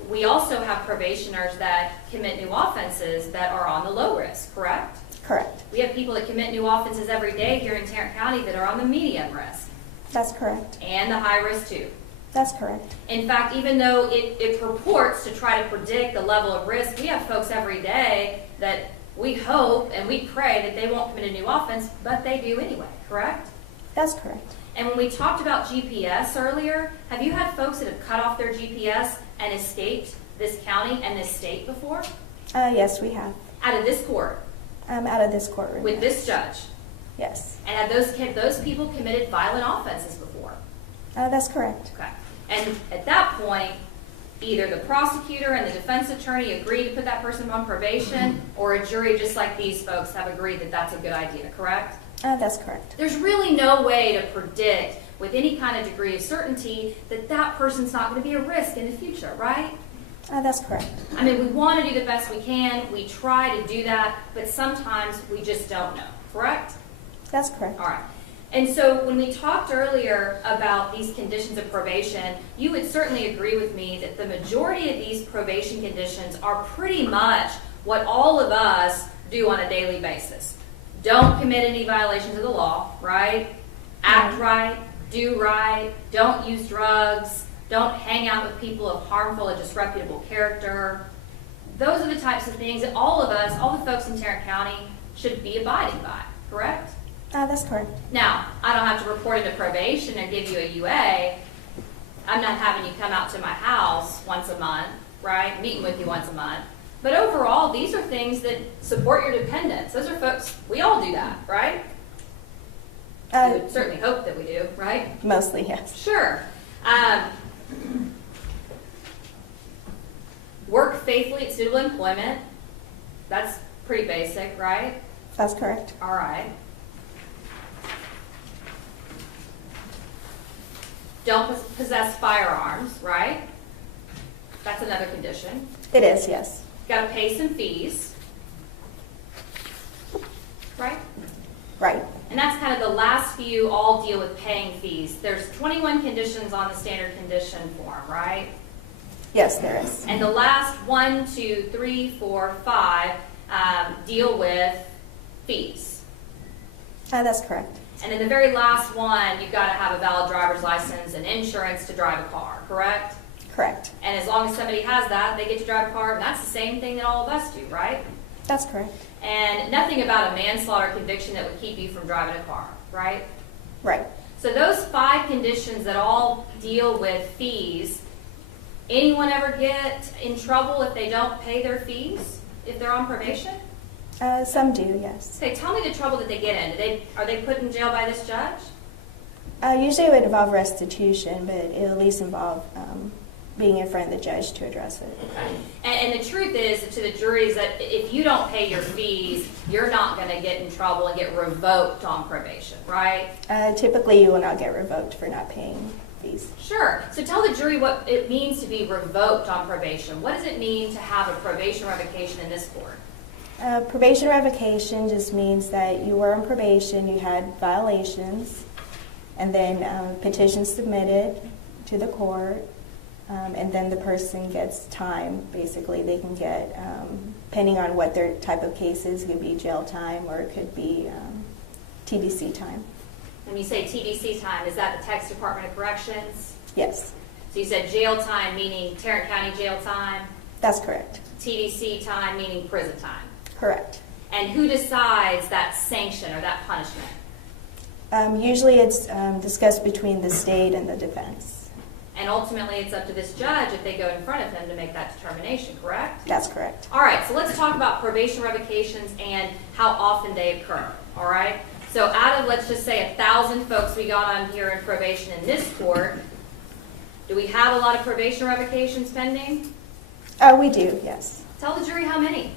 we also have probationers that commit new offenses that are on the low risk, correct? Correct. We have people that commit new offenses every day here in Tarrant County that are on the medium risk. That's correct. And the high risk too. That's correct. In fact, even though it purports to try to predict the level of risk, we have folks every day that we hope and we pray that they won't commit a new offense, but they do anyway, correct? That's correct. And when we talked about GPS earlier, have you had folks that have cut off their GPS and escaped this county and this state before? Yes, we have. Out of this court? Out of this courtroom. With yes. this judge? Yes. And have those people committed violent offenses before? That's correct. Okay. And at that point, either the prosecutor and the defense attorney agree to put that person on probation, or a jury just like these folks have agreed that that's a good idea, correct? That's correct. There's really no way to predict with any kind of degree of certainty that that person's not going to be a risk in the future, right? That's correct. I mean, we want to do the best we can. We try to do that, but sometimes we just don't know, correct? That's correct. All right. And so when we talked earlier about these conditions of probation, you would certainly agree with me that the majority of these probation conditions are pretty much what all of us do on a daily basis. Don't commit any violations of the law, right? Act right, do right, don't use drugs, don't hang out with people of harmful or disreputable character. Those are the types of things that all of us, all the folks in Tarrant County, should be abiding by, correct? That's correct. Now, I don't have to report into probation and give you a UA. I'm not having you come out to my house once a month, right? Meeting with you once a month. But overall, these are things that support your dependents. Those are folks, we all do that, right? We would certainly hope that we do, right? Mostly, yes. Sure. Work faithfully at suitable employment. That's pretty basic, right? That's correct. All right. Don't possess firearms, right? That's another condition. It is, yes. Got to pay some fees, right? Right. And that's kind of the last few all deal with paying fees. There's 21 conditions on the standard condition form, right? Yes, there is. And the last 1, 2, 3, 4, 5 deal with fees. That's correct. And in the very last one, you've got to have a valid driver's license and insurance to drive a car, correct? Correct. And as long as somebody has that, they get to drive a car, and that's the same thing that all of us do, right? That's correct. And nothing about a manslaughter conviction that would keep you from driving a car, right? Right. So those 5 conditions that all deal with fees, anyone ever get in trouble if they don't pay their fees, if they're on probation? Some do, yes. Okay, tell me the trouble that they get in. Are they put in jail by this judge? Usually it would involve restitution, but it at least involve being in front of the judge to address it. Okay. And the truth is to the jury is that if you don't pay your fees, you're not going to get in trouble and get revoked on probation, right? Typically you will not get revoked for not paying fees. Sure. So tell the jury what it means to be revoked on probation. What does it mean to have a probation revocation in this court? Probation revocation just means that you were on probation, you had violations, and then petitions submitted to the court, and then the person gets time. Basically, they can get, depending on what their type of case is, it could be jail time or it could be TBC time. When you say TBC time, is that the Texas Department of Corrections? Yes. So you said jail time, meaning Tarrant County jail time? That's correct. TBC time, meaning prison time? Correct. And who decides that sanction or that punishment? Usually it's discussed between the state and the defense. And ultimately it's up to this judge if they go in front of him to make that determination, correct? That's correct. All right, so let's talk about probation revocations and how often they occur, all right? So out of, let's just say, 1,000 folks we got on here in probation in this court, do we have a lot of probation revocations pending? We do, yes. Tell the jury how many.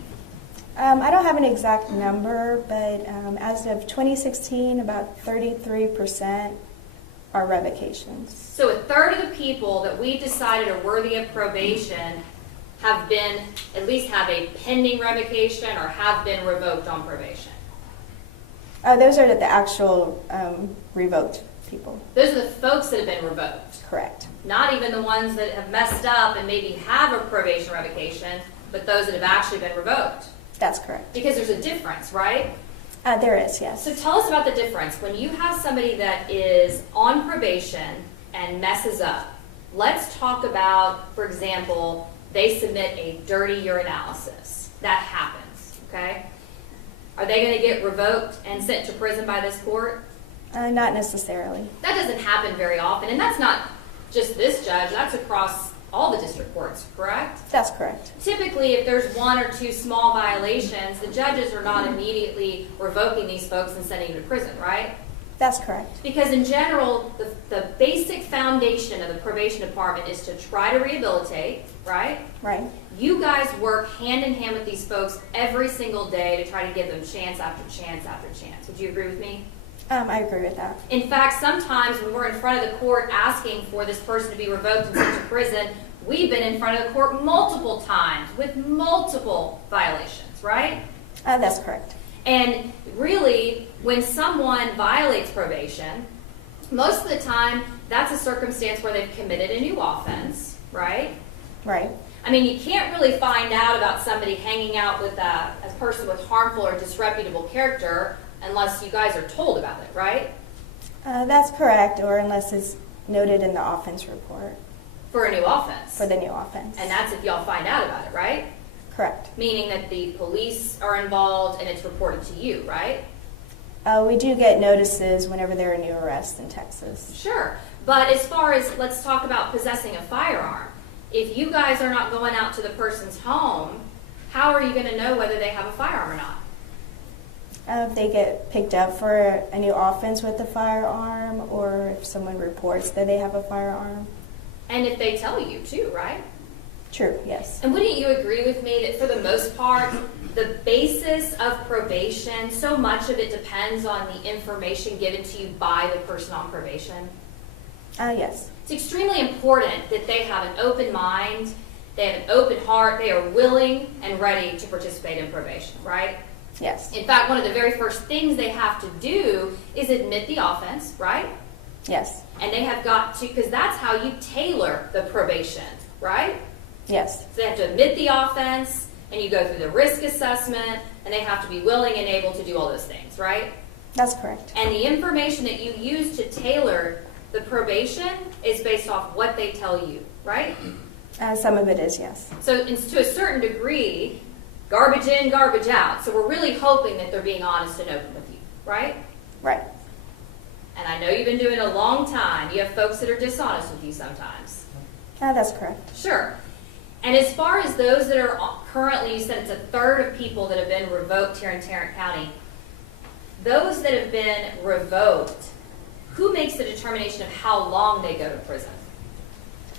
I don't have an exact number, but as of 2016, about 33% are revocations. So a third of the people that we decided are worthy of probation have been, at least have a pending revocation or have been revoked on probation. Those are the actual revoked people. Those are the folks that have been revoked. Correct. Not even the ones that have messed up and maybe have a probation revocation, but those that have actually been revoked. That's correct. Because there's a difference, right? There is, yes. So tell us about the difference. When you have somebody that is on probation and messes up, let's talk about, for example, they submit a dirty urinalysis. That happens, okay? Are they going to get revoked and sent to prison by this court? Not necessarily. That doesn't happen very often, and that's not just this judge. That's across all the district courts, correct? That's correct. Typically, if there's 1 or 2 small violations, the judges are not immediately revoking these folks and sending them to prison, right? That's correct. Because in general, the basic foundation of the probation department is to try to rehabilitate, right? Right. You guys work hand in hand with these folks every single day to try to give them chance after chance after chance. Would you agree with me? I agree with that. In fact, sometimes when we're in front of the court asking for this person to be revoked and sent to prison, we've been in front of the court multiple times with multiple violations, right? That's correct. And really, when someone violates probation, most of the time, that's a circumstance where they've committed a new offense, right? Right. I mean, you can't really find out about somebody hanging out with a person with harmful or disreputable character unless you guys are told about it, right? That's correct, or unless it's noted in the offense report. For a new offense. For the new offense. And that's if y'all find out about it, right? Correct. Meaning that the police are involved and it's reported to you, right? We do get notices whenever there are new arrests in Texas. Sure. But as far as, let's talk about possessing a firearm. If you guys are not going out to the person's home, how are you going to know whether they have a firearm or not? If they get picked up for a new offense with a firearm, or if someone reports that they have a firearm. And if they tell you too, right? True, yes. And wouldn't you agree with me that for the most part, the basis of probation, so much of it depends on the information given to you by the person on probation? Yes. It's extremely important that they have an open mind, they have an open heart, they are willing and ready to participate in probation, right? Yes. In fact, one of the very first things they have to do is admit the offense, right? Yes. And they have got to, because that's how you tailor the probation, right? Yes. So they have to admit the offense, and you go through the risk assessment, and they have to be willing and able to do all those things, right? That's correct. And the information that you use to tailor the probation is based off what they tell you, right? Some of it is, yes. So to a certain degree, garbage in, garbage out. So we're really hoping that they're being honest and open with you, right? Right. And I know you've been doing it a long time. You have folks that are dishonest with you sometimes. That's correct. Sure. And as far as those that are currently, you said it's a third of people that have been revoked here in Tarrant County. Those that have been revoked, who makes the determination of how long they go to prison?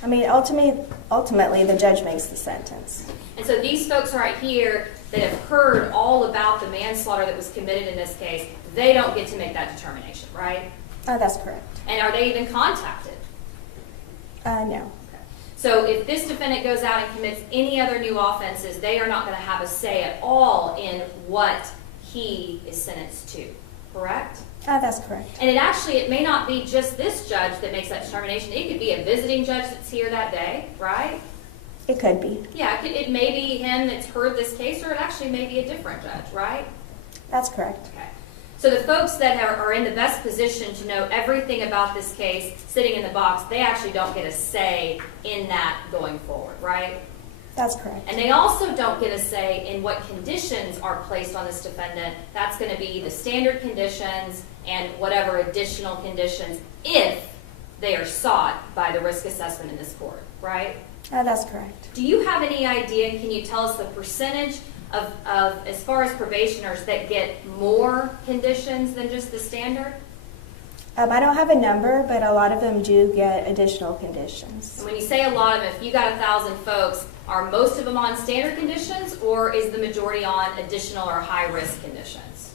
I mean, ultimately, the judge makes the sentence. And so these folks right here that have heard all about the manslaughter that was committed in this case, they don't get to make that determination, right? That's correct. And are they even contacted? No. So if this defendant goes out and commits any other new offenses, they are not going to have a say at all in what he is sentenced to, correct? That's correct. And it may not be just this judge that makes that determination. It could be a visiting judge that's here that day, right? It could be. Yeah, it may be him that's heard this case, or it actually may be a different judge, right? That's correct. Okay. So the folks that are in the best position to know everything about this case sitting in the box, they actually don't get a say in that going forward, right? That's correct. And they also don't get a say in what conditions are placed on this defendant. That's going to be the standard conditions and whatever additional conditions if they are sought by the risk assessment in this court, right? That's correct. Do you have any idea, can you tell us the percentage of as far as probationers that get more conditions than just the standard? I don't have a number, but a lot of them do get additional conditions. And when you say a lot of them, if you got 1,000 folks, are most of them on standard conditions, or is the majority on additional or high-risk conditions?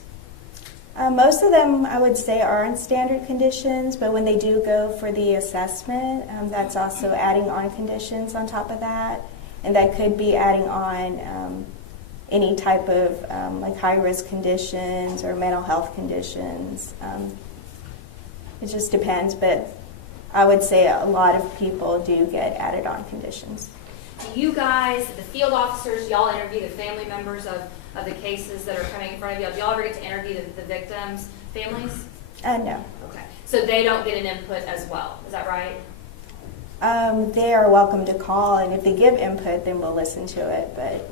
Most of them, I would say, are in standard conditions, but when they do go for the assessment, that's also adding on conditions on top of that, and that could be adding on any type of like high-risk conditions or mental health conditions. It just depends, but I would say a lot of people do get added on conditions. Do you guys, the field officers, y'all interview the family members of the cases that are coming in front of y'all? Do y'all ever get to interview the victims' families? No. Okay. So they don't get an input as well. Is that right? They are welcome to call, and if they give input, then we'll listen to it, but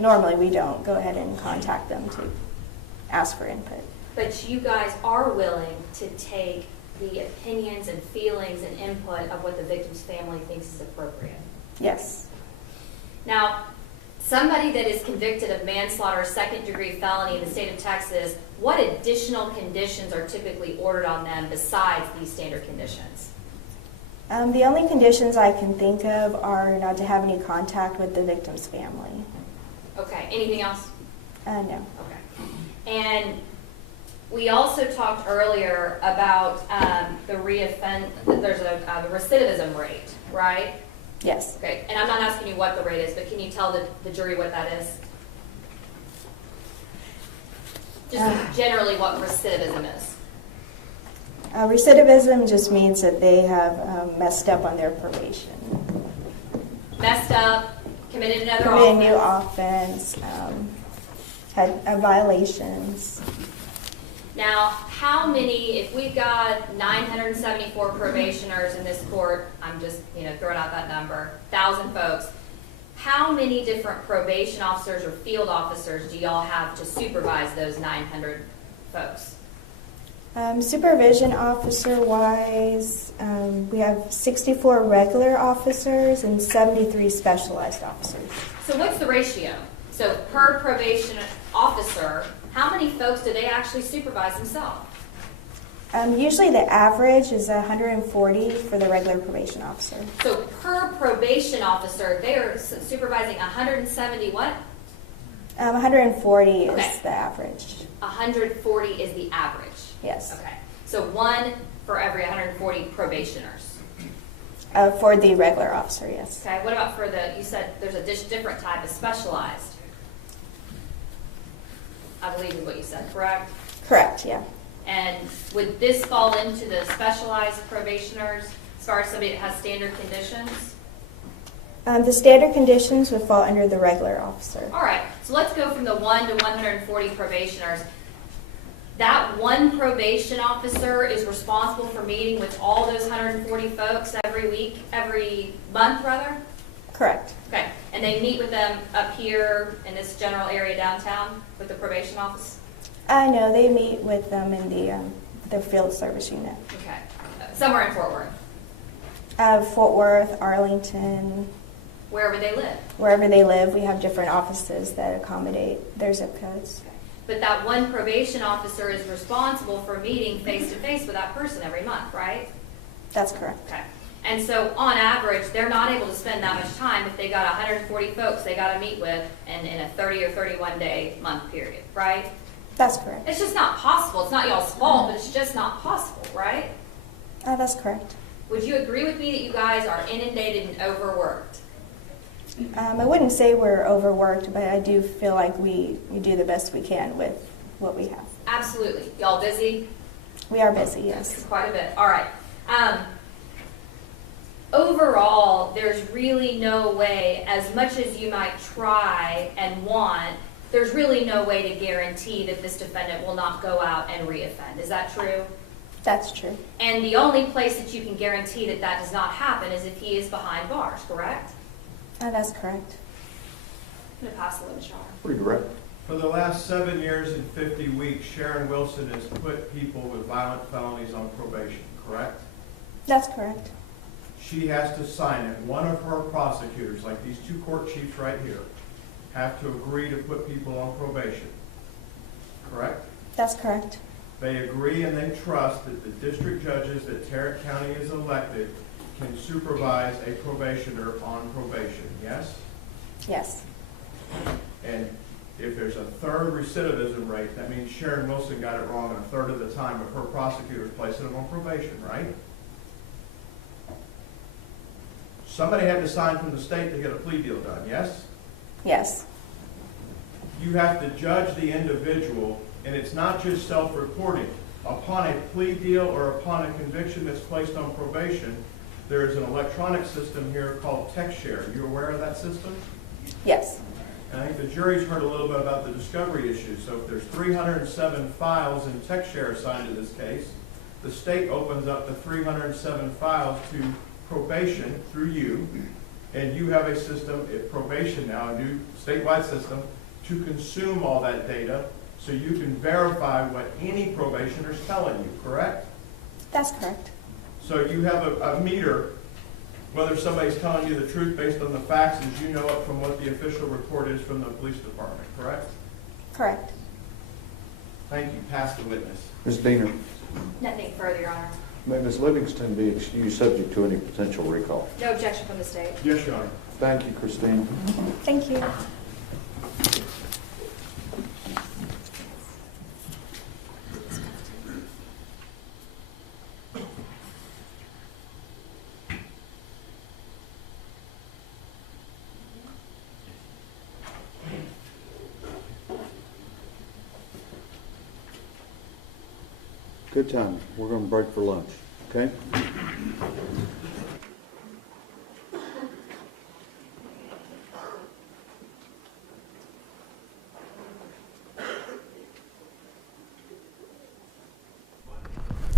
normally we don't go ahead and contact them to ask for input. But you guys are willing to take the opinions and feelings and input of what the victim's family thinks is appropriate. Yes. Now, somebody that is convicted of manslaughter, second-degree felony in the state of Texas, what additional conditions are typically ordered on them besides these standard conditions? The only conditions I can think of are not to have any contact with the victim's family. Okay, anything else? No. Okay. And we also talked earlier about the there's a recidivism rate, right? Yes. Okay, and I'm not asking you what the rate is, but can you tell the jury what that is? Just generally what recidivism is. Recidivism just means that they have messed up on their probation. Messed up, committed another Committed offense. new offense, had violations. Now, how many, if we've got 974 probationers in this court, I'm just, throwing out that number, 1,000 folks, how many different probation officers or field officers do y'all have to supervise those 900 folks? Supervision officer-wise, we have 64 regular officers and 73 specialized officers. So what's the ratio? So per probation officer, how many folks do they actually supervise themselves? Usually the average is 140 for the regular probation officer. So per probation officer, they are supervising 170 what? 140 Okay. is the average. 140 is the average. Yes. Okay. So one for every 140 probationers. For the regular officer, yes. Okay. What about for you said there's a different type of specialized. I believe is what you said, correct? Correct, yeah. And would this fall into the specialized probationers as far as somebody that has standard conditions? The standard conditions would fall under the regular officer. All right. So let's go from the 1 to 140 probationers. That one probation officer is responsible for meeting with all those 140 folks every month, rather? Correct. Okay. And they meet with them up here in this general area downtown with the probation office? No, they meet with them in the field service unit. Okay. Somewhere in Fort Worth? Fort Worth, Arlington. Wherever they live? Wherever they live, we have different offices that accommodate their zip codes. But that one probation officer is responsible for meeting face-to-face with that person every month, right? That's correct. Okay. And so on average, they're not able to spend that much time if they got 140 folks they got to meet with in a 30 or 31 day month period, right? That's correct. It's just not possible. It's not y'all's fault, but it's just not possible, right? That's correct. Would you agree with me that you guys are inundated and overworked? I wouldn't say we're overworked, but I do feel like we do the best we can with what we have. Absolutely. Y'all busy? We are busy, yes. Quite a bit. All right. Overall, there's really no way, as much as you might try and want, there's really no way to guarantee that this defendant will not go out and reoffend. Is that true? That's true. And the only place that you can guarantee that that does not happen is if he is behind bars, correct? That's correct. I'm going to pass the word to Sharon. Pretty direct. For the last 7 years and 50 weeks, Sharon Wilson has put people with violent felonies on probation, correct? That's correct. She has to sign it. One of her prosecutors, like these two court chiefs right here, have to agree to put people on probation, correct? That's correct. They agree and they trust that the district judges that Tarrant County is elected can supervise a probationer on probation, yes? Yes. And if there's a third recidivism rate, that means Sharon Wilson got it wrong a third of the time of her prosecutors placing them on probation, right? Somebody had to sign from the state to get a plea deal done, yes? Yes. You have to judge the individual, and it's not just self-reporting. Upon a plea deal or upon a conviction that's placed on probation, there is an electronic system here called TextShare. Are you aware of that system? Yes. And I think the jury's heard a little bit about the discovery issue. So if there's 307 files in TextShare assigned to this case, the state opens up the 307 files to probation through you, and you have a system at probation now, a new statewide system, to consume all that data so you can verify what any probationer is telling you, correct? That's correct. So you have a meter whether somebody's telling you the truth based on the facts as you know it from what the official report is from the police department, correct? Correct. Thank you. Pass the witness. Ms. Diener, Nothing further, Your Honor. may Ms. Livingston be excused subject to any potential recall? No objection from the state. Yes, Your Honor. Thank you, Christine. Thank you. Good time. We're going to break for lunch, okay?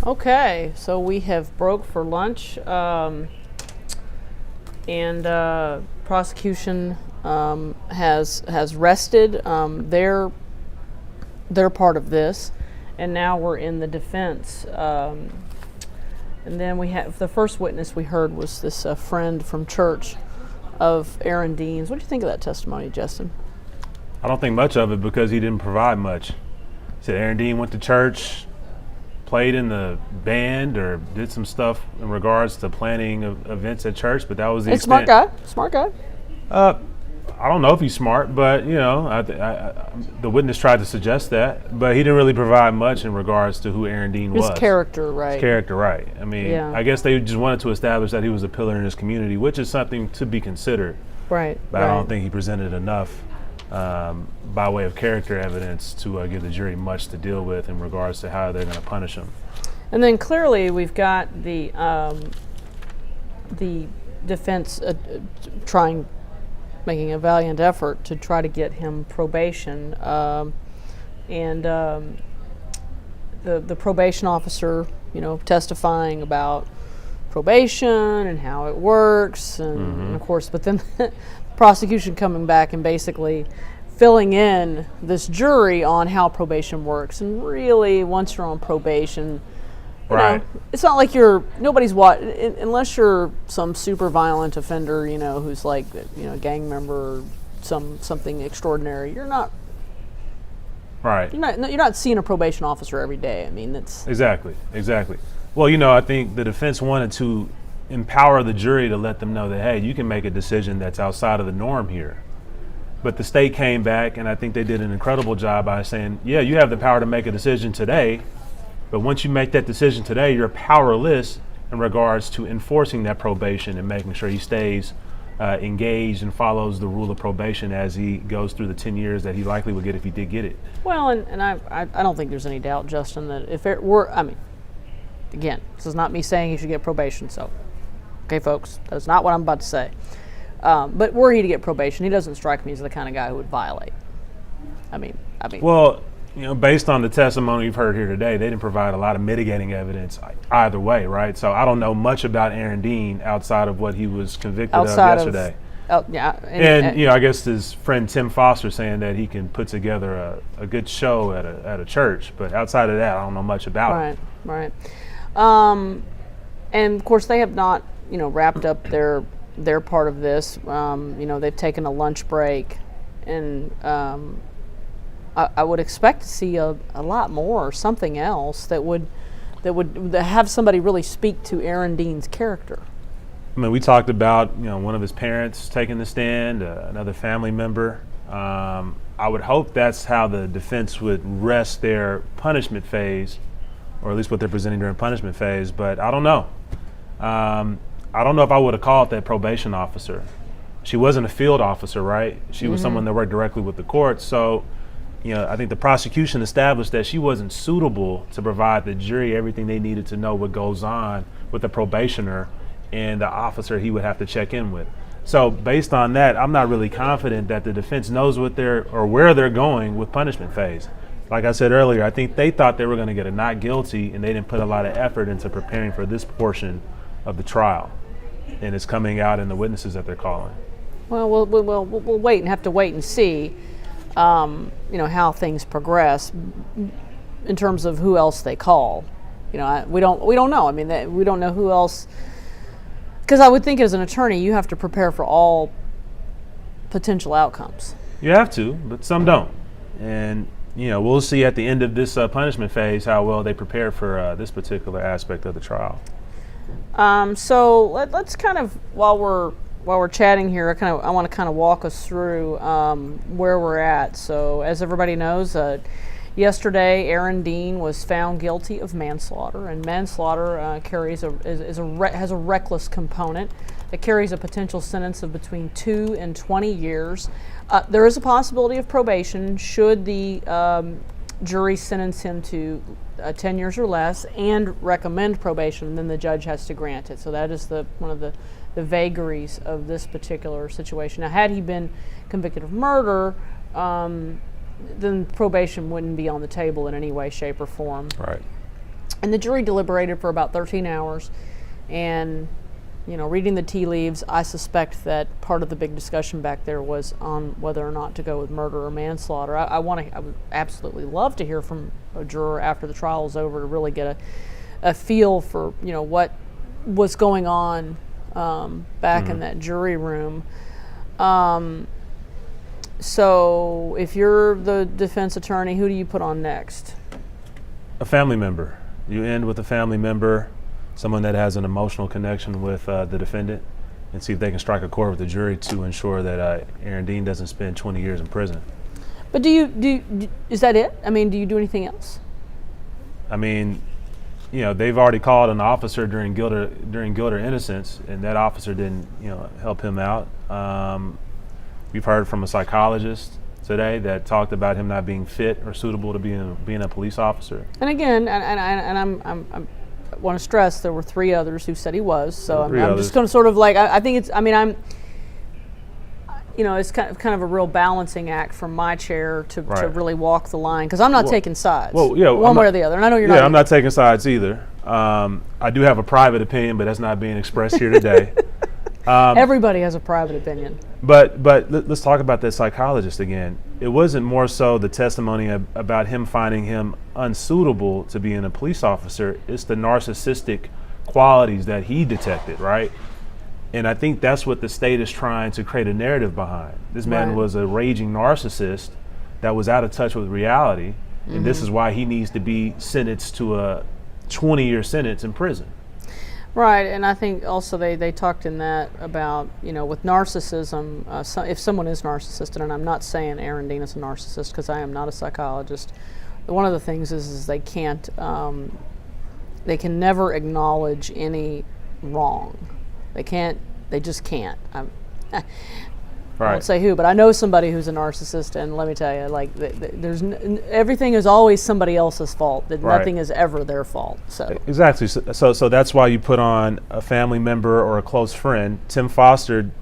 Okay, so we have broke for lunch, and prosecution has rested their part of this, and now we're in the defense. And then we have the first witness we heard was this friend from church of Aaron Dean's. What do you think of that testimony, Justin? I don't think much of it because he didn't provide much. He said Aaron Dean went to church, played in the band, or did some stuff in regards to planning events at church, but that was the extent. Smart guy. I don't know if he's smart, but you know, the witness tried to suggest that, but he didn't really provide much in regards to who Aaron Dean was. His character, right? His character, right. I mean, Yeah. I guess they just wanted to establish that he was a pillar in his community, which is something to be considered. Right. But I don't think he presented enough by way of character evidence to give the jury much to deal with in regards to how they're going to punish him. And then clearly we've got the defense making a valiant effort to try to get him probation, and the probation officer, you know, testifying about probation and how it works, and of course, but then the prosecution coming back and basically filling in this jury on how probation works. And really, once you're on probation, you know, it's not like nobody's unless you're some super violent offender, you know, who's like, you know, a gang member or something extraordinary. You're not seeing a probation officer every day. I mean, that's exactly. Well, you know, I think the defense wanted to empower the jury to let them know that, hey, you can make a decision that's outside of the norm here. But the state came back, and I think they did an incredible job by saying, yeah, you have the power to make a decision today, but once you make that decision today, you're powerless in regards to enforcing that probation and making sure he stays engaged and follows the rule of probation as he goes through the 10 years that he likely would get if he did get it. well, and I don't think there's any doubt, Justin, that if it were, I mean, again, this is not me saying he should get probation, so, okay, folks, that's not what I'm about to say. But were he to get probation, he doesn't strike me as the kind of guy who would violate. I mean. Well, you know, based on the testimony you've heard here today, they didn't provide a lot of mitigating evidence either way, right? So I don't know much about Aaron Dean outside of what he was convicted of yesterday. And you know, I guess his friend Tim Foster saying that he can put together a good show at a church, but outside of that, I don't know much about it. Right. And of course, they have not, you know, wrapped up their part of this. You know, they've taken a lunch break, and I would expect to see a lot more, or something else that would have somebody really speak to Aaron Dean's character. I mean, we talked about, you know, one of his parents taking the stand, another family member. I would hope that's how the defense would rest their punishment phase, or at least what they're presenting during punishment phase. But I don't know. I don't know if I would have called that probation officer. She wasn't a field officer, right? She was someone that worked directly with the court. So, you know, I think the prosecution established that she wasn't suitable to provide the jury everything they needed to know what goes on with the probationer and the officer he would have to check in with. So based on that, I'm not really confident that the defense knows where they're going with punishment phase. Like I said earlier, I think they thought they were going to get a not guilty, and they didn't put a lot of effort into preparing for this portion of the trial. And it's coming out in the witnesses that they're calling. Well, we'll wait and have to wait and see, you know, how things progress in terms of who else they call. You know, we don't know. I mean, we don't know who else Because I would think as an attorney, you have to prepare for all potential outcomes. You have to, but some don't. And, we'll see at the end of this punishment phase how well they prepare for this particular aspect of the trial. So let's kind of, while we're chatting here, I want to kind of walk us through where we're at. So as everybody knows, yesterday Aaron Dean was found guilty of manslaughter, and manslaughter has a reckless component that carries a potential sentence of between 2 and 20 years. There is a possibility of probation should the jury sentence him to 10 years or less and recommend probation, and then the judge has to grant it. So that is one of the vagaries of this particular situation. Now, had he been convicted of murder, then probation wouldn't be on the table in any way, shape, or form. Right. And the jury deliberated for about 13 hours, and reading the tea leaves, I suspect that part of the big discussion back there was on whether or not to go with murder or manslaughter. I would absolutely love to hear from a juror after the trial is over to really get a feel for what was going on back in that jury room. So if you're the defense attorney, who do you put on next? A family member. You end with a family member, someone that has an emotional connection with the defendant, and see if they can strike a chord with the jury to ensure that Aaron Dean doesn't spend 20 years in prison. But is that it? I mean, do you do anything else? I mean, they've already called an officer during guilt or innocence, and that officer didn't, help him out. We've heard from a psychologist today that talked about him not being fit or suitable to being a police officer. And again, I want to stress there were 3 others who said he was. So I'm just going to sort of I think it's. I mean, it's kind of a real balancing act from my chair to really walk the line, because I'm not taking sides. Well, yeah, one way or the other, and I know you're not. Yeah, I'm not taking sides either. I do have a private opinion, but that's not being expressed here today. Everybody has a private opinion. But let's talk about that psychologist again. It wasn't more so the testimony about him finding him unsuitable to being a police officer. It's the narcissistic qualities that he detected, right? And I think that's what the state is trying to create a narrative behind. This man was a raging narcissist that was out of touch with reality, and this is why he needs to be sentenced to a 20-year sentence in prison. Right, and I think also they talked in that about, with narcissism, if someone is narcissistic, and I'm not saying Aaron Dean is a narcissist because I am not a psychologist, one of the things is they can't, they can never acknowledge any wrong. They just can't. I won't say who, but I know somebody who's a narcissist, and let me tell you, there's everything is always somebody else's fault. That nothing is ever their fault. So exactly. So that's why you put on a family member or a close friend. Tim Foster,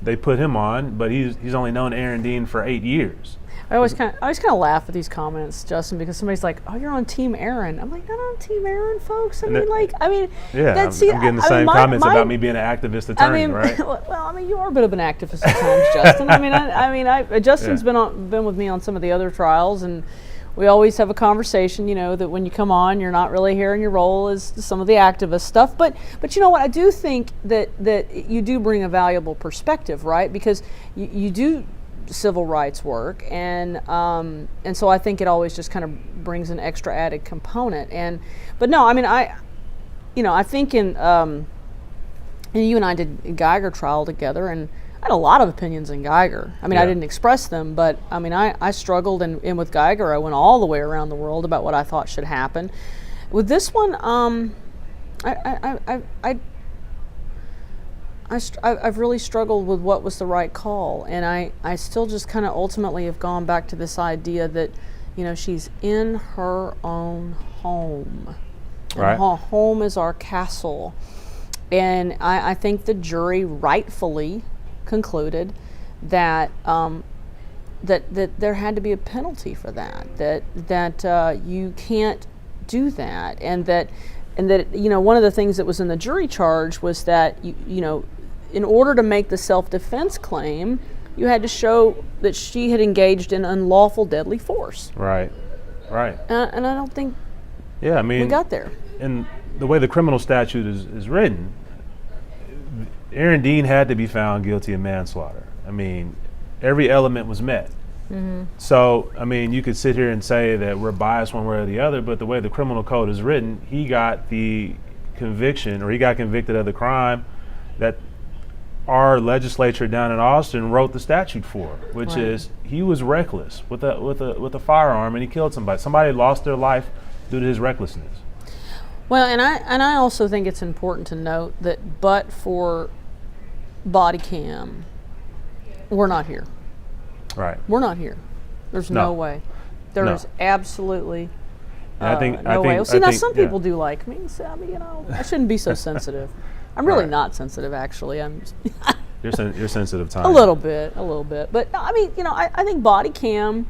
they put him on, but he's only known Aaron Dean for 8 years. I always kind of laugh at these comments, Justin, because somebody's like, "Oh, you're on Team Aaron." I'm like, "Not on Team Aaron, folks." Yeah, I'm getting the same comments about me being an activist attorney, right? Well, you are a bit of an activist at times, Justin. Justin's been with me on some of the other trials, and we always have a conversation. That when you come on, you're not really hearing your role as some of the activist stuff. But you know what? I do think that you do bring a valuable perspective, right? Because you do civil rights work, and so I think it always just kind of brings an extra added component. But no, I think in you and I did Geiger trial together, and I had a lot of opinions in Geiger. I didn't express them, but I struggled, and with Geiger I went all the way around the world about what I thought should happen. With this one, I've really struggled with what was the right call, and I still just kind of ultimately have gone back to this idea that, she's in her own home. Right. And her home is our castle. And I think the jury rightfully concluded that that there had to be a penalty for that you can't do that, and that one of the things that was in the jury charge was that in order to make the self-defense claim, you had to show that she had engaged in unlawful deadly force. Right. And I don't think we got there. And the way the criminal statute is written, Aaron Dean had to be found guilty of manslaughter. I mean, every element was met. So, I mean, you could sit here and say that we're biased one way or the other, but the way the criminal code is written, he got the conviction, or he got convicted of the crime that our legislature down in Austin wrote the statute for, which Right. is he was reckless with a firearm and he killed somebody. Somebody lost their life due to his recklessness. Well, and I also think it's important to note that but for body cam, we're not here. Right. We're not here. There's no way. There is absolutely And no way. Well, see, now some yeah. people do like me. So, I mean, you know, I shouldn't be so sensitive. I'm really not sensitive, actually. I'm You're sensitive, time. a little bit. But no, I mean, you know, I think body cam.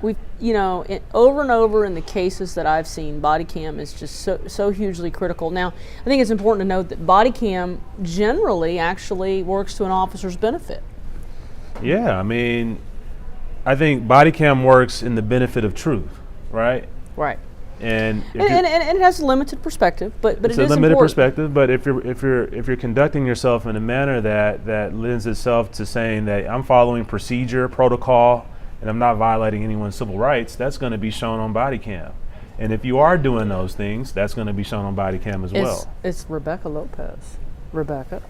We've, you know, over and over in the cases that I've seen, body cam is just so hugely critical. Now, I think it's important to note that body cam generally actually works to an officer's benefit. Yeah, I mean, I think body cam works in the benefit of truth, right? Right. And it has a limited perspective, but it's it is a limited important. perspective. But if you're conducting yourself in a manner that lends itself to saying that I'm following procedure, protocol, and I'm not violating anyone's civil rights, that's going to be shown on body cam. And if you are doing those things, that's going to be shown on body cam as well. It's Rebecca Lopez. Rebecca,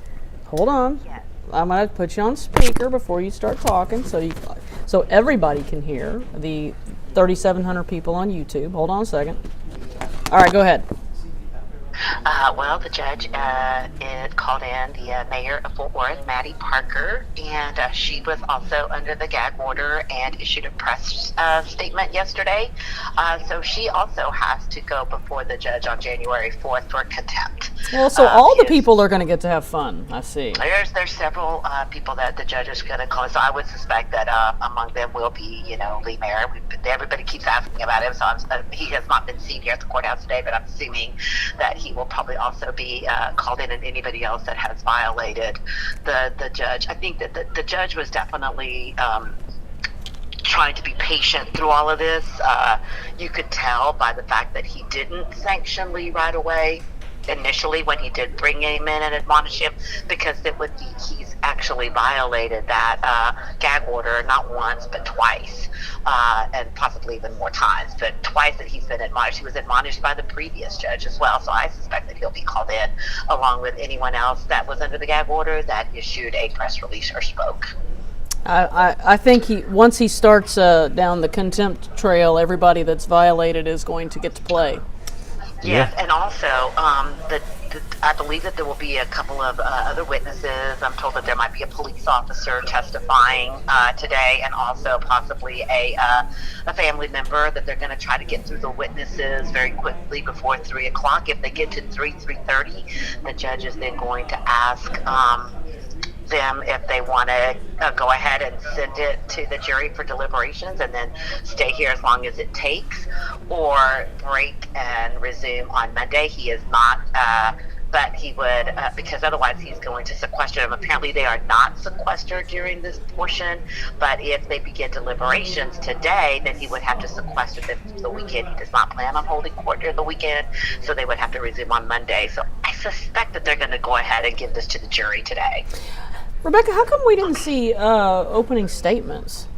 hold on. Yes. I'm going to put you on speaker before you start talking, so everybody can hear. The 3,700 people on YouTube. Hold on a second. All right, go ahead. Well, the judge called in the mayor of Fort Worth, Maddie Parker, and she was also under the gag order and issued a press statement yesterday. So she also has to go before the judge on January 4th for contempt. Well, so all the people are going to get to have fun, I see. There's several people that the judge is going to call. So I would suspect that among them will be, Lee Mayer. Everybody keeps asking about him, so he has not been seen here at the courthouse today, but I'm assuming that he will probably also be called in, and anybody else that has violated the judge. I think that the judge was definitely trying to be patient through all of this. You could tell by the fact that he didn't sanction Lee right away initially when he did bring him in and admonish him, because it would be he's actually violated that gag order not once but twice, and possibly even more times, but twice that he's been admonished. He was admonished by the previous judge as well, so I suspect that he'll be called in along with anyone else that was under the gag order that issued a press release or spoke. I think once he starts down the contempt trail, everybody that's violated is going to get to play. Yes, and also I believe that there will be a couple of other witnesses. I'm told that there might be a police officer testifying today, and also possibly a family member, that they're going to try to get through the witnesses very quickly before 3 o'clock. If they get to 3:30, the judge is then going to ask them if they want to go ahead and send it to the jury for deliberations and then stay here as long as it takes, or break and resume on Monday. He is not, but he would, because otherwise he's going to sequester them. Apparently they are not sequestered during this portion, but if they begin deliberations today, then he would have to sequester them for the weekend. He does not plan on holding court during the weekend, so they would have to resume on Monday. So I suspect that they're going to go ahead and give this to the jury today. Rebecca, how come we didn't see opening statements?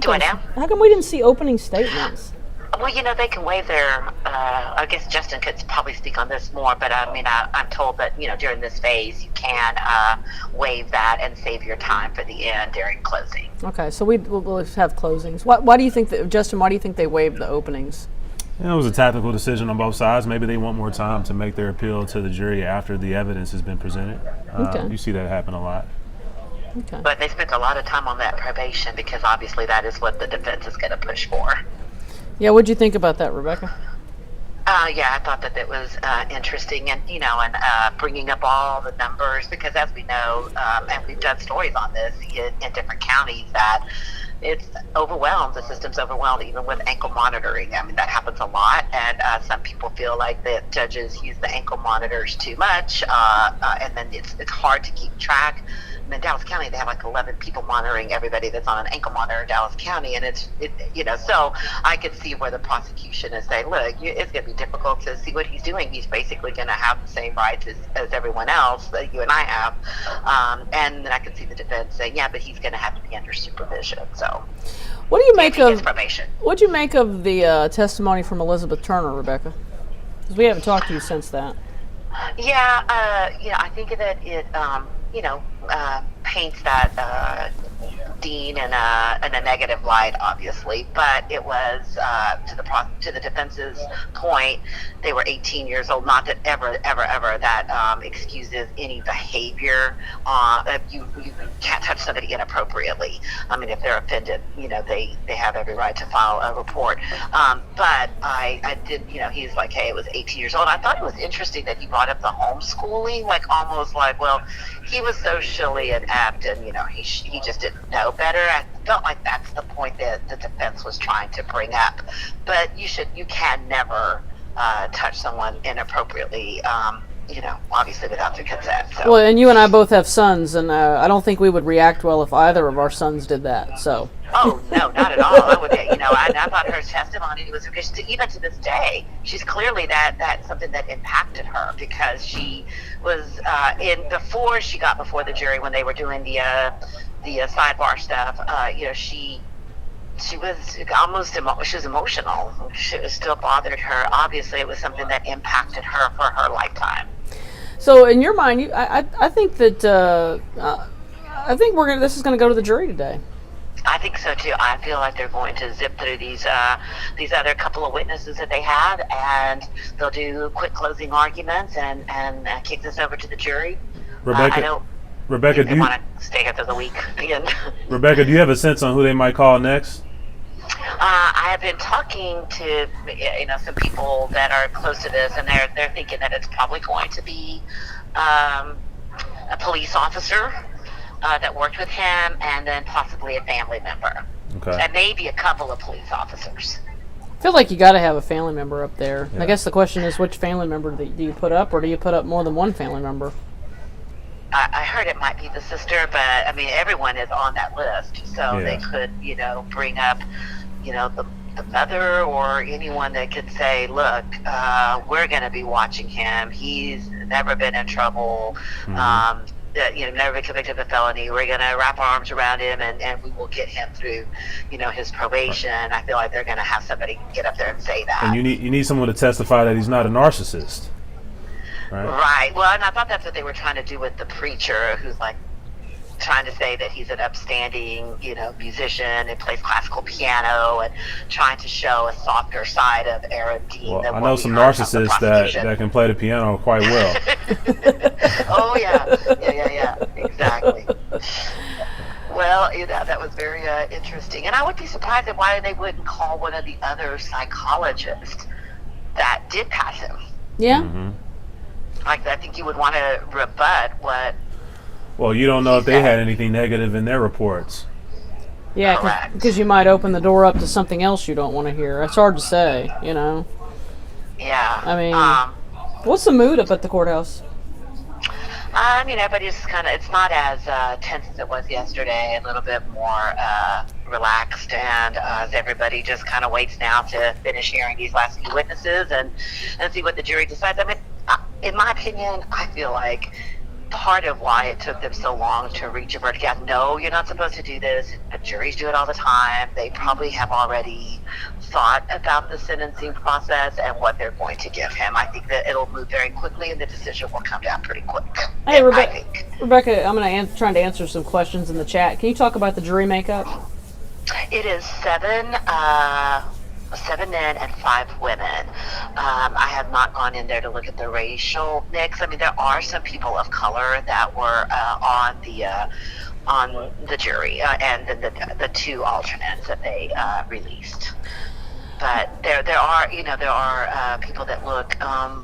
Do I know? How come we didn't see opening statements? Well, they can waive their, I guess Justin could probably speak on this more, but I mean, I'm told that, during this phase, you can waive that and save your time for the end during closing. Okay, so we'll have closings. Why do you think that, Justin, why do you think they waived the openings? It was a tactical decision on both sides. Maybe they want more time to make their appeal to the jury after the evidence has been presented. Okay. You see that happen a lot. Okay. But they spent a lot of time on that probation, because obviously that is what the defense is going to push for. Yeah, what'd you think about that, Rebecca? Yeah, I thought that it was interesting, and bringing up all the numbers, because as we know, and we've done stories on this in different counties, that it's overwhelmed. The system's overwhelmed, even with ankle monitoring. I mean, that happens a lot, and some people feel like the judges use the ankle monitors too much, and then it's hard to keep track. in Dallas County, they have like 11 people monitoring everybody that's on an ankle monitor in Dallas County, and so I could see where the prosecution is saying, look, it's going to be difficult to see what he's doing. He's basically going to have the same rights as everyone else that you and I have, and then I could see the defense saying, yeah, but he's going to have to be under supervision. So, what do you make of probation? What do you make of the testimony from Elizabeth Turner, Rebecca? Because we haven't talked to you since that. Yeah, I think that it, paints that Dean in a negative light, obviously. But it was to the defense's point, they were 18 years old. Not that ever that excuses any behavior. You can't touch somebody inappropriately. I mean, if they're offended, they have every right to file a report. But I did, he's like, hey, it was 18 years old. I thought it was interesting that he brought up the homeschooling, like almost like, well, he was socially inept and, he just didn't know better. I felt like that's the point that the defense was trying to bring up. But you can never touch someone inappropriately, obviously without their consent. So. Well, and you and I both have sons, and I don't think we would react well if either of our sons did that. So. Oh no, not at all. I would, I thought her testimony was because even to this day, she's clearly that's something that impacted her because she was before she got before the jury when they were doing the sidebar stuff. She was she was emotional. It still bothered her. Obviously, it was something that impacted her for her lifetime. So, in your mind, I think that this is gonna go to the jury today. I think so too. I feel like they're going to zip through these other couple of witnesses that they had, and they'll do quick closing arguments and kick this over to the jury. Rebecca, do you want to stay here through the week? Rebecca, do you have a sense on who they might call next? I have been talking to some people that are close to this, and they're thinking that it's probably going to be a police officer that worked with him, and then possibly a family member. Okay. And maybe a couple of police officers. I feel like you got to have a family member up there. Yeah. I guess the question is, which family member do you put up, or do you put up more than one family member? I heard it might be the sister, but I mean everyone is on that list, so they could, bring up, the mother or anyone that could say, look, we're going to be watching him. He's never been in trouble. Mm-hmm. Never been convicted of a felony. We're going to wrap our arms around him and we will get him through, his probation. I feel like they're going to have somebody get up there and say that. And you need someone to testify that he's not a narcissist. Right. Well, and I thought that's what they were trying to do with the preacher, who's like trying to say that he's an upstanding, musician and plays classical piano, and trying to show a softer side of Aaron Dean. Well, I know some narcissists that can play the piano quite well. Oh yeah, exactly. Well, that was very interesting, and I would be surprised at why they wouldn't call one of the other psychologists that did pass him. Yeah. Mm-hmm. Like, I think you would want to rebut what. Well, you don't know if they had anything negative in their reports. Yeah, because you might open the door up to something else you don't want to hear. It's hard to say, Yeah. I mean, what's the mood up at the courthouse? I mean, everybody's it's not as tense as it was yesterday, a little bit more relaxed, and as everybody just kind of waits now to finish hearing these last few witnesses and see what the jury decides. I mean, in my opinion, I feel like part of why it took them so long to reach a verdict. Yeah, no, you're not supposed to do this. The juries do it all the time. They probably have already thought about the sentencing process and what they're going to give him. I think that it'll move very quickly and the decision will come down pretty quick. Hey, Rebecca, I'm trying to answer some questions in the chat. Can you talk about the jury makeup? It is 7 men and 5 women. I have not gone in there to look at the racial mix. I mean, there are some people of color that were on the jury, and the 2 alternates that they released. But there are people that look like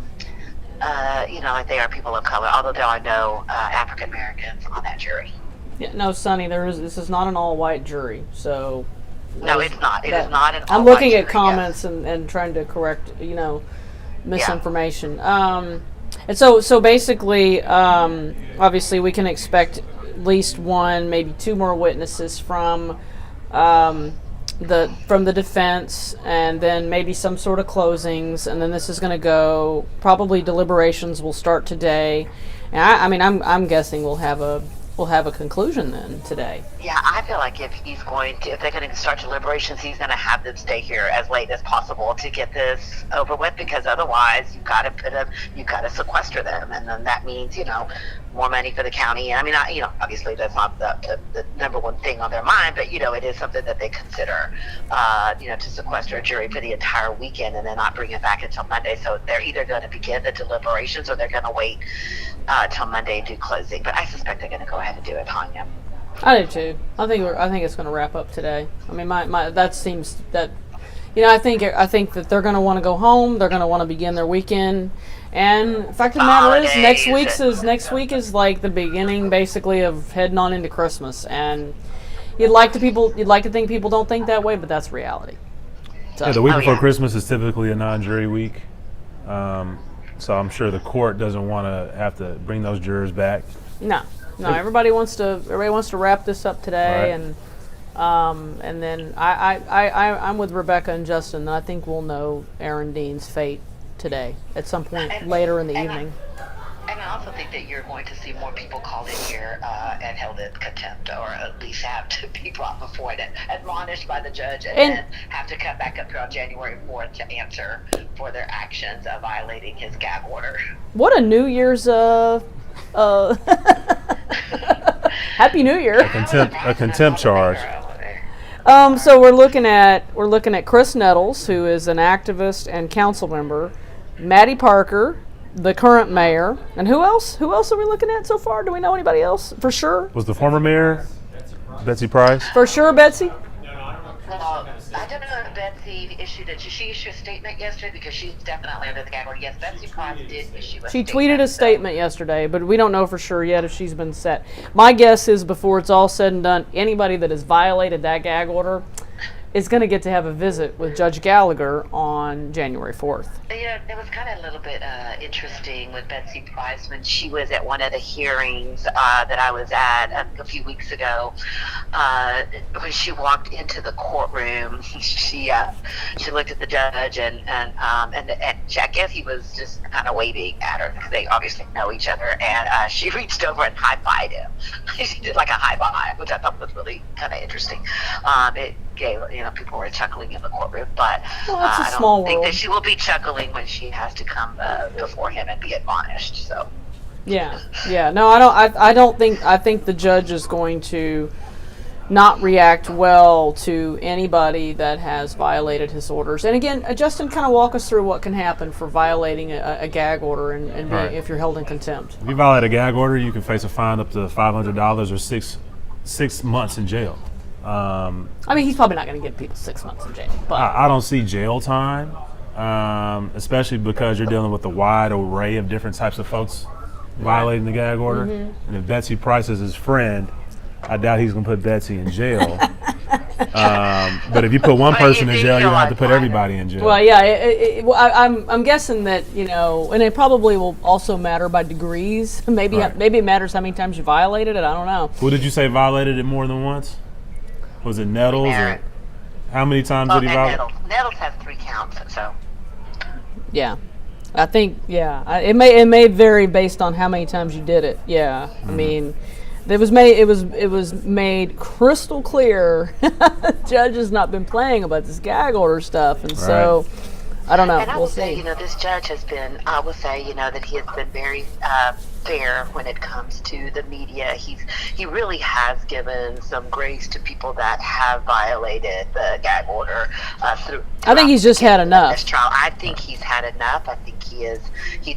they are people of color, although there are no African Americans on that jury. Yeah, no, Sonny, this is not an all-white jury, so. No, it's not. It is not an all-white I'm looking at jury, comments and trying to correct, misinformation. And so basically, obviously we can expect at least one, maybe two more witnesses from the defense, and then maybe some sort of closings, and then this is going to go. Probably deliberations will start today, and I'm guessing we'll have a conclusion then today. Yeah, I feel like if they're going to start deliberations, he's going to have them stay here as late as possible to get this over with, because otherwise you've got to sequester them, and then that means, more money for the county. I mean, obviously that's not the number one thing on their mind, but, it is something that they consider, to sequester a jury for the entire weekend and then not bring it back until Monday. So they're either going to begin the deliberations or they're going to wait till Monday and do closing. But I suspect they're going to go ahead and do it, Tanya. I do too. I think it's going to wrap up today. I mean, that seems that, I think that they're going to want to go home. They're going to want to begin their weekend. And the fact of the matter is, next week is like the beginning, basically, of heading on into Christmas. And you'd like to think people don't think that way, but that's reality. So, the week before Christmas is typically a non-jury week, so I'm sure the court doesn't want to have to bring those jurors back. No. Everybody wants to wrap this up today, right. And then I'm with Rebecca and Justin. I think we'll know Aaron Dean's fate today at some point later in the evening. And I also think that you're going to see more people called in here and held in contempt, or at least have to be brought before it, admonished by the judge, and then have to come back up here on January 4th to answer for their actions of violating his gag order. What a New Year's Happy New Year! A contempt charge. So we're looking at Chris Nettles, who is an activist and council member, Maddie Parker, the current mayor, and who else? Who else are we looking at so far? Do we know anybody else for sure? Was the former mayor Betsy Price? For sure, Betsy. I don't know if Betsy issued it. Did she issue a statement yesterday? Because she's definitely under the gag order. Yes, Betsy Price did issue a statement. She tweeted a statement yesterday, but we don't know for sure yet if she's been set. My guess is before it's all said and done, anybody that has violated that gag order is going to get to have a visit with Judge Gallagher on January 4th. It was kind of a little bit interesting with Betsy Price when she was at one of the hearings that I was at a few weeks ago. When she walked into the courtroom, she looked at the judge and I guess he was just kind of waving at her because they obviously know each other, and she reached over and high-fived him. She did like a high five, which I thought was really kind of interesting. It gave, people were chuckling in the courtroom, but I don't think that she will be chuckling when she has to come before him and be admonished. So no, I think the judge is going to not react well to anybody that has violated his orders. And again, Justin, kind of walk us through what can happen for violating a gag order and being, right, if you're held in contempt. If you violate a gag order, you can face a fine up to $500 or six months in jail. He's probably not going to give people 6 months in jail. But I don't see jail time, especially because you're dealing with a wide array of different types of folks violating the gag order. Mm-hmm. And if Betsy Price is his friend, I doubt he's going to put Betsy in jail. But if you put one person in jail, you'll have to put everybody in jail. Well, yeah, I'm guessing that, and it probably will also matter by degrees. Maybe it matters how many times you violated it. I don't know. Who did you say violated it more than once? Was it Nettles? Or how many times did he violate? Nettles has 3 counts, so. Yeah. I think, it may vary based on how many times you did it. Yeah. Mm-hmm. I mean, it was made crystal clear the judge has not been playing about this gag order stuff, and so I don't know. And I we'll will say, see. This judge has been, I will say, that he has been very fair when it comes to the media. He really has given some grace to people that have violated the gag order I think he's just had enough. This trial. I think he's had enough. I think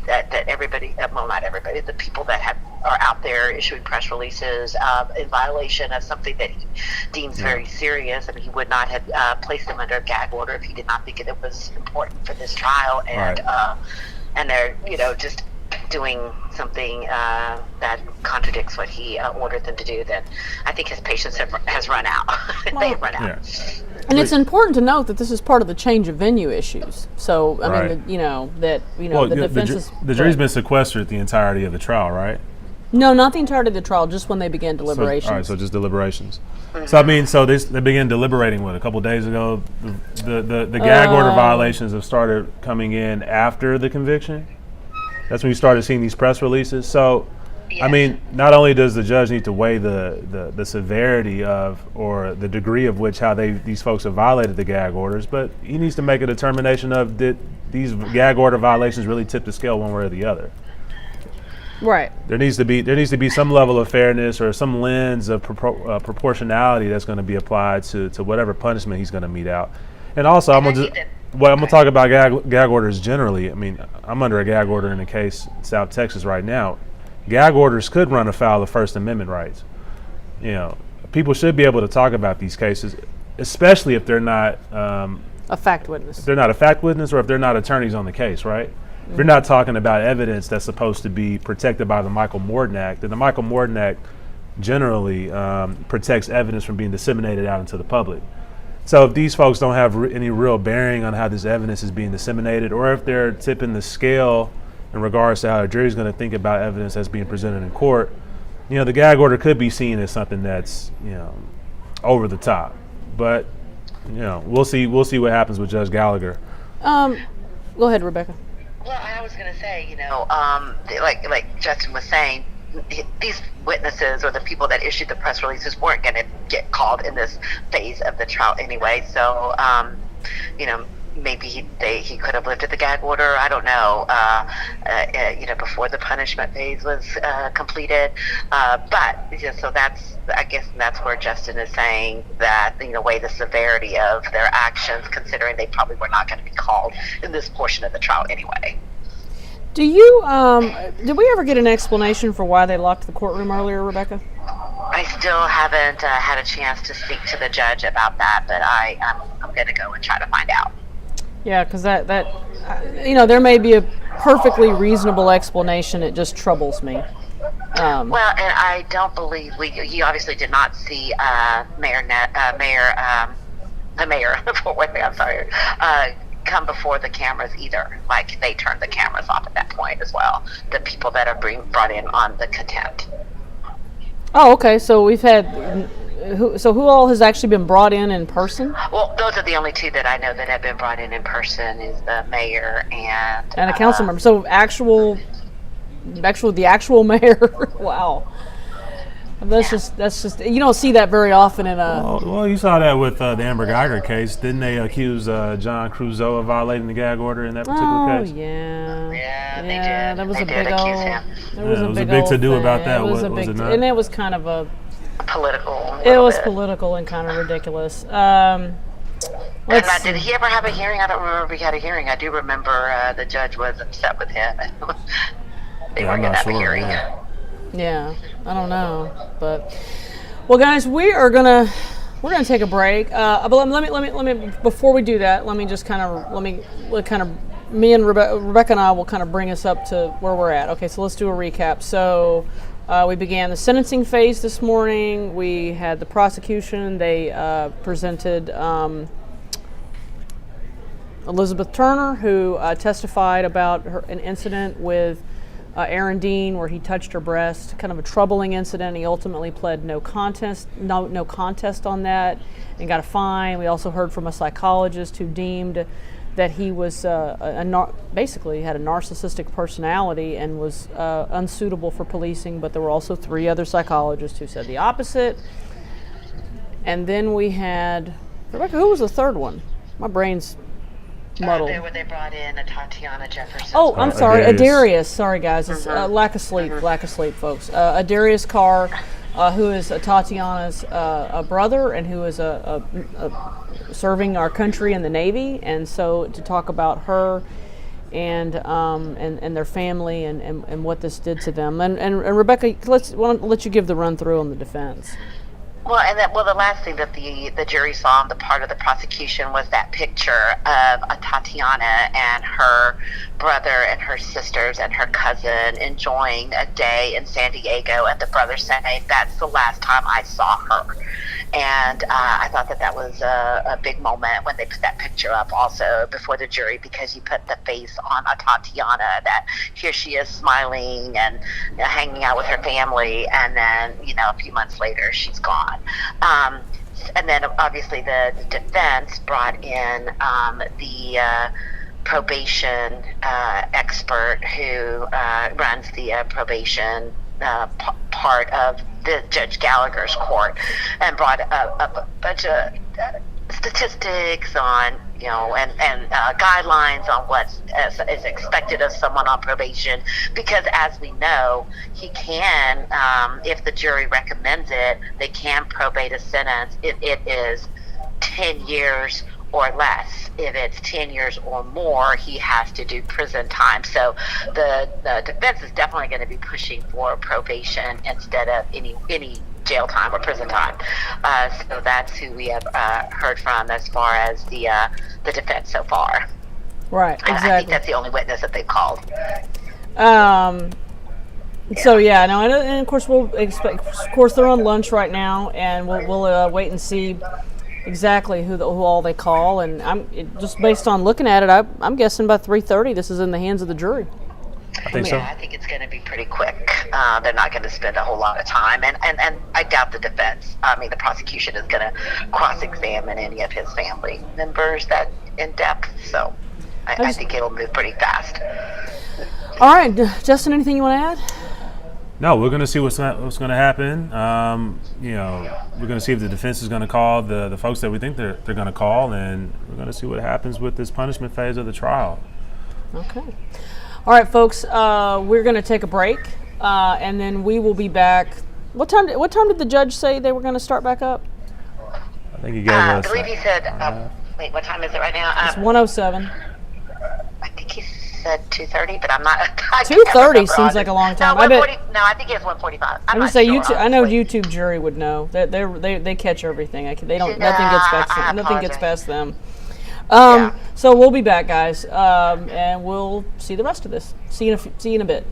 that everybody, well, not everybody, the people that are out there issuing press releases in violation of something that he deems very serious. I mean, he would not have placed them under a gag order if he did not think it was important for this trial, and they're just doing something that contradicts what he ordered them to do. Then I think his patience has run out. They have run out. Yeah. And it's important to note that this is part of the change of venue issues. So I mean, the defense is. The jury's been sequestered the entirety of the trial, right? No, not the entirety of the trial, just when they began deliberations. All right, so just deliberations. So I mean, so they began deliberating a couple days ago. The gag order violations have started coming in after the conviction. That's when you started seeing these press releases. So, I mean, not only does the judge need to weigh the severity of or the degree of which how these folks have violated the gag orders, but he needs to make a determination of did these gag order violations really tip the scale one way or the other. Right. There needs to be some level of fairness or some lens of proportionality that's going to be applied to whatever punishment he's going to mete out. And also, I'm gonna talk about gag orders generally. I mean, I'm under a gag order in a case in South Texas right now. Gag orders could run afoul of First Amendment rights. You know, people should be able to talk about these cases, especially if they're not a fact witness. If they're not a fact witness, or if they're not attorneys on the case, right? If you're not talking about evidence that's supposed to be protected by the Michael Morton Act, then the Michael Morton Act generally protects evidence from being disseminated out into the public. So if these folks don't have any real bearing on how this evidence is being disseminated, or if they're tipping the scale in regards to how a jury is going to think about evidence that's being presented in court, you know, the gag order could be seen as something that's, you know, over the top. But, you know, we'll see what happens with Judge Gallagher. Go ahead, Rebecca. Well, I was going to say, you know, like Justin was saying, these witnesses or the people that issued the press releases weren't going to get called in this phase of the trial anyway. So, you know, maybe he could have lifted the gag order. I don't know. You know, before the punishment phase was completed. But so I guess that's where Justin is saying that, you know, weigh the severity of their actions, considering they probably were not going to be called in this portion of the trial anyway. Do you, did we ever get an explanation for why they locked the courtroom earlier, Rebecca? I still haven't had a chance to speak to the judge about that, but I'm going to go and try to find out. Yeah, because that you know, there may be a perfectly reasonable explanation. It just troubles me. Well, and I don't believe he obviously did not see the mayor of Fort Worth, I'm sorry, come before the cameras either. Like, they turned the cameras off at that point as well. The people that are being brought in on the contempt. Oh, okay. So we've had who all has actually been brought in person? Well, those are the only two that I know that have been brought in person, is the mayor and a council member. So the actual mayor. Wow. That's just you don't see that very often in a. Well, you saw that with the Amber Geiger case. Didn't they accuse John Crusoe of violating the gag order in that particular case? Oh yeah. Yeah, they did. That was they a did big accuse old. him. There was Yeah, a it was big a big old to-do thing. about that, It was was it not? and it was kind of a political. It was political and kind of ridiculous. Did he ever have a hearing? I don't remember if he had a hearing. I do remember the judge was upset with him. They were going to have a hearing. Yeah, I don't know, but well, guys, we're gonna take a break. But let me before we do that, let me me and Rebecca and I will kind of bring us up to where we're at. Okay, so let's do a recap. So we began the sentencing phase this morning. We had the prosecution. They presented Elizabeth Turner, who testified about an incident with Aaron Dean where he touched her breast, kind of a troubling incident. He ultimately pled no contest on that and got a fine. We also heard from a psychologist who deemed that he was basically had a narcissistic personality and was unsuitable for policing, but there were also 3 other psychologists who said the opposite. And then we had, Rebecca, who was the third one? My brain's muddled. They brought in Atatiana Jefferson. Oh, I'm sorry, Adarius. Sorry, guys, it's lack of sleep, folks. Adarius Carr, who is Tatiana's brother and who is serving our country in the Navy, and so to talk about her and their family and what this did to them. And Rebecca, I'll let you give the run through on the defense. Well, the last thing that the jury saw on the part of the prosecution was that picture of Tatiana and her brother and her sisters and her cousin enjoying a day in San Diego, and the brother saying, "That's the last time I saw her." And I thought that that was a big moment when they put that picture up also before the jury, because you put the face on Atatiana, that here she is smiling and hanging out with her family, and then, a few months later, she's gone. And then obviously the defense brought in the probation expert who runs the probation part of the Judge Gallagher's court, and brought up a bunch of statistics on, and guidelines on what is expected of someone on probation, because as we know, he can, if the jury recommends it, they can probate a sentence if it is 10 years or less. If it's 10 years or more, he has to do prison time. So the defense is definitely going to be pushing for probation instead of any jail time or prison time. So that's who we have heard from as far as the defense so far. Right, exactly. I think that's the only witness that they've called. So yeah, no, and of course we'll expect. Of course, they're on lunch right now, and we'll wait and see exactly who all they call. And just based on looking at it, I'm guessing by 3:30 this is in the hands of the jury. I think so. I think it's going to be pretty quick. They're not going to spend a whole lot of time, and I doubt the defense. The prosecution is going to cross-examine any of his family members that in depth. So I think it'll move pretty fast. All right, Justin, anything you want to add? No, we're going to see what's going to happen. We're going to see if the defense is going to call the folks that we think they're going to call, and we're going to see what happens with this punishment phase of the trial. Okay. All right, folks, we're going to take a break, and then we will be back. What time did the judge say they were going to start back up? I think he gave us. I believe he said, wait, what time is it right now? It's 1:07. I think he said 2:30, but I'm not. 2:30 seems like a long time. No, I bet. No, I think it's 1:45. I'm gonna say YouTube. I know YouTube jury would know. They catch everything. They don't. Nothing gets past them. So we'll be back, guys, and we'll see the rest of this. See you in a bit.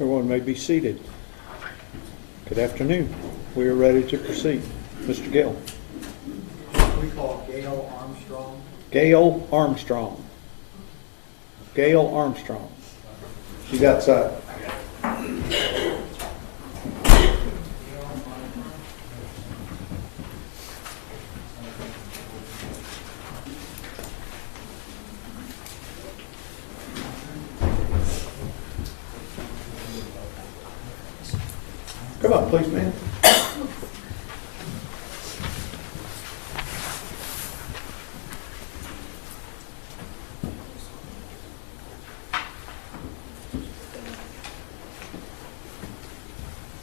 Everyone may be seated. Good afternoon. We are ready to proceed. Mr. Gill. We call Gail Armstrong. Gail Armstrong. Gail Armstrong. She's outside. Come up, please, ma'am.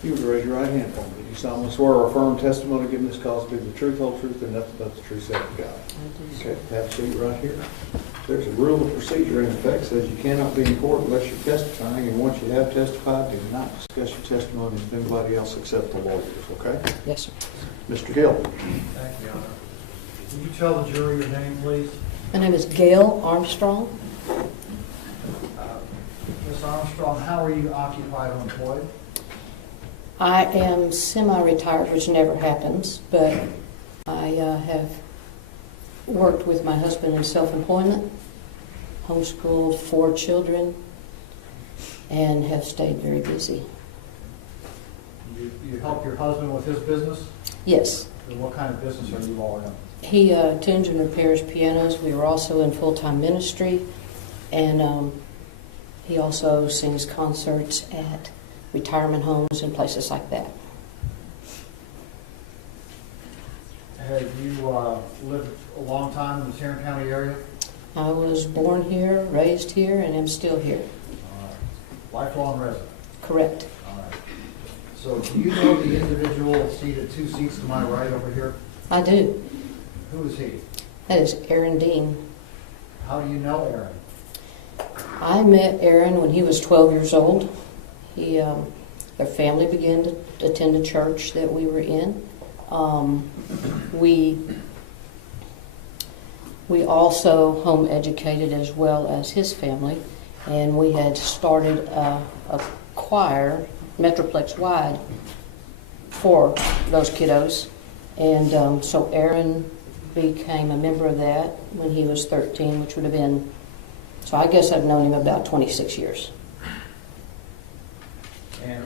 You would raise your right hand for me. Do you solemnly swear or affirm testimony given this cause to be the truth, whole truth, and nothing but the truth, so help you God? Okay, have a seat right here. There's a rule of procedure in effect says you cannot be in court unless you're testifying, and once you have testified, do not discuss your testimony with anybody else except the lawyers, okay? Yes, sir. Mr. Gill. Thank you, Your Honor. Can you tell the jury your name, please? My name is Gail Armstrong. Ms. Armstrong, how are you occupied or employed? I am semi-retired, which never happens, but I have worked with my husband in self-employment, homeschooled 4 children, and have stayed very busy. You help your husband with his business? Yes. And what kind of business are you all in? He tunes and repairs pianos. We were also in full-time ministry, and he also sings concerts at retirement homes and places like that. Have you lived a long time in the Tarrant County area? I was born here, raised here, and am still here. Lifelong resident? Correct. All right. So do you know the individual seated 2 seats to my right over here? I do. Who is he? That is Aaron Dean. How do you know Aaron? I met Aaron when he was 12 years old. Their family began to attend a church that we were in. We also home educated as well as his family, and we had started a choir, Metroplex wide, for those kiddos. And so Aaron became a member of that when he was 13, which would have been, so I guess I've known him about 26 years. And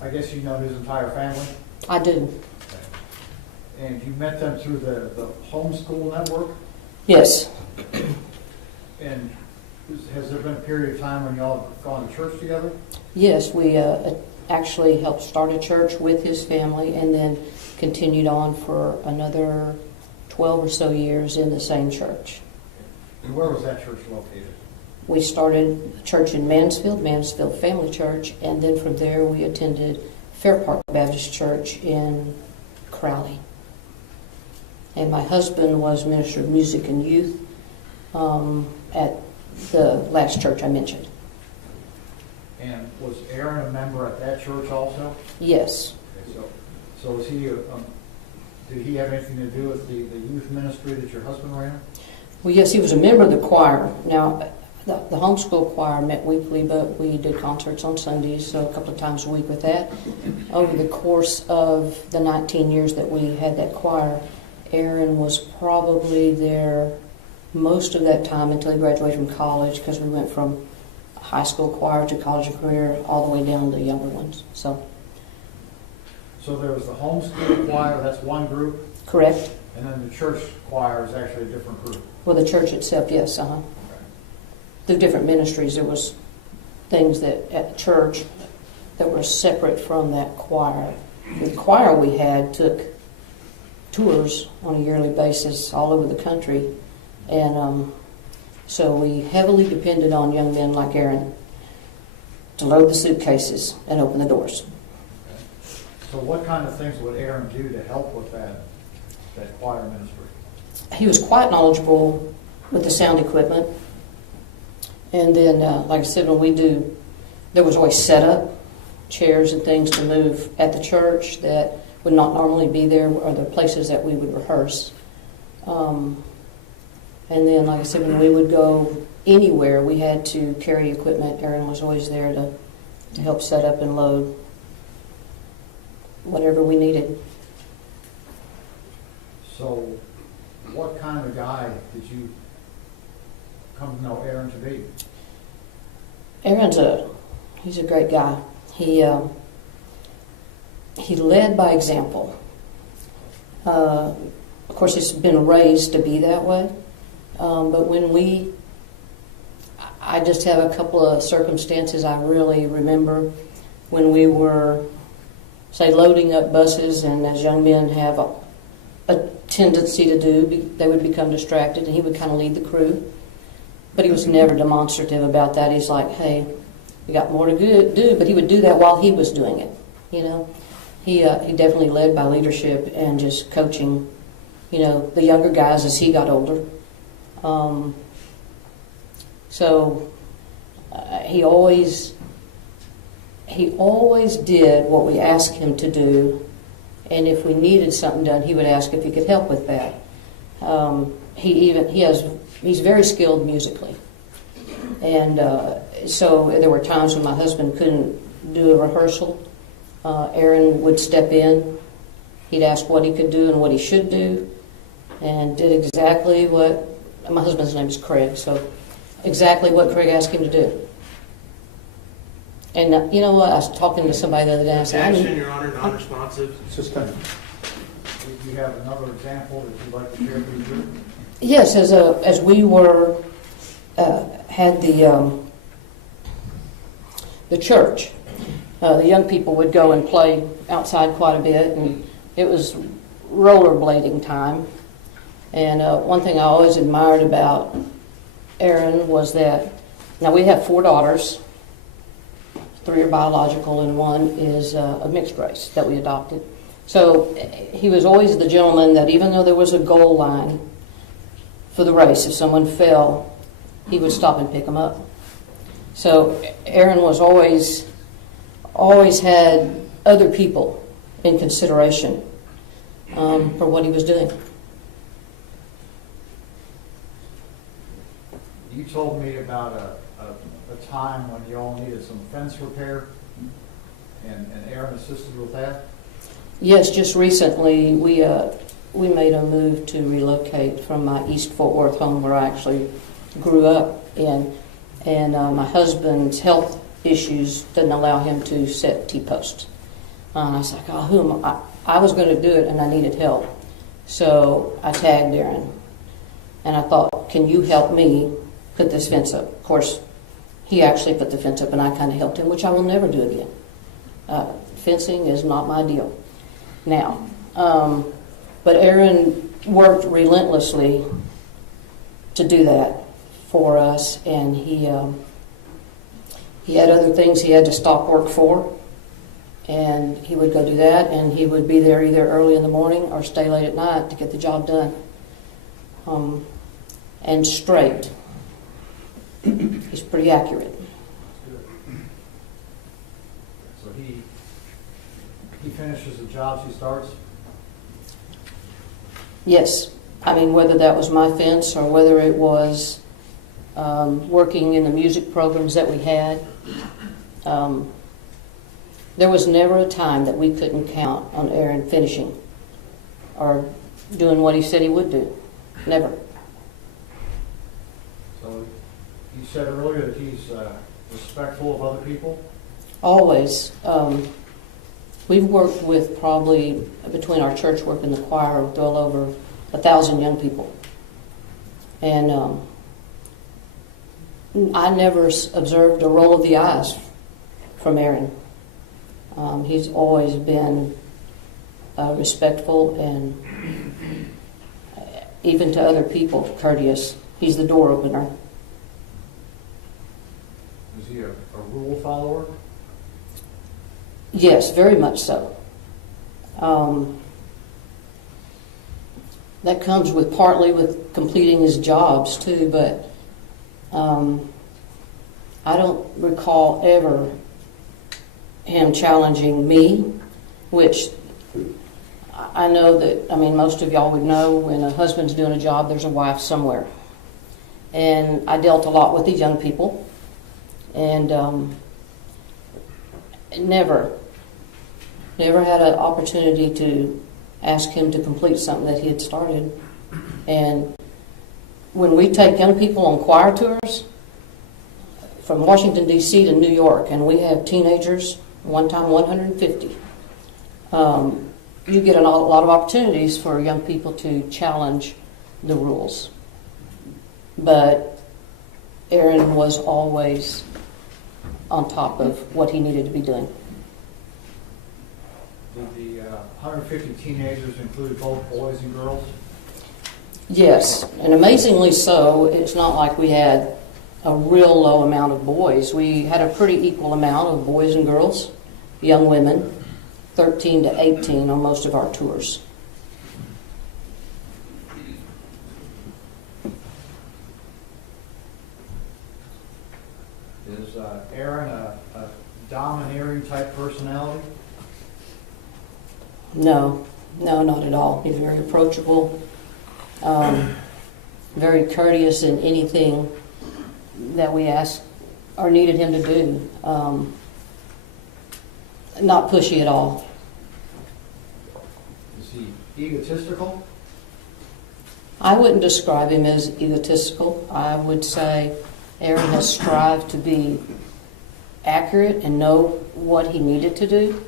I guess you know his entire family? I do. And you met them through the homeschool network? Yes. And has there been a period of time when y'all have gone to church together? Yes, we actually helped start a church with his family and then continued on for another 12 or so years in the same church. And where was that church located? We started a church in Mansfield Family Church, and then from there we attended Fair Park Baptist Church in Crowley. And my husband was minister of music and youth at the last church I mentioned. And was Aaron a member at that church also? Yes. Okay, so was he? Did he have anything to do with the youth ministry that your husband ran? Well, yes, he was a member of the choir. Now, the homeschool choir met weekly, but we did concerts on Sundays, so a couple of times a week with that. Over the course of the 19 years that we had that choir, Aaron was probably there most of that time until he graduated from college, because we went from high school choir to college and career all the way down to the younger ones. So there was the homeschool choir, that's one group? Correct. And then the church choir is actually a different group? Well, the church itself, yes, Okay. Through different ministries, there was things that at the church that were separate from that choir. The choir we had took tours on a yearly basis all over the country, and so we heavily depended on young men like Aaron to load the suitcases and open the doors. So what kind of things would Aaron do to help with that choir ministry? He was quite knowledgeable with the sound equipment. And then, like I said, there was always setup, chairs and things to move at the church that would not normally be there, or the places that we would rehearse. And then, like I said, when we would go anywhere, we had to carry equipment. Aaron was always there to to help set up and load whatever we needed. So what kind of a guy did you come to know Aaron to be? Aaron's he's a great guy. He led by example. Of course, he's been raised to be that way. But when I just have a couple of circumstances I really remember when we were, say, loading up buses, and as young men have a tendency to do, they would become distracted, and he would kind of lead the crew. But he was never demonstrative about that. He's like, hey, we got more to do, but he would do that while he was doing it, you know. He definitely led by leadership and just coaching, you know, the younger guys as he got older. He always did what we asked him to do, and if we needed something done, he would ask if he could help with that. He's very skilled musically, and so there were times when my husband couldn't do a rehearsal. Aaron would step in. He'd ask what he could do and what he should do, and did exactly what, my husband's name is Craig, so exactly what Craig asked him to do. And you know what, I was talking to somebody the other day, and I said, Action, Your Honor, non-responsive. Do you have another example that you'd like to share with the jury? yes, as we were, had the church, the young people would go and play outside quite a bit, and it was rollerblading time. And one thing I always admired about Aaron was that, now we have 4 daughters, 3 are biological and 1 is a mixed race that we adopted. So he was always the gentleman that even though there was a goal line for the race, if someone fell, he would stop and pick them up. So Aaron was always had other people in consideration for what he was doing. You told me about a time when you all needed some fence repair, and Aaron assisted with that? Yes, just recently we made a move to relocate from my East Fort Worth home where I actually grew up in, and my husband's health issues didn't allow him to set T-posts. And I was like, oh, I was going to do it, and I needed help. So I tagged Aaron, and I thought, can you help me put this fence up? Of course, he actually put the fence up, and I kind of helped him, which I will never do again. Fencing is not my deal now. But Aaron worked relentlessly to do that for us, and he had other things he had to stop work for, and he would go do that, and he would be there either early in the morning or stay late at night to get the job done. And straight. He's pretty accurate. So he finishes the jobs he starts? Yes. I mean, whether that was my fence or whether it was working in the music programs that we had, there was never a time that we couldn't count on Aaron finishing or doing what he said he would do. Never. So you said earlier that he's respectful of other people? Always. We've worked with probably, between our church work and the choir, well over 1,000 young people. And I never observed a roll of the eyes from Aaron. He's always been respectful and even to other people, courteous. He's the door opener. Is he a rule follower? Yes, very much so. That comes with partly with completing his jobs too, but I don't recall ever him challenging me, which I know that, I mean, most of y'all would know when a husband's doing a job, there's a wife somewhere. And I dealt a lot with these young people, and never had an opportunity to ask him to complete something that he had started. And when we take young people on choir tours from Washington, D.C. to New York, and we have teenagers, one time 150, you get a lot of opportunities for young people to challenge the rules. But Aaron was always on top of what he needed to be doing. Did the 150 teenagers include both boys and girls? Yes, and amazingly so. It's not like we had a real low amount of boys. We had a pretty equal amount of boys and girls, young women, 13 to 18 on most of our tours. Is Aaron a domineering type personality? No, not at all. He's very approachable, very courteous in anything that we asked or needed him to do. Not pushy at all. Is he egotistical? I wouldn't describe him as egotistical. I would say Aaron has strived to be accurate and know what he needed to do.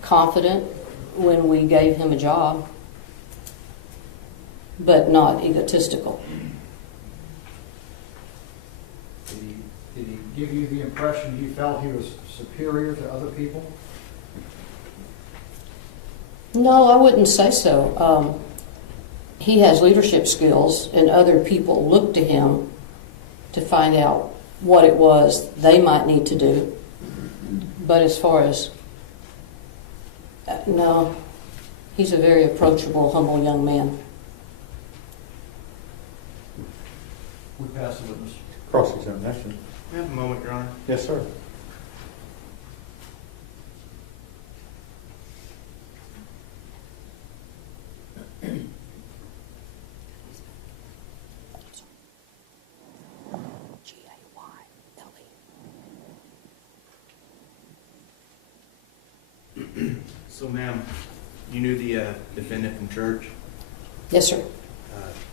Confident when we gave him a job, but not egotistical. Did he give you the impression he felt he was superior to other people? No, I wouldn't say so. He has leadership skills, and other people look to him to find out what it was they might need to do. But as far as, no, he's a very approachable, humble young man. We pass the witness. Cross-examination. We have a moment, Your Honor. Yes, sir. So, ma'am, you knew the defendant from church? Yes, sir.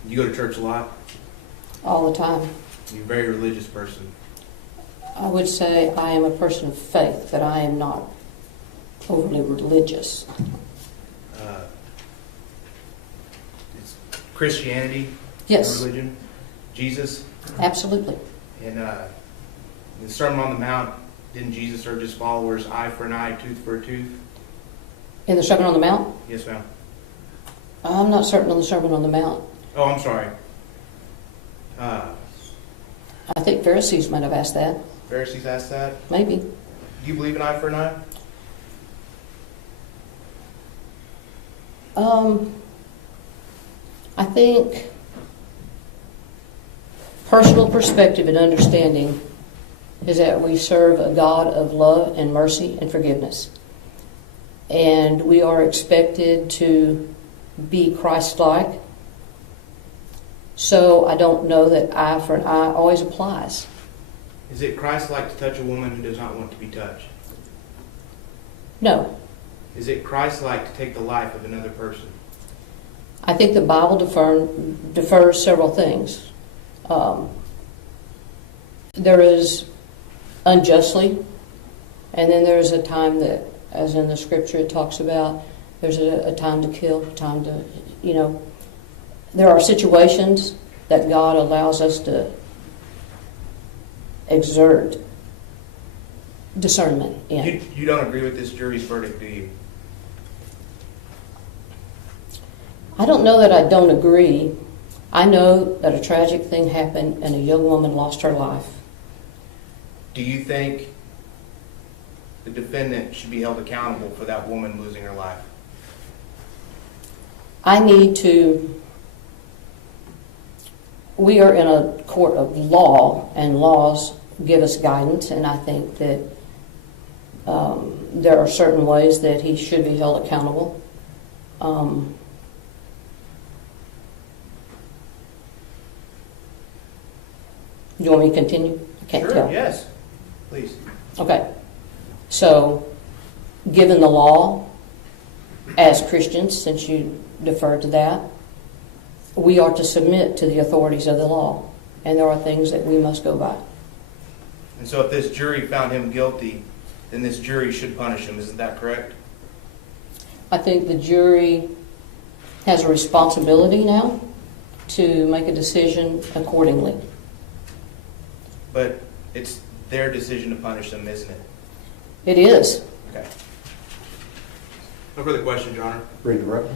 You go to church a lot? All the time. You're a very religious person. I would say I am a person of faith, but I am not overly religious. Is Christianity Yes. a religion? Jesus? Absolutely. And in the Sermon on the Mount, didn't Jesus urge his followers, eye for an eye, tooth for a tooth? In the Sermon on the Mount? Yes, ma'am. I'm not certain on the Sermon on the Mount. Oh, I'm sorry. I think Pharisees might have asked that. Pharisees asked that. Maybe. Do you believe in eye for an eye? I think personal perspective and understanding is that we serve a God of love and mercy and forgiveness. And we are expected to be Christ-like. So I don't know that eye for an eye always applies. Is it Christ-like to touch a woman who does not want to be touched? No. Is it Christ-like to take the life of another person? I think the Bible defers several things. There is unjustly, and then there is a time that, as in the scripture it talks about, there's a time to kill, a time to, there are situations that God allows us to exert discernment in. You don't agree with this jury's verdict, do you? I don't know that I don't agree. I know that a tragic thing happened and a young woman lost her life. Do you think the defendant should be held accountable for that woman losing her life? We are in a court of law, and laws give us guidance, and I think that there are certain ways that he should be held accountable. Do you want me to continue? I can't Sure, tell. yes. Please. Okay. So, given the law, as Christians, since you deferred to that, we are to submit to the authorities of the law, and there are things that we must go by. And so if this jury found him guilty, then this jury should punish him. Isn't that correct? I think the jury has a responsibility now to make a decision accordingly. But it's their decision to punish them, isn't it? It is. Okay. No further questions, Your Honor. Read the record.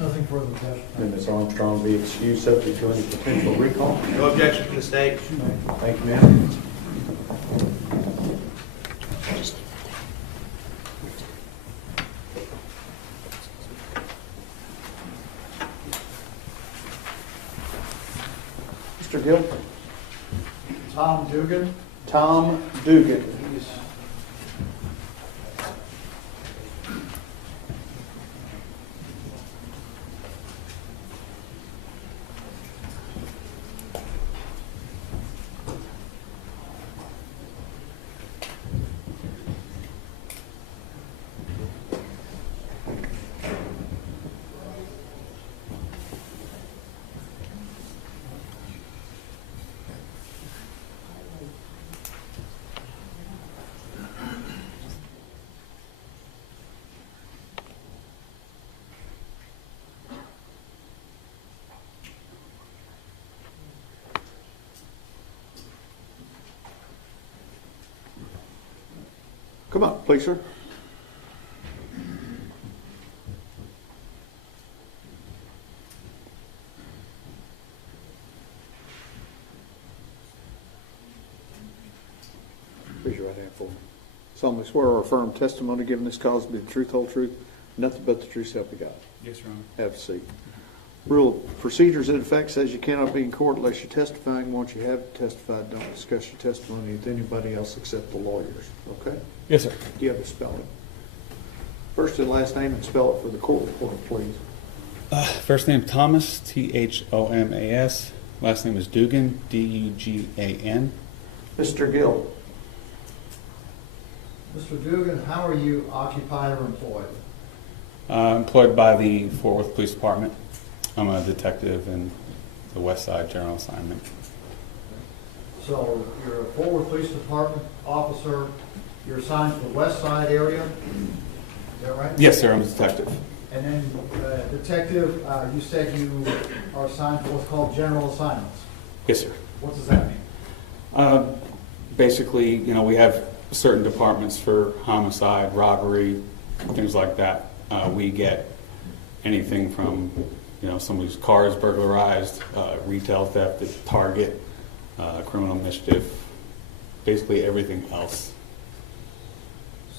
Nothing further, Judge. And Ms. Armstrong be excused subject to any potential recall. No objection from the state. Thank you, ma'am. Mr. Gill? Tom Dugan. Tom Dugan. Come up, please, sir. Raise your right hand for me. Solemnly swear or affirm testimony given this cause to be the truth, whole truth, nothing but the truth, so help you God. Yes, Your Honor. Have a seat. Rule of procedures in effect says you cannot be in court unless you're testifying. Once you have testified, don't discuss your testimony with anybody else except the lawyers. Okay? Yes, sir. Do you have to spell it? First and last name and spell it for the court reporter, please. First name Thomas, Thomas. Last name is Dugan, Dugan. Mr. Gill. Mr. Dugan, how are you occupied or employed? Employed by the Fort Worth Police Department. I'm a detective in the West Side General Assignment. So you're a Fort Worth Police Department officer. You're assigned to the West Side area. Is that right? Yes, sir. I'm a detective. And then, detective, you said you are assigned to what's called general assignments. Yes, sir. What does that mean? Basically, we have certain departments for homicide, robbery, things like that. We get anything from, somebody's car is burglarized, retail theft at Target, criminal mischief, basically everything else.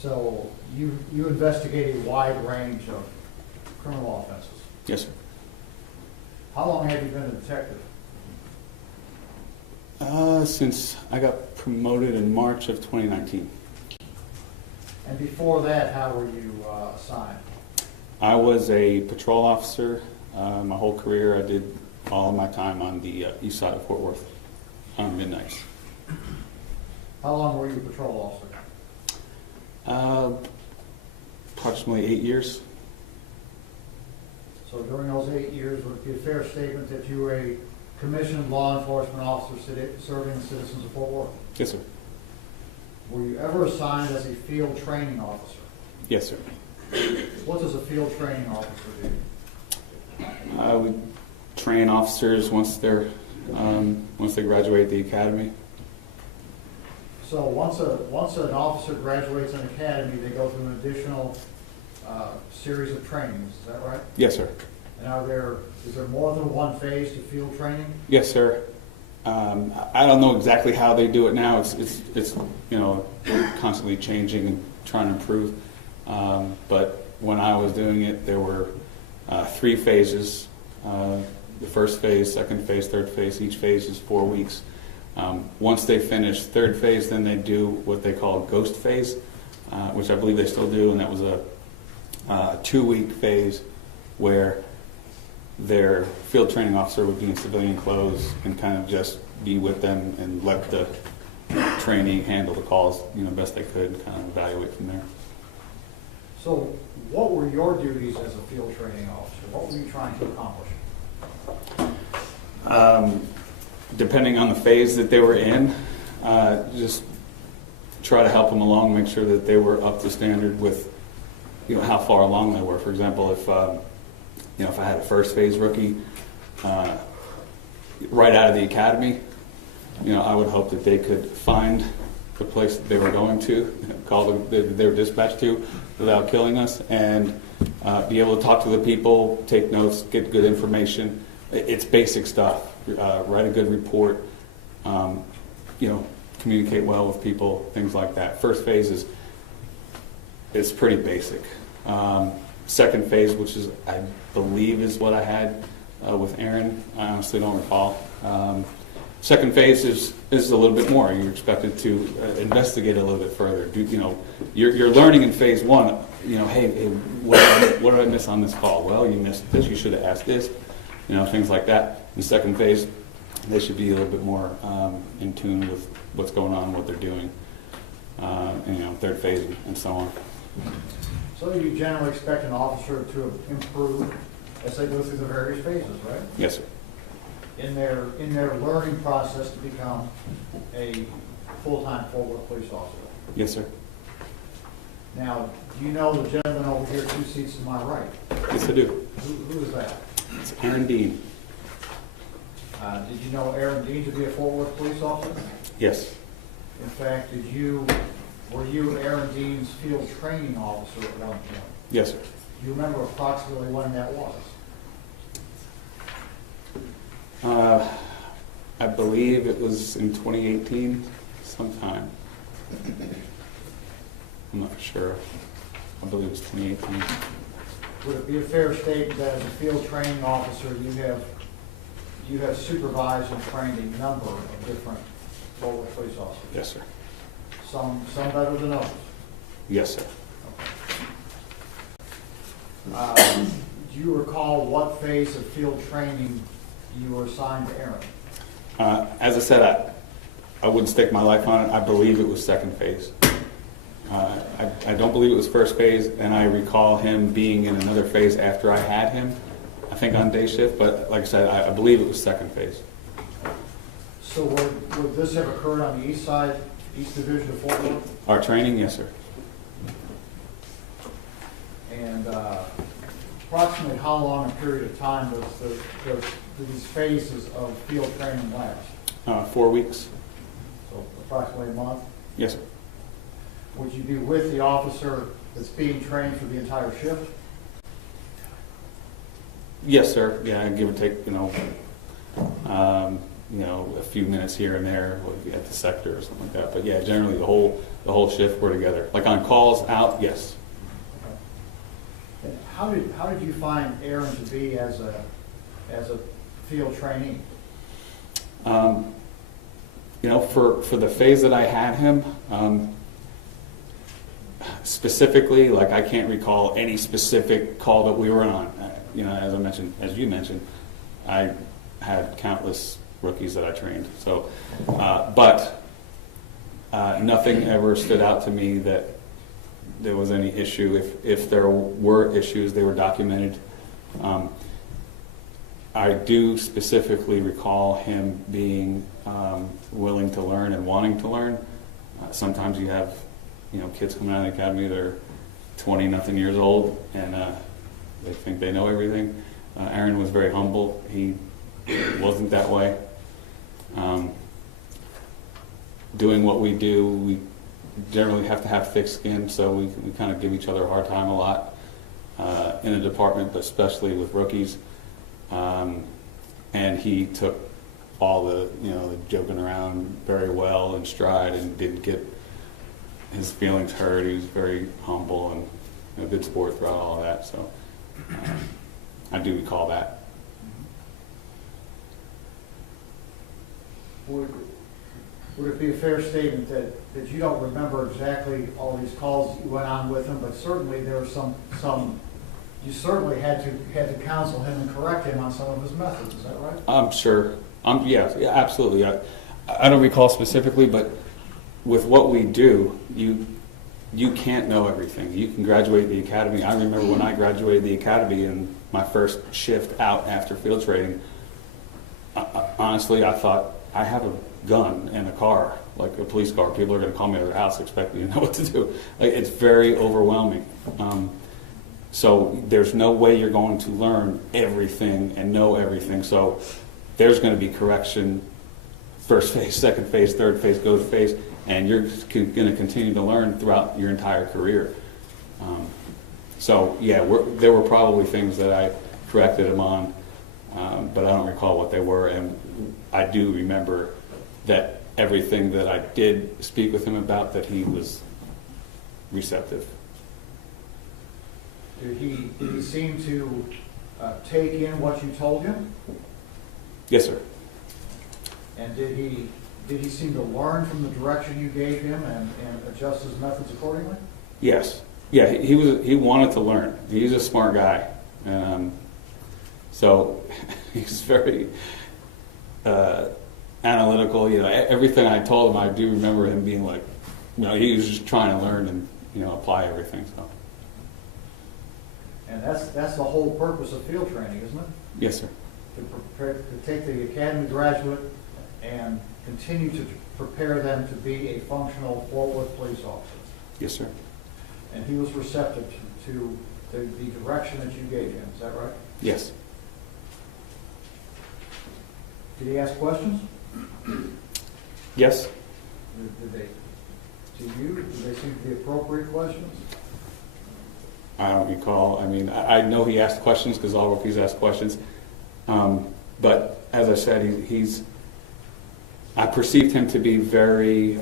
So you investigate a wide range of criminal offenses. Yes, sir. How long have you been a detective? Since I got promoted in March of 2019. And before that, how were you assigned? I was a patrol officer. My whole career, I did all of my time on the east side of Fort Worth on midnights. How long were you a patrol officer? Approximately 8 years. So during those 8 years, would it be a fair statement that you were a commissioned law enforcement officer serving the citizens of Fort Worth? Yes, sir. Were you ever assigned as a field training officer? Yes, sir. What does a field training officer do? I would train officers once they graduate the academy. So once an officer graduates an academy, they go through an additional series of trainings. Is that right? Yes, sir. And is there more than one phase to field training? Yes, sir. I don't know exactly how they do it now. It's constantly changing and trying to improve. But when I was doing it, there were 3 phases. The first phase, second phase, third phase. Each phase is 4 weeks. Once they finish third phase, then they do what they call ghost phase, which I believe they still do, and that was a 2-week phase where their field training officer would be in civilian clothes and kind of just be with them and let the training, handle the calls, best they could, and kind of evaluate from there. So what were your duties as a field training officer? What were you trying to accomplish? Depending on the phase that they were in, just try to help them along, make sure that they were up to standard with, how far along they were. For example, if I had a first phase rookie right out of the academy, I would hope that they could find the place that they were going to, call that they were dispatched to without killing us, and be able to talk to the people, take notes, get good information. It's basic stuff. Write a good report, communicate well with people, things like that. First phase is pretty basic. Second phase, which is, I believe, is what I had with Aaron. I honestly don't recall. Second phase is a little bit more. You're expected to investigate a little bit further. You're learning in phase one. Hey, what did I miss on this call? Well, you missed this. You should have asked this. Things like that. In the second phase, they should be a little bit more in tune with what's going on, what they're doing. And third phase, and so on. So you generally expect an officer to improve as they go through the various phases, right? Yes, sir. In their learning process to become a full-time forward police officer. Yes, sir. Now, do you know the gentleman over here 2 seats to my right? Yes, I do. Who is that? It's Aaron Dean. Did you know Aaron Dean to be a forward police officer? Yes. In fact, were you Aaron Dean's field training officer at one point? Yes, sir. Do you remember approximately when that was? I believe it was in 2018 sometime. I'm not sure. I believe it was 2018. Would it be a fair statement that as a field training officer, you have supervised and trained a number of different forward police officers? Yes, sir. Some better than others? Yes, sir. Do you recall what phase of field training you were assigned to Aaron? As I said, I wouldn't stake my life on it. I believe it was second phase. I don't believe it was first phase, and I recall him being in another phase after I had him, I think on day shift, but like I said, I believe it was second phase. So would this have occurred on the east side, East Division of Fort Worth? Our training, yes, sir. And approximately how long a period of time does these phases of field training last? 4 weeks. So approximately a month? Yes, sir. Would you be with the officer that's being trained for the entire shift? Yes, sir. Yeah, give or take, a few minutes here and there at the sector or something like that. But yeah, generally the whole shift we're together. Like on calls out, yes. Okay. And how did you find Aaron to be as a field trainee? For the phase that I had him, specifically, like I can't recall any specific call that we were on. As you mentioned, I had countless rookies that I trained. So, but nothing ever stood out to me that there was any issue. If there were issues, they were documented. I do specifically recall him being willing to learn and wanting to learn. Sometimes you have, kids coming out of the academy, they're 20-nothing years old, and they think they know everything. Aaron was very humble. He wasn't that way. Doing what we do, we generally have to have thick skin, so we kind of give each other a hard time a lot in the department, but especially with rookies. And he took all the joking around very well in stride and didn't get his feelings hurt. He was very humble and a good sport throughout all of that. So I do recall that. Would it be a fair statement that you don't remember exactly all these calls that you went on with him, but certainly there were some you certainly had to counsel him and correct him on some of his methods, is that right? I'm sure. Yeah, absolutely. I don't recall specifically, but with what we do, you can't know everything. You can graduate the academy. I remember when I graduated the academy and my first shift out after field training, honestly, I thought, I have a gun and a car, like a police car. People are going to call me to their house, expect me to know what to do. Like, it's very overwhelming. So there's no way you're going to learn everything and know everything. So there's going to be correction, first phase, second phase, third phase, go to phase, and you're going to continue to learn throughout your entire career. So yeah, there were probably things that I corrected him on, but I don't recall what they were. And I do remember that everything that I did speak with him about, that he was receptive. Did he seem to take in what you told him? Yes, sir. And did he seem to learn from the direction you gave him and adjust his methods accordingly? Yes. Yeah, he wanted to learn. He's a smart guy. So he's very analytical. You know, everything I told him, I do remember him being like, you know, he was just trying to learn and, you know, apply everything. So. And that's the whole purpose of field training, isn't it? Yes, sir. To take the academy graduate and continue to prepare them to be a functional Fort Worth police officer. Yes, sir. And he was receptive to the direction that you gave him, is that right? Yes. Did he ask questions? Yes. Did they seem to be appropriate questions? I don't recall. I mean, I know he asked questions because all rookies ask questions. But as I said, I perceived him to be very,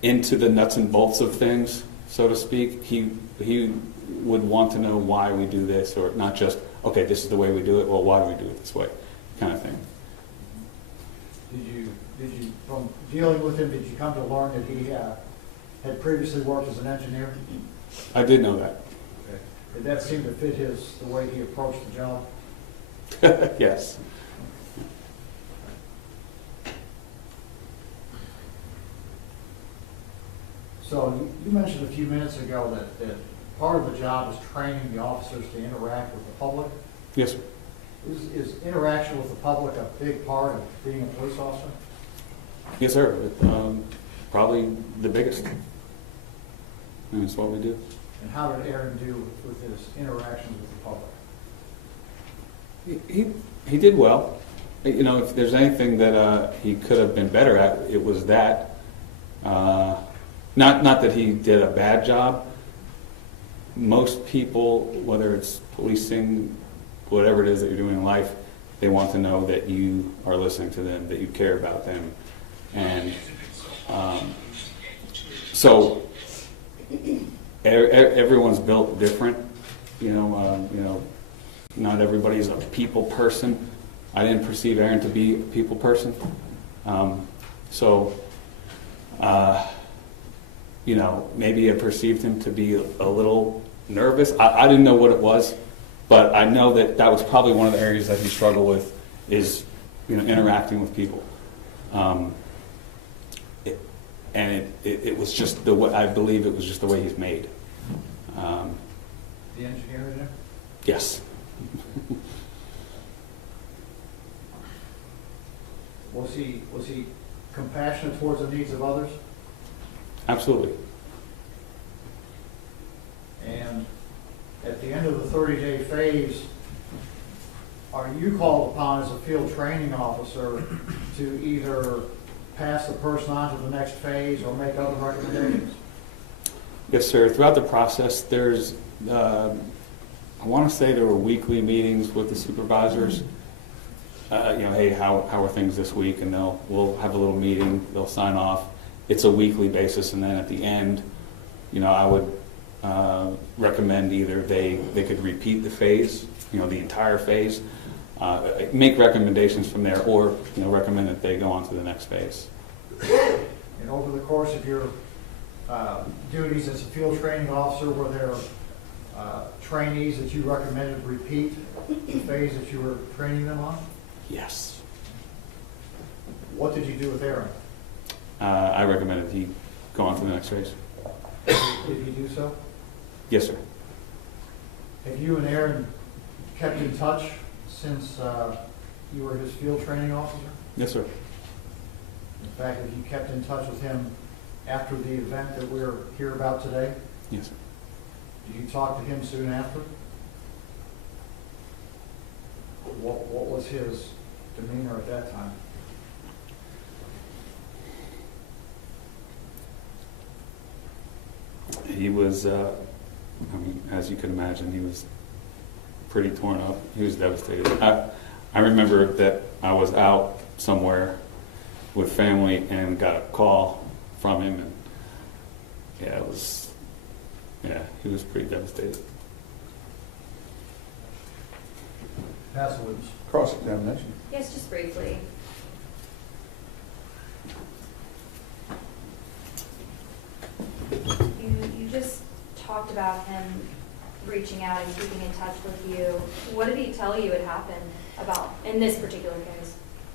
into the nuts and bolts of things, so to speak. He would want to know why we do this, or not just, okay, this is the way we do it. Well, why do we do it this way, kind of thing. Did you, from dealing with him, did you come to learn that he had previously worked as an engineer? I did know that. Okay. Did that seem to fit the way he approached the job? Yes. So you mentioned a few minutes ago that part of the job is training the officers to interact with the public. Yes, sir. Is interaction with the public a big part of being a police officer? Yes, sir. Probably the biggest. And that's what we do. And how did Aaron do with his interactions with the public? He did well. You know, if there's anything that he could have been better at, it was that. Not that he did a bad job. Most people, whether it's policing, whatever it is that you're doing in life, they want to know that you are listening to them, that you care about them. And so everyone's built different. Not everybody's a people person. I didn't perceive Aaron to be a people person. Maybe I perceived him to be a little nervous. I didn't know what it was, but I know that was probably one of the areas that he struggled with, is interacting with people. It was just the way, I believe it was just the way he's made. The engineer in there? Yes. Was he compassionate towards the needs of others? Absolutely. And at the end of the 30-day phase, are you called upon as a field training officer to either pass the person on to the next phase or make other recommendations? Yes, sir. Throughout the process, there's, I want to say there were weekly meetings with the supervisors. Hey, how are things this week? And we'll have a little meeting. They'll sign off. It's a weekly basis, and then at the end, I would recommend either they could repeat the phase, the entire phase, make recommendations from there, or recommend that they go on to the next phase. And over the course of your duties as a field training officer, were there trainees that you recommended repeat the phase that you were training them on? Yes. What did you do with Aaron? I recommended he go on to the next phase. Did you do so? Yes, sir. Have you and Aaron kept in touch since you were his field training officer? Yes, sir. In fact, have you kept in touch with him after the event that we're here about today? Yes, sir. Did you talk to him soon after? What was his demeanor at that time? He was, I mean, as you can imagine, he was pretty torn up. He was devastated. I remember that I was out somewhere with family and got a call from him, and he was pretty devastated. Pass the witness. Cross-examination. Yes, just briefly. You just talked about him reaching out and keeping in touch with you. What did he tell you had happened about in this particular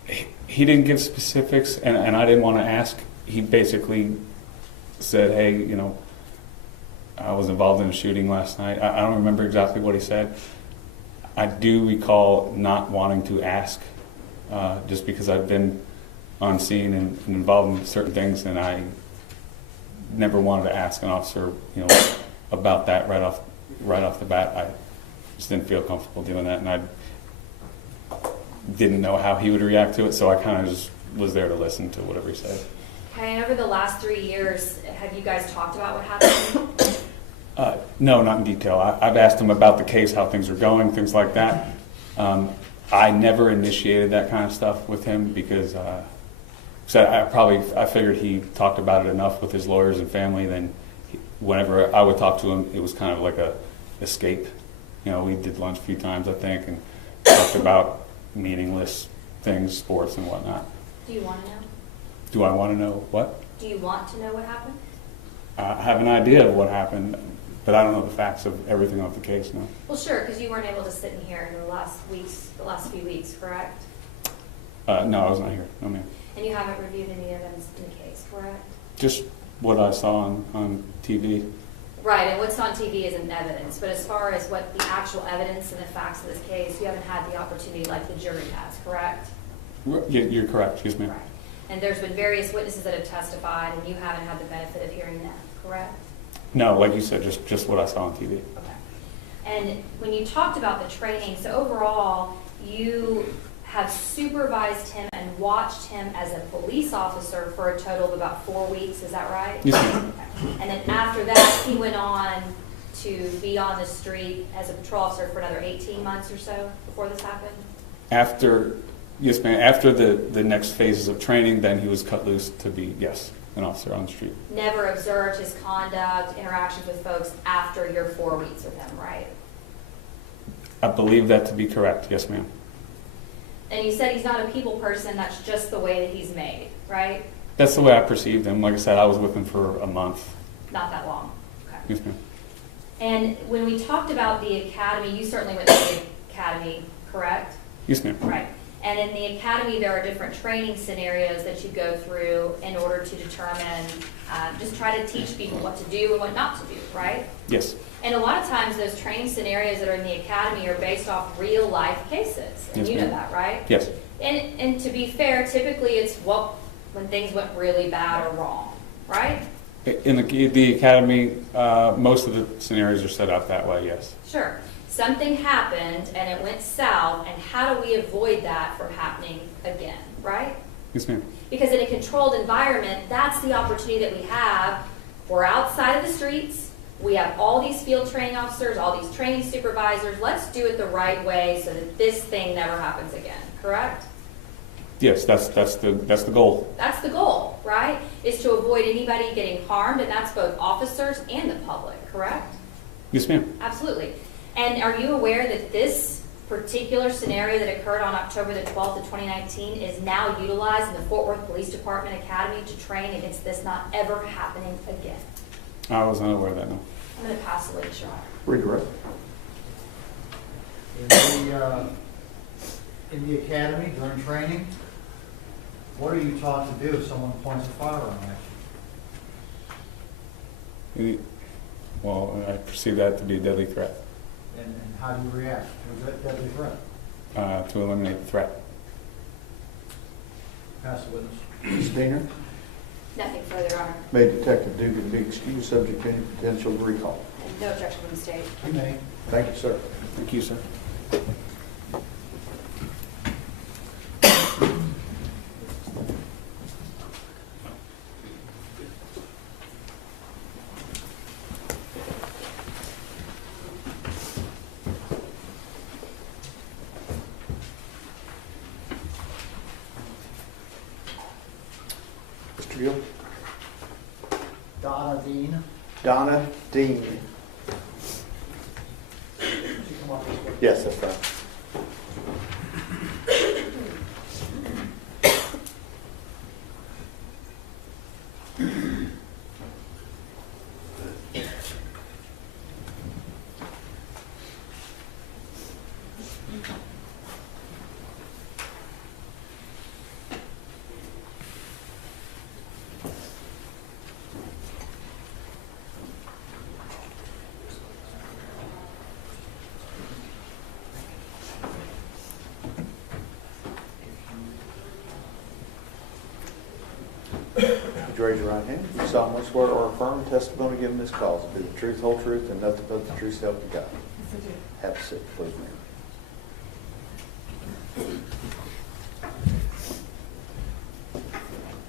case? He didn't give specifics, and I didn't want to ask. He basically said, hey, you know, I was involved in a shooting last night. I don't remember exactly what he said. I do recall not wanting to ask, just because I've been on scene and involved in certain things, and I never wanted to ask an officer, you know, about that right off the bat. I just didn't feel comfortable doing that, and I didn't know how he would react to it, so I kind of just was there to listen to whatever he said. Okay, and over the last 3 years, have you guys talked about what happened? No, not in detail. I've asked him about the case, how things are going, things like that. I never initiated that kind of stuff with him because I figured he talked about it enough with his lawyers and family. Then whenever I would talk to him, it was kind of like a escape. You know, we did lunch a few times, I think, and talked about meaningless things, sports and whatnot. Do you want to know? Do I want to know what? Do you want to know what happened? I have an idea of what happened, but I don't know the facts of everything of the case now. Well, sure, because you weren't able to sit in here in the last few weeks, correct? No, I was not here. No, ma'am. And you haven't reviewed any evidence in the case, correct? Just what I saw on TV. Right, and what's on TV isn't evidence, but as far as what the actual evidence and the facts of this case, you haven't had the opportunity like the jury has, correct? You're correct. Yes, ma'am. Right. And there's been various witnesses that have testified, and you haven't had the benefit of hearing them, correct? No, like you said, just what I saw on TV. Okay. And when you talked about the training, so overall, you have supervised him and watched him as a police officer for a total of about 4 weeks, is that right? Yes, ma'am. Okay. And then after that, he went on to be on the street as a patrol officer for another 18 months or so before this happened? Yes, ma'am. After the next phases of training, then he was cut loose to be, yes, an officer on the street. Never observed his conduct, interactions with folks after your 4 weeks with him, right? I believe that to be correct. Yes, ma'am. And you said he's not a people person, that's just the way that he's made, right? That's the way I perceived him. Like I said, I was with him for a month. Not that long. Okay. Yes, ma'am. And when we talked about the academy, you certainly went to the academy, correct? Yes, ma'am. Right. And in the academy, there are different training scenarios that you go through in order to determine, just try to teach people what to do and what not to do, right? Yes. And a lot of times those training scenarios that are in the academy are based off real life cases. And Yes, you know ma'am. that, right? Yes. And to be fair, typically it's when things went really bad or wrong, right? In the academy, most of the scenarios are set up that way, yes. Sure. Something happened and it went south, and how do we avoid that from happening again, right? Yes, ma'am. Because in a controlled environment, that's the opportunity that we have. We're outside of the streets. We have all these field training officers, all these training supervisors. Let's do it the right way so that this thing never happens again, correct? Yes, that's the goal. That's the goal, right? Is to avoid anybody getting harmed, and that's both officers and the public, correct? Yes, ma'am. Absolutely. And are you aware that this particular scenario that occurred on October the 12th of 2019 is now utilized in the Fort Worth Police Department Academy to train against this not ever happening again? I was unaware of that, no. I'm going to pass the lecture on. Redirect. In the academy during training, What are you taught to do if someone points a firearm at you? Well, I perceive that to be a deadly threat, And how do you react to a deadly threat? to eliminate the threat. Pass the witness. Ms. Diener, Nothing further, Your Honor. may Detective Dugan be excused subject to any potential recall? No objection from the state. You may. Thank you, sir. Thank you, sir. Mr. Gill? Donna Dean. Donna Dean. She come up this way. Yes, that's right. Would you raise your right hand? You solemnly swear or affirm the testimony given in this cause to be the truth, whole truth, and nothing but the truth, so help you God. Yes, I do. Have a seat, please, ma'am.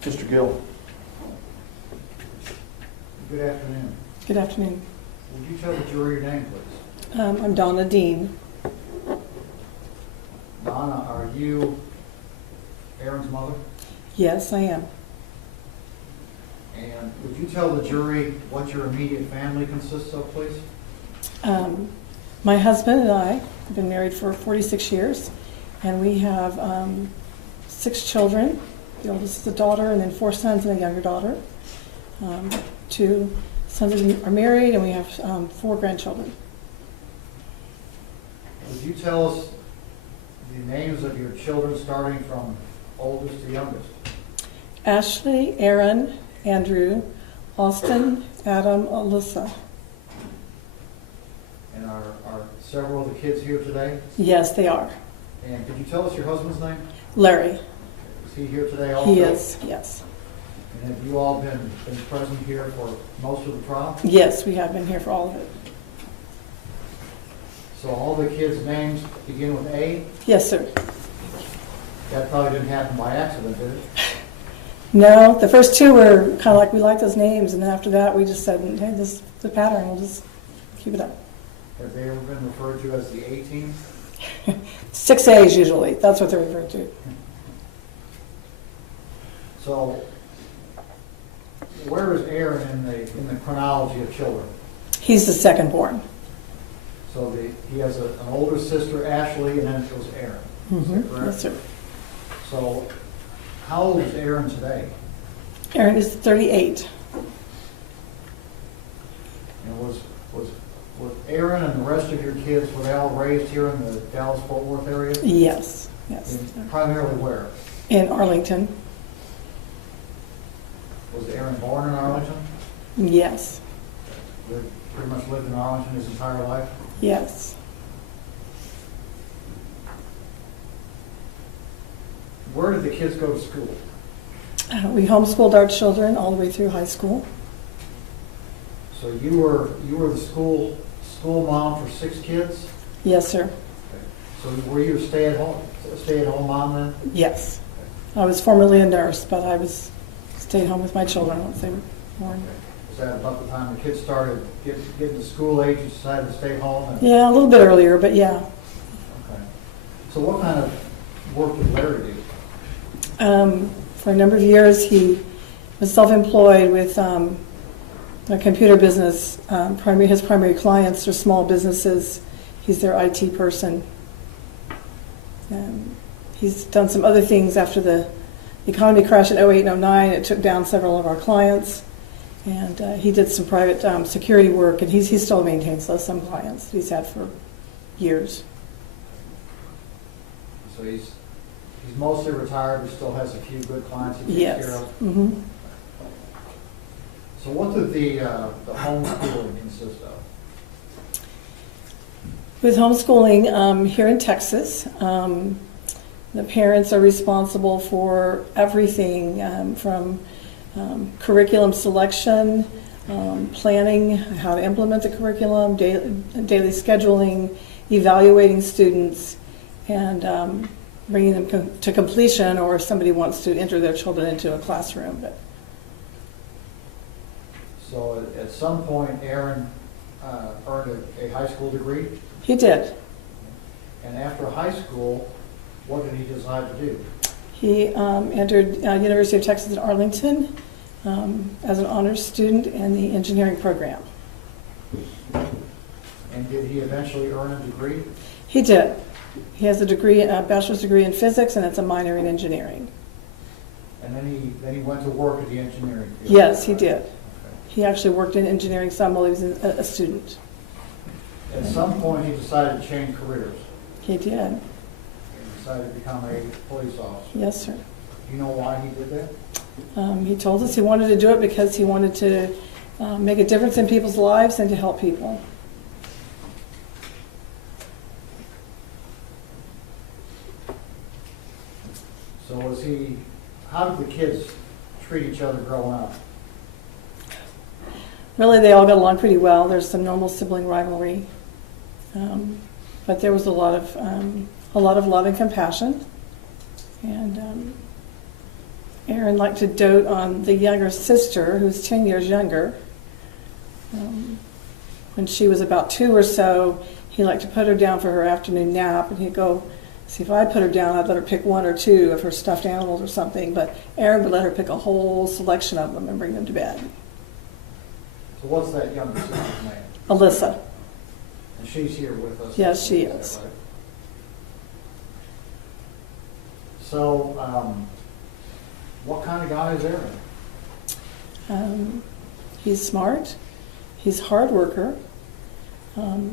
Mr. Gill? Good afternoon. Good afternoon. Would you tell the jury your name, please? I'm Donna Dean. Donna, are you Aaron's mother? Yes, I am. And would you tell the jury what your immediate family consists of, please? My husband and I have been married for 46 years, and we have 6 children. The oldest is a daughter, and then 4 sons and a younger daughter. 2 sons are married, and we have 4 grandchildren. Would you tell us the names of your children starting from oldest to youngest? Ashley, Aaron, Andrew, Austin, Adam, Alyssa. And are several of the kids here today? Yes, they are. And could you tell us your husband's name? Larry. Is he here today also? He is, yes. And have you all been present here for most of the trial? Yes, we have been here for all of it. So all the kids' names begin with A? Yes, sir. That probably didn't happen by accident, did it? No, the first 2 were kind of like, we like those names, and then after that, we just said, hey, this is the pattern, we'll just keep it up. Have they ever been referred to as the A team? 6 A's usually, that's what they're referred to. So where is Aaron in the chronology of children? He's the second born. So he has an older sister, Ashley, and then it goes Aaron. Is that correct? Yes, sir. So how old is Aaron today? Aaron is 38. And was Aaron and the rest of your kids, were they all raised here in the Dallas-Fort Worth area? Yes, yes. And primarily where? In Arlington. Was Aaron born in Arlington? Yes, Pretty much lived in Arlington his entire life? yes. Where did the kids go to school? We homeschooled our children all the way through high school. So you were the school mom for 6 kids? Yes, sir. So were you a stay-at-home mom then? Yes. I was formerly a nurse, but I stayed home with my children once they were born. Was that about the time the kids started getting to school age, you decided to stay home? Yeah, a little bit earlier, but yeah. Okay. So what kind of work did Larry do? For a number of years, he was self-employed with a computer business. His primary clients are small businesses. He's their IT person. He's done some other things after the economy crashed in 08 and 09. It took down several of our clients. And he did some private security work, and he still maintains some clients he's had for years. So He's mostly retired, but still has a few good clients he takes Yes. care of. Mm-hmm. So what did the homeschooling consist of? With homeschooling here in Texas, the parents are responsible for everything from curriculum selection, planning, how to implement the curriculum, daily scheduling, evaluating students, and bringing them to completion, or if somebody wants to enter their children into a classroom. But So at some point, Aaron earned a high school degree, he did. and after high school, what did he decide to do? He entered University of Texas at Arlington as an honors student in the engineering program. And did he eventually earn a degree? He did. He has a degree, a bachelor's degree in physics, and it's a minor in engineering. And then he went to work at the engineering field? Yes, he did. Okay. He actually worked in engineering some while he was a student. At some point, he decided to change careers. He did. He decided to become a police officer. Yes, sir. Do you know why he did that? He told us he wanted to do it because he wanted to make a difference in people's lives and to help people. So how did the kids treat each other growing up? Really, they all got along pretty well. There's some normal sibling rivalry, but there was a lot of love and compassion. And Aaron liked to dote on the younger sister, who's 10 years younger. When she was about 2 or so, he liked to put her down for her afternoon nap, and he'd go, see, if I put her down, I'd let her pick 1 or 2 of her stuffed animals or something, but Aaron would let her pick a whole selection of them and bring them to bed. So what's that younger sister's name? Alyssa. And she's here with us? Yes, she is. Right? So, what kind of guy is Aaron? He's smart. He's a hard worker.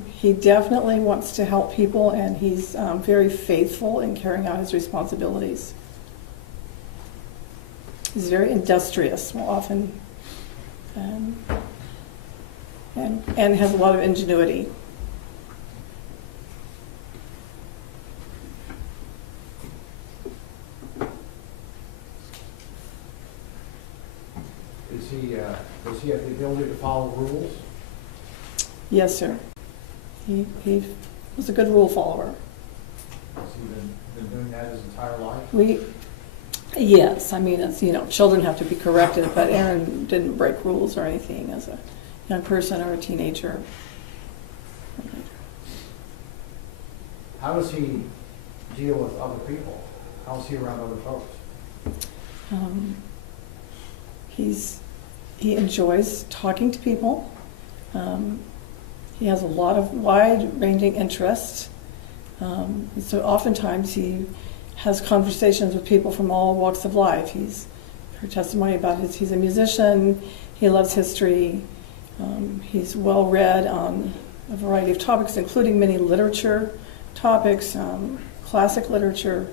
He definitely wants to help people, and he's very faithful in carrying out his responsibilities. He's very industrious, often, and has a lot of ingenuity. Does he have the ability to follow rules? Yes, sir. He was a good rule follower. Has he been doing that his entire life? Yes, I mean, it's, children have to be corrected, but Aaron didn't break rules or anything as a young person or a teenager. How does he deal with other people? How is he around other folks? He enjoys talking to people. He has a lot of wide-ranging interests. So oftentimes he has conversations with people from all walks of life. He's heard testimony about he's a musician, he loves history, he's well-read on a variety of topics, including many literature topics, classic literature.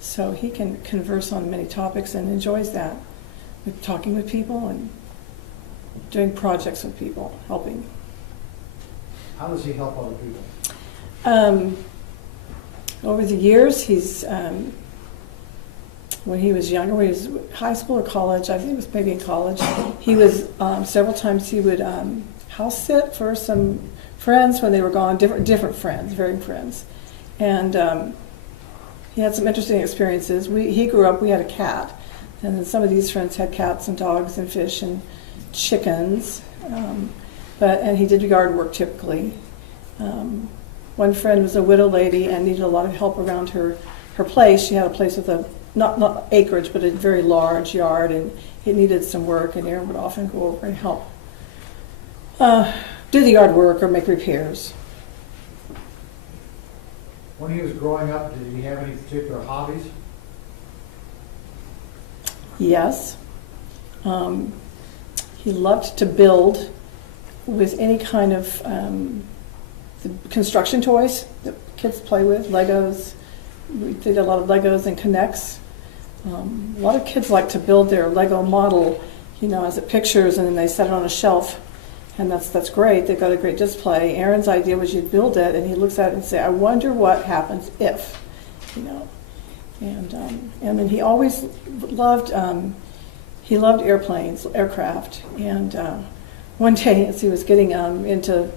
So he can converse on many topics and enjoys that, with talking with people and doing projects with people, helping. How does he help other people? Over the years, he's when he was younger, when he was high school or college, I think it was maybe in college, he was several times he would house sit for some friends when they were gone, different friends, varying friends, and he had some interesting experiences. He grew up, we had a cat, and then some of these friends had cats and dogs and fish and chickens, and he did yard work typically. One friend was a widow lady and needed a lot of help around her place. She had a place with not acreage, but a very large yard, and it needed some work, and Aaron would often go over and help do the yard work or make repairs. When he was growing up, did he have any particular hobbies? Yes. He loved to build with any kind of the construction toys that kids play with, Legos, we did a lot of Legos and Connects. A lot of kids like to build their Lego model, as it pictures, and then they set it on a shelf, and that's great. They've got a great display. Aaron's idea was you'd build it, and he looks at it and say, "I wonder what happens if," And then he always loved airplanes, aircraft, and one day as he was getting into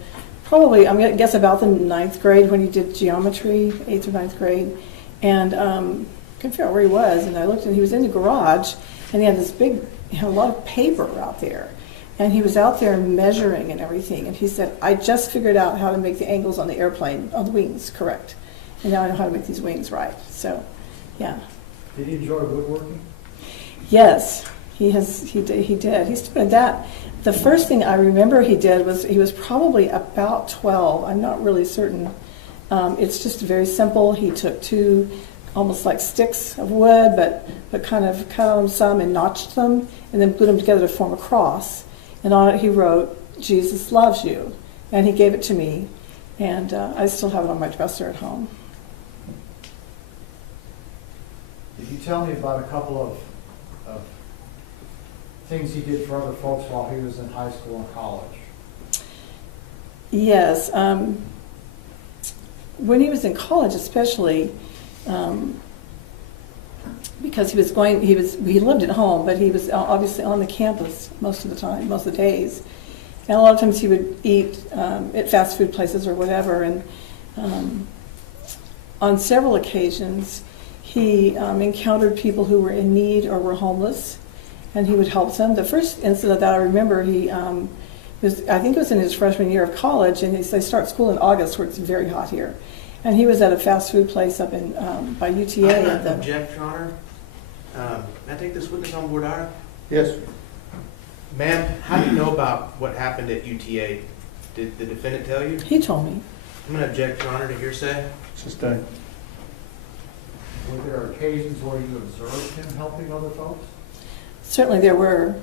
probably, I'm going to guess about the 9th grade when he did geometry, 8th or 9th grade, and couldn't figure out where he was, and I looked and he was in the garage, and he had this big, a lot of paper out there, and he was out there measuring and everything, and he said, "I just figured out how to make the angles on the airplane, on the wings, correct, and now I know how to make these wings right." So, yeah. Did he enjoy woodworking? Yes, he did. He started that. The first thing I remember he did was, he was probably about 12. I'm not really certain. It's just very simple. He took 2 almost like sticks of wood, but kind of cut them some and notched them, and then glued them together to form a cross. And on it he wrote, "Jesus loves you." And he gave it to me, and I still have it on my dresser at home. Did you tell me about a couple of things he did for other folks while he was in high school and college? Yes. When he was in college especially, because he lived at home, but he was obviously on the campus most of the time, most of the days. And a lot of times he would eat at fast food places or whatever. And on several occasions, he encountered people who were in need or were homeless, and he would help them. The first incident that I remember, I think it was in his freshman year of college, and they start school in August, where it's very hot here. And he was at a fast food place up in by UTA. I'm going to object, Your Honor. May I take this witness on board, Ira? Yes. Ma'am, how do you know about what happened at UTA? Did the defendant tell you? He told me. I'm going to object, Your Honor, to hearsay. Sustained. Were there occasions where you observed him helping other folks? Certainly there were.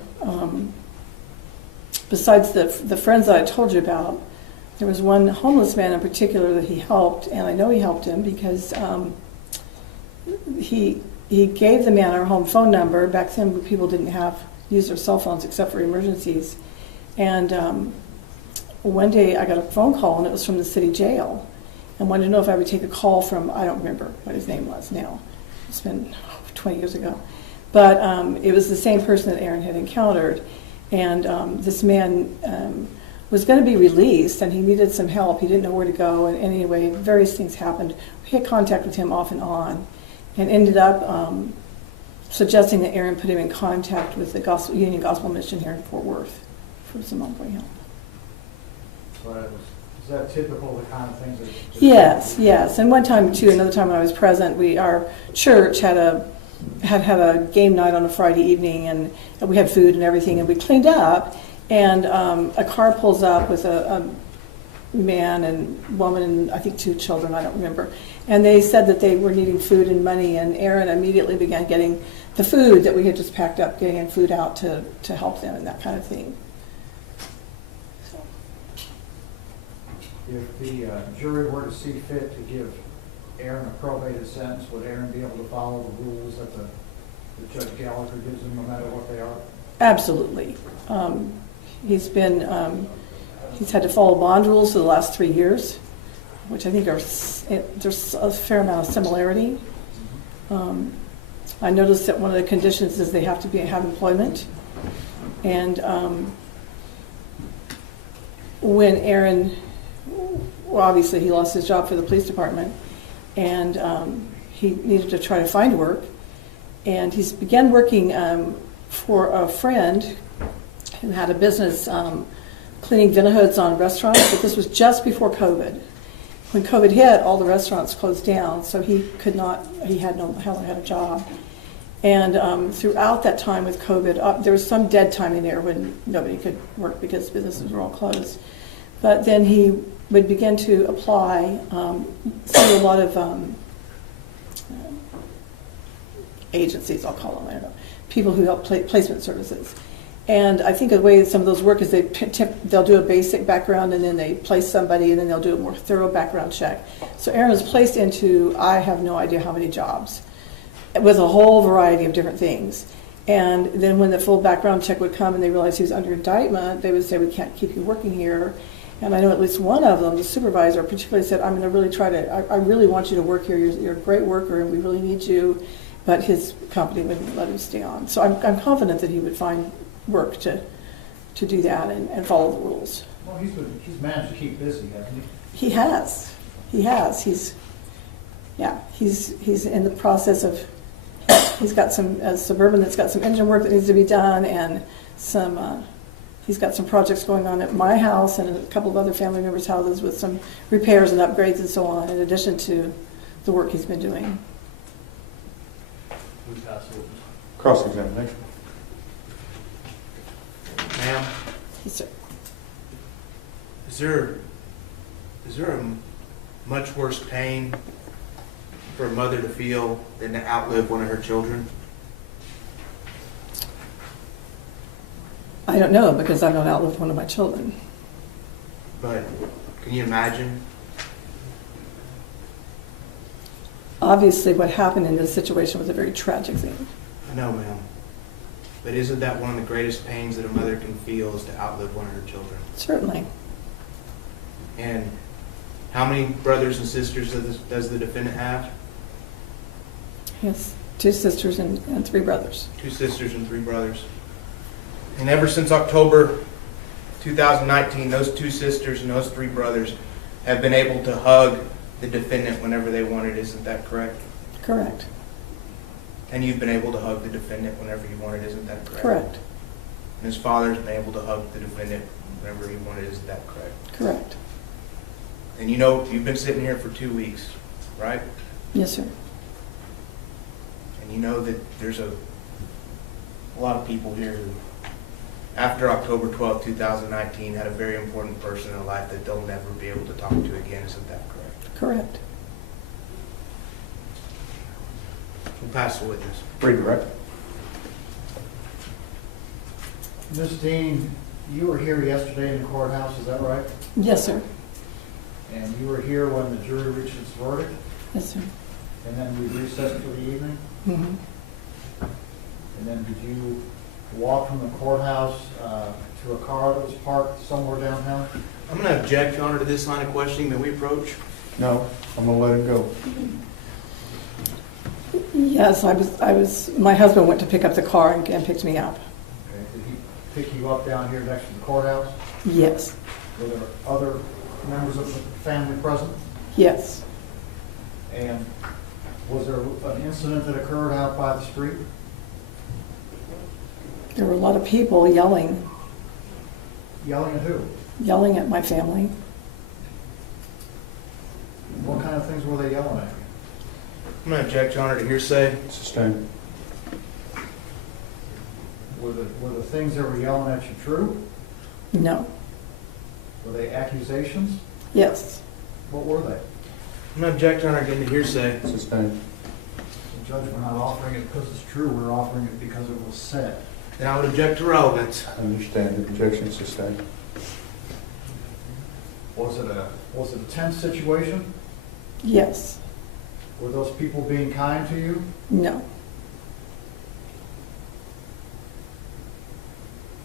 Besides the friends that I told you about, there was one homeless man in particular that he helped, and I know he helped him because he gave the man our home phone number. Back then people didn't use their cell phones except for emergencies. And one day I got a phone call, and it was from the city jail, and wanted to know if I would take a call from, I don't remember what his name was now. It's been 20 years ago. But it was the same person that Aaron had encountered. And this man was going to be released, and he needed some help. He didn't know where to go. And anyway, various things happened. We had contact with him off and on, and ended up suggesting that Aaron put him in contact with the Union Gospel Mission here in Fort Worth for some ongoing help. So is that typical of the kind of things that... Yes. And one time, too, another time when I was present, our church had a game night on a Friday evening, and we had food and everything, and we cleaned up, and a car pulls up with a man and woman and I think 2 children, I don't remember, and they said that they were needing food and money, and Aaron immediately began getting the food that we had just packed up, getting food out to help them and that kind of thing. If the jury were to see fit to give Aaron a probated sentence, would Aaron be able to follow the rules that Judge Gallagher gives him, no matter what they are? Absolutely. He's had to follow bond rules for the last 3 years, which I think there's a fair amount of similarity. I noticed that one of the conditions is they have to have employment, and when Aaron, well, obviously he lost his job for the police department, and he needed to try to find work, and he's began working for a friend who had a business cleaning vina hoods on restaurants, but this was just before COVID. When COVID hit, all the restaurants closed down, so he had a job. And throughout that time with COVID, there was some dead time in there when nobody could work because businesses were all closed. But then he would begin to apply through a lot of agencies, I'll call them, I don't know, people who help placement services. And I think the way some of those work is they'll do a basic background and then they place somebody and then they'll do a more thorough background check. So Aaron was placed into, I have no idea how many jobs, with a whole variety of different things. And then when the full background check would come and they realized he was under indictment, they would say, we can't keep you working here. And I know at least one of them, the supervisor, particularly said, I'm going to really try to, I really want you to work here. You're a great worker and we really need you. But his company wouldn't let him stay on. So I'm confident that he would find work to do that and follow the rules. Well, he's managed to keep busy, hasn't he? He has. He's in the process of, he's got some, a Suburban that's got some engine work that needs to be done, and he's got some projects going on at my house and a couple of other family members' houses with some repairs and upgrades and so on, in addition to the work he's been doing. Cross-examination. Ma'am? Yes, sir. Is there a much worse pain for a mother to feel than to outlive one of her children? I don't know, because I've not outlived one of my children. But can you imagine? Obviously, what happened in this situation was a very tragic thing. I know, ma'am. But isn't that one of the greatest pains that a mother can feel, is to outlive one of her children? Certainly. And how many brothers and sisters does the defendant have? He has 2 sisters and 3 brothers. 2 sisters and 3 brothers. And ever since October 2019, those 2 sisters and those 3 brothers have been able to hug the defendant whenever they wanted. Isn't that correct? Correct. And you've been able to hug the defendant whenever you wanted. Isn't that correct? Correct. And his father's been able to hug the defendant whenever he wanted. Isn't that correct? Correct. And you know, you've been sitting here for 2 weeks, right? Yes, sir. And you know that there's a lot of people here who, after October 12, 2019, had a very important person in their life that they'll never be able to talk to again. Isn't that correct? Correct. We'll pass the witness. Read the record. Ms. Dean, you were here yesterday in the courthouse, is that right? Yes, sir. And you were here when the jury reached its verdict? Yes, sir. And then we recessed for the evening? Mm-hmm. And then did you walk from the courthouse to a car that was parked somewhere downtown? I'm going to object, Your Honor, to this line of questioning that we approach. No, I'm going to let him go. Yes, I was. My husband went to pick up the car and picked me up. Okay. Did he pick you up down here next to the courthouse? Yes. Were there other members of the family present? Yes. And was there an incident that occurred out by the street? There were a lot of people yelling. Yelling at who? Yelling at my family. What kind of things were they yelling at you? I'm going to object, Your Honor, to hearsay. Sustained. Were the things they were yelling at you true? No. Were they accusations? Yes. What were they? I'm going to object, Your Honor, again to hearsay. Sustained. Judge, we're not offering it because it's true, we're offering it because it was said. Then I would object to relevance. Understand the objection sustained. Was it a tense situation? Yes. Were those people being kind to you? No.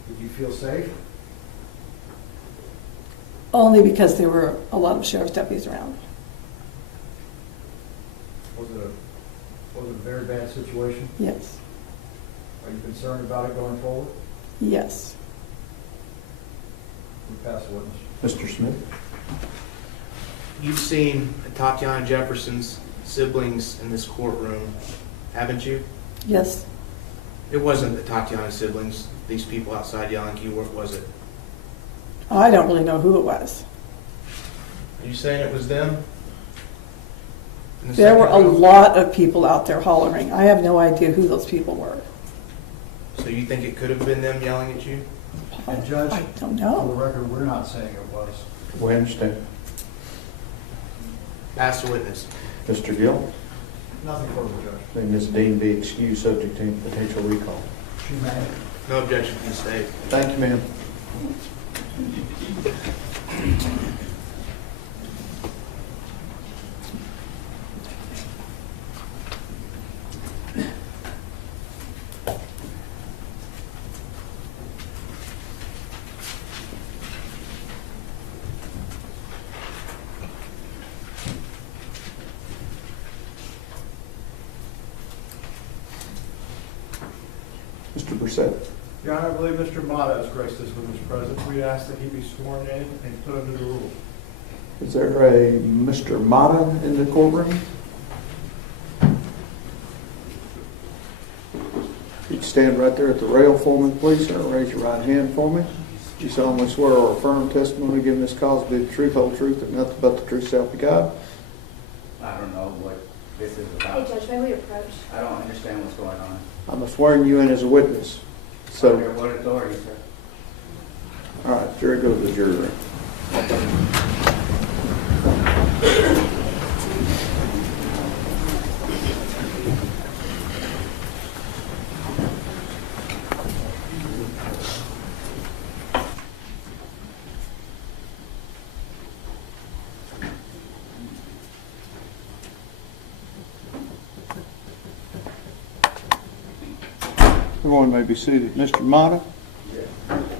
Did you feel safe? Only because there were a lot of sheriff's deputies around. Was it a very bad situation? Yes. Are you concerned about it going forward? Yes. We pass the witness. Mr. Smith. You've seen Atatiana Jefferson's siblings in this courtroom, haven't you? Yes. It wasn't Atatiana's siblings, these people outside yelling at you, was it? I don't really know who it was. Are you saying it was them? There were a lot of people out there hollering. I have no idea who those people were. So you think it could have been them yelling at you? And Judge, I don't know. For the record, we're not saying it was. We understand. Pass the witness. Mr. Gill. Nothing further, Judge. May Ms. Dean be excused subject to potential recall. She may. No objection from the state. Thank you, ma'am. Mr. Brissett. Your Honor, I believe Mr. Mata has graced us with his presence. We ask that he be sworn in and put under the rule. Is there a Mr. Mata in the courtroom? You can stand right there at the rail for me, please, sir. Raise your right hand for me. Do you solemnly swear or affirm testimony given this cause to be the truth, whole truth, and nothing but the truth, self be God? I don't know what this is about. Hey, Judge, may we approach? I don't understand what's going on. I'm swearing you in as a witness. So, Under what authority, sir? all right, jury, go to the jury room. Everyone may be seated. Mr. Mata?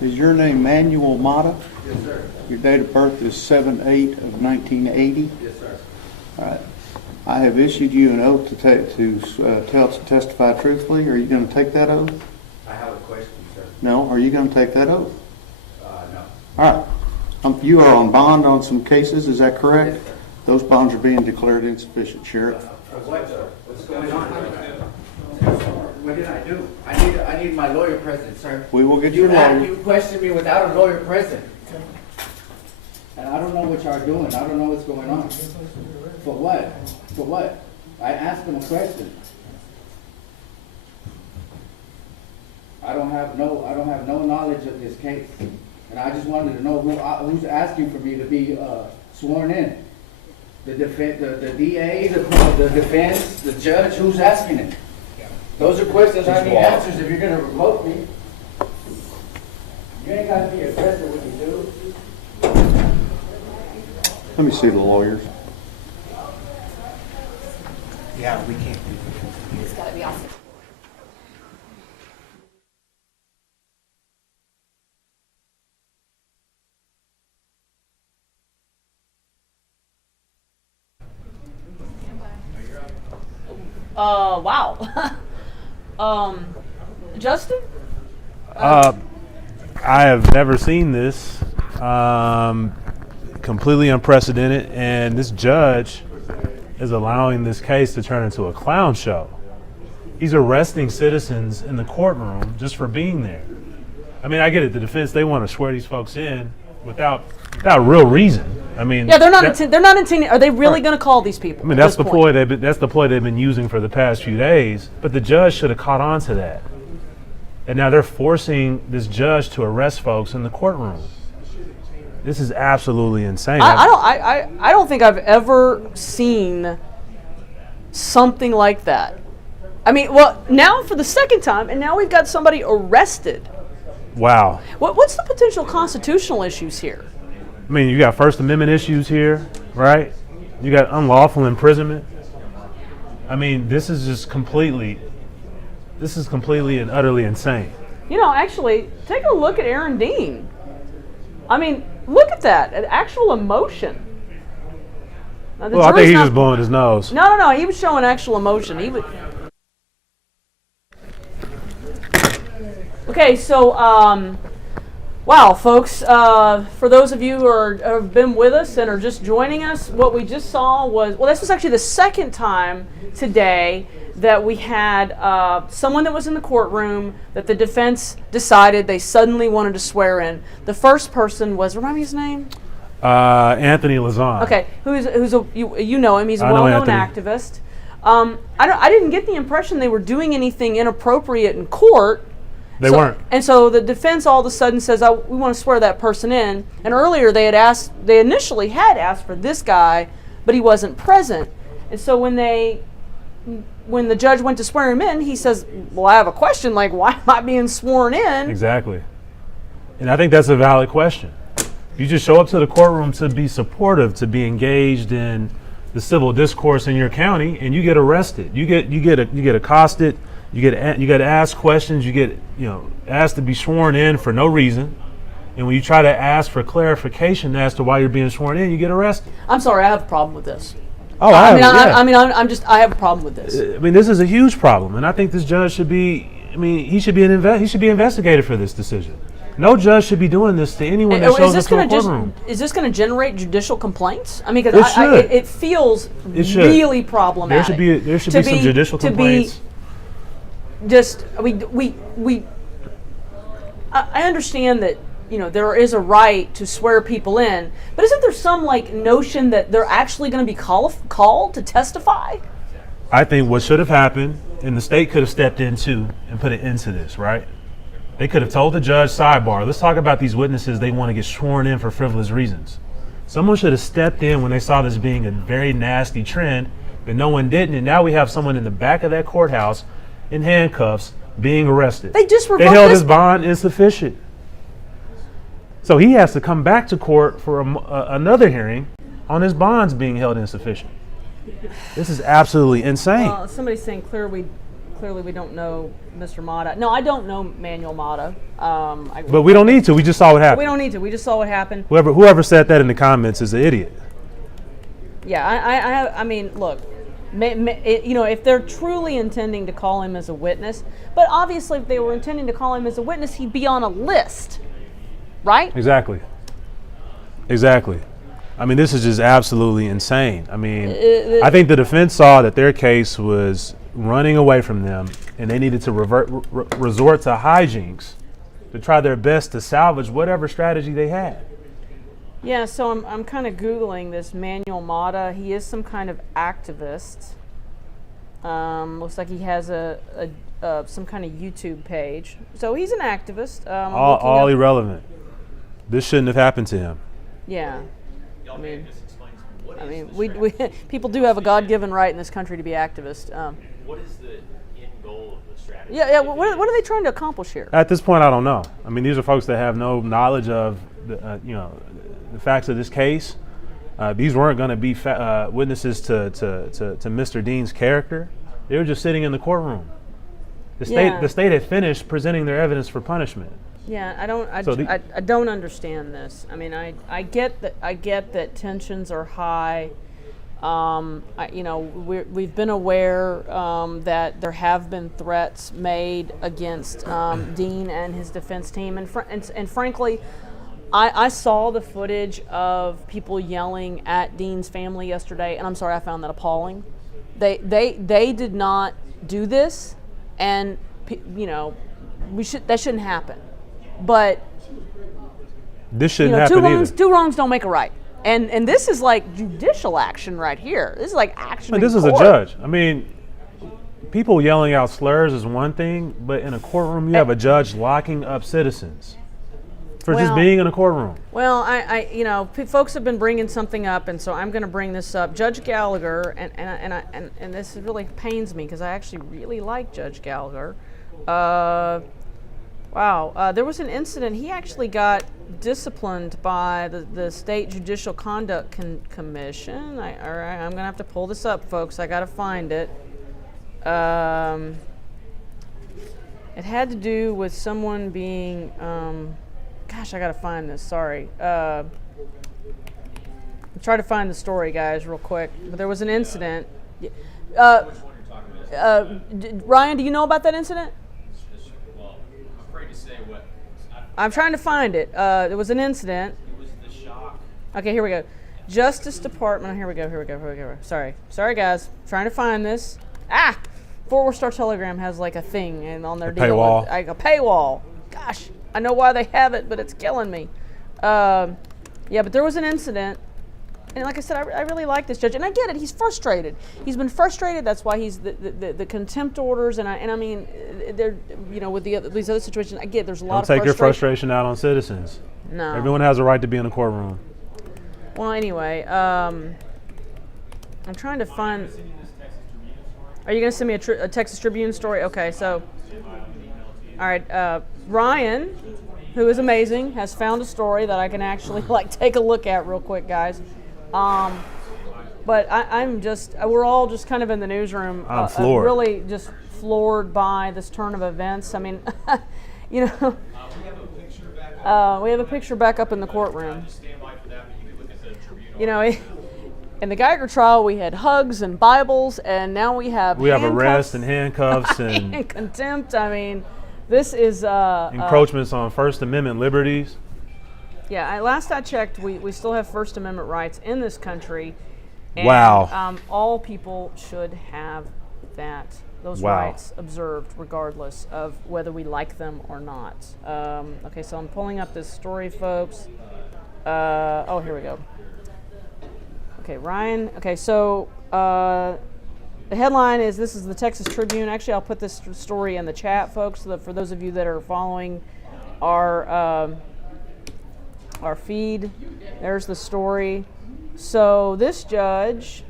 Is your name Manuel Mata? Yes, sir. Your date of birth is 7/8 of 1980? Yes, sir. All right. I have issued you an oath to testify truthfully. Are you going to take that oath? I have a question, sir. No. Are you going to take that oath? No. All right. You are on bond on some cases, is that correct? Yes, sir. Those bonds are being declared insufficient, Sheriff. What, sir? What's going on? What did I do? I need my lawyer present, sir. We will get your lawyer. You questioned me without a lawyer present. And I don't know what y'all are doing. I don't know what's going on. For what? For what? I asked him a question. I don't have no knowledge of this case. And I just wanted to know who's asking for me to be sworn in. The DA, the defense, the judge, who's asking it? Those are questions I need answers if you're going to revoke me. You ain't got to be aggressive when you do. Let me see the lawyers. Yeah, we can't do It's got to be awesome. Wow. Justin? I have never seen this. Completely unprecedented, and this judge is allowing this case to turn into a clown show. He's arresting citizens in the courtroom just for being there. I mean, I get it. The defense, they want to swear these folks in without real reason. I mean, yeah, they're not intending. Are they really going to call these people? I mean, that's the ploy. That's the ploy they've been using for the past few days. But the judge should have caught on to that. And now they're forcing this judge to arrest folks in the courtroom. This is absolutely insane. I don't think I've ever seen something like that. I mean, well, now for the second time, and now we've got somebody arrested. Wow. What's the potential constitutional issues here? I mean, you got First Amendment issues here, right? You got unlawful imprisonment. I mean, this is completely and utterly insane. You know, actually, take a look at Aaron Dean. I mean, look at that, an actual emotion. Well, I think he's just blowing his nose. No, he was showing actual emotion. He was. Okay, so, wow, folks, for those of you who have been with us and are just joining us, what we just saw was, well, this was actually the second time today that we had someone that was in the courtroom that the defense decided they suddenly wanted to swear in. The first person was, remind me his name? Anthony Lazon. Okay, you know him, he's a well-known activist. I didn't get the impression they were doing anything inappropriate in court. They weren't. And so the defense all of a sudden says, we want to swear that person in. And earlier they initially had asked for this guy, but he wasn't present. And so when they when the judge went to swear him in, he says, well, I have a question, like, why am I being sworn in? Exactly. And I think that's a valid question. You just show up to the courtroom to be supportive, to be engaged in the civil discourse in your county, and you get arrested. You get accosted. You get asked questions. You get asked to be sworn in for no reason. And when you try to ask for clarification as to why you're being sworn in, you get arrested. I'm sorry, I have a problem with this. Oh, I have a problem with this. I mean, this is a huge problem, and I think this judge should be. I mean, he should be investigated for this decision. No judge should be doing this to anyone that shows up to a courtroom. Is this going to generate judicial complaints? I mean, because it feels really problematic. There should be some judicial complaints. I understand that there is a right to swear people in, but isn't there some notion that they're actually going to be called to testify? I think what should have happened, and the state could have stepped in too and put an end to this, right? They could have told the judge, sidebar, let's talk about these witnesses they want to get sworn in for frivolous reasons. Someone should have stepped in when they saw this being a very nasty trend, but no one didn't, and now we have someone in the back of that courthouse in handcuffs being arrested. They held his bond insufficient. So he has to come back to court for another hearing on his bonds being held insufficient. This is absolutely insane. Well, somebody's saying clearly we don't know Mr. Mata. No, I don't know Manuel Mata. But we don't need to. We just saw what happened. We don't need to. We just saw what happened. Whoever said that in the comments is an idiot. Yeah, I mean, look, if they're truly intending to call him as a witness, but obviously if they were intending to call him as a witness, he'd be on a list, right? Exactly. I mean, this is just absolutely insane. I mean, I think the defense saw that their case was running away from them, and they needed to resort to hijinks to try their best to salvage whatever strategy they had. Yeah, so I'm kind of Googling this Manuel Mata. He is some kind of activist. Looks like he has some kind of YouTube page. So he's an activist. All irrelevant. This shouldn't have happened to him. Yeah. I mean, we people do have a God-given right in this country to be activists. What is the end goal of the strategy? Yeah. What are they trying to accomplish here? At this point, I don't know. I mean, these are folks that have no knowledge of the facts of this case. These weren't going to be witnesses to Mr. Dean's character. They were just sitting in the courtroom. The state had finished presenting their evidence for punishment. Yeah, I don't understand this. I mean, I get that tensions are high. We've been aware that there have been threats made against Dean and his defense team, and frankly, I saw the footage of people yelling at Dean's family yesterday, and I'm sorry, I found that appalling. They did not do this, and that shouldn't happen. But this shouldn't happen either. Two wrongs don't make a right. And this is like judicial action right here. This is like action in this court. Is a judge. I mean, people yelling out slurs is one thing, but in a courtroom you have a judge locking up citizens for just being in a courtroom. Well, folks have been bringing something up, and so I'm going to bring this up. Judge Gallagher, and this really pains me because I actually really like Judge Gallagher. There was an incident. He actually got disciplined by the State Judicial Conduct Commission. All right, I'm going to have to pull this up, folks. I got to find it. It had to do with someone being, I got to find this. Sorry. I'm trying to find the story, guys, real quick. But there was an incident. Ryan, do you know about that incident? I'm trying to find it. There was an incident. It was the shock. Okay, here we go. Justice Department. Here we go. Sorry, guys. Trying to find this. Fort Worth Star Telegram has like a thing and on their deal. Paywall. A paywall. Gosh, I know why they have it, but it's killing me. But there was an incident. And like I said, I really like this judge, and I get it. He's frustrated. He's been frustrated. That's why he's the contempt orders, and I mean, they're with these other situations. I get there's a lot of frustration. Don't take your frustration out on citizens. No. Everyone has a right to be in a courtroom. Well, anyway, I'm trying to find. Are you going to send me a Texas Tribune story? Okay, so, all right, Ryan, who is amazing, has found a story that I can actually take a look at real quick, guys. But we're all just kind of in the newsroom. I'm floored. Really just floored by this turn of events. I mean, you know, we have a picture back up in the courtroom. You know, in the Geiger trial, we had hugs and Bibles, and now we have arrests and handcuffs and contempt. I mean, this is encroachments on First Amendment liberties. Yeah, last I checked, we still have First Amendment rights in this country. And, wow. All people should have those rights observed, regardless of whether we like them or not. Okay, so I'm pulling up this story, folks. Here we go. Okay, Ryan. Okay, so the headline is, this is the Texas Tribune. Actually, I'll put this story in the chat, folks, so that for those of you that are following our feed, there's the story. So this judge,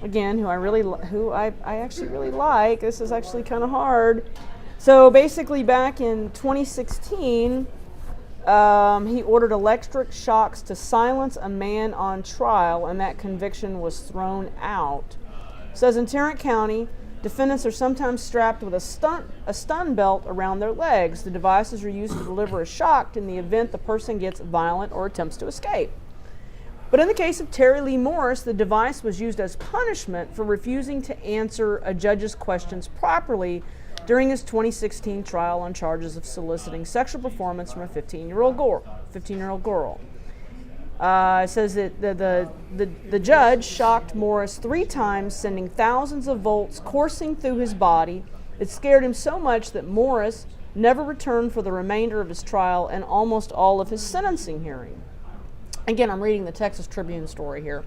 again, who I actually really like, this is actually kind of hard. So basically back in 2016, he ordered electric shocks to silence a man on trial, and that conviction was thrown out. It says in Tarrant County, defendants are sometimes strapped with a stun belt around their legs. The devices are used to deliver a shock in the event the person gets violent or attempts to escape. But in the case of Terry Lee Morris, the device was used as punishment for refusing to answer a judge's questions properly during his 2016 trial on charges of soliciting sexual performance from a 15-year-old girl. It says that the judge shocked Morris 3 times, sending thousands of volts coursing through his body. It scared him so much that Morris never returned for the remainder of his trial and almost all of his sentencing hearing. Again, I'm reading the Texas Tribune story here.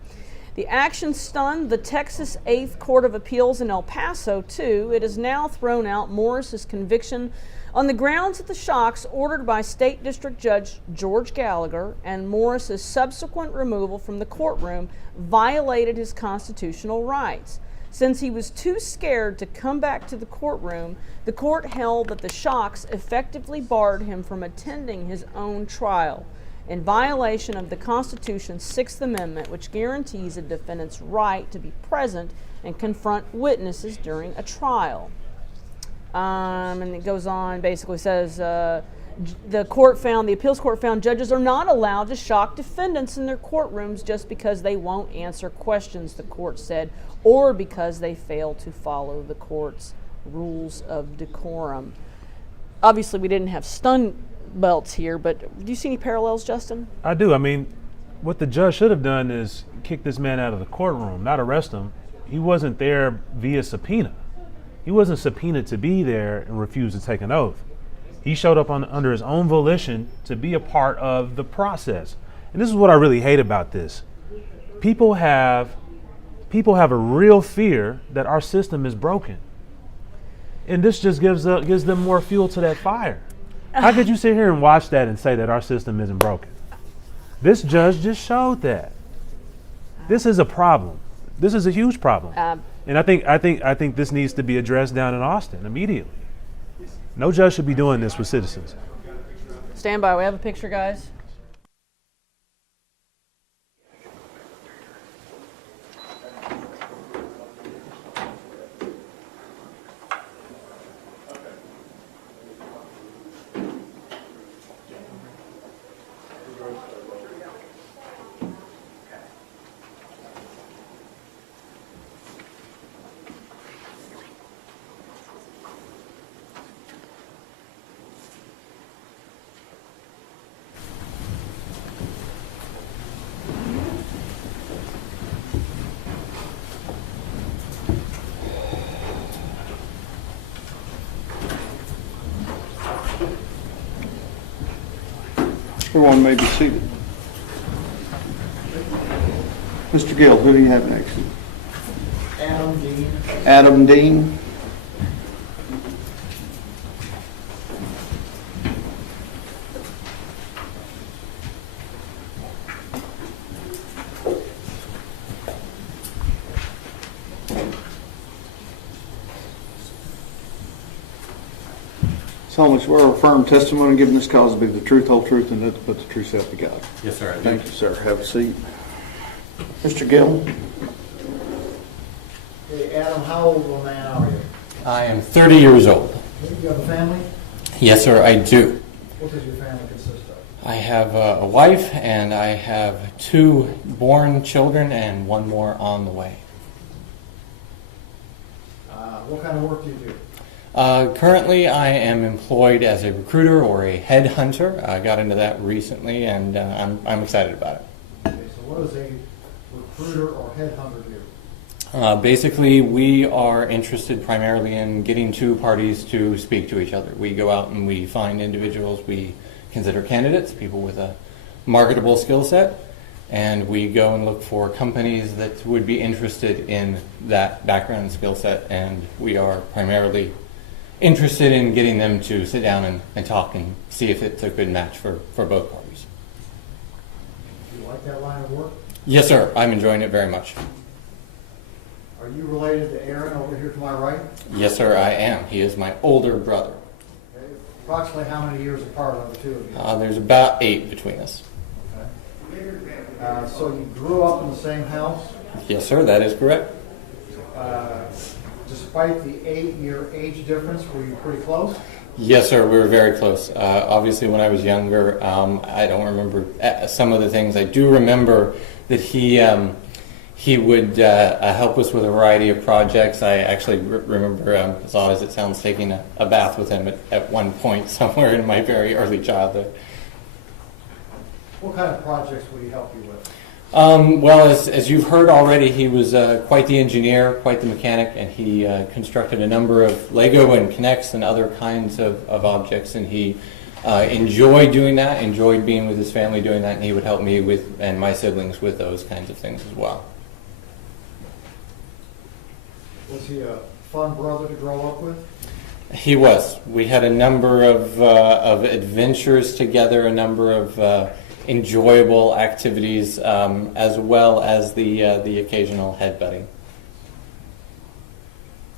The action stunned the Texas 8th Court of Appeals in El Paso, too. It has now thrown out Morris's conviction on the grounds that the shocks ordered by State District Judge George Gallagher and Morris's subsequent removal from the courtroom violated his constitutional rights. Since he was too scared to come back to the courtroom, the court held that the shocks effectively barred him from attending his own trial, in violation of the Constitution's 6th Amendment, which guarantees a defendant's right to be present and confront witnesses during a trial. And it goes on, basically says, the appeals court found judges are not allowed to shock defendants in their courtrooms just because they won't answer questions, the court said, or because they fail to follow the court's rules of decorum. Obviously, we didn't have stun belts here, but do you see any parallels, Justin? I do. I mean, what the judge should have done is kick this man out of the courtroom, not arrest him. He wasn't there via subpoena. He wasn't subpoenaed to be there and refused to take an oath. He showed up under his own volition to be a part of the process. And this is what I really hate about this. People have a real fear that our system is broken. And this just gives them more fuel to that fire. How could you sit here and watch that and say that our system isn't broken? This judge just showed that. This is a problem. This is a huge problem. And I think this needs to be addressed down in Austin immediately. No judge should be doing this with citizens. Stand by. We have a picture, guys. Everyone may be seated. Mr. Gill, who do you have next? Adam Dean. Adam Dean. solemnly swear or affirm testimony given this cause to be the truth, whole truth, and nothing but the truth self be God. Yes, sir. I do. Thank you, sir. Have a seat. Mr. Gill. Hey, Adam, how old of a man are you? I am 30 years old. You have a family? Yes, sir, I do. What does your family consist of? I have a wife, and I have 2 born children and 1 more on the way. What kind of work do you do? Currently, I am employed as a recruiter or a headhunter. I got into that recently, and I'm excited about it. Okay, so what does a recruiter or headhunter do? Basically, we are interested primarily in getting 2 parties to speak to each other. We go out and we find individuals we consider candidates, people with a marketable skill set, and we go and look for companies that would be interested in that background and skill set, and we are primarily interested in getting them to sit down and talk and see if it's a good match for both parties. Do you like that line of work? Yes, sir. I'm enjoying it very much. Are you related to Aaron over here to my right? Yes, sir, I am. He is my older brother. Okay. Approximately how many years apart are the 2 of you? There's about 8 between us. So you grew up in the same house? Yes, sir, that is correct. Despite the 8-year age difference, were you pretty close? Yes, sir, we were very close. Obviously, when I was younger, I don't remember some of the things. I do remember that he would help us with a variety of projects. I actually remember, as odd as it sounds, taking a bath with him at one point somewhere in my very early childhood. What kind of projects would he help you with? Well, as you've heard already, he was quite the engineer, quite the mechanic, and he constructed a number of Lego and Connects and other kinds of objects, and he enjoyed doing that, enjoyed being with his family doing that, and he would help me and my siblings with those kinds of things as well. Was he a fun brother to grow up with? He was. We had a number of adventures together, a number of enjoyable activities, as well as the occasional headbutting.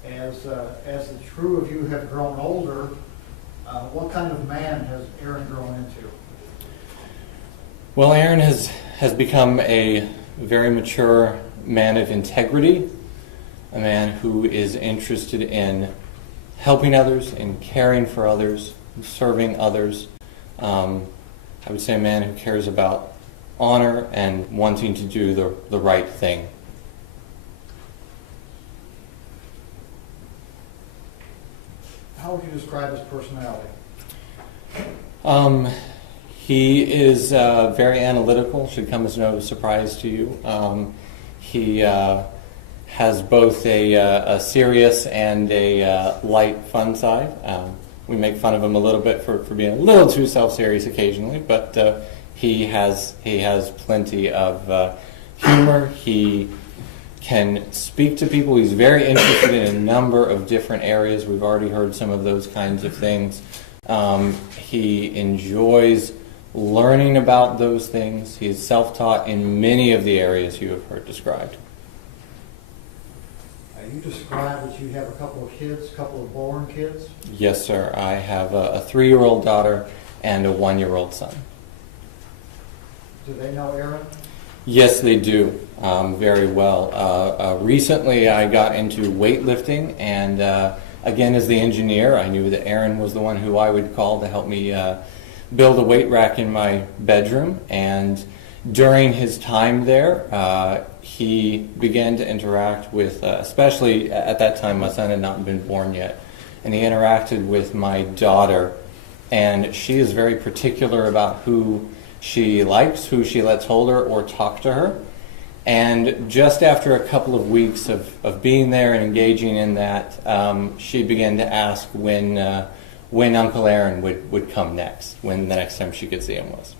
As the 2 of you have grown older, what kind of man has Aaron grown into? Well, Aaron has become a very mature man of integrity, a man who is interested in helping others, in caring for others, in serving others. I would say a man who cares about honor and wanting to do the right thing. How would you describe his personality? He is very analytical, should come as no surprise to you. He has both a serious and a light, fun side. We make fun of him a little bit for being a little too self-serious occasionally, but he has plenty of humor. He can speak to people. He's very interested in a number of different areas. We've already heard some of those kinds of things. He enjoys learning about those things. He is self-taught in many of the areas you have heard described. You described that you have a couple of kids, a couple of born kids. Yes, sir. I have a 3-year-old daughter and a 1-year-old son. Do they know Aaron? Yes, they do, very well. Recently, I got into weightlifting, and again, as the engineer, I knew that Aaron was the one who I would call to help me build a weight rack in my bedroom. And during his time there, he began to interact with, especially at that time, my son had not been born yet, and he interacted with my daughter, and she is very particular about who she likes, who she lets hold her or talk to her. And just after a couple of weeks of being there and engaging in that, she began to ask when Uncle Aaron would come next, when the next time she could see him was.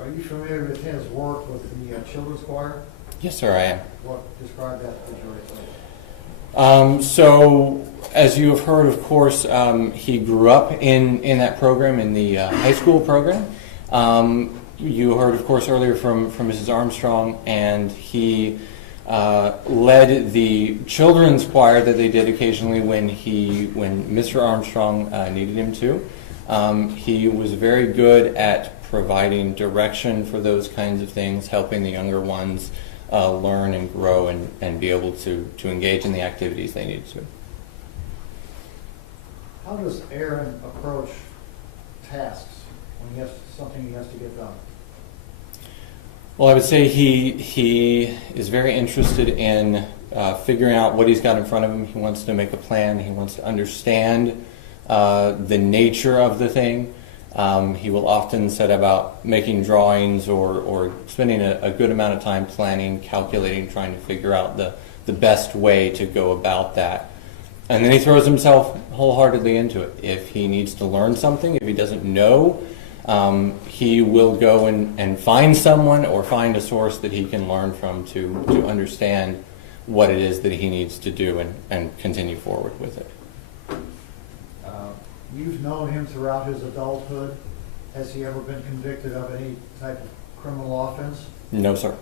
Are you familiar with his work with the children's choir? Yes, sir, I am. Describe that to your So, as you have heard, of course, he grew up in that program, in the high school program. You heard, of course, earlier from Mrs. Armstrong, and he led the children's choir that they did occasionally when Mr. Armstrong needed him to. He was very good at providing direction for those kinds of things, helping the younger ones learn and grow and be able to engage in the activities they needed to. How does Aaron approach tasks when he has something he has to get done? Well, I would say he is very interested in figuring out what he's got in front of him. He wants to make a plan. He wants to understand the nature of the thing. He will often set about making drawings or spending a good amount of time planning, calculating, trying to figure out the best way to go about that. And then he throws himself wholeheartedly into it. If he needs to learn something, if he doesn't know, he will go and find someone or find a source that he can learn from to understand what it is that he needs to do and continue forward with it. You've known him throughout his adulthood. Has he ever been convicted of any type of criminal offense? No, sir.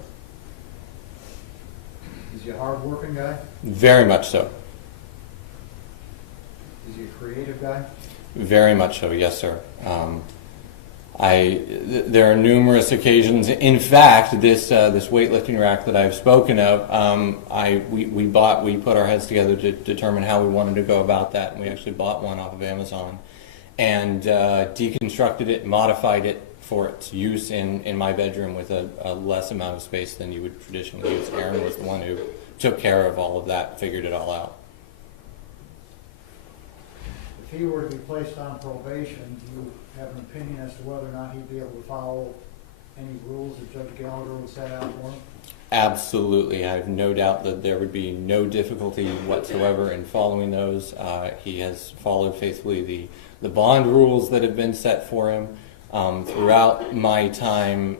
Is he a hard-working guy? Very much so. Is he a creative guy? Very much so, yes, sir. There are numerous occasions. In fact, this weightlifting rack that I've spoken of, we put our heads together to determine how we wanted to go about that, and we actually bought one off of Amazon and deconstructed it, modified it for its use in my bedroom with a less amount of space than you would traditionally use. Aaron was the one who took care of all of that, figured it all out. If he were to be placed on probation, do you have an opinion as to whether or not he'd be able to follow any rules that Judge Gallagher would set out for him? Absolutely. I have no doubt that there would be no difficulty whatsoever in following those. He has followed faithfully the bond rules that have been set for him. Throughout my time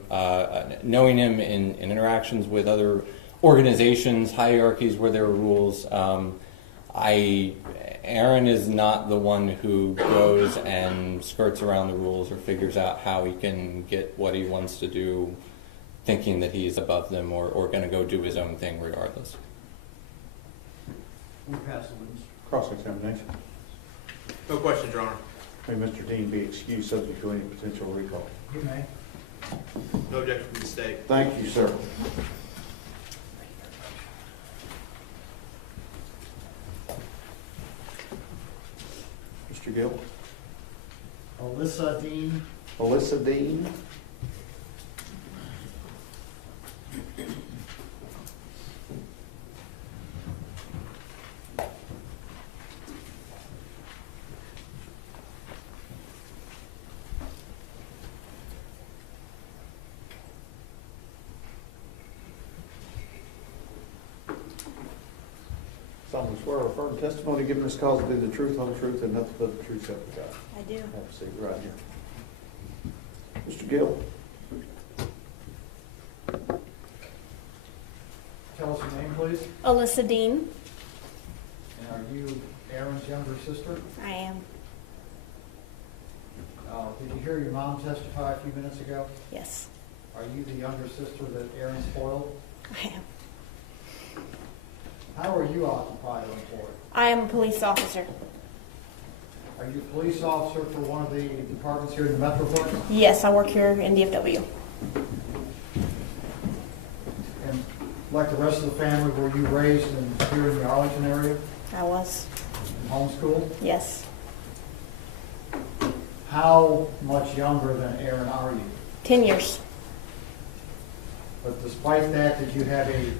knowing him in interactions with other organizations, hierarchies where there were rules, Aaron is not the one who goes and skirts around the rules or figures out how he can get what he wants to do, thinking that he's above them or going to go do his own thing regardless. We pass the witness. Cross-examination. No questions, Your Honor. May Mr. Dean be excused subject to any potential recall? You may. No objection from the state. Thank you, sir. Mr. Gill? Alyssa Dean. Alyssa Dean? Solemnly swear or affirm testimony given this cause to be the truth, whole truth, and nothing but the truth, so help you God. I do. Have a seat right here. Mr. Gill? Tell us your name, please. Alyssa Dean. And are you Aaron's younger sister? I am. Did you hear your mom testify a few minutes ago? Yes. Are you the younger sister that Aaron spoiled? I am. How are you occupied or employed? I am a police officer. Are you a police officer for one of the departments here in the Metroplex? Yes, I work here in DFW. And like the rest of the family, were you raised here in the Arlington area? I was. Homeschooled? Yes. How much younger than Aaron are you? 10 years. But despite that, did you have a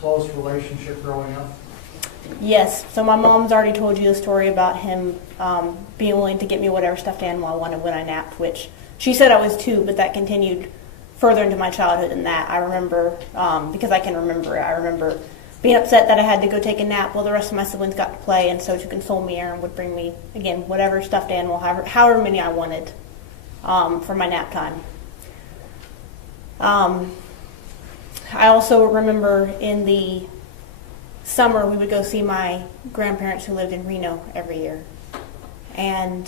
close relationship growing up? Yes. So my mom's already told you the story about him being willing to get me whatever stuffed animal I wanted when I napped, which she said I was 2, but that continued further into my childhood than that. I remember, because I can remember it, I remember being upset that I had to go take a nap while the rest of my siblings got to play, and so to console me, Aaron would bring me, again, whatever stuffed animal, however many I wanted for my nap time. I also remember in the summer we would go see my grandparents who lived in Reno every year. And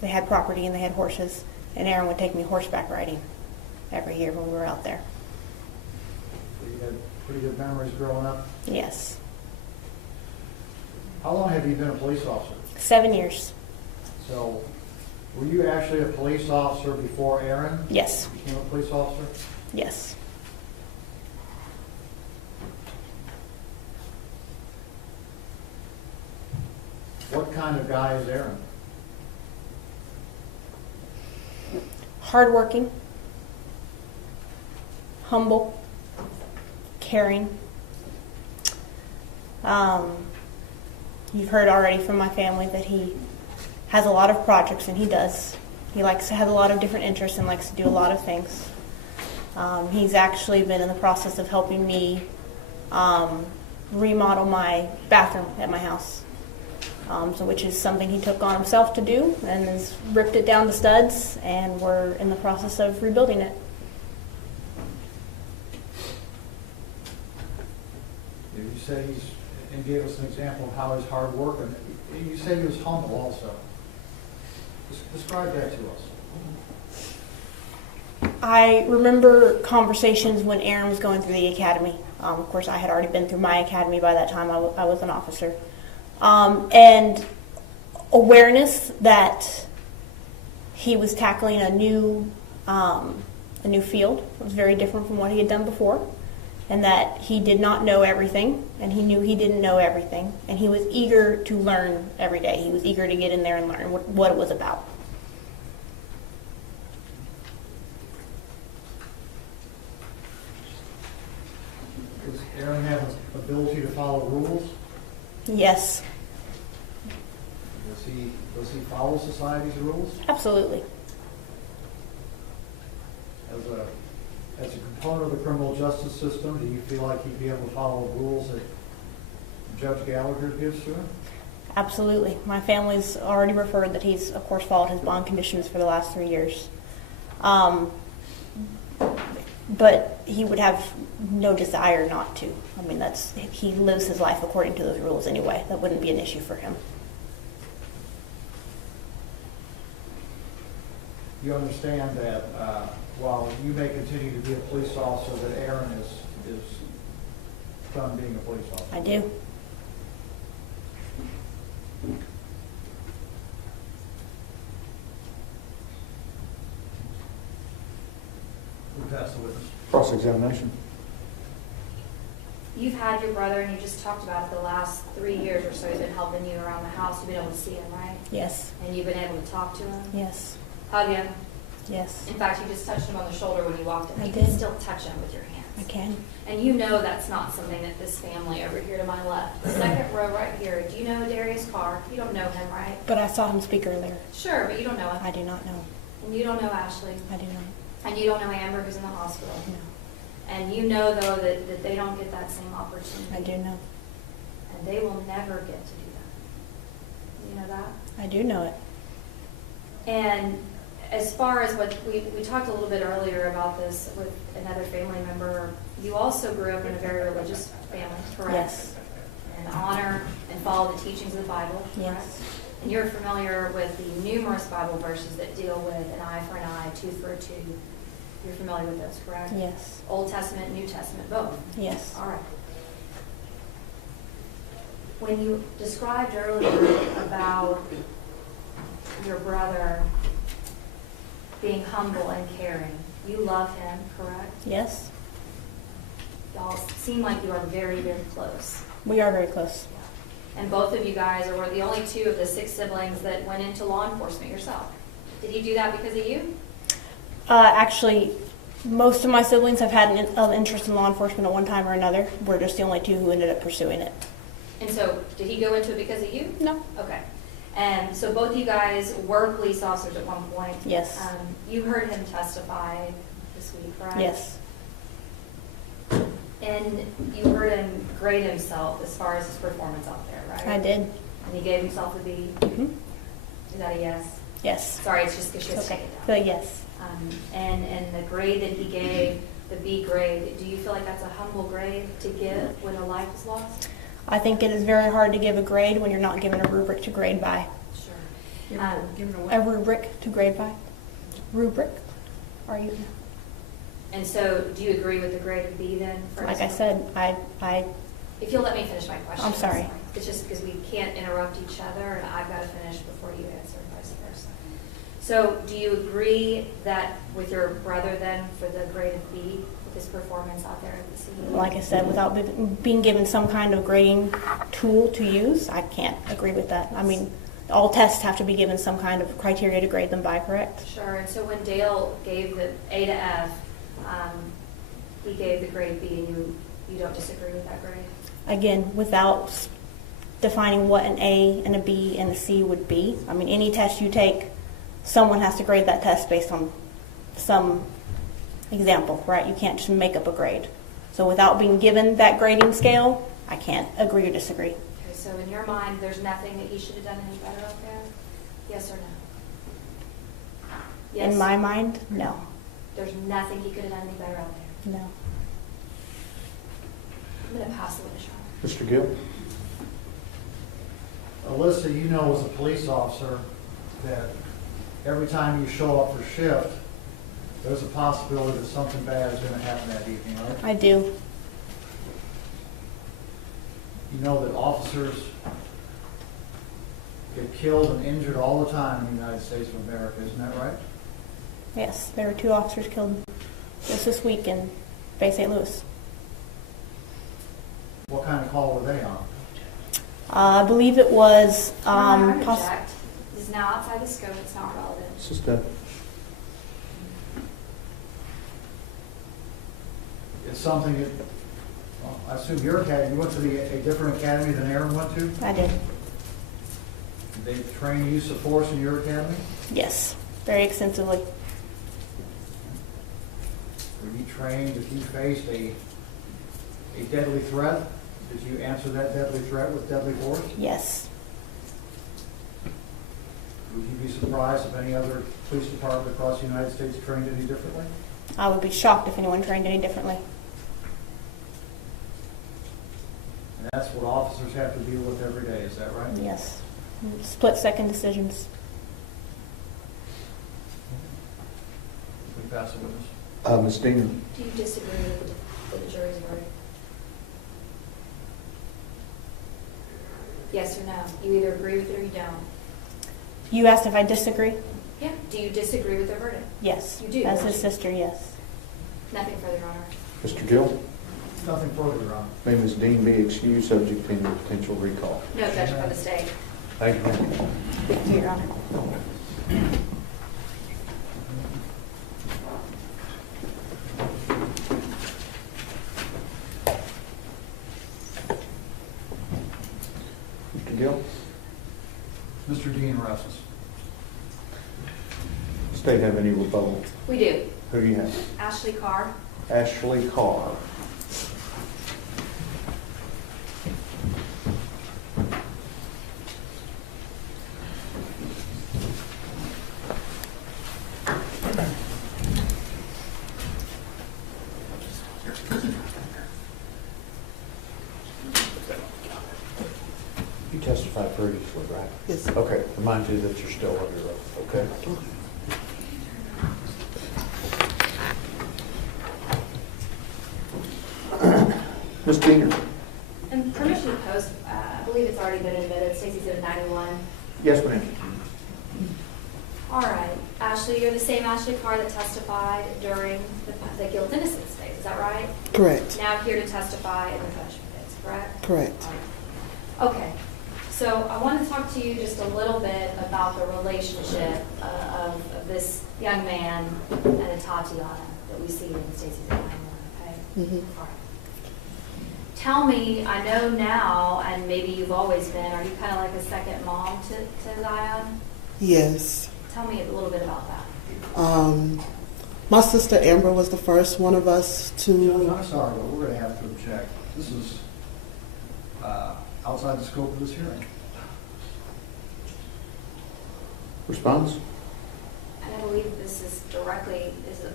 they had property and they had horses, and Aaron would take me horseback riding every year when we were out there. So you had pretty good memories growing up? Yes. How long have you been a police officer? 7 years. So, were you actually a police officer before Aaron? Yes. Became a police officer? Yes. What kind of guy is Aaron? Hardworking, humble, caring. You've heard already from my family that he has a lot of projects, and he does. He likes to have a lot of different interests and likes to do a lot of things. He's actually been in the process of helping me remodel my bathroom at my house, which is something he took on himself to do, and has ripped it down to studs, and we're in the process of rebuilding it. You said and gave us an example of how he's hard working. You said he was humble also. Describe that to us. I remember conversations when Aaron was going through the academy. Of course, I had already been through my academy by that time. I was an officer. And awareness that he was tackling a new field. It was very different from what he had done before, and that he did not know everything, and he knew he didn't know everything, and he was eager to learn every day. He was eager to get in there and learn what it was about. Does Aaron have an ability to follow rules? Yes. Does he follow society's rules? Absolutely. As a component of the criminal justice system, do you feel like he'd be able to follow the rules that Judge Gallagher gives to him? Absolutely. My family's already referred that he's, of course, followed his bond conditions for the last 3 years. But he would have no desire not to. I mean, he lives his life according to those rules anyway. That wouldn't be an issue for him. You understand that while you may continue to be a police officer, that Aaron is done being a police officer? I do. Who passed the witness? Cross-examination. You've had your brother, and you just talked about it, the last 3 years or so he's been helping you around the house. You've been able to see him, right? Yes. And you've been able to talk to him? Yes. Hug him? Yes. In fact, you just touched him on the shoulder when you walked in. I You did. can still touch him with your hands. I can. And you know that's not something that this family over here to my left, the second row right here, do you know Darius Carr? You don't know him, right? But I saw him speak earlier. Sure, but you don't know him. I do not know. And you don't know Ashley. I do not. And you don't know Amber, who's in the hospital. No. And you know, though, that they don't get that same opportunity. I do know. And they will never get to do that. You know that? I do know it. And as far as what we talked a little bit earlier about this with another family member, you also grew up in a very religious family, correct? Yes. And honor and follow the teachings of the Bible, correct? Yes. And you're familiar with the numerous Bible verses that deal with an eye for an eye, tooth for a tooth. You're familiar with those, correct? Yes. Old Testament, New Testament, both? Yes. All right. When you described earlier about your brother being humble and caring, you love him, correct? Yes. Y'all seem like you are very, very close. We are very close. And both of you guys are the only 2 of the 6 siblings that went into law enforcement yourself. Did he do that because of you? Actually, most of my siblings have had an interest in law enforcement at one time or another. We're just the only 2 who ended up pursuing it. And so, did he go into it because of you? No. Okay. And so both you guys were police officers at one point. Yes. You heard him testify this week, right? Yes. And you heard him grade himself as far as his performance out there, right? I did. And he gave himself a B? Mm-hmm. Is that a yes? Yes. Sorry, it's just because she has to Okay. take it So down. yes. And the grade that he gave, the B grade, do you feel like that's a humble grade to give when a life is lost? I think it is very hard to give a grade when you're not given a rubric to grade by. Sure. A rubric to grade by. Rubric? Are you? And so, do you agree with the grade of B then? Like I said, I If you'll let me finish my question. I'm sorry. It's just because we can't interrupt each other, and I've got to finish before you answer, vice versa. So, do you agree that with your brother then for the grade of B, with his performance out there at the city? like I said, without being given some kind of grading tool to use, I can't agree with that. I mean, all tests have to be given some kind of criteria to grade them by, correct? Sure. And so when Dale gave the A to F, he gave the grade B, and you don't disagree with that grade? Again, without defining what an A and a B and a C would be. I mean, any test you take, someone has to grade that test based on some example, right? You can't just make up a grade. So without being given that grading scale, I can't agree or disagree. Okay, so in your mind, there's nothing that he should have done any better out there? Yes or no? Yes. In my mind, no. There's nothing he could have done any better out there? No. I'm going to pass the witness. Mr. Gill? Alyssa, you know as a police officer that every time you show up for shift, there's a possibility that something bad is going to happen that evening, right? I do. You know that officers get killed and injured all the time in the United States of America, isn't that right? Yes, there were 2 officers killed just this week in Bay St. Louis. What kind of call were they on? I believe it was I object. This is now outside the scope. It's not relevant. Sister. It's something that, well, I assume your academy, you went to a different academy than Aaron went to? I did. Did they train use of force in your academy? Yes, very extensively. Were you trained if you faced a deadly threat? Did you answer that deadly threat with deadly force? Yes. Would you be surprised if any other police department across the United States trained any differently? I would be shocked if anyone trained any differently. And that's what officers have to deal with every day, is that right? Yes. Split-second decisions. We pass the witness. Ms. Diener? Do you disagree with the jury's verdict? Yes or no? You either agree with it or you don't. You asked if I disagree? Yeah. Do you disagree with the verdict? Yes. You do? As his sister, yes. Nothing further, Your Honor. Mr. Gill? Nothing further, Your Honor. May Ms. Dean be excused subject to any potential recall? No objection by the state. Thank you. Thank you, Your Honor. Mr. Gill? Mr. Dean rests. State have any rebuttal? We do. Who do you have? Ashley Carr. Ashley Carr. You testified previously, right? Yes. Okay, remind you that you're still under oath, okay? Ms. Diener? And permission to post, I believe it's already been admitted, Stacey's at 91. Yes, ma'am. All right. Ashley, you're the same Ashley Carr that testified during the guilt innocence phase, is that right? Correct. Now here to testify in the punishment phase, correct? Correct. Okay. So I want to talk to you just a little bit about the relationship of this young man and Atatiana that we see in Stacey's at 91, okay? Mm-hmm. All right. Tell me, I know now, and maybe you've always been, are you kind of like a second mom to Zion? Yes. Tell me a little bit about that. My sister Amber was the first one of us to... I'm sorry, but we're going to have to object. This is outside the scope of this hearing. Response? And I believe this is a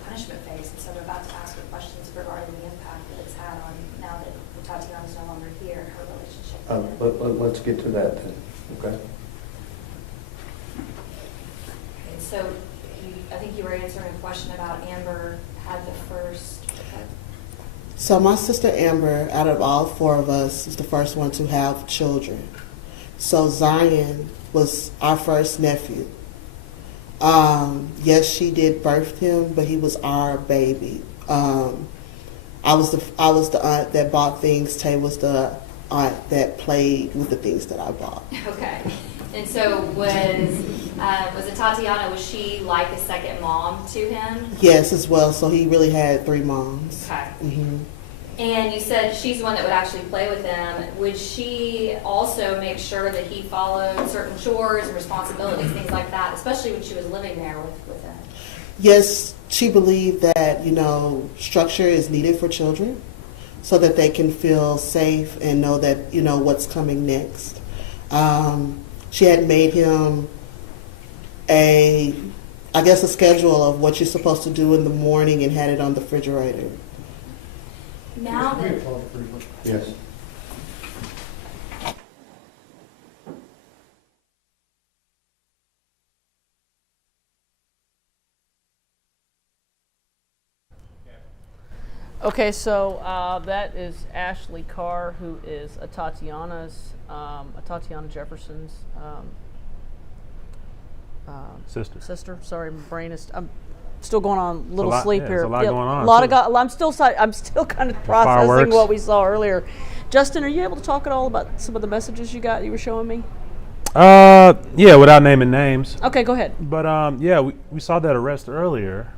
punishment phase, and so I'm about to ask you questions regarding the impact that it's had on, now that Atatiana's no longer here, her relationship. Let's get to that then, okay? And so I think you were answering a question about Amber had the first? So my sister Amber, out of all four of us, is the first one to have children. So Zion was our first nephew. Yes, she did birth him, but he was our baby. I was the aunt that bought things. Tay was the aunt that played with the things that I bought. Okay. And so was Atatiana, was she like a second mom to him? Yes, as well. So he really had 3 moms. Okay. Mm-hmm. And you said she's the one that would actually play with them. Would she also make sure that he followed certain chores and responsibilities, things like that, especially when she was living there with him? Yes, she believed that, structure is needed for children so that they can feel safe and know that, what's coming next. She had made him a schedule of what you're supposed to do in the morning and had it on the refrigerator. Now that... Yes. Okay, so that is Ashley Carr, who is Atatiana Jefferson's sister. Sorry, my brain is. I'm still going on little sleep here. There's a lot going on. I'm still kind of processing fireworks. what we saw earlier. Justin, are you able to talk at all about some of the messages you were showing me? Yeah, without naming names. Okay, go ahead. But yeah, we saw that arrest earlier.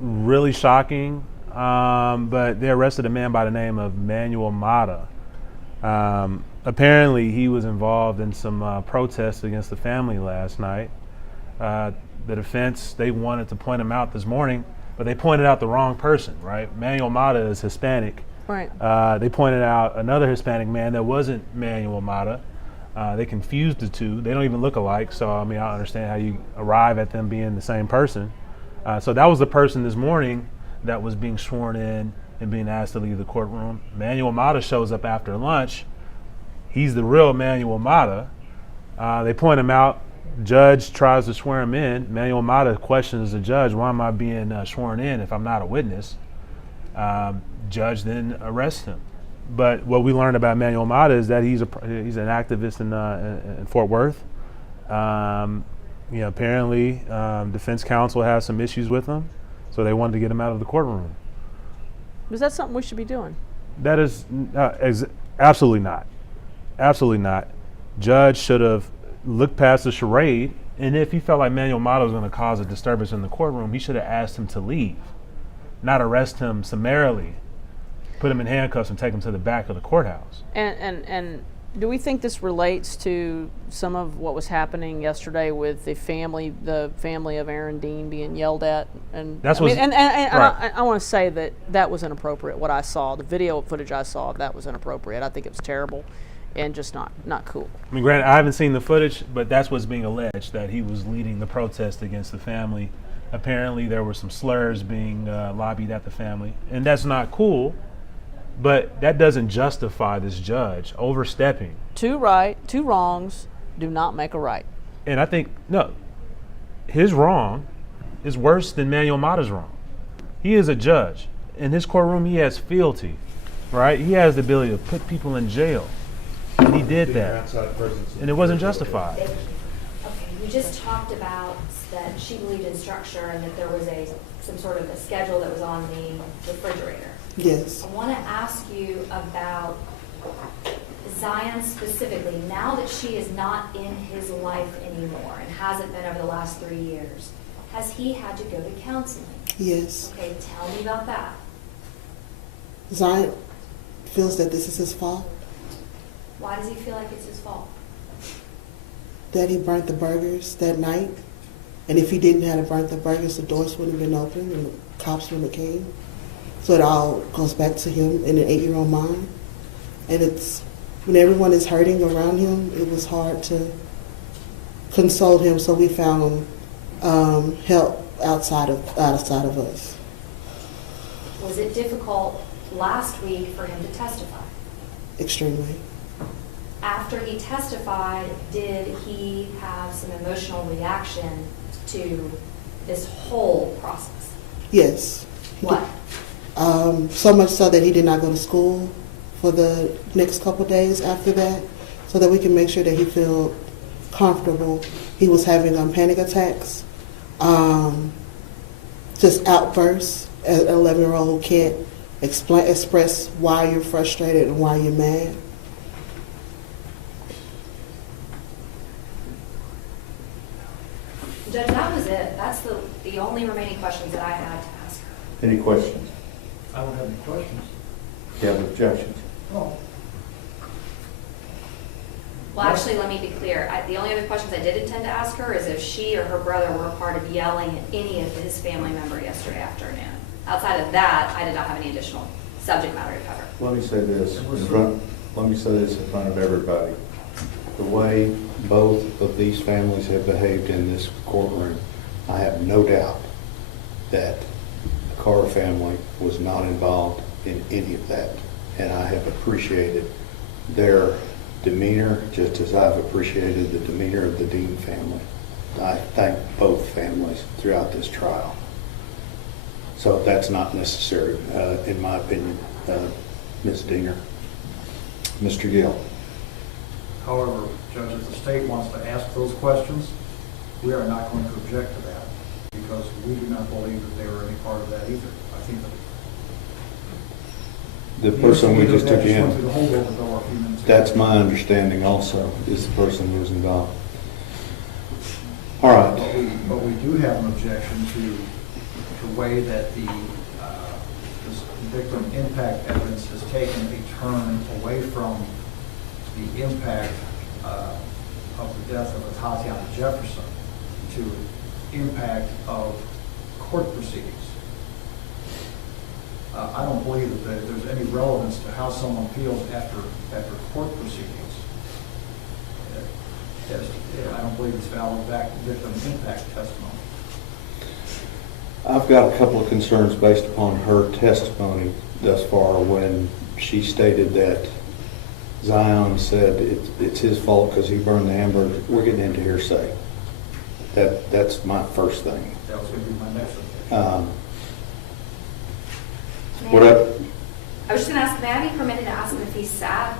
Really shocking. But they arrested a man by the name of Manuel Mata. Apparently, he was involved in some protests against the family last night. The defense, they wanted to point him out this morning, but they pointed out the wrong person, right? Manuel Mata is Hispanic. Right. They pointed out another Hispanic man that wasn't Manuel Mata. They confused the two. They don't even look alike, so I understand how you arrive at them being the same person. So that was the person this morning that was being sworn in and being asked to leave the courtroom. Manuel Mata shows up after lunch. He's the real Manuel Mata. They point him out. Judge tries to swear him in. Manuel Mata questions the judge, why am I being sworn in if I'm not a witness? Judge then arrests him. But what we learned about Manuel Mata is that he's an activist in Fort Worth. Apparently defense counsel has some issues with him, so they wanted to get him out of the courtroom. Was that something we should be doing? That is absolutely not. Absolutely not. Judge should have looked past the charade, and if he felt like Manuel Mata was going to cause a disturbance in the courtroom, he should have asked him to leave, not arrest him summarily, put him in handcuffs and take him to the back of the courthouse. And do we think this relates to some of what was happening yesterday with the family of Aaron Dean being yelled at? And That's right. I want to say that was inappropriate. What I saw, the video footage I saw, that was inappropriate. I think it was terrible and just not cool. Granted, I haven't seen the footage, but that's what's being alleged, that he was leading the protest against the family. Apparently, there were some slurs being lobbied at the family, and that's not cool. But that doesn't justify this judge overstepping. Two wrongs do not make a right. And I think, no, his wrong is worse than Manuel Mata's wrong. He is a judge. In his courtroom, he has fealty, right? He has the ability to put people in jail. And he did that. And it wasn't justified. Okay, you just talked about that she believed in structure and that there was some sort of a schedule that was on the refrigerator. Yes. I want to ask you about Zion specifically. Now that she is not in his life anymore and hasn't been over the last 3 years, has he had to go to counseling? Yes. Okay, tell me about that. Zion feels that this is his fault. Why does he feel like it's his fault? That he burnt the burgers that night. And if he didn't have burnt the burgers, the doors wouldn't have been open and the cops wouldn't have came. So it all goes back to him in an 8-year-old mind. And it's when everyone is hurting around him, it was hard to console him. So we found help outside of us. Was it difficult last week for him to testify? Extremely. After he testified, did he have some emotional reaction to this whole process? Yes. What? So much so that he did not go to school for the next couple of days after that, so that we can make sure that he feel comfortable. He was having panic attacks, just outbursts. An 11-year-old can't express why you're frustrated and why you're mad. Judge, that was it. That's the only remaining questions that I had to ask her. Any questions? I don't have any questions. Do you have objections? No. Well, actually, let me be clear. The only other questions I did intend to ask her is if she or her brother were a part of yelling at any of his family member yesterday afternoon. Outside of that, I did not have any additional subject matter to cover. Let me say this in front of everybody. The way both of these families have behaved in this courtroom, I have no doubt that the Carr family was not involved in any of that. And I have appreciated their demeanor just as I've appreciated the demeanor of the Dean family. I thank both families throughout this trial. So that's not necessary, in my opinion, Ms. Dinger. Mr. Gill. However, Judge, if the state wants to ask those questions, we are not going to object to that because we do not believe that they were any part of that either. I think that The person we just took went through the in, holdover door a few minutes ago. that's my understanding also, is the person who was involved. All right. But we do have an objection to the way that the this victim impact evidence has taken a turn away from the impact of the death of Atatiana Jefferson to impact of court proceedings. I don't believe that there's any relevance to how someone feels after court proceedings. I don't believe it's valid victim impact testimony. I've got a couple of concerns based upon her testimony thus far when she stated that Zion said it's his fault because he burned the hamburger. We're getting into hearsay. That's my first thing. That was going to be my next objection. What up? I was just going to ask, may I be permitted to ask him if he's sad?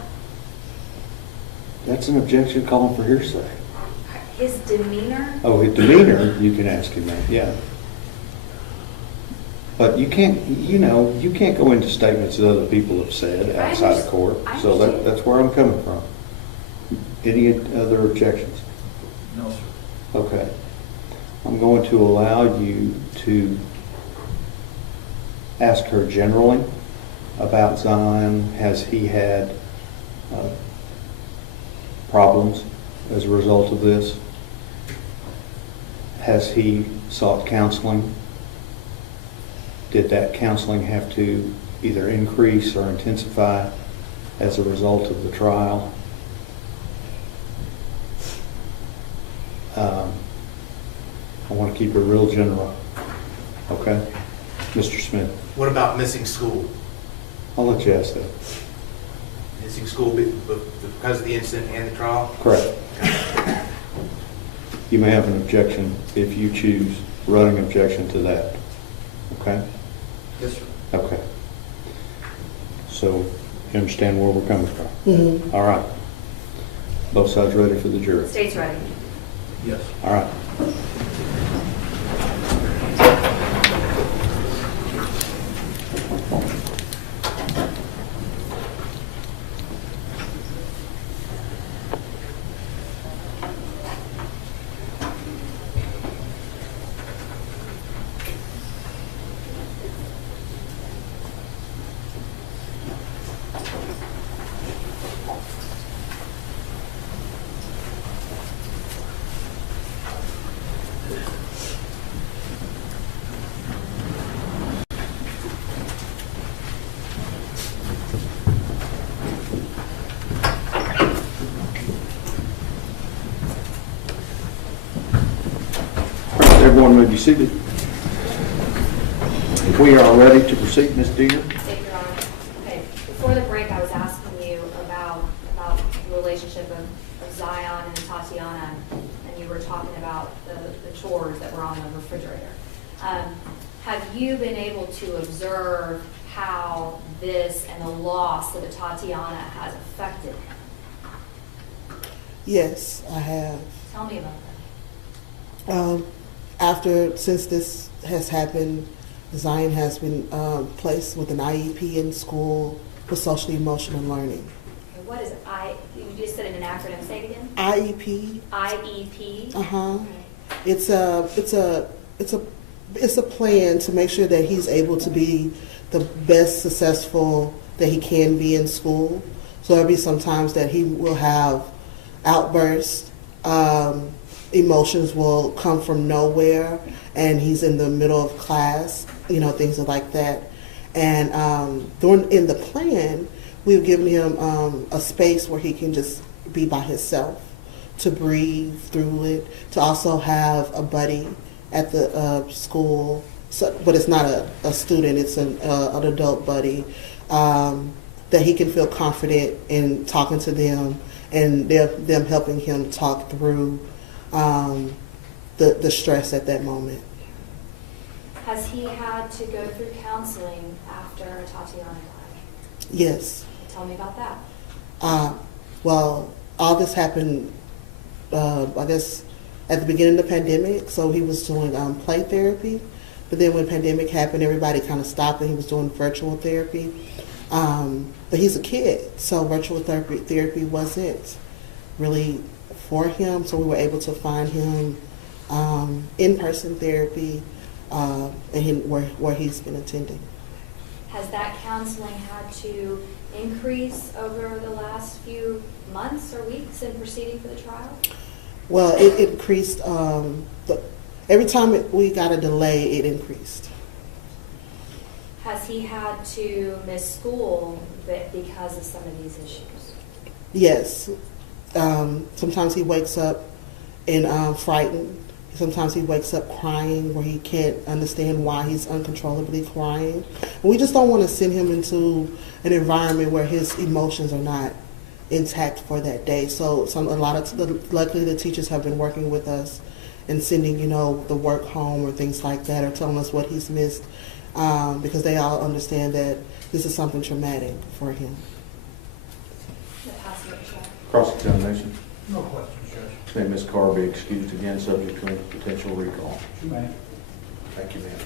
That's an objection calling for hearsay. His demeanor? Oh, his demeanor, you can ask him that, yeah. But you can't go into statements that other people have said outside of court. So that's where I'm coming from. Any other objections? No, sir. Okay. I'm going to allow you to ask her generally about Zion. Has he had problems as a result of this? Has he sought counseling? Did that counseling have to either increase or intensify as a result of the trial? I want to keep it real general. Okay? Mr. Smith. What about missing school? I'll let you ask that. Missing school because of the incident and the trial? Correct. You may have an objection if you choose running objection to that. Okay? Yes, sir. Okay. So you understand where we're coming from? Mm-hmm. All right. Both sides ready for the jury? State's ready. Yes. All right. Everyone may be seated. We are ready to proceed, Ms. Dinger. Thank you, Your Honor. Okay, before the break, I was asking you about the relationship of Zion and Atatiana, and you were talking about the chores that were on the refrigerator. Have you been able to observe how this and the loss of Atatiana has affected him? Yes, I have. Tell me about that. Since this has happened, Zion has been placed with an IEP in school for social emotional learning. Okay, what is it? You just said it in an acronym. Say it again. IEP. IEP. It's a plan to make sure that he's able to be the best successful that he can be in school. So there'll be some times that he will have outbursts. Emotions will come from nowhere, and he's in the middle of class, things like that. And in the plan, we've given him a space where he can just be by himself, to breathe through it, to also have a buddy at the school, but it's not a student, it's an adult buddy, that he can feel confident in talking to them, and them helping him talk through the stress at that moment. Has he had to go through counseling after Atatiana died? Yes. Tell me about that. Well, all this happened, I guess, at the beginning of the pandemic. So he was doing play therapy, but then when the pandemic happened, everybody kind of stopped, and he was doing virtual therapy. But he's a kid, so virtual therapy wasn't really for him. So we were able to find him in-person therapy, and where he's been attending. Has that counseling had to increase over the last few months or weeks in proceeding for the trial? Well, it increased. Every time we got a delay, it increased. Has he had to miss school because of some of these issues? Yes. Sometimes he wakes up and frightened. Sometimes he wakes up crying where he can't understand why he's uncontrollably crying. And we just don't want to send him into an environment where his emotions are not intact for that day. So luckily the teachers have been working with us and sending, the work home or things like that, or telling us what he's missed, because they all understand that this is something traumatic for him. Cross-examination. No questions, Judge. May Ms. Carr be excused again, subject to potential recall. Ma'am. Thank you, ma'am.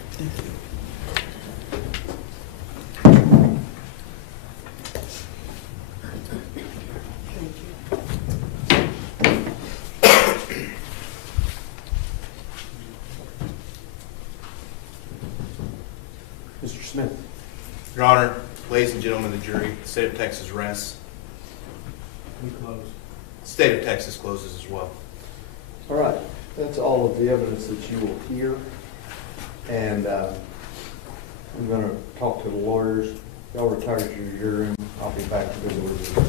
Mr. Smith. Your Honor, ladies and gentlemen of the jury, the state of Texas rests. We close. The state of Texas closes as well. All right, that's all of the evidence that you will hear. And I'm going to talk to the lawyers. Y'all retire to your jury. I'll be back to visit with you.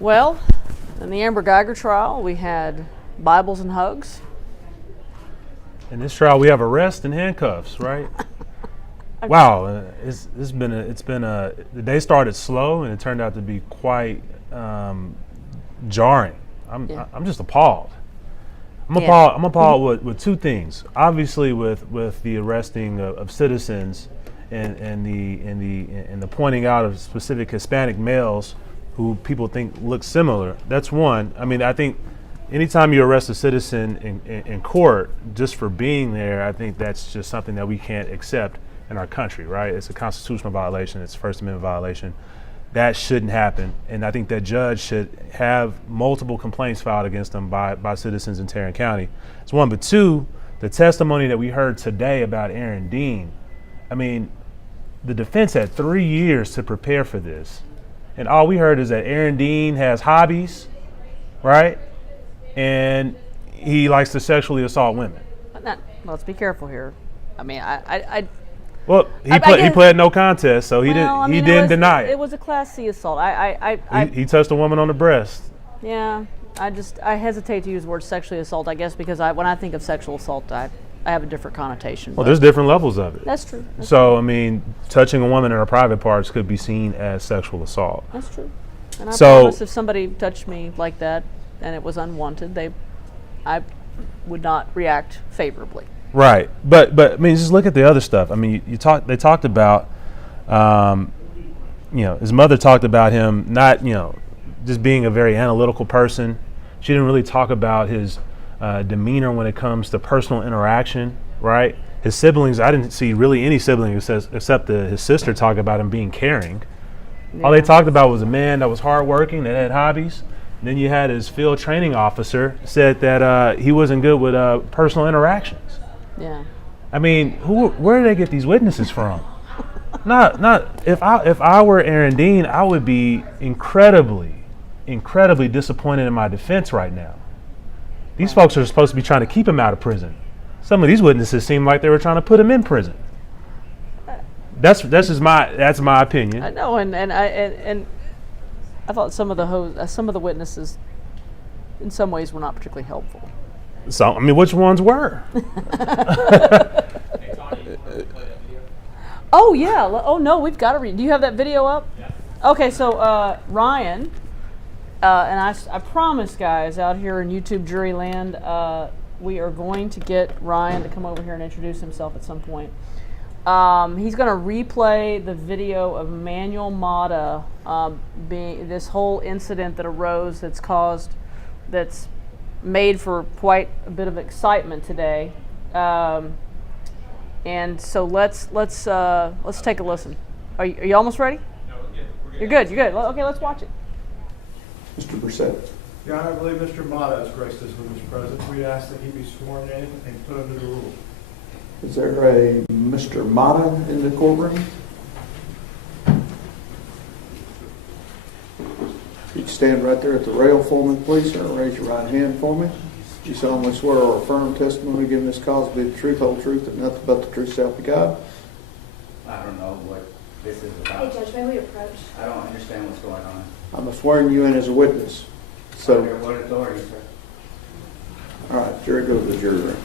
Well, in the Amber Geiger trial, we had Bibles and hugs. In this trial, we have arrest and handcuffs, right? Wow, the day started slow, and it turned out to be quite jarring. I'm just appalled. I'm appalled with two things. Obviously, with the arresting of citizens and the pointing out of specific Hispanic males who people think look similar. That's one. I mean, I think anytime you arrest a citizen in court just for being there, I think that's just something that we can't accept in our country, right? It's a constitutional violation. It's a First Amendment violation. That shouldn't happen. And I think that judge should have multiple complaints filed against them by citizens in Tarrant County. It's one. But two, the testimony that we heard today about Aaron Dean, I mean, the defense had 3 years to prepare for this. And all we heard is that Aaron Dean has hobbies, right? And he likes to sexually assault women. Let's be careful here. I mean, Well, he pled no contest, so he didn't deny it. It was a Class C assault. He touched a woman on the breast. Yeah, I hesitate to use the word sexually assault, I guess, because when I think of sexual assault, I have a different connotation. Well, there's different levels of it. That's true. I mean, touching a woman in her private parts could be seen as sexual assault. That's true. And I promise if somebody touched me like that and it was unwanted, I would not react favorably. Right, but I mean, just look at the other stuff. I mean, they talked about, his mother talked about him not, just being a very analytical person. She didn't really talk about his demeanor when it comes to personal interaction, right? His siblings, I didn't see really any siblings except his sister talk about him being caring. Yeah. All they talked about was a man that was hardworking, that had hobbies. And then you had his field training officer said that he wasn't good with personal interactions. Yeah. I mean, where do they get these witnesses from? Not if I were Aaron Dean, I would be incredibly disappointed in my defense right now. These folks are supposed to be trying to keep him out of prison. Some of these witnesses seem like they were trying to put him in prison. That's my opinion. I know, and I thought some of the witnesses, in some ways, were not particularly helpful. So, I mean, which ones were? Oh yeah. Oh no, we've got to read. Do you have that video up? Yeah. Okay, so Ryan, and I promise, guys, out here in YouTube jury land, we are going to get Ryan to come over here and introduce himself at some point. He's going to replay the video of Manuel Mata being this whole incident that arose that's made for quite a bit of excitement today. And so let's take a listen. Are you almost ready? No, we're good. You're good. You're good. Okay, let's watch it. Mr. Brissett. Your Honor, I believe Mr. Mata has graced us with his presence. We ask that he be sworn in and put under the rules. Is there a Mr. Mata in the courtroom? You can stand right there at the rail for me, please, sir. Raise your right hand for me. Do you solemnly swear or affirm testimony given this cause to be the truth, whole truth, and nothing but the truth, so help you God? I don't know what this is about. Hey, Judge, may we approach? I don't understand what's going on. I'm swearing you in as a witness. So, Under what authority, sir? all right, jury, go to the jury room.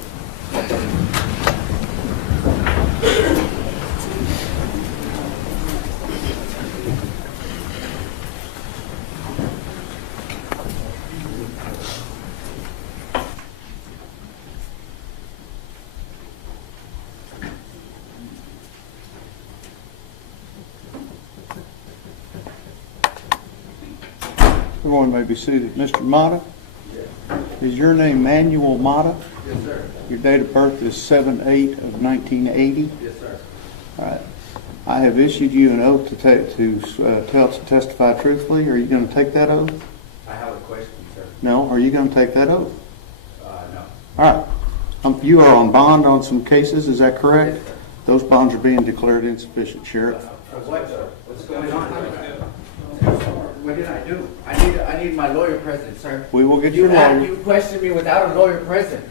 Everyone may be seated. Mr. Mata? Is your name Manuel Mata? Yes, sir. Your date of birth is 7/8 of 1980? Yes, sir. All right. I have issued you an oath to testify truthfully. Are you going to take that oath? I have a question, sir. No. Are you going to take that oath? No. All right. You are on bond on some cases, is that correct? Yes, sir. Those bonds are being declared insufficient, Sheriff. For what, sir? What's going on? What did I do? I need my lawyer present, sir. We will get your lawyer. You questioned me without a lawyer present.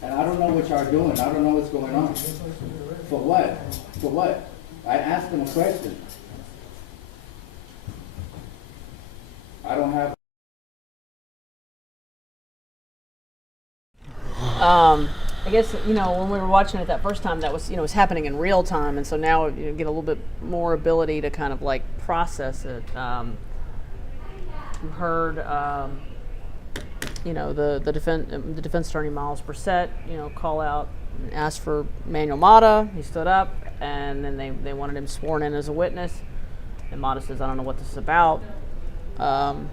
And I don't know what y'all are doing. I don't know what's going on. For what? For what? I asked him a question. I don't have... I guess, when we were watching it that first time, that was, was happening in real time, and so now you get a little bit more ability to kind of like process it. We heard, the defense attorney Miles Brissett, call out and ask for Manuel Mata. He stood up, and then they wanted him sworn in as a witness, and Mata says, "I don't know what this is about," and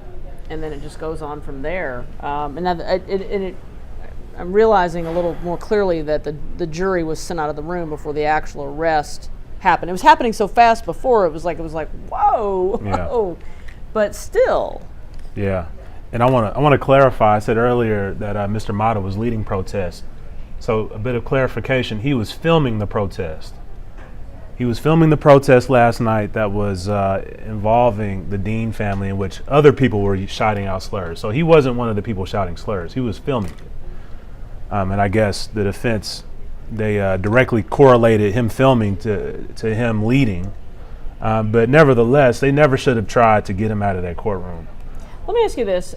then it just goes on from there. And now I'm realizing a little more clearly that the jury was sent out of the room before the actual arrest happened. It was happening so fast before, it was like whoa, yeah. Whoa. But still. Yeah, and I want to clarify. I said earlier that Mr. Mata was leading protests. So a bit of clarification: he was filming the protest. He was filming the protest last night that was involving the Dean family, in which other people were shouting out slurs. So he wasn't one of the people shouting slurs. He was filming it. And I guess the defense directly correlated him filming to him leading. But nevertheless, they never should have tried to get him out of that courtroom. Let me ask you this.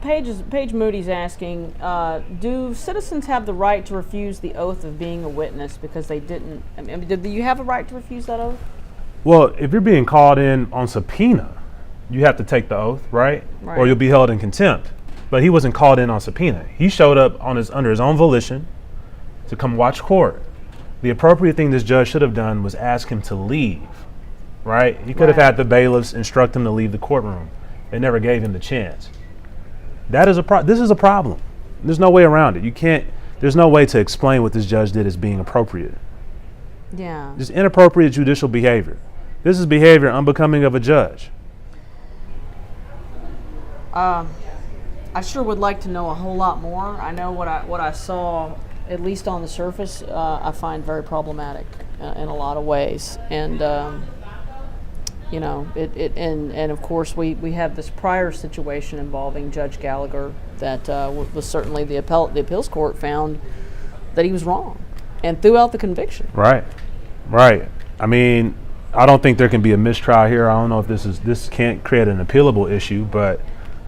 Paige Moody's asking, do citizens have the right to refuse the oath of being a witness because they didn't? I mean, do you have a right to refuse that oath? Well, if you're being called in on subpoena, you have to take the oath, right? Or you'll be held in contempt. But he wasn't called in on subpoena. He showed up under his own volition to come watch court. The appropriate thing this judge should have done was ask him to leave, right? He could have had the bailiffs instruct him to leave the courtroom. They never gave him the chance. This is a problem. There's no way around it. There's no way to explain what this judge did as being appropriate. Yeah. Just inappropriate judicial behavior. This is behavior unbecoming of a judge. I sure would like to know a whole lot more. I know what I saw, at least on the surface, I find very problematic in a lot of ways. And you know, and of course we have this prior situation involving Judge Gallagher that was certainly the appeals court found that he was wrong and threw out the conviction. Right. I mean, I don't think there can be a mistrial here. I don't know if this can't create an appealable issue, but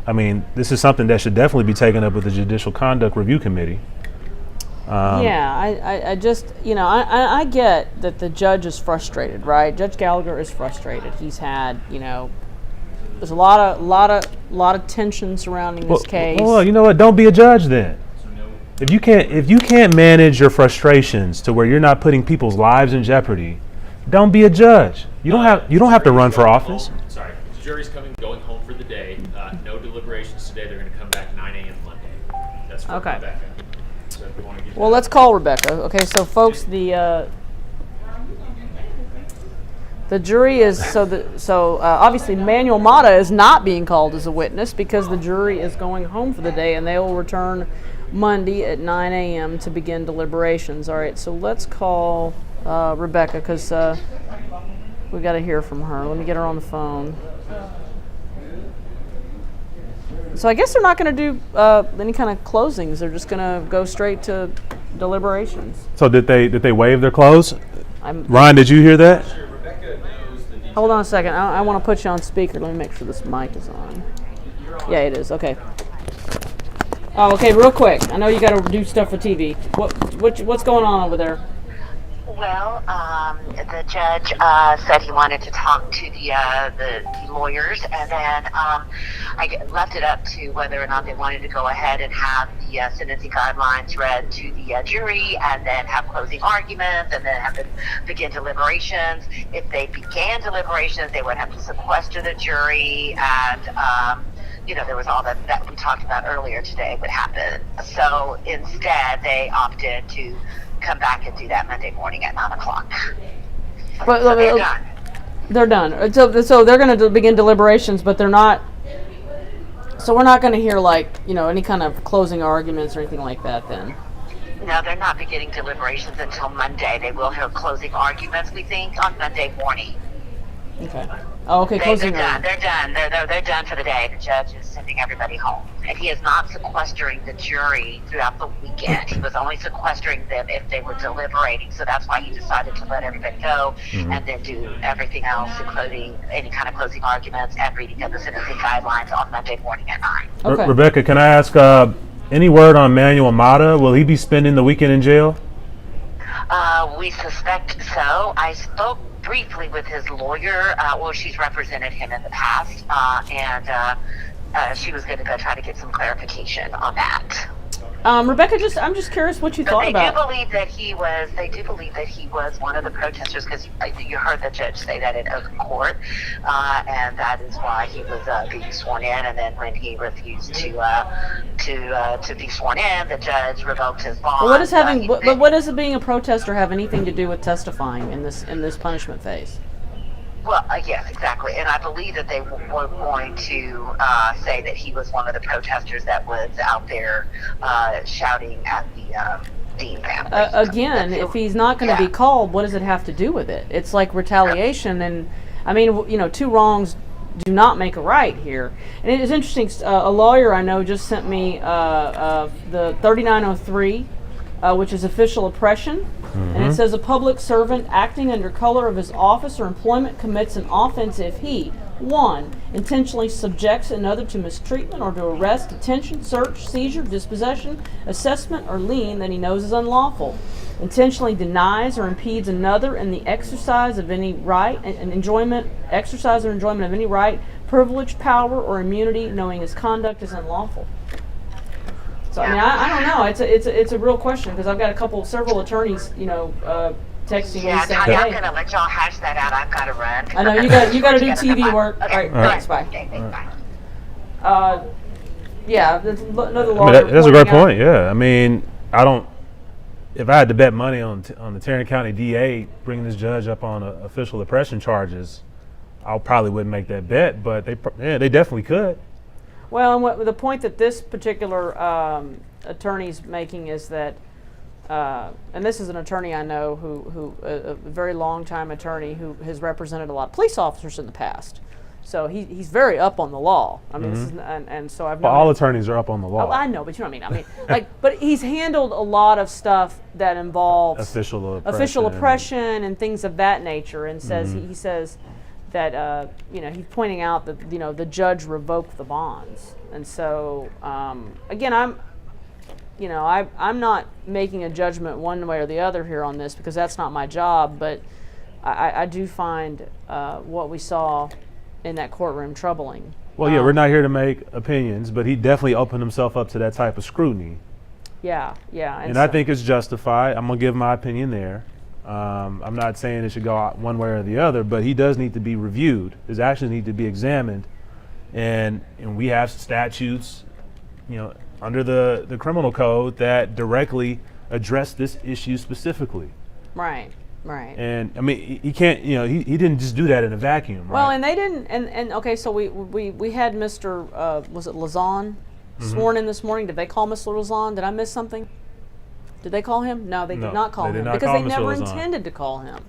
I mean, this is something that should definitely be taken up with the Judicial Conduct Review Committee. I just, you know, I get that the judge is frustrated, right? Judge Gallagher is frustrated. He's had, you know, there's a lot of tension surrounding this case. Well, you know what? Don't be a judge then. If you can't manage your frustrations to where you're not putting people's lives in jeopardy, don't be a judge. You don't have to run for office. Sorry, the jury's going home for the day. No deliberations today. They're going to come back 9 a.m. Monday. That's for Rebecca. So if we want to get well, let's call Rebecca. Okay, so folks, the jury is obviously Manuel Mata is not being called as a witness because the jury is going home for the day and they will return Monday at 9 a.m. to begin deliberations. All right, so let's call Rebecca because we got to hear from her. Let me get her on the phone. So I guess they're not going to do any kind of closings. They're just going to go straight to deliberations. So did they waive their close? Ryan, did you hear that? Hold on a second. I want to put you on speaker. Let me make sure this mic is on. Yeah, it is. Okay. Oh, okay. Real quick. I know you got to do stuff for TV. What's going on over there? Well, the judge said he wanted to talk to the lawyers, and then I left it up to whether or not they wanted to go ahead and have the sentencing guidelines read to the jury, and then have closing arguments, and then have them begin deliberations. If they began deliberations, they would have to sequester the jury, and you know, there was all that we talked about earlier today would happen. So instead, they opted to come back and do that Monday morning at 9 o'clock. But so they're done. They're done. So they're going to begin deliberations, but they're not. So we're not going to hear any kind of closing arguments or anything like that then. No, they're not beginning deliberations until Monday. They will hear closing arguments, we think, on Monday morning. Okay. Oh, okay. Closing. They're done. They're done for the day. The judge is sending everybody home, and he is not sequestering the jury throughout the weekend. He was only sequestering them if they were deliberating. So that's why he decided to let everybody go, and then do everything else, including any kind of closing arguments and reading of the sentencing guidelines on Monday morning at 9. Okay. Rebecca, can I ask any word on Manuel Mata? Will he be spending the weekend in jail? We suspect so. I spoke briefly with his lawyer. She's represented him in the past, and she was going to go try to get some clarification on that. Rebecca, I'm just curious what you thought about. They do believe that he was one of the protesters, because you heard the judge say that in open court, and that is why he was being sworn in. And then when he refused to be sworn in, the judge revoked his bond. Well, what does being a protester have anything to do with testifying in this punishment phase? Well, yes, exactly. And I believe that they were going to say that he was one of the protesters that was out there shouting at the Dean family. Again, if he's not going to be called, what does it have to do with it? It's like retaliation. And, I mean, two wrongs do not make a right here. And it is interesting. A lawyer I know just sent me the 3903 which is official oppression. And it says a public servant acting under color of his office or employment commits an offense if he, 1, intentionally subjects another to mistreatment or to arrest, detention, search, seizure, dispossession, assessment, or lien that he knows is unlawful, intentionally denies or impedes another in the exercise of any right and exercise or enjoyment of any right, privilege, power, or immunity, knowing his conduct is unlawful. So I mean, I don't know. It's a real question because I've got several attorneys, texting me saying, Tanya, "Hey, I'm gonna let y'all hash that out. I've got to run. I know you got to do TV work." Okay, All right, thanks. Bye. Okay, bye. Yeah, that's another I lawyer. mean, that's a great pointing out- point. Yeah, I mean, I don't. If I had to bet money on the Tarrant County DA bringing this judge up on official oppression charges, I probably wouldn't make that bet. But they definitely could. Well, and the point that this particular attorney's making is that, and this is an attorney I know who a very long time attorney who has represented a lot of police officers in the past. So he's very up on the law. I mean, this is, and so I've known Well, all him- attorneys are up on the law. Oh, I know, but you know what I mean. But he's handled a lot of stuff that involves official oppression and things of that nature, and says he says that he's pointing out that the judge revoked the bonds, and so again, I'm not making a judgment one way or the other here on this because that's not my job, but I do find what we saw in that courtroom troubling. Well, yeah, we're not here to make opinions, but he definitely opened himself up to that type of scrutiny. Yeah. And I think it's justified. I'm going to give my opinion there. I'm not saying it should go out one way or the other, but he does need to be reviewed. His actions need to be examined. And we have statutes, under the criminal code that directly address this issue specifically. Right. And I mean, he can't, he didn't just do that in a vacuum, right? Well, and they didn't, and okay, so we had Mr. Was it Lazon sworn in this morning? Did they call Mr. Lazon? Did I miss something? Did they call him? No, they did not call him because they never intended to call him.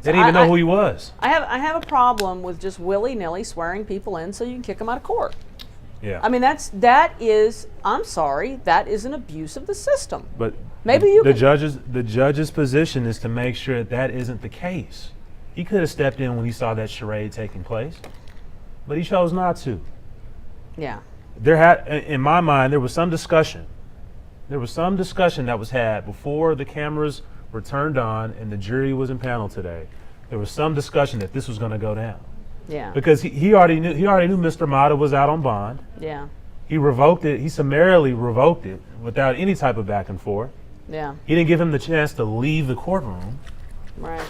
They didn't even know who he was. I have a problem with just willy-nilly swearing people in so you can kick them out of court. Yeah. I mean, that is, I'm sorry, that is an abuse of the system. But maybe the judge's position is to make sure that isn't the case. He could have stepped in when he saw that charade taking place, but he chose not to. Yeah. In my mind, there was some discussion. There was some discussion that was had before the cameras were turned on and the jury was in panel today. There was some discussion that this was going to go down. Yeah. Because he already knew Mr. Mata was out on bond. Yeah. He revoked it. He summarily revoked it without any type of back and forth. Yeah. He didn't give him the chance to leave the courtroom. Right.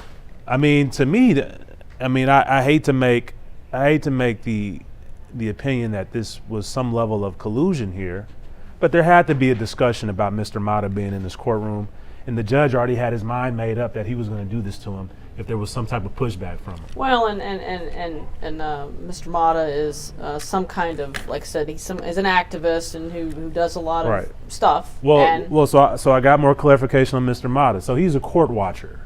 I mean, to me, I hate to make the opinion that this was some level of collusion here, but there had to be a discussion about Mr. Mata being in this courtroom, and the judge already had his mind made up that he was going to do this to him if there was some type of pushback from him. Well, and Mr. Mata is some kind of, like I said, is an activist and who does a lot of stuff. So I got more clarification on Mr. Mata. So he's a court watcher.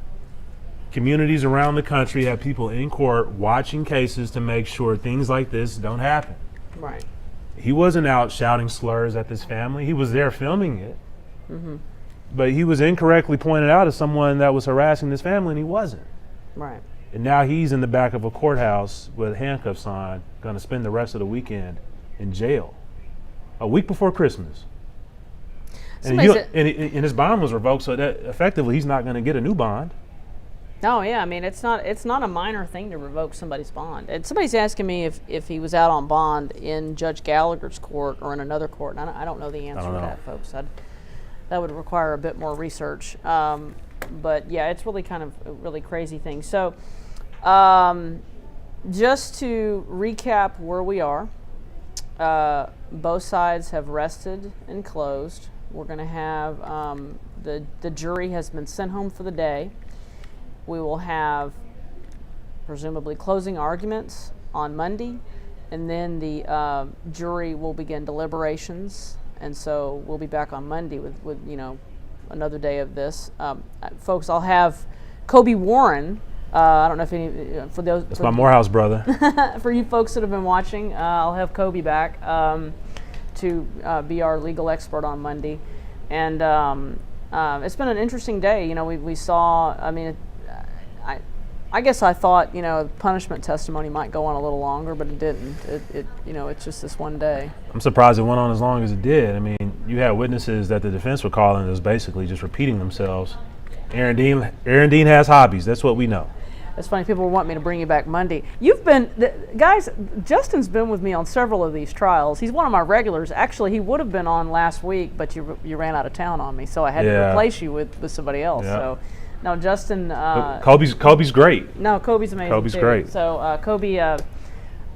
Communities around the country have people in court watching cases to make sure things like this don't happen. Right. He wasn't out shouting slurs at this family. He was there filming it. Mm-hmm. But he was incorrectly pointed out as someone that was harassing this family, and he wasn't. Right. And now he's in the back of a courthouse with handcuffs on, going to spend the rest of the weekend in jail, a week before Christmas. And his bond was revoked, so that effectively he's not going to get a new bond. No, yeah, I mean it's not a minor thing to revoke somebody's bond. And somebody's asking me if he was out on bond in Judge Gallagher's court or in another court. And I don't know the answer to that, folks. That would require a bit more research. But yeah, it's really kind of a really crazy thing. So just to recap where we are, both sides have rested and closed. We're going to have the jury has been sent home for the day. We will have presumably closing arguments on Monday, and then the jury will begin deliberations. And so we'll be back on Monday with another day of this. Folks, I'll have Kobe Warren. I don't know if any for those. That's my Morehouse brother. For you folks that have been watching, I'll have Kobe back to be our legal expert on Monday, and It's been an interesting day. You know, we saw. I mean, I guess I thought punishment testimony might go on a little longer, but it didn't. It's just this one day. I'm surprised it went on as long as it did. I mean, you had witnesses that the defense were calling that was basically just repeating themselves. Aaron Dean has hobbies. That's what we know. It's funny, people want me to bring you back Monday. Guys, Justin's been with me on several of these trials. He's one of my regulars. Actually, he would have been on last week, but you ran out of town on me, so I had to replace you with somebody else. Yeah. So, no, Justin. Kobe's great. No, Kobe's amazing. Kobe's too. great. So Kobe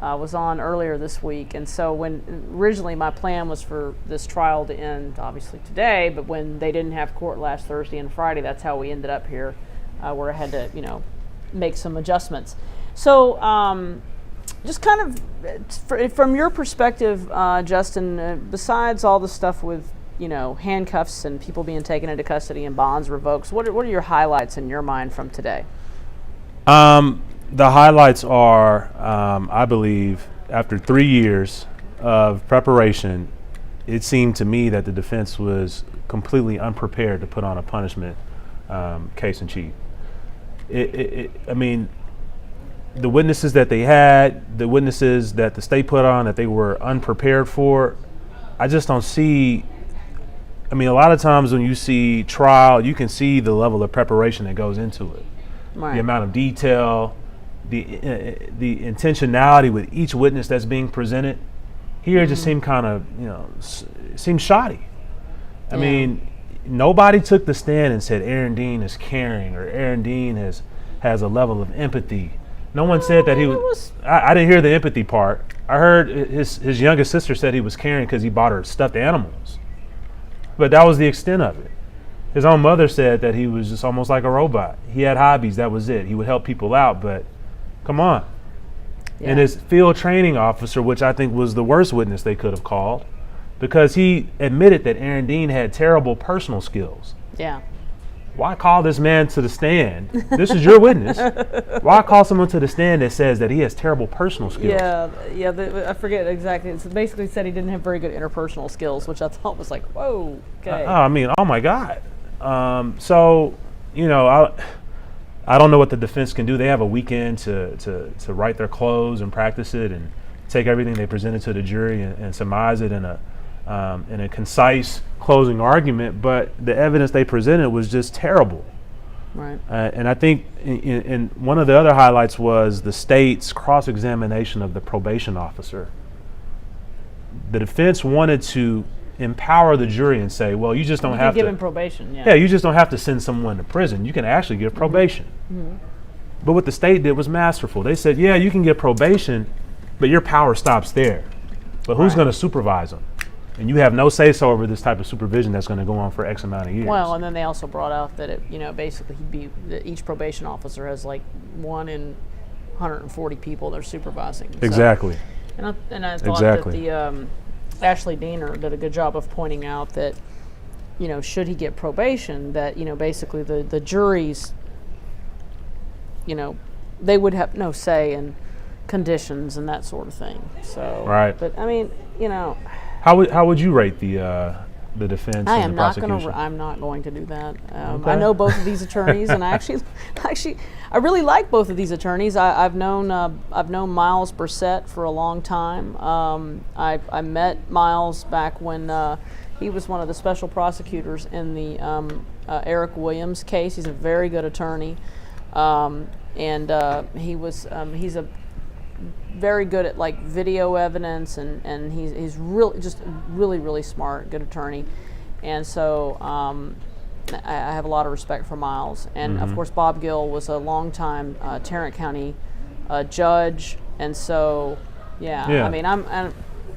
was on earlier this week, and so when originally my plan was for this trial to end obviously today, but when they didn't have court last Thursday and Friday, that's how we ended up here, where I had to make some adjustments. So just kind of from your perspective, Justin, besides all the stuff with handcuffs and people being taken into custody and bonds revoked, what are your highlights in your mind from today? The highlights are, I believe, after 3 years of preparation, it seemed to me that the defense was completely unprepared to put on a punishment case in chief. I mean, the witnesses that they had, the witnesses that the state put on that they were unprepared for, I just don't see. I mean, a lot of times when you see trial, you can see the level of preparation that goes into it. Right. The amount of detail, the intentionality with each witness that's being presented. Here it just seemed kind of, seemed shoddy. I mean, nobody took the stand and said Aaron Dean is caring or Aaron Dean has a level of empathy. No one said that he was. I didn't hear the empathy part. I heard his youngest sister said he was caring because he bought her stuffed animals. But that was the extent of it. His own mother said that he was just almost like a robot. He had hobbies, that was it. He would help people out, but come on. Yeah. And his field training officer, which I think was the worst witness they could have called, because he admitted that Aaron Dean had terrible personal skills. Yeah. Why call this man to the stand? This is your witness. Why call someone to the stand that says that he has terrible personal skills? I forget exactly. It basically said he didn't have very good interpersonal skills, which I thought was like, whoa, okay. I mean, oh my God. So, I don't know what the defense can do. They have a weekend to write their close and practice it and take everything they presented to the jury and surmise it in a concise closing argument, but the evidence they presented was just terrible. Right. And I think in one of the other highlights was the state's cross-examination of the probation officer. The defense wanted to empower the jury and say, well, you just don't have to give him probation. Yeah, you just don't have to send someone to prison. You can actually give probation. Mm-hmm. But what the state did was masterful. They said, yeah, you can get probation, but your power stops there. But who's going to supervise them? And you have no say-so over this type of supervision that's going to go on for X amount of years. Well, and then they also brought out that basically each probation officer has like 1 in 140 people they're supervising. Exactly. So, and I thought that the Ashley Diener did a good job of pointing out that, should he get probation, that basically the juries, they would have no say in conditions and that sort of thing. So, right. But I mean, How would you rate the defense and the prosecution? I'm not going to do that. Okay. I know both of these attorneys, and I really like both of these attorneys. I've known Miles Brissett for a long time. I met Miles back when he was one of the special prosecutors in the Eric Williams case. He's a very good attorney, and he's a very good at like video evidence, and he's really smart, good attorney, and so I have a lot of respect for Miles. And of course Bob Gill was a longtime Tarrant County judge, and so I mean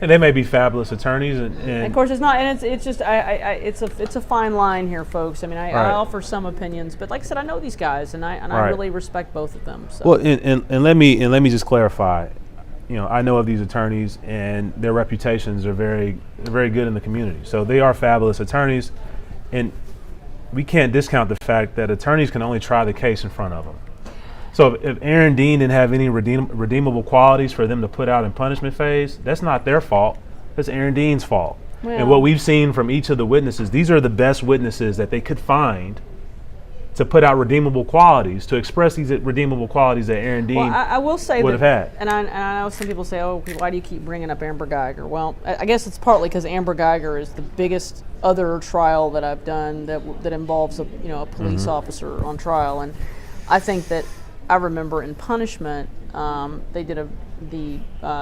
and they may be fabulous attorneys, and of course it's not, and it's just it's a fine line here, folks. I mean I offer some opinions, but like I said, I know these guys, and I really respect both of them. So. Well, and let me just clarify. I know of these attorneys, and their reputations are very good in the community. So they are fabulous attorneys, and we can't discount the fact that attorneys can only try the case in front of them. So if Aaron Dean didn't have any redeemable qualities for them to put out in punishment phase, that's not their fault. That's Aaron Dean's fault. And what we've seen from each of the witnesses, these are the best witnesses that they could find to put out redeemable qualities, to express these redeemable qualities that Aaron Dean I will say would have had. And I know some people say, oh, why do you keep bringing up Amber Geiger? Well, I guess it's partly because Amber Geiger is the biggest other trial that I've done that involves a police officer on trial. And I think that I remember in punishment, the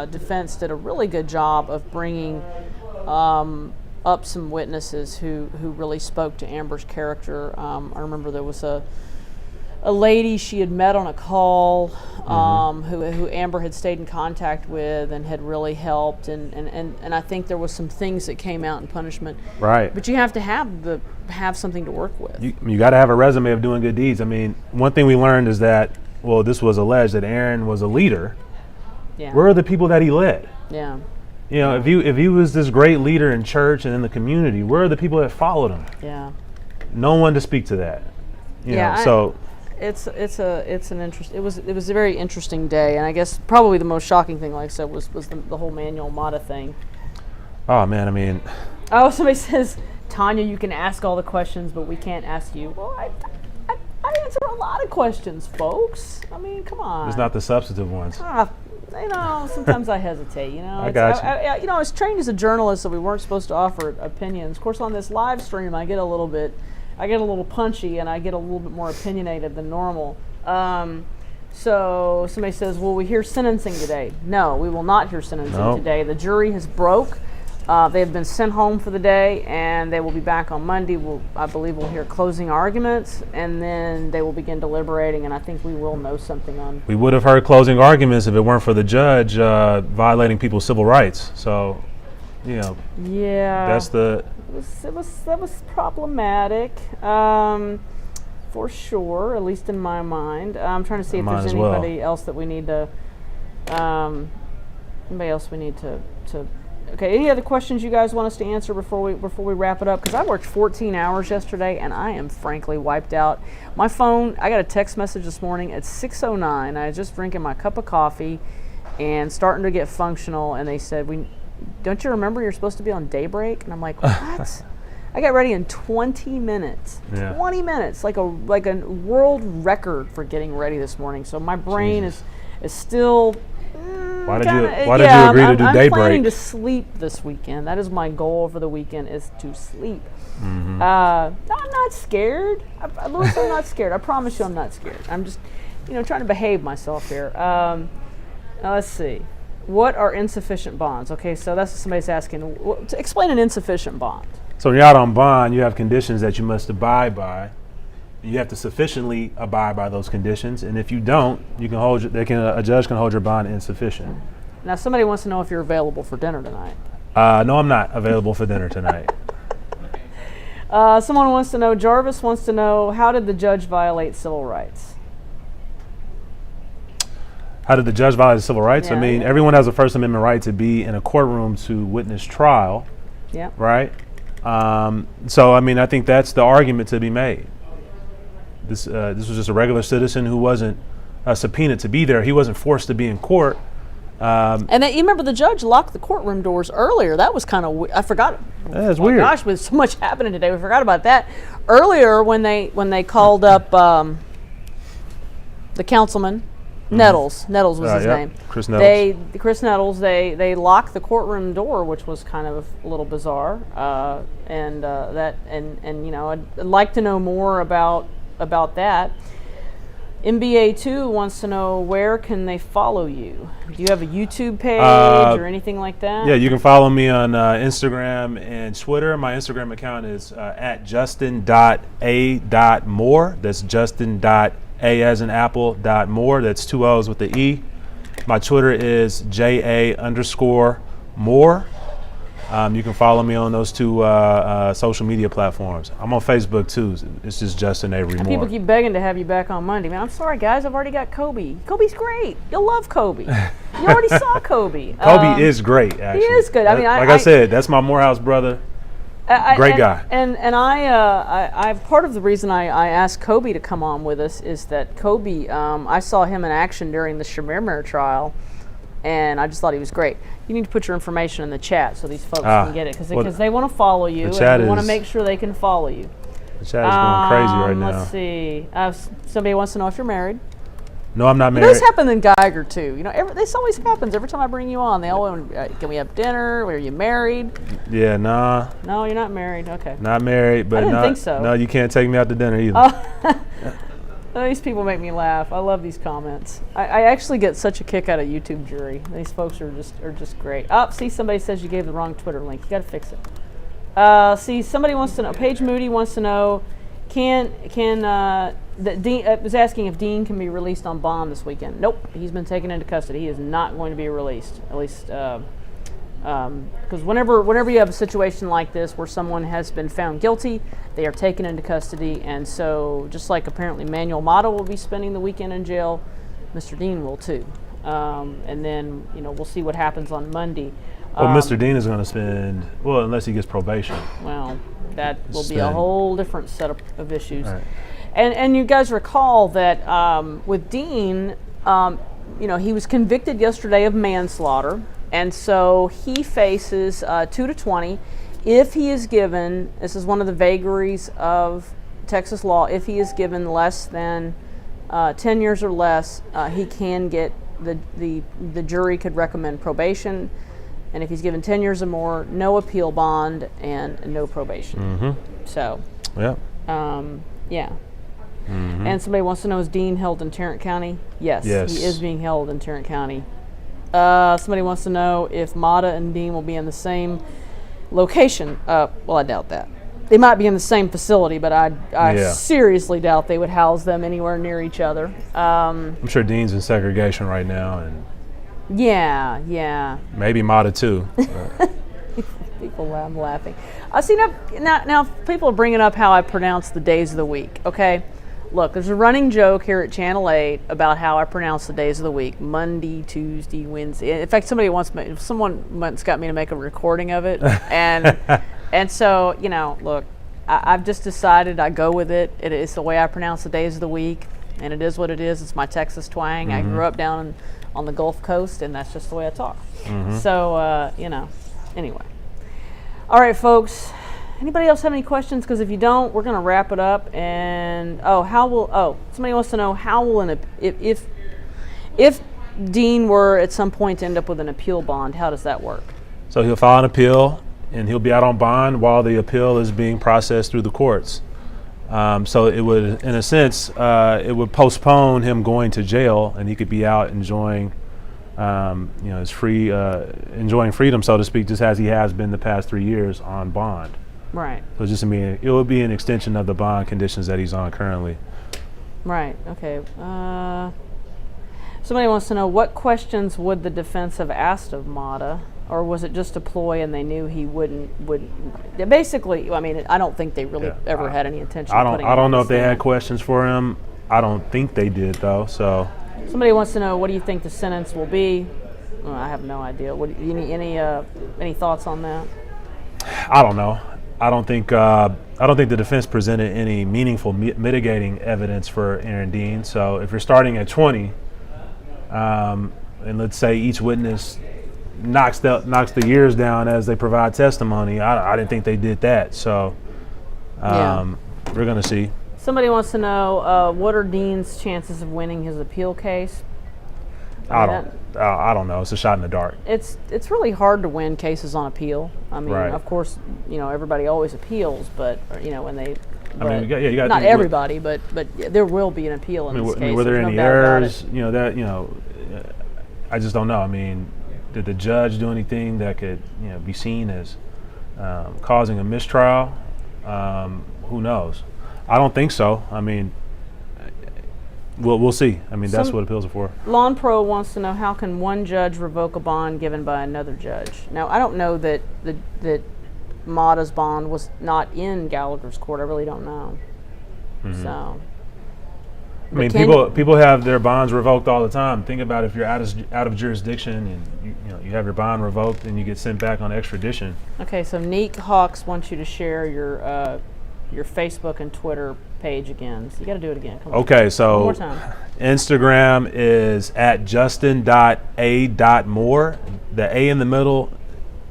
defense did a really good job of bringing up some witnesses who really spoke to Amber's character. I remember there was a lady she had met on a call who Amber had stayed in contact with and had really helped, and I think there was some things that came out in punishment. Right. But you have to have something to work with. You got to have a resume of doing good deeds. I mean, one thing we learned is that, well, this was alleged that Aaron was a leader. Yeah. Where are the people that he led? Yeah. You know, if he was this great leader in church and in the community, where are the people that followed him? Yeah. No one to speak to that. You know, so it's an interest. It was a very interesting day, and I guess probably the most shocking thing, like I said, was the whole Manuel Mata thing. Oh man, I mean. Oh, somebody says, Tanya, you can ask all the questions, but we can't ask you. Well, I answer a lot of questions, folks. I mean, come on. It's not the substantive ones. Sometimes I hesitate. I got you. I was trained as a journalist that we weren't supposed to offer opinions. Of course, on this live stream, I get a little punchy, and I get a little bit more opinionated than normal. So somebody says, will we hear sentencing today? No, we will not hear sentencing today. The jury has broke. They have been sent home for the day, and they will be back on Monday. I believe we'll hear closing arguments, and then they will begin deliberating, and I think we will know something on. We would have heard closing arguments if it weren't for the judge violating people's civil rights. So, Yeah. That's the. That was problematic, for sure. At least in my mind. I'm trying to see if there's anybody else that we need to. Anybody else we need to. Okay, any other questions you guys want us to answer before we wrap it up? Because I worked 14 hours yesterday, and I am frankly wiped out. My phone, I got a text message this morning at 6:09. I was just drinking my cup of coffee and starting to get functional, and they said, don't you remember you're supposed to be on daybreak? And I'm like, what? I got ready in 20 minutes. Yeah. 20 minutes, like a world record for getting ready this morning. So my brain is still... Why did you agree to do daybreak? I'm planning to sleep this weekend. That is my goal for the weekend, is to sleep. Mm-hmm. I'm not scared. Louis, I'm not scared. I promise you I'm not scared. I'm just, trying to behave myself here. Now let's see. What are insufficient bonds? Okay, so that's what somebody's asking. Explain an insufficient bond. So when you're out on bond, you have conditions that you must abide by. You have to sufficiently abide by those conditions, and if you don't, a judge can hold your bond insufficient. Now, somebody wants to know if you're available for dinner tonight. No, I'm not available for dinner tonight. Someone wants to know. Jarvis wants to know, how did the judge violate civil rights? How did the judge violate civil rights? Yeah. I mean, everyone has a First Amendment right to be in a courtroom to witness trial. Yeah. Right. So, I mean, I think that's the argument to be made. This was just a regular citizen who wasn't subpoenaed to be there. He wasn't forced to be in court. And then, you remember the judge locked the courtroom doors earlier. That was kind of I forgot. That's weird. Gosh, with so much happening today, we forgot about that. Earlier, when they called up the councilman, Nettles was his name. Chris Nettles. Chris Nettles. They locked the courtroom door, which was kind of a little bizarre. I'd like to know more about that. NBA2 wants to know, where can they follow you? Do you have a YouTube page or anything like that? Yeah, you can follow me on Instagram and Twitter. My Instagram account is at justin.a.moore. That's justin.a as in apple .moore. That's 2 O's with the E. My Twitter is JA_Moore. You can follow me on those two social media platforms. I'm on Facebook too. It's just Justin Avery Moore. People keep begging to have you back on Monday. Man, I'm sorry, guys. I've already got Kobe. Kobe's great. You'll love Kobe. You already saw Kobe. Kobe is great, actually. He is good. I mean, I said, that's my Morehouse brother. Great guy. And I part of the reason I asked Kobe to come on with us is that Kobe, I saw him in action during the Shamir trial. and I just thought he was great. You need to put your information in the chat so these folks can get it, because they want to follow you, and we want to make sure they can follow you. The chat is going crazy right now. Let's see. Somebody wants to know if you're married. No, I'm not married. This happened in Geiger too. You know, this always happens every time I bring you on. They always, can we have dinner? Are you married? Yeah, nah. No, you're not married. Okay. Not married, but I didn't think so. No, you can't take me out to dinner either. These people make me laugh. I love these comments. I actually get such a kick out of YouTube jury. These folks are just great. See, somebody says you gave the wrong Twitter link. You got to fix it. See, somebody wants to know. Paige Moody wants to know, Dean was asking if Dean can be released on bond this weekend. Nope, he's been taken into custody. He is not going to be released. At least, because whenever you have a situation like this where someone has been found guilty, they are taken into custody, and so just like apparently Manuel Mata will be spending the weekend in jail, Mr. Dean will too. And then we'll see what happens on Monday. Well, Mr. Dean is going to spend, unless he gets probation. Well, that will be a whole different set of issues. Right. And you guys recall that with Dean, he was convicted yesterday of manslaughter, and so he faces 2 to 20 if he is given, this is one of the vagaries of Texas law, if he is given less than 10 years or less, he can get, the jury could recommend probation. And if he's given 10 years or more, no appeal bond and no probation. Mm-hmm. So, yeah. Yeah. Mm-hmm. And somebody wants to know, is Dean held in Tarrant County? Yes, he is being held in Tarrant County. Somebody wants to know if Mata and Dean will be in the same location. Well, I doubt that. They might be in the same facility, but I seriously doubt they would house them anywhere near each other. I'm sure Dean's in segregation right now, and yeah. maybe Mata too. People, I'm laughing. See now people are bringing up how I pronounce the days of the week. Okay, look, there's a running joke here at Channel 8 about how I pronounce the days of the week: Monday, Tuesday, Wednesday. In fact, someone once got me to make a recording of it, and so look, I've just decided I go with it. It's the way I pronounce the days of the week, and it is what it is. It's my Texas twang. Mm-hmm. I grew up down on the Gulf Coast, and that's just the way I talk. Mm-hmm. So anyway. All right, folks. Anybody else have any questions? Because if you don't, we're going to wrap it up. And somebody wants to know how will if Dean were at some point to end up with an appeal bond, how does that work? So he'll file an appeal, and he'll be out on bond while the appeal is being processed through the courts. So it would, in a sense, it would postpone him going to jail, and he could be out enjoying. Is free, enjoying freedom, so to speak, just as he has been the past 3 years on bond. Right. So it would be an extension of the bond conditions that he's on currently. Right. Okay. Somebody wants to know, what questions would the defense have asked of Mata, or was it just a ploy and they knew he wouldn't? Basically, I don't think they really ever had any intention. I don't know if they had questions for him. I don't think they did though. So. Somebody wants to know, what do you think the sentence will be? Well, I have no idea. Any thoughts on that? I don't know. I don't think the defense presented any meaningful mitigating evidence for Aaron Dean. So if you're starting at 20, and let's say each witness knocks the years down as they provide testimony, I didn't think they did that. So we're gonna see. Somebody wants to know, what are Dean's chances of winning his appeal case? I don't know. It's a shot in the dark. It's really hard to win cases on appeal. Right. Of course, everybody always appeals, but when they. You got not everybody, but there will be an appeal in this case. Were there any errors? I just don't know. Did the judge do anything that could be seen as causing a mistrial? Who knows? I don't think so. We'll see. That's what appeals are for. Lawn Pro wants to know, how can one judge revoke a bond given by another judge? Now, I don't know that Mata's bond was not in Gallagher's court. I really don't know. Mm-hmm. So. People have their bonds revoked all the time. Think about if you're out of jurisdiction and you have your bond revoked and you get sent back on extradition. Okay, so Neek Hawks wants you to share your your Facebook and Twitter page again. So you got to do it again. Come on. Okay, so one more time. Instagram is at justin.a.moore. The A in the middle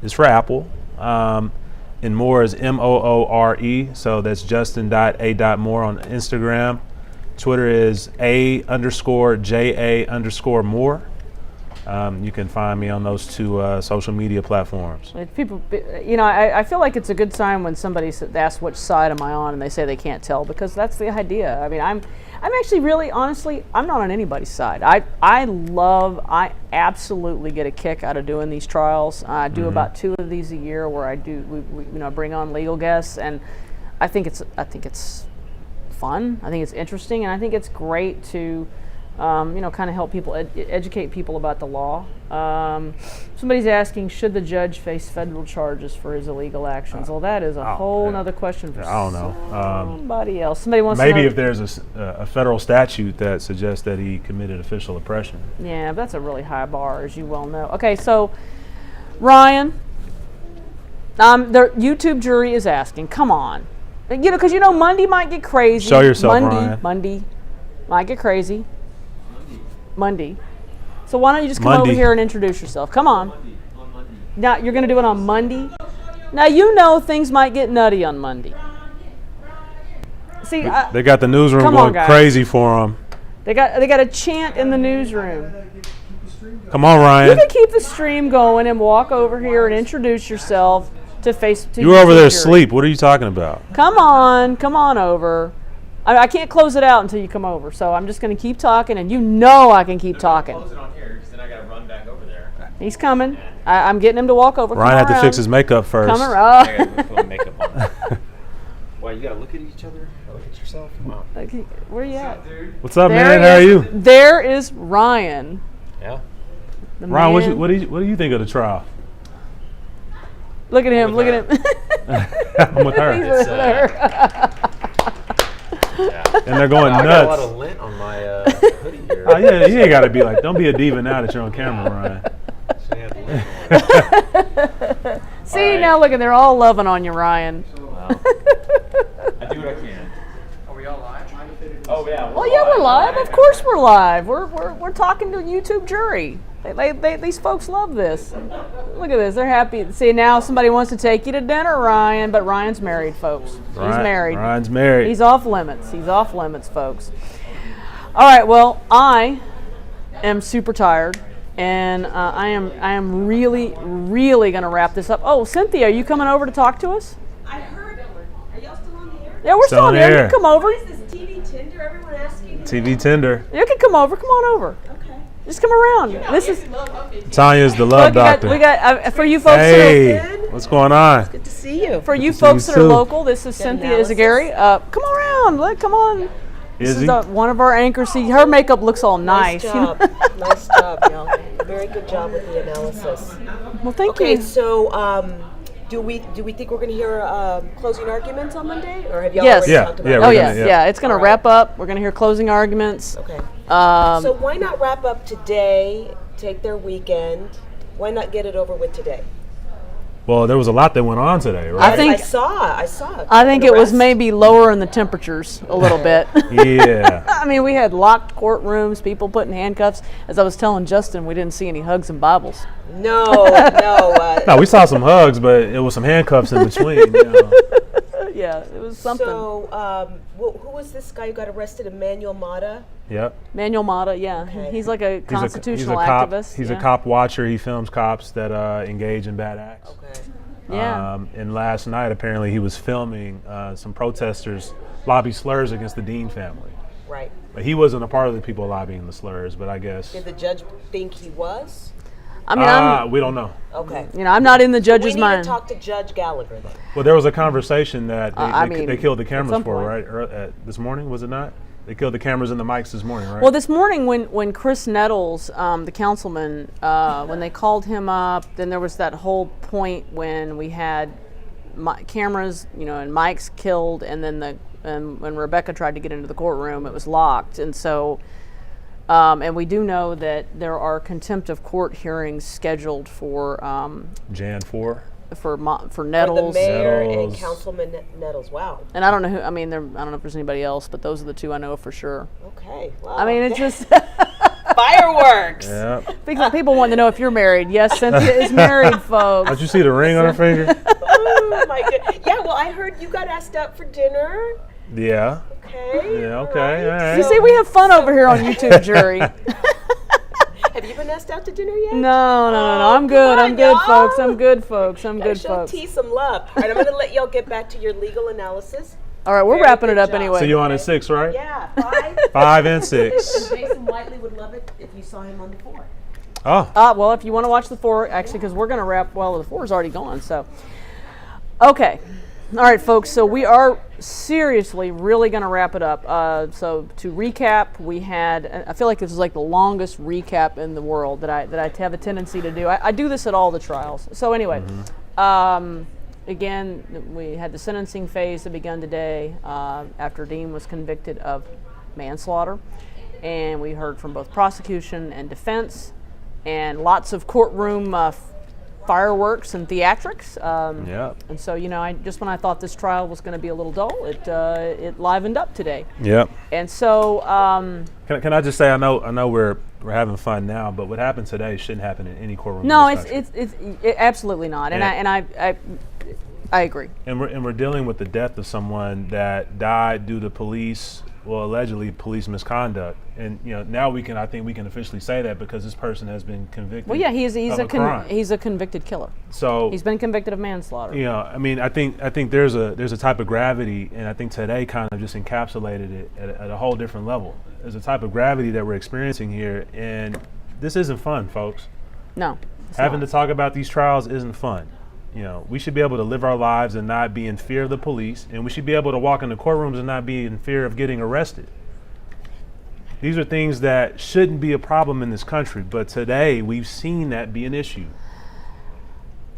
is for Apple. And Moore is Moore. So that's justin.a.moore on Instagram. Twitter is A_JA_Moore. You can find me on those two social media platforms. People, I feel like it's a good sign when somebody asks which side am I on, and they say they can't tell, because that's the idea. I mean, I'm actually really, honestly, I'm not on anybody's side. I absolutely get a kick out of doing these trials. I do about 2 of these a year where I bring on legal guests, and I think it's fun. I think it's interesting, and I think it's great to kind of help people, educate people about the law. Somebody's asking, should the judge face federal charges for his illegal actions? Well, that is a whole nother question for I don't know. Somebody else. Somebody wants maybe to know. if there's a federal statute that suggests that he committed official oppression. Yeah, but that's a really high bar, as you well know. Okay, so Ryan, the YouTube jury is asking, come on. Because Monday might get crazy. Show yourself, Ryan. Monday might get crazy. Monday. So why don't you just come over here and introduce yourself? Come on. Now, you're going to do it on Monday? Now, things might get nutty on Monday. See, they got the newsroom going crazy for them. They got a chant in the newsroom. Come on, Ryan. You can keep the stream going and walk over here and introduce yourself to face. You were over there asleep. What are you talking about? Come on over. I can't close it out until you come over, so I'm just going to keep talking, and I can keep talking. Close it on here, because then I got to run back over there. He's coming. I'm getting him to walk over. Ryan had to fix his makeup first. Come around. I got to put makeup on. Why, you got to look at each other? Look at yourself? Come on. Okay, where are you at? What's up, man? How are you? There is Ryan. Yeah. Ryan, what do you think of the trial? Look at him. Look at him. I'm with her. He's with her. Yeah. And they're going nuts. I got a lot of lint on my hoodie here. Oh yeah, you ain't got to be like, don't be a diva now that you're on camera, Ryan. See, now look at, they're all loving on you, Ryan. Well, I do what I can. Are we all live? Oh yeah. We're live. Of course we're live. We're talking to a YouTube jury. These folks love this. Look at this. They're happy. See, now somebody wants to take you to dinner, Ryan, but Ryan's married, folks. He's married. Ryan's married. He's off limits. He's off limits, folks. All right. Well, I am super tired, and I am really, really going to wrap this up. Oh, Cynthia, are you coming over to talk to us? I heard. Are y'all still on the air? Yeah, we're still on the air. You can come over. What is this, TV Tinder? Everyone asking? TV Tinder. You can come over. Come on over. Okay. Just come around. This is Tanya's the love doctor. We got for you folks. Hey, what's going on? Good to see you. For you folks that are local, this is Cynthia Izagari. Come around. Come on. This is one of our anchors. See, her makeup looks all nice. Nice job. Nice job, y'all. Very good job with the analysis. Well, thank you. Okay, so do we think we're going to hear closing arguments on Monday, or have y'all already talked about it? Yeah. It's going to wrap up. We're going to hear closing arguments. Okay. So why not wrap up today? Take their weekend. Why not get it over with today? Well, there was a lot that went on today, right? I saw. I think it was maybe lowering the temperatures a little bit. Yeah. I mean, we had locked courtrooms, people putting handcuffs. As I was telling Justin, we didn't see any hugs and Bibles. No. No, we saw some hugs, but it was some handcuffs in between. Yeah, it was something. So, who was this guy who got arrested? Emmanuel Mata? Yep. Manuel Mata, yeah. Okay. He's like a constitutional cop, activist. He's a cop watcher. He films cops that engage in bad acts. Okay. Yeah. And last night, apparently, he was filming some protesters lobby slurs against the Dean family. Right. But he wasn't a part of the people lobbying the slurs, but I guess. Did the judge think he was? I mean, we don't know. Okay. I'm not in the judge's mind. We need to talk to Judge Gallagher then. Well, there was a conversation that they killed the cameras for, point. right? This morning, was it not? They killed the cameras and the mics this morning, right? Well, this morning when Chris Nettles, the councilman, when they called him up, then there was that whole point when we had cameras, and mics killed, and then when Rebecca tried to get into the courtroom, it was locked, and so. And we do know that there are contempt of court hearings scheduled for Jan 4. for For Nettles. the mayor Nettles. and Councilman Nettles. Wow. And I don't know who. I mean, I don't know if there's anybody else, but those are the two I know for sure. Okay. Wow. I mean, it's just fireworks. Yeah. People want to know if you're married. Yes, Cynthia is married, folks. Did you see the ring on her finger? Oh my good. Yeah. Well, I heard you got asked out for dinner. Yeah. Okay. Yeah. Okay. All right. You see, we have fun over here on YouTube, jury. Have you been asked out to dinner yet? No. I'm good. I'm good, folks. I'm good, folks. I'm good, Show folks. T some love. All right, I'm going to let y'all get back to your legal analysis. All right, we're Very wrapping it good up job. anyway. So you on at 6, right? Yeah, 5. 5 and 6. Jason Whiteley would love it if you saw him on the 4. Oh. Well, if you want to watch the 4, actually, because we're going to wrap. Well, the 4 is already gone. So, okay. All right, folks. So we are seriously really going to wrap it up. So to recap, we had. I feel like this is like the longest recap in the world that I have a tendency to do. I do this at all the trials. So anyway, again, we had the sentencing phase that begun today after Dean was convicted of manslaughter, and we heard from both prosecution and defense, and lots of courtroom fireworks and theatrics. Yeah. And so, when I thought this trial was going to be a little dull, it livened up today. Yep. And so, can I just say, I know we're having fun now, but what happened today shouldn't happen in any courtroom. no, in this country. it's absolutely not. And I agree. And we're dealing with the death of someone that died due to allegedly police misconduct. And now I think we can officially say that because this person has been convicted. Well, yeah, he's of a crime. he's a convicted killer. So he's been convicted of manslaughter. I mean, I think there's a type of gravity, and I think today kind of just encapsulated it at a whole different level. There's a type of gravity that we're experiencing here, and this isn't fun, folks. No. Having to talk about these trials isn't fun. We should be able to live our lives and not be in fear of the police, and we should be able to walk into courtrooms and not be in fear of getting arrested. These are things that shouldn't be a problem in this country, but today we've seen that be an issue.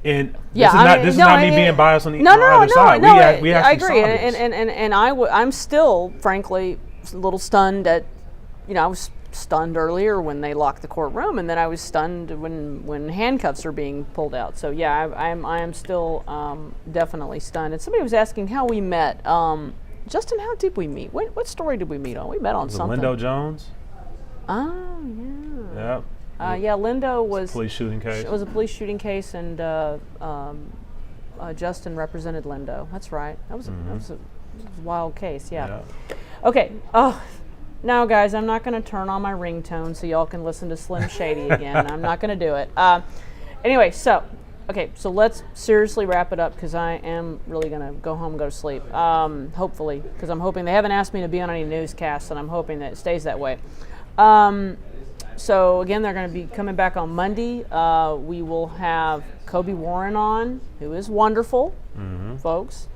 And this is not me being biased on either side. We actually I agree, saw this. and I'm still, frankly, a little stunned at, I was stunned earlier when they locked the courtroom, and then I was stunned when handcuffs are being pulled out. So yeah, I am still definitely stunned. And somebody was asking how we met. Justin, how did we meet? What story did we meet on? We met on something. Lindo Jones. Oh yeah. Yep. Yeah, Lindo was police shooting case. It was a police shooting case, and Justin represented Lindo. That's right. That was a wild case. Yeah. Okay. Oh. No, guys, I'm not going to turn on my ringtone so y'all can listen to Slim Shady again. I'm not going to do it. Anyway, so let's seriously wrap it up because I am really going to go home and go to sleep. Hopefully, because I'm hoping they haven't asked me to be on any newscasts, and I'm hoping that it stays that way. So again, they're going to be coming back on Monday. We will have Kobe Warren on, who is wonderful, folks,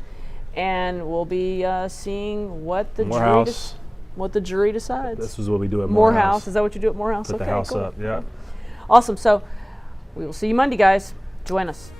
and we'll be seeing what the jury decides. This is what we do at Morehouse. Is that what you do at Morehouse? Put the house up, yeah. Awesome. So we will see you Monday, guys. Join us.